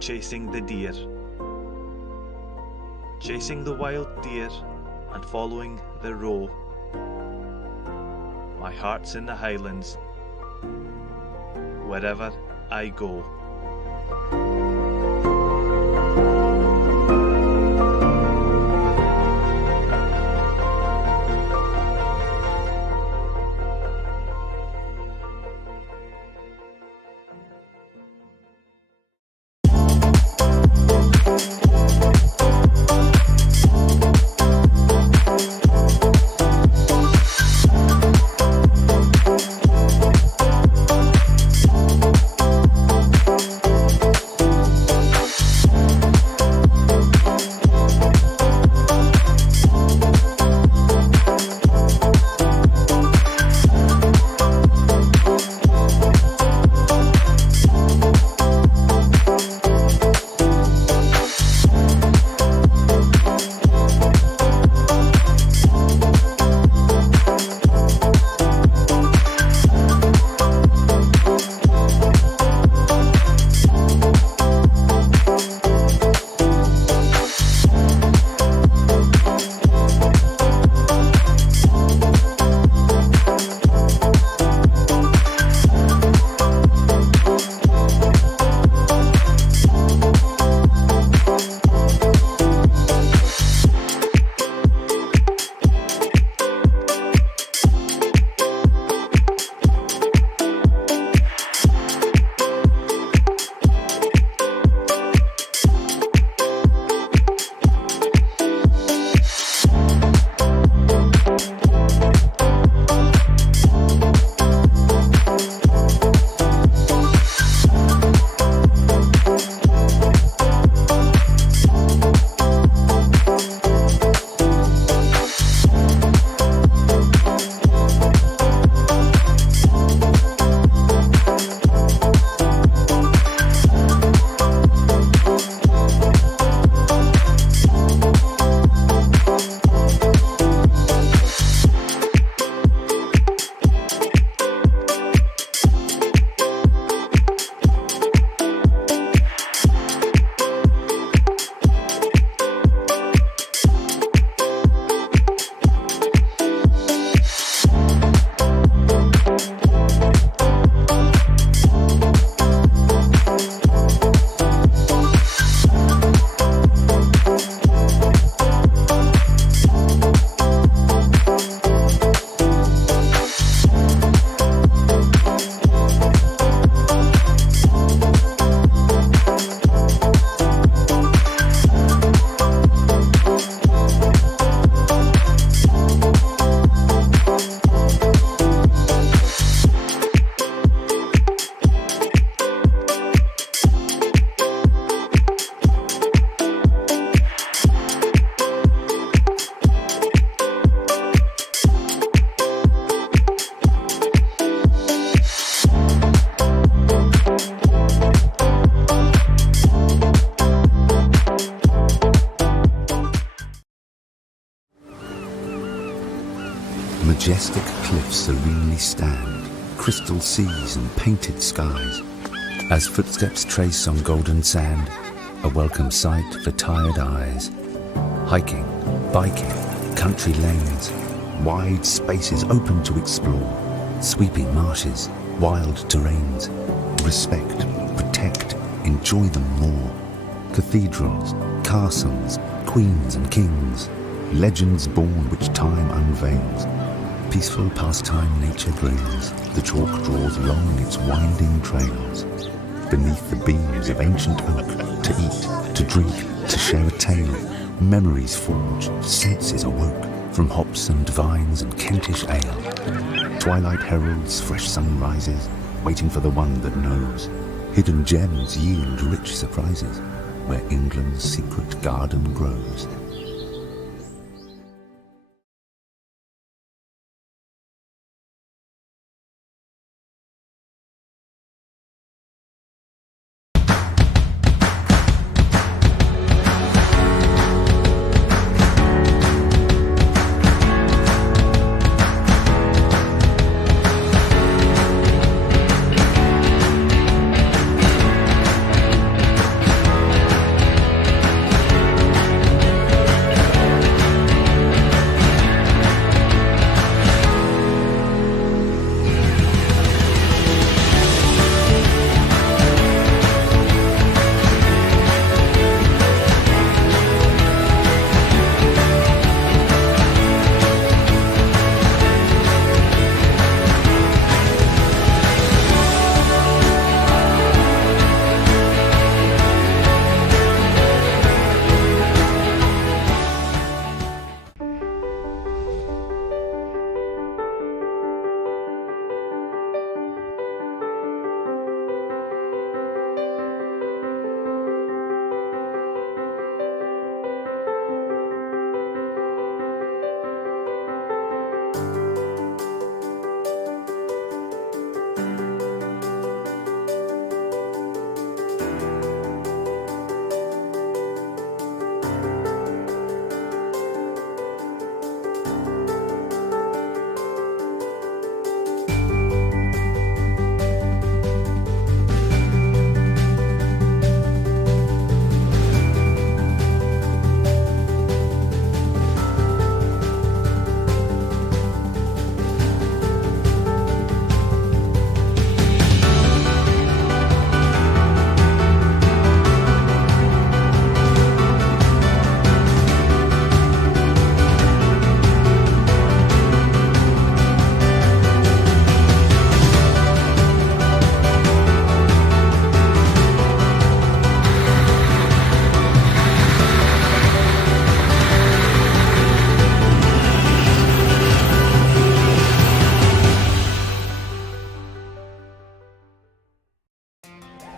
chasing the deer. Chasing the wild deer and following the roe. My heart's in the Highlands, wherever I go. Majestic cliffs serenely stand, crystal seas and painted skies. As footsteps trace on golden sand, a welcome sight for tired eyes. Hiking, biking, country lanes, wide spaces open to explore. Sweeping marshes, wild terrains. Respect, protect, enjoy them more. Cathedrals, castles, queens and kings. Legends born which time unveils. Peaceful pastime nature brings. The chalk draws along its winding trails. Beneath the beams of ancient oak, to eat, to drink, to share a tale. Memories forged, senses awoke, from hops and vines and Kentish ale. Twilight heralds fresh sunrises, waiting for the one that knows. Hidden gems yield rich surprises, where England's secret garden grows.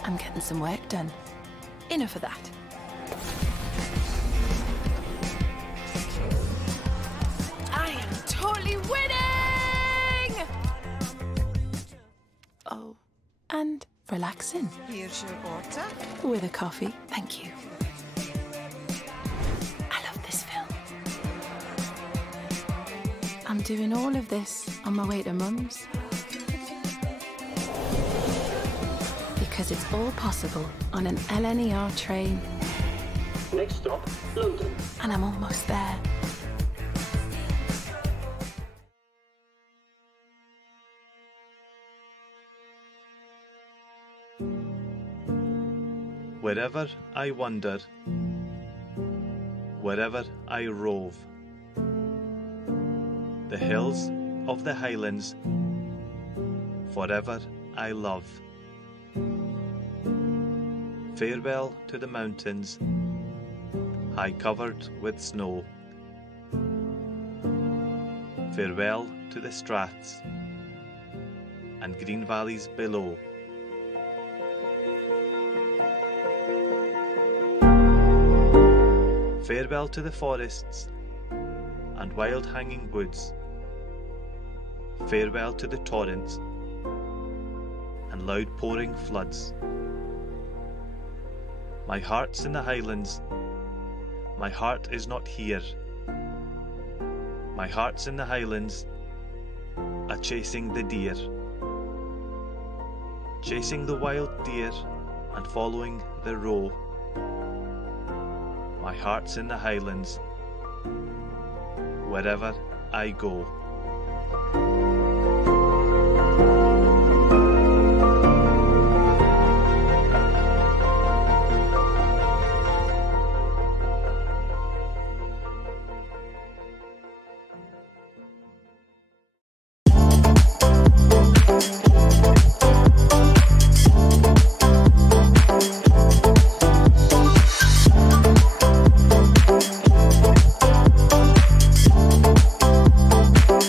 I'm getting some work done. Enough of that. I am totally winning! Oh, and relaxing. Here's your water. With a coffee, thank you. I love this film. I'm doing all of this on my way to Mum's. Because it's all possible on an LNER train. Next stop, London. And I'm almost there. Wherever I wander, wherever I rove, the hills of the Highlands, forever I love. Farewell to the mountains, high covered with snow. Farewell to the straths and green valleys below. Farewell to the forests and wild hanging woods. Farewell to the torrents and loud pouring floods. My heart's in the Highlands, my heart is not here. My heart's in the Highlands, a-chasing the deer. Chasing the wild deer and following the roe. My heart's in the Highlands, wherever I go.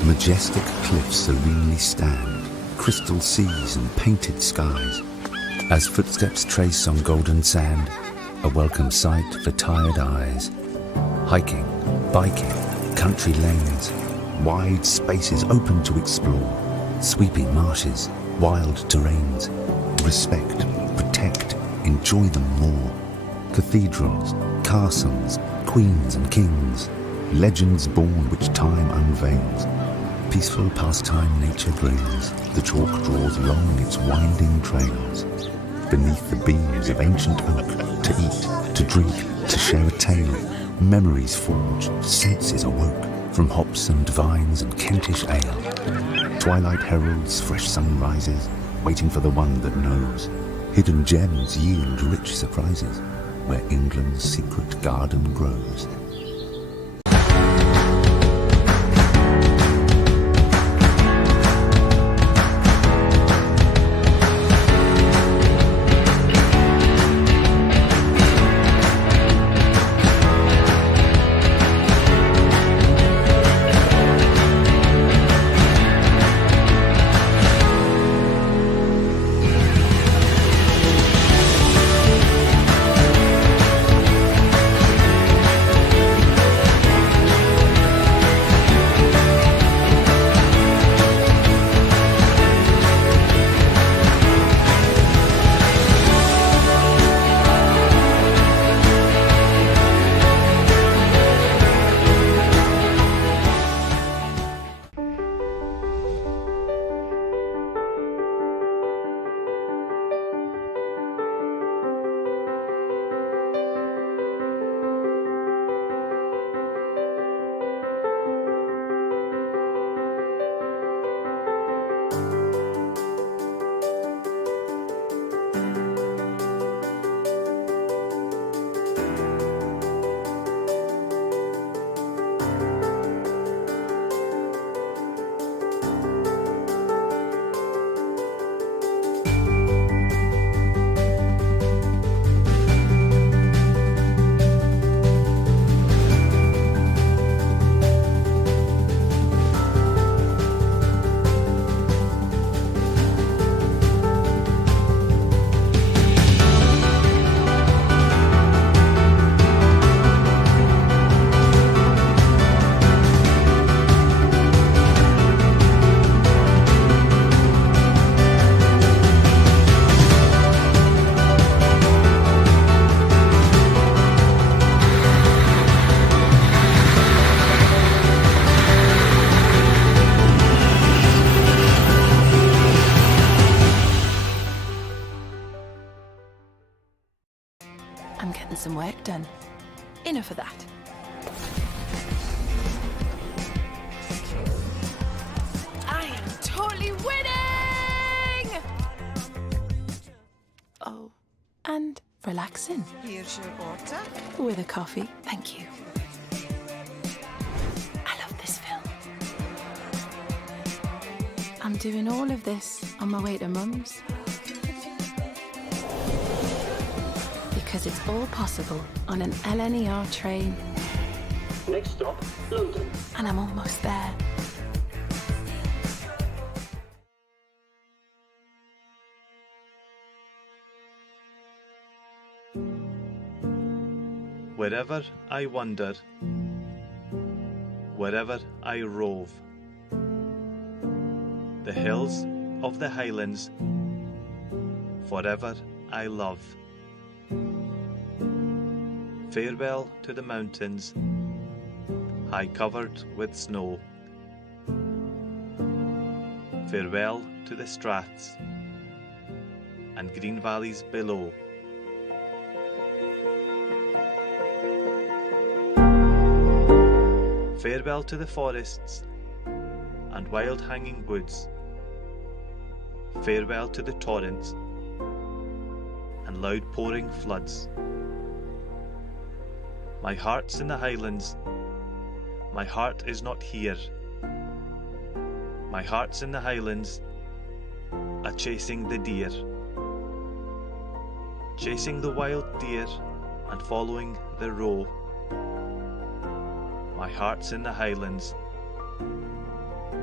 Majestic cliffs serenely stand, crystal seas and painted skies. As footsteps trace on golden sand, a welcome sight for tired eyes. Hiking, biking, country lanes, wide spaces open to explore. Sweeping marshes, wild terrains. Respect, protect, enjoy them more. Cathedrals, castles, queens and kings. Legends born which time unveils. Peaceful pastime nature brings. The chalk draws along its winding trails. Beneath the beams of ancient oak, to eat, to drink, to share a tale. Memories forged, senses awoke, from hops and vines and Kentish ale. Twilight heralds fresh sunrises, waiting for the one that knows. Hidden gems yield rich surprises, where England's secret garden grows. I'm getting some work done. Enough of that. I am totally winning! Oh, and relaxing. Here's your water. With a coffee, thank you. I love this film. I'm doing all of this on my way to Mum's. Because it's all possible on an LNER train. Next stop, London. And I'm almost there. Wherever I wander, wherever I rove, the hills of the Highlands, forever I love. Farewell to the mountains, high covered with snow. Farewell to the straths and green valleys below. Farewell to the forests and wild hanging woods. Farewell to the torrents and loud pouring floods. My heart's in the Highlands, my heart is not here. My heart's in the Highlands, a-chasing the deer. Chasing the wild deer and following the roe. My heart's in the Highlands,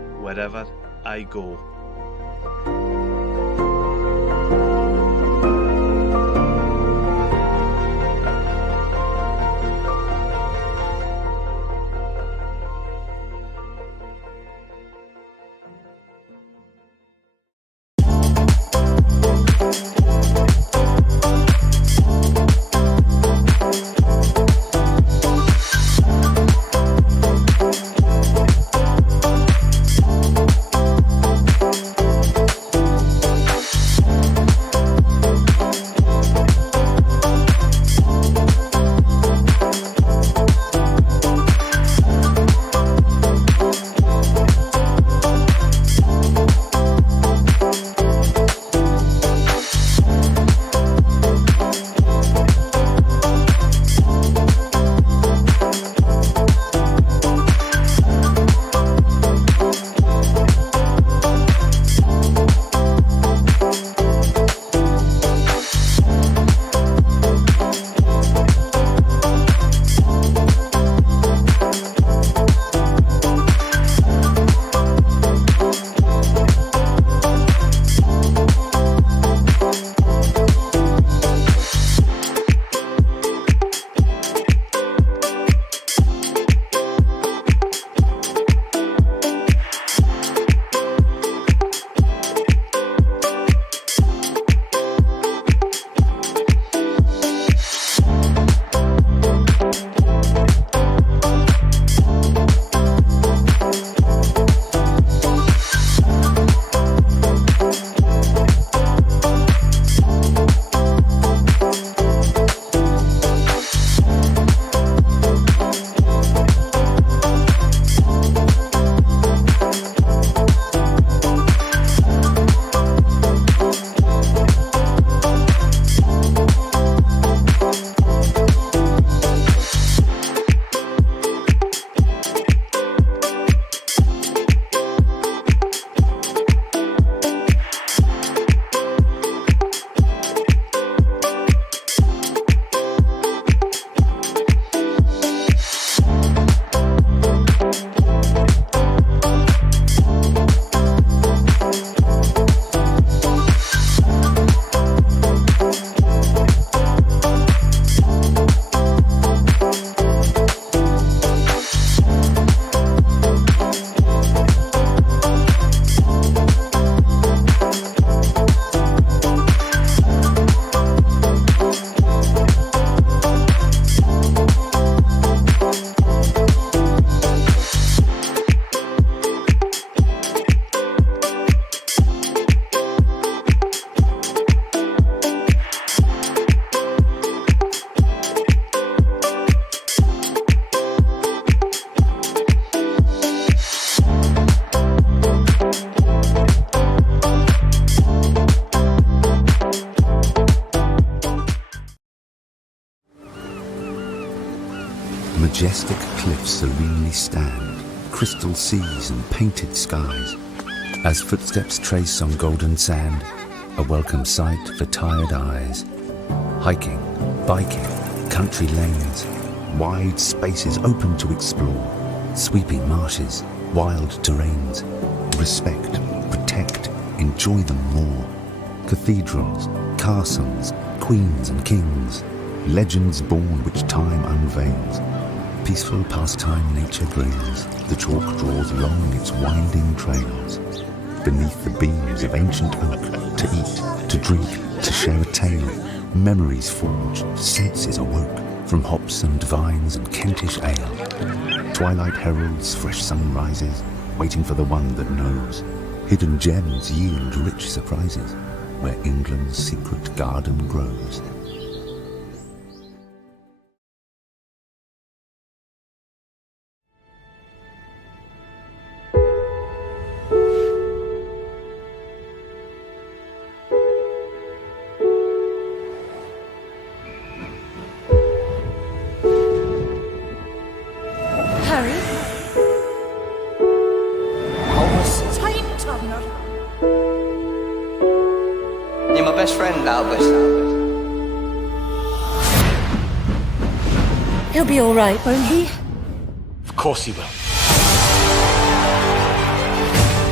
wherever I go. Majestic cliffs serenely stand, crystal seas and painted skies. As footsteps trace on golden sand, a welcome sight for tired eyes. Hiking, biking, country lanes, wide spaces open to explore. Sweeping marshes, wild terrains. Respect, protect, enjoy them more. Cathedrals, castles, queens and kings. Legends born which time unveils. Peaceful pastime nature brings. The chalk draws along its winding trails. Beneath the beams of ancient oak, to eat, to drink, to share a tale. Memories forged, senses awoke, from hops and vines and Kentish ale. Twilight heralds fresh sunrises, waiting for the one that knows. Hidden gems yield rich surprises, where England's secret garden grows. You're my best friend, Albert. He'll be all right, won't he? Of course he will.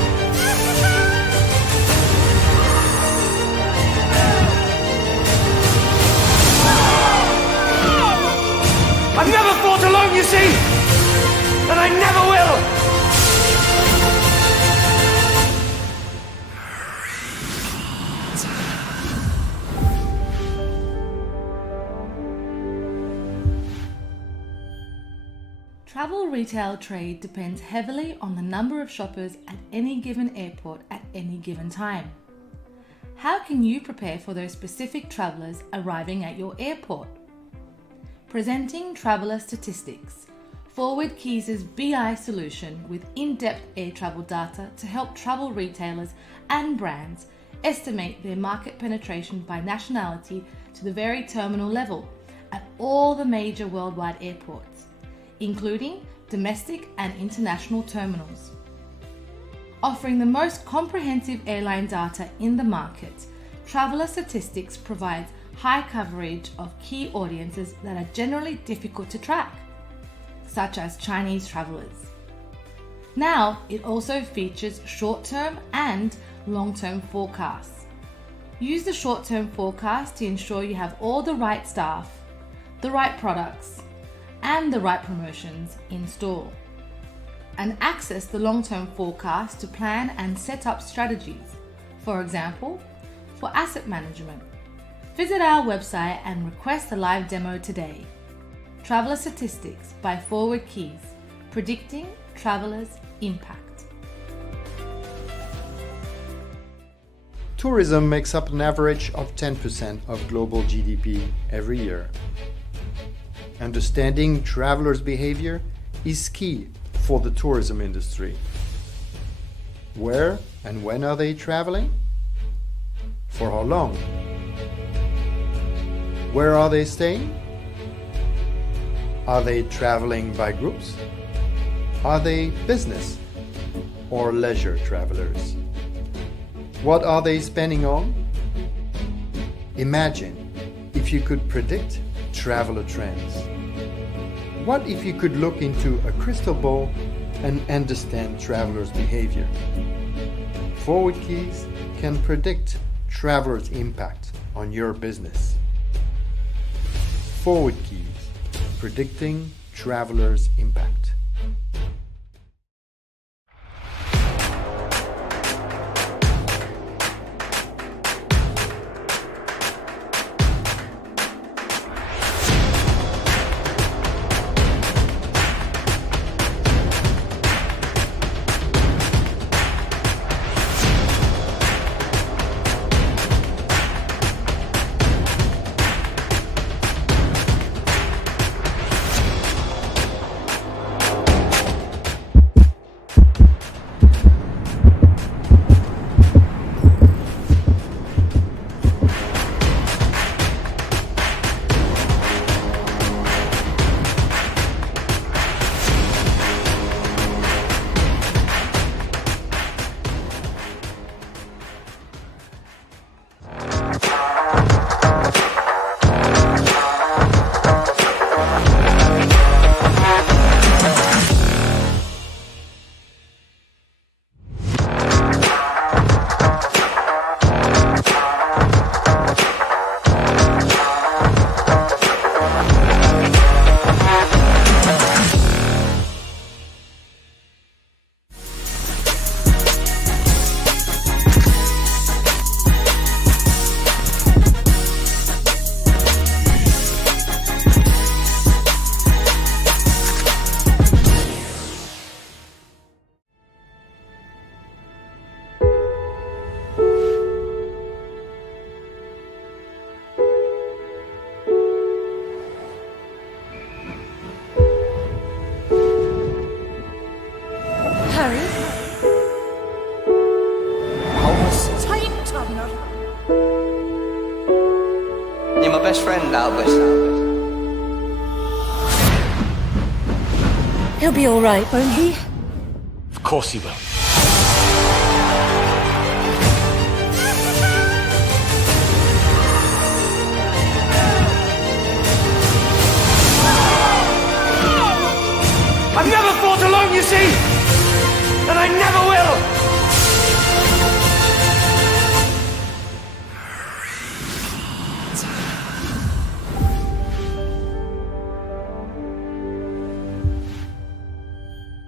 I never will! Travel retail trade depends heavily on the number of shoppers at any given airport at any given time. How can you prepare for those specific travellers arriving at your airport? Presenting traveller statistics, Forward Keys' BI solution with in-depth air travel data to help travel retailers and brands estimate their market penetration by nationality to the very terminal level at all the major worldwide airports, including domestic and international terminals. Offering the most comprehensive airline data in the market, Traveller Statistics provides high coverage of key audiences that are generally difficult to track, such as Chinese travellers. Now, it also features short-term and long-term forecasts. Use the short-term forecast to ensure you have all the right staff, the right products, and the right promotions in store. And access the long-term forecast to plan and set up strategies, for example, for asset management. Visit our website and request a live demo today. Traveller Statistics by Forward Keys, predicting travelers' impact. Tourism makes up an average of 10% of global GDP every year. Understanding travelers' behavior is key for the tourism industry. Where and when are they traveling? For how long? Where are they staying? Are they traveling by groups? Are they business or leisure travelers? What are they spending on? Imagine if you could predict traveler trends. What if you could look into a crystal ball and understand travelers' behavior? Forward Keys can predict travelers' impact on your business. Forward Keys, predicting travelers' impact. You're my best friend, Albert. He'll be all right, won't he? Of course he will. I've never fought alone, you see, and I never will.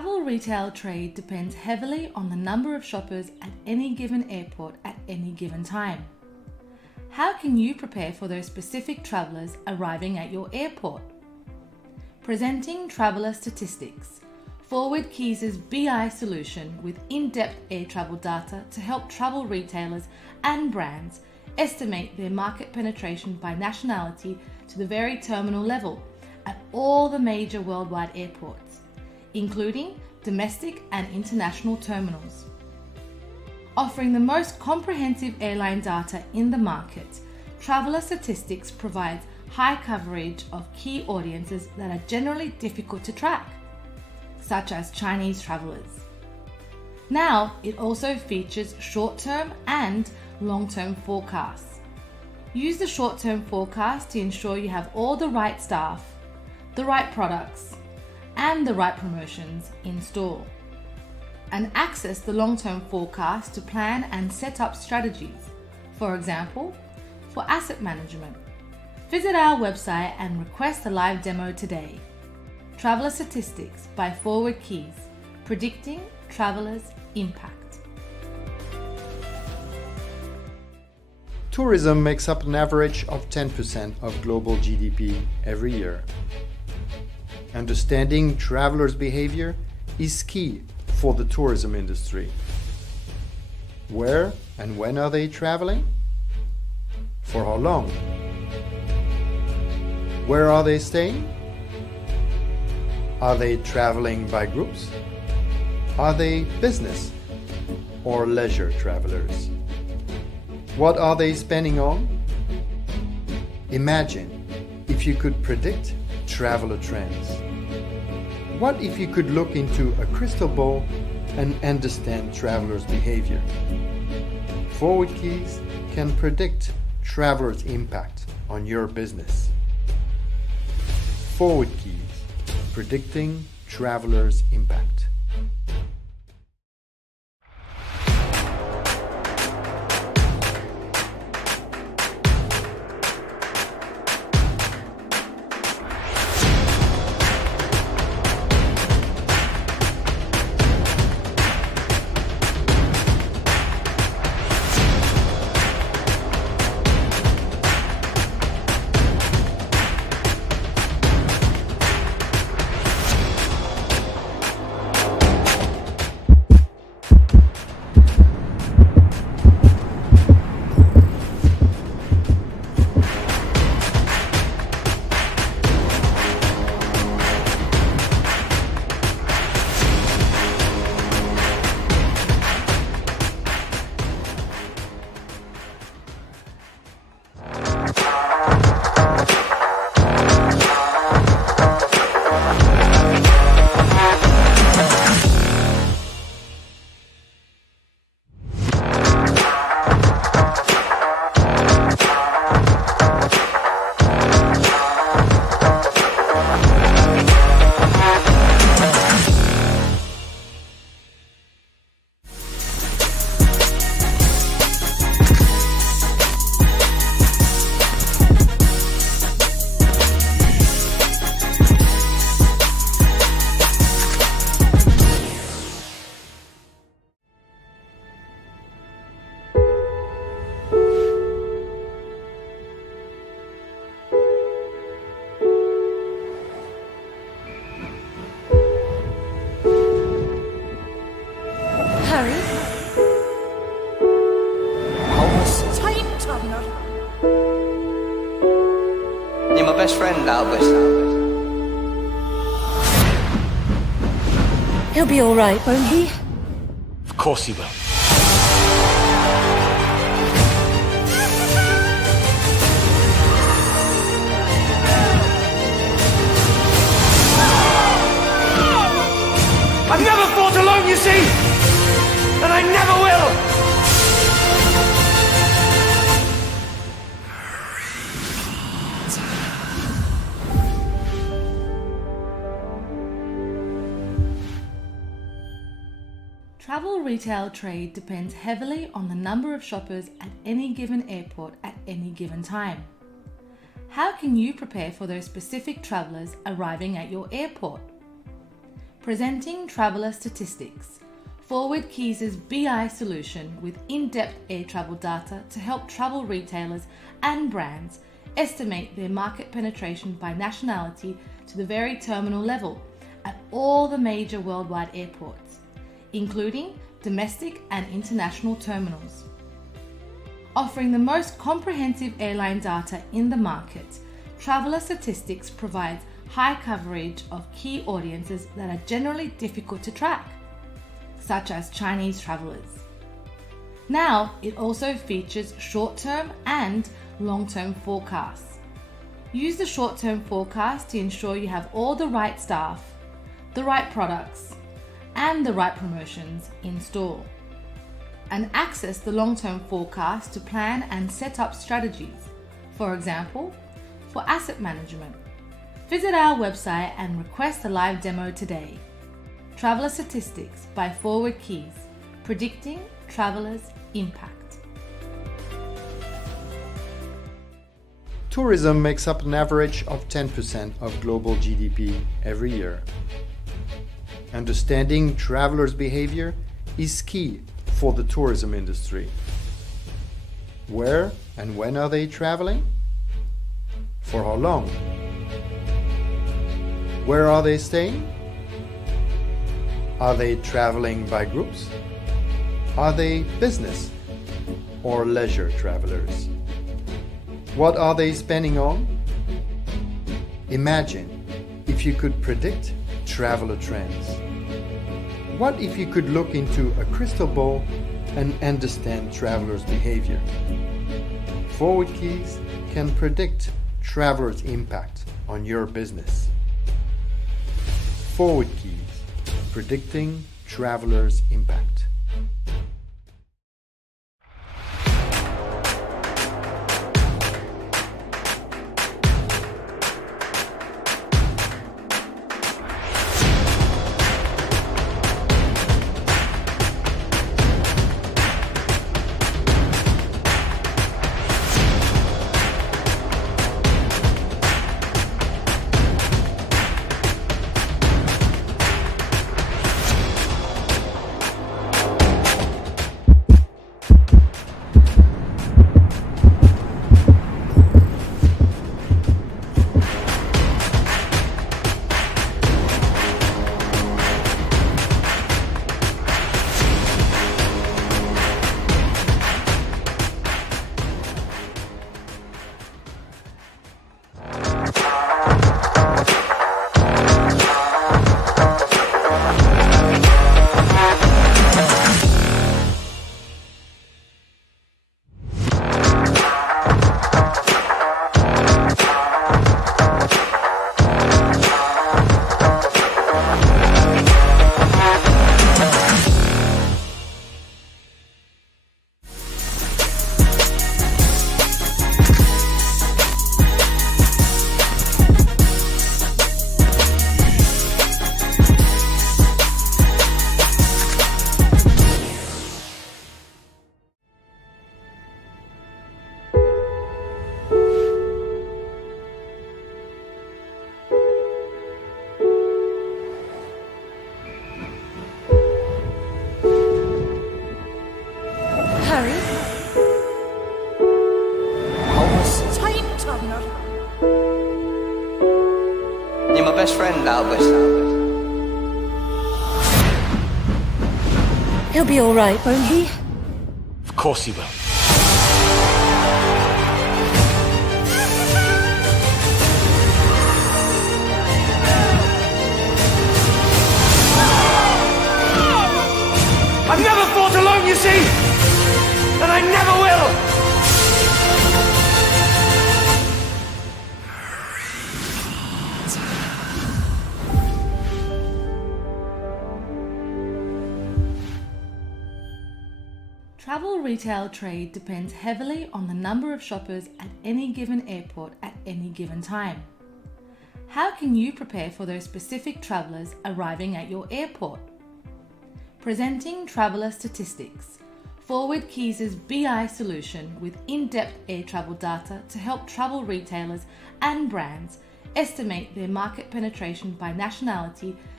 travel retail trade depends heavily on the number of shoppers at any given airport at any given time. How can you prepare for those specific travellers arriving at your airport? Presenting traveller statistics, Forward Keys' BI solution with in-depth air travel data to help travel retailers and brands estimate their market penetration by nationality to the very terminal level at all the major worldwide airports, including domestic and international terminals. Offering the most comprehensive airline data in the market, Traveller Statistics provides high coverage of key audiences that are generally difficult to track, such as Chinese travellers. Now, it also features short-term and long-term forecasts. Use the short-term forecast to ensure you have all the right staff, the right products, and the right promotions in store. And access the long-term forecast to plan and set up strategies, for example, for asset management. Visit our website and request a live demo today. Traveller Statistics by Forward Keys, predicting travellers' impact. Tourism makes up an average of 10% of global GDP every year. Understanding travelers' behavior is key for the tourism industry. Where and when are they traveling? For how long? Where are they staying? Are they traveling by groups? Are they business or leisure travelers? What are they spending on? Imagine if you could predict traveler trends. What if you could look into a crystal ball and understand travelers' behavior? Forward Keys can predict travelers' impact on your business. Forward Keys, predicting travelers' impact. You're my best friend, Albert. He'll be all right, won't he? Of course he will. I've never fought alone, you see, and I never will. Travel retail trade depends heavily on the number of shoppers at any given airport at any given time. How can you prepare for those specific travellers arriving at your airport? Presenting Traveller Statistics, Forward Keys' BI solution with in-depth air travel data to help travel retailers and brands estimate their market penetration by nationality to the very terminal level at all the major worldwide airports, including domestic and international terminals. Offering the most comprehensive airline data in the market, Traveller Statistics provides high coverage of key audiences that are generally difficult to track, such as Chinese travellers. Now, it also features short-term and long-term forecasts. Use the short-term forecast to ensure you have all the right staff, the right products, and the right promotions in store. And access the long-term forecast to plan and set up strategies, for example, for asset management. Visit our website and request a live demo today. Traveller Statistics by Forward Keys, predicting travelers' impact. Tourism makes up an average of 10% of global GDP every year. Understanding travelers' behavior is key for the tourism industry. Where and when are they traveling? For how long? Where are they staying? Are they traveling by groups? Are they business or leisure travelers? What are they spending on? Imagine if you could predict traveler trends. What if you could look into a crystal ball and understand travelers' behavior? Forward Keys can predict travelers' impact on your business. Forward Keys, predicting travelers' impact. You're my best friend, Albert. He'll be all right, won't he? Of course he will. I've never fought alone, you see, and I never will. Travel retail trade depends heavily on the number of shoppers at any given airport at any given time. How can you prepare for those specific travellers arriving at your airport? Presenting Traveller Statistics, Forward Keys' BI solution with in-depth air travel data to help travel retailers and brands estimate their market penetration by nationality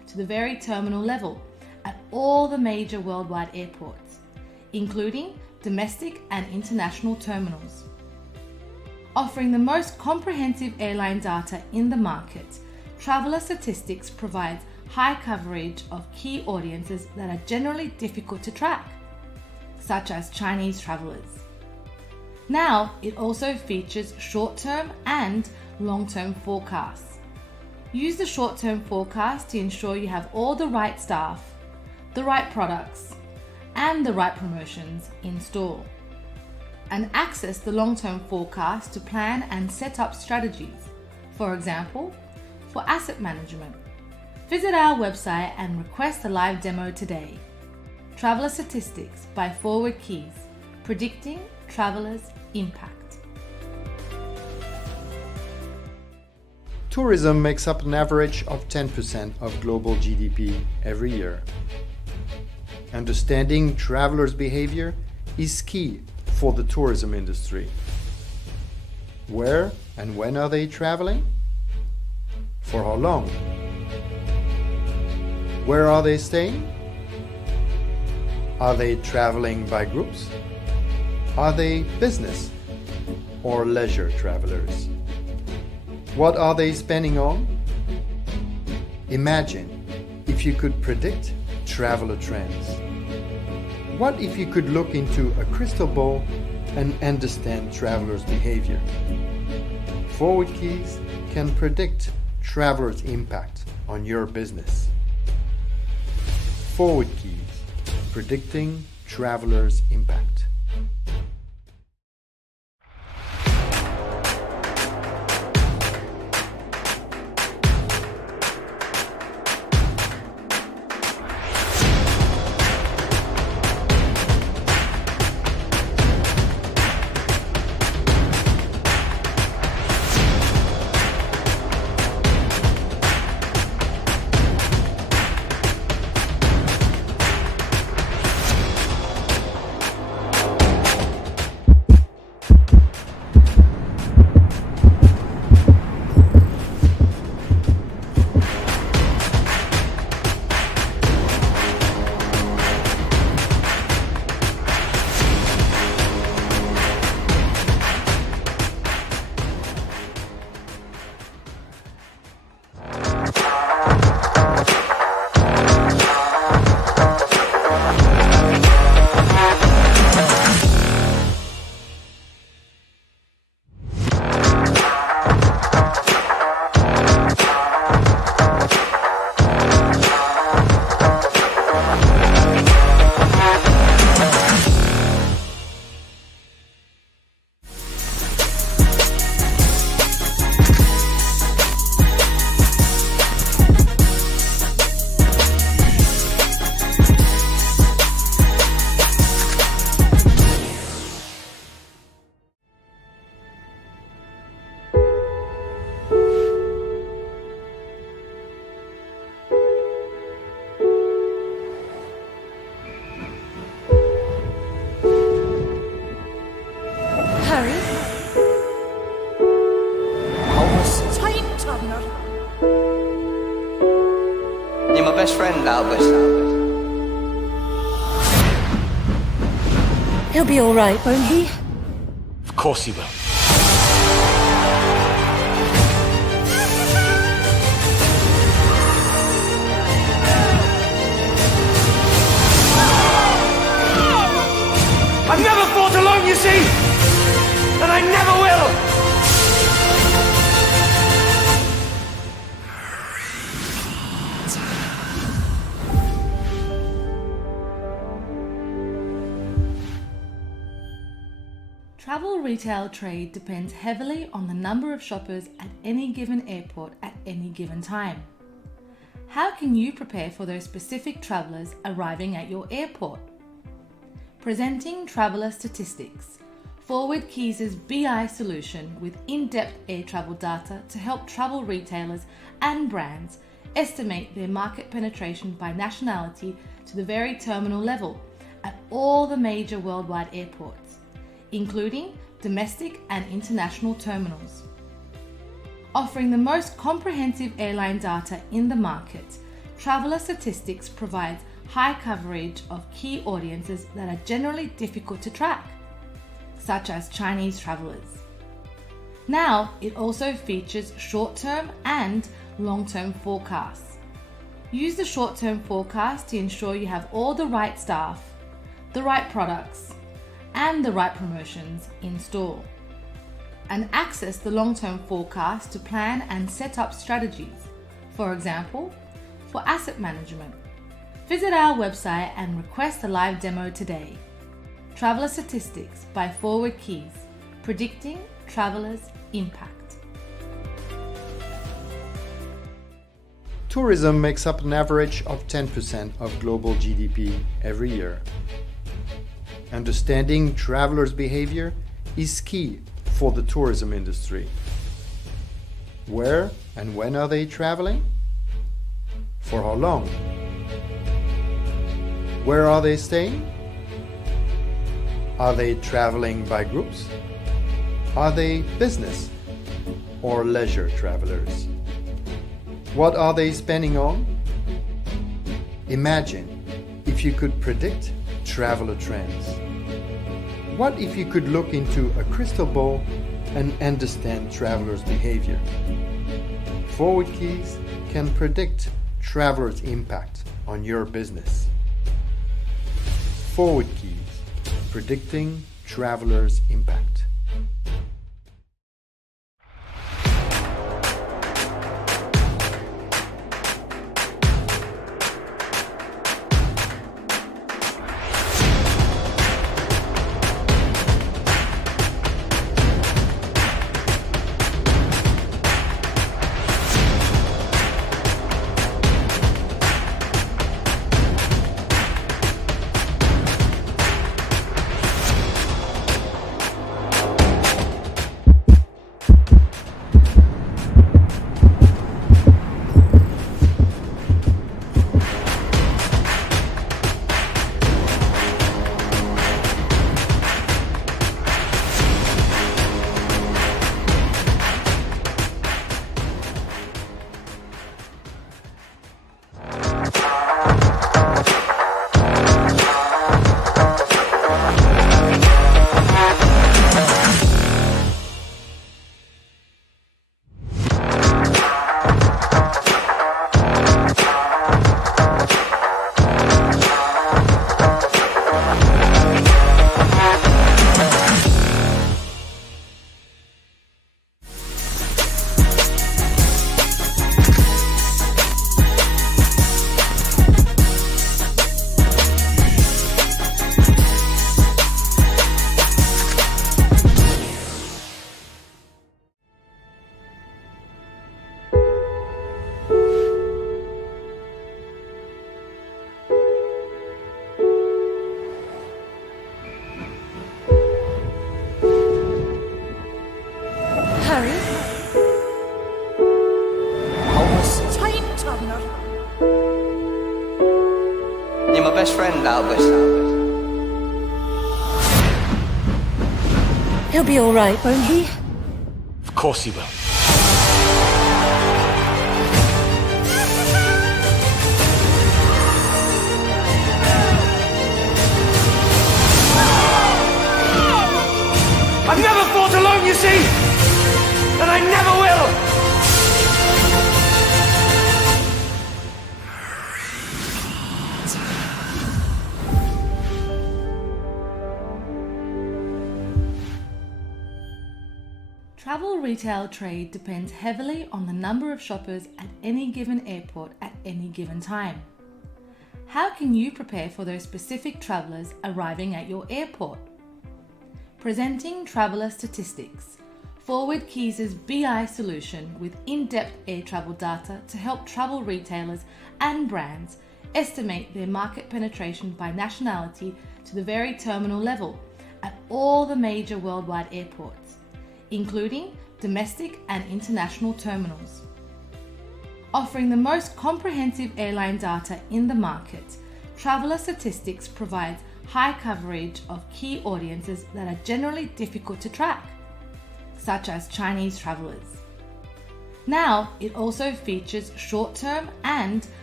to the very terminal level at all the major worldwide airports, including domestic and international terminals. Offering the most comprehensive airline data in the market, Traveller Statistics provides high coverage of key audiences that are generally difficult to track, such as Chinese travellers. Now, it also features short-term and long-term forecasts. Use the short-term forecast to ensure you have all the right staff, the right products, and the right promotions in store. And access the long-term forecast to plan and set up strategies, for example, for asset management. Visit our website and request a live demo today. Traveller Statistics by Forward Keys, predicting travellers' impact. Tourism makes up an average of 10% of global GDP every year. Understanding travelers' behavior is key for the tourism industry. Where and when are they traveling? For how long? Where are they staying? Are they traveling by groups? Are they business or leisure travelers? What are they spending on? Imagine if you could predict traveler trends. What if you could look into a crystal ball and understand travelers' behavior? Forward Keys can predict travelers' impact on your business. Forward Keys, predicting travelers' impact. You're my best friend, Albert. He'll be all right, won't he? Of course he will. I've never fought alone, you see, and I never will. Travel retail trade depends heavily on the number of shoppers at any given airport at any given time. How can you prepare for those specific travellers arriving at your airport? Presenting Traveller Statistics, Forward Keys' BI solution with in-depth air travel data to help travel retailers and brands estimate their market penetration by nationality to the very terminal level at all the major worldwide airports, including domestic and international terminals. Offering the most comprehensive airline data in the market, Traveler Statistics provides high coverage of key audiences that are generally difficult to track, such as Chinese travelers. Now, it also features short-term and long-term forecasts. Use the short-term forecast to ensure you have all the right staff, the right products, and the right promotions in store. And access the long-term forecast to plan and set up strategies, for example, for asset management. Visit our website and request a live demo today. Traveler Statistics by Forward Keys, predicting travelers' impact. Tourism makes up an average of 10% of global GDP every year. Understanding travelers' behavior is key for the tourism industry. Where and when are they traveling? For how long? Where are they staying? Are they traveling by groups? Are they business or leisure travelers? What are they spending on? Imagine if you could predict traveler trends. What if you could look into a crystal ball and understand travelers' behavior? Forward Keys can predict travelers' impact on your business. Forward Keys, predicting travelers' impact. You're my best friend, Albert. He'll be all right, won't he? Of course he will. I've never fought alone, you see! And I never will! Travel retail trade depends heavily on the number of shoppers at any given airport at any given time. How can you prepare for those specific travellers arriving at your airport? Presenting Traveller Statistics, Forward Keys' BI solution with in-depth air travel data to help travel retailers and brands estimate their market penetration by nationality to the very terminal level at all the major worldwide airports, including domestic and international terminals. Offering the most comprehensive airline data in the market, Traveller Statistics provides high coverage of key audiences that are generally difficult to track, such as Chinese travelers. Now, it also features short-term and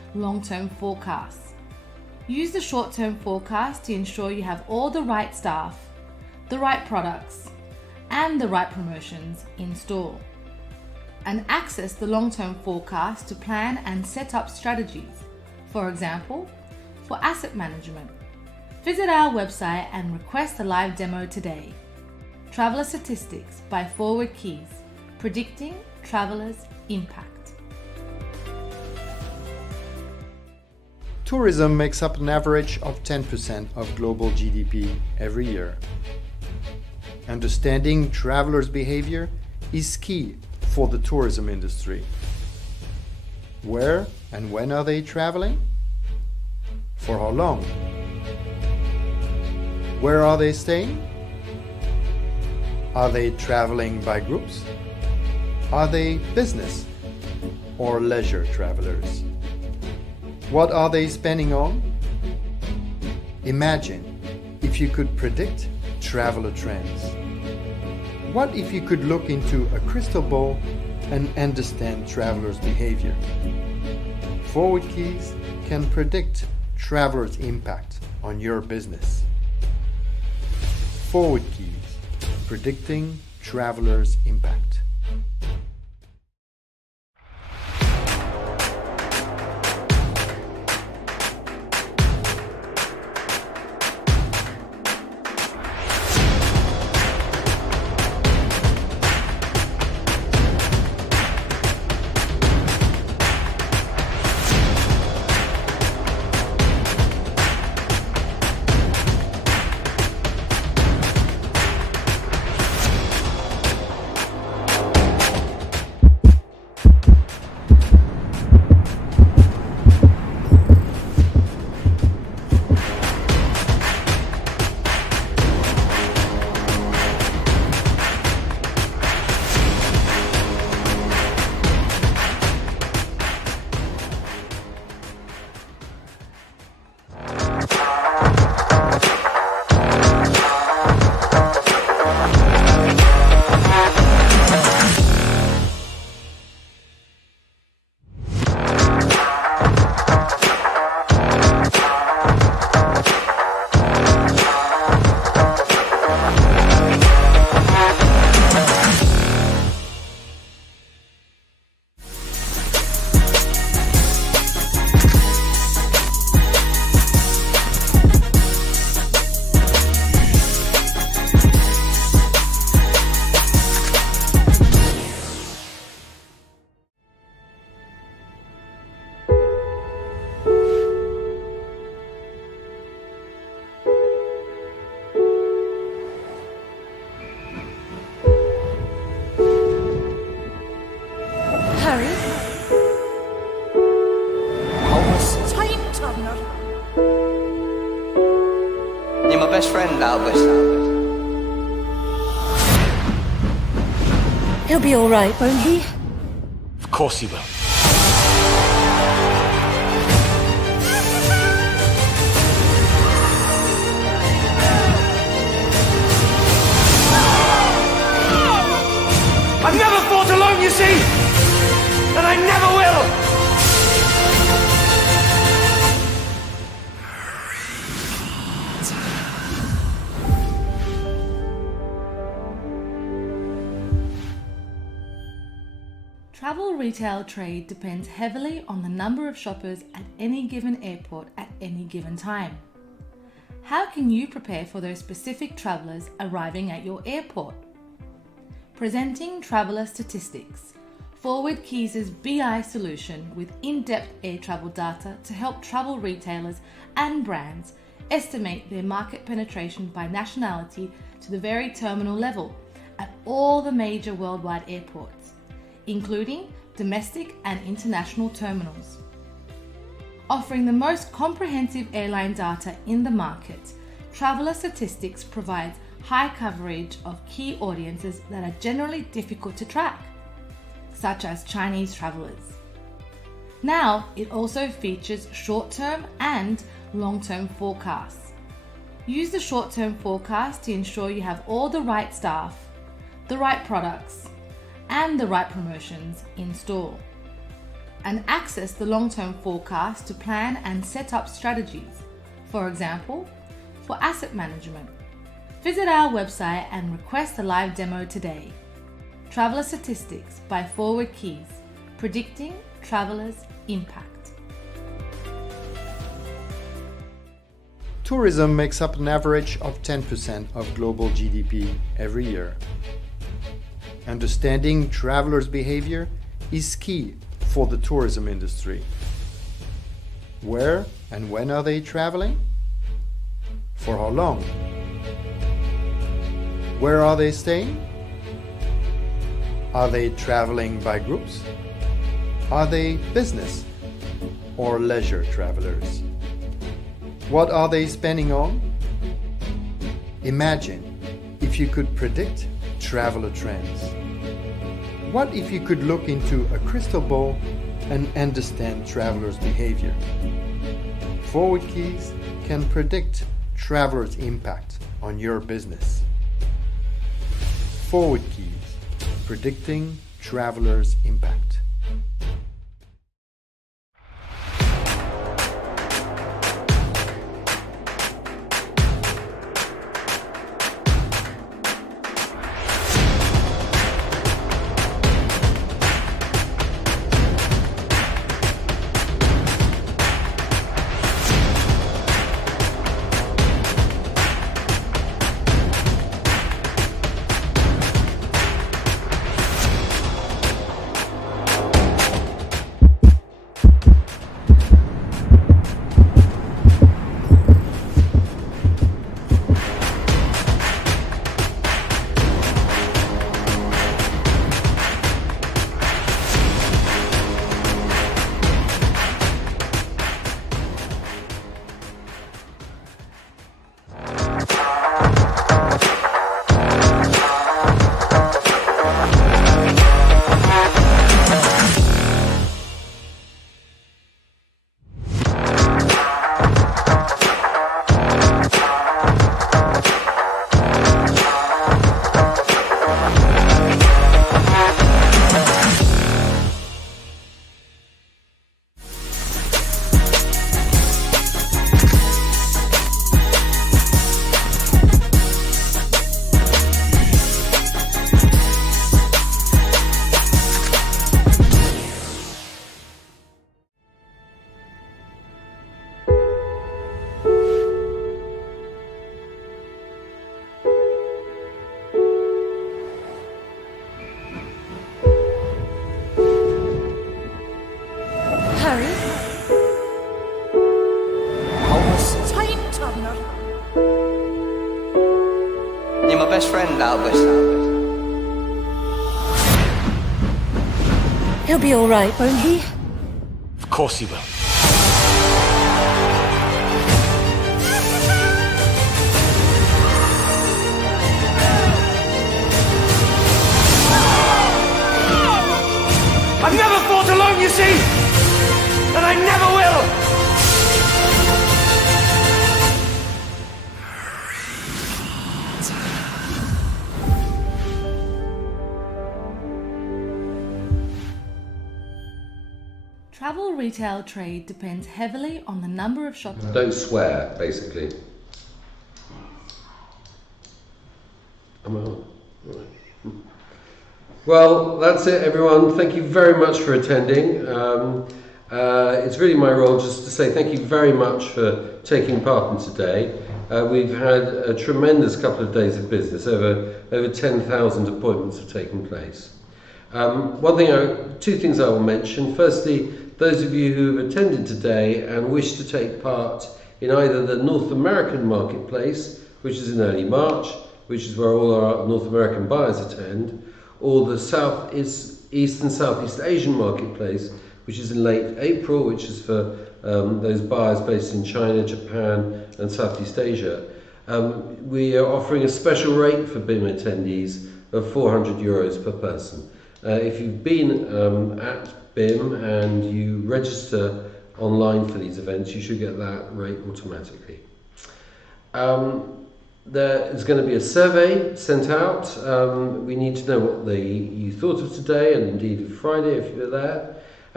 long-term forecasts. Use the short-term forecast to ensure you have all the right staff, the right products, and the right promotions in store. And access the long-term forecast to plan and set up strategies, for example, for asset management. Visit our website and request a live demo today. Traveller Statistics by Forward Keys, predicting travelers' impact. Tourism makes up an average of 10% of global GDP every year. Understanding travelers' behavior is key for the tourism industry. Where and when are they traveling? For how long? Where are they staying? Are they traveling by groups? Are they business or leisure travelers? What are they spending on? Imagine if you could predict traveler trends. What if you could look into a crystal ball and understand travelers' behavior? Forward Keys can predict travelers' impact on your business. Forward Keys, predicting travelers' impact. You're my best friend, Albert. He'll be all right, won't he? Of course he will. I've never fought alone, you see, and I never will. Travel retail trade depends heavily on the number of shoppers at any given airport at any given time. How can you prepare for those specific travellers arriving at your airport? Presenting Traveller Statistics, Forward Keys' BI solution with in-depth air travel data to help travel retailers and brands estimate their market penetration by nationality to the very terminal level at all the major worldwide airports, including domestic and international terminals. Offering the most comprehensive airline data in the market, Traveller Statistics provides high coverage of key audiences that are generally difficult to track, such as Chinese travellers. Now, it also features short-term and long-term forecasts. Use the short-term forecast to ensure you have all the right staff, the right products, and the right promotions in store. and access the long-term forecast to plan and set up strategies. For example, for asset management. Visit our website and request a live demo today. Traveller Statistics by Forward Keys, predicting travelers' impact. Tourism makes up an average of 10% of global GDP every year. Understanding travelers' behavior is key for the tourism industry. Where and when are they traveling? For how long? Where are they staying? Are they traveling by groups? Are they business or leisure travelers? What are they spending on? Imagine if you could predict traveler trends. What if you could look into a crystal ball and understand travelers' behavior? Forward Keys can predict travelers' impact on your business. Forward Keys, predicting travelers' impact. You're my best friend, Albert. He'll be all right, won't he? Of course he will. I've never fought alone, you see, and I never will. Travel retail trade depends heavily on the number of shoppers. Don't swear, basically. Am I on? Right. Well, that's it, everyone. Thank you very much for attending. It's really my role just to say thank you very much for taking part in today. We've had a tremendous couple of days of business. Over 10,000 appointments have taken place. Two things I will mention. Firstly, those of you who have attended today and wish to take part in either the North American marketplace, which is in early March, which is where all our North American buyers attend, or the East and Southeast Asian marketplace, which is in late April, which is for those buyers based in China, Japan and Southeast Asia. We are offering a special rate for BIM attendees of €400 per person. If you've been at BIM and you register online for these events, you should get that rate automatically. There is going to be a survey sent out. We need to know what you thought of today and indeed of Friday if you were there.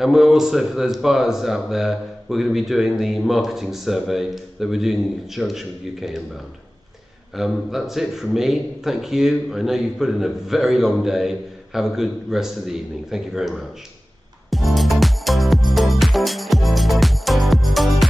And we're also, for those buyers out there, we're going to be doing the marketing survey that we're doing in conjunction with UK Inbound. That's it from me. Thank you. I know you've put in a very long day. Have a good rest of the evening. Thank you very much.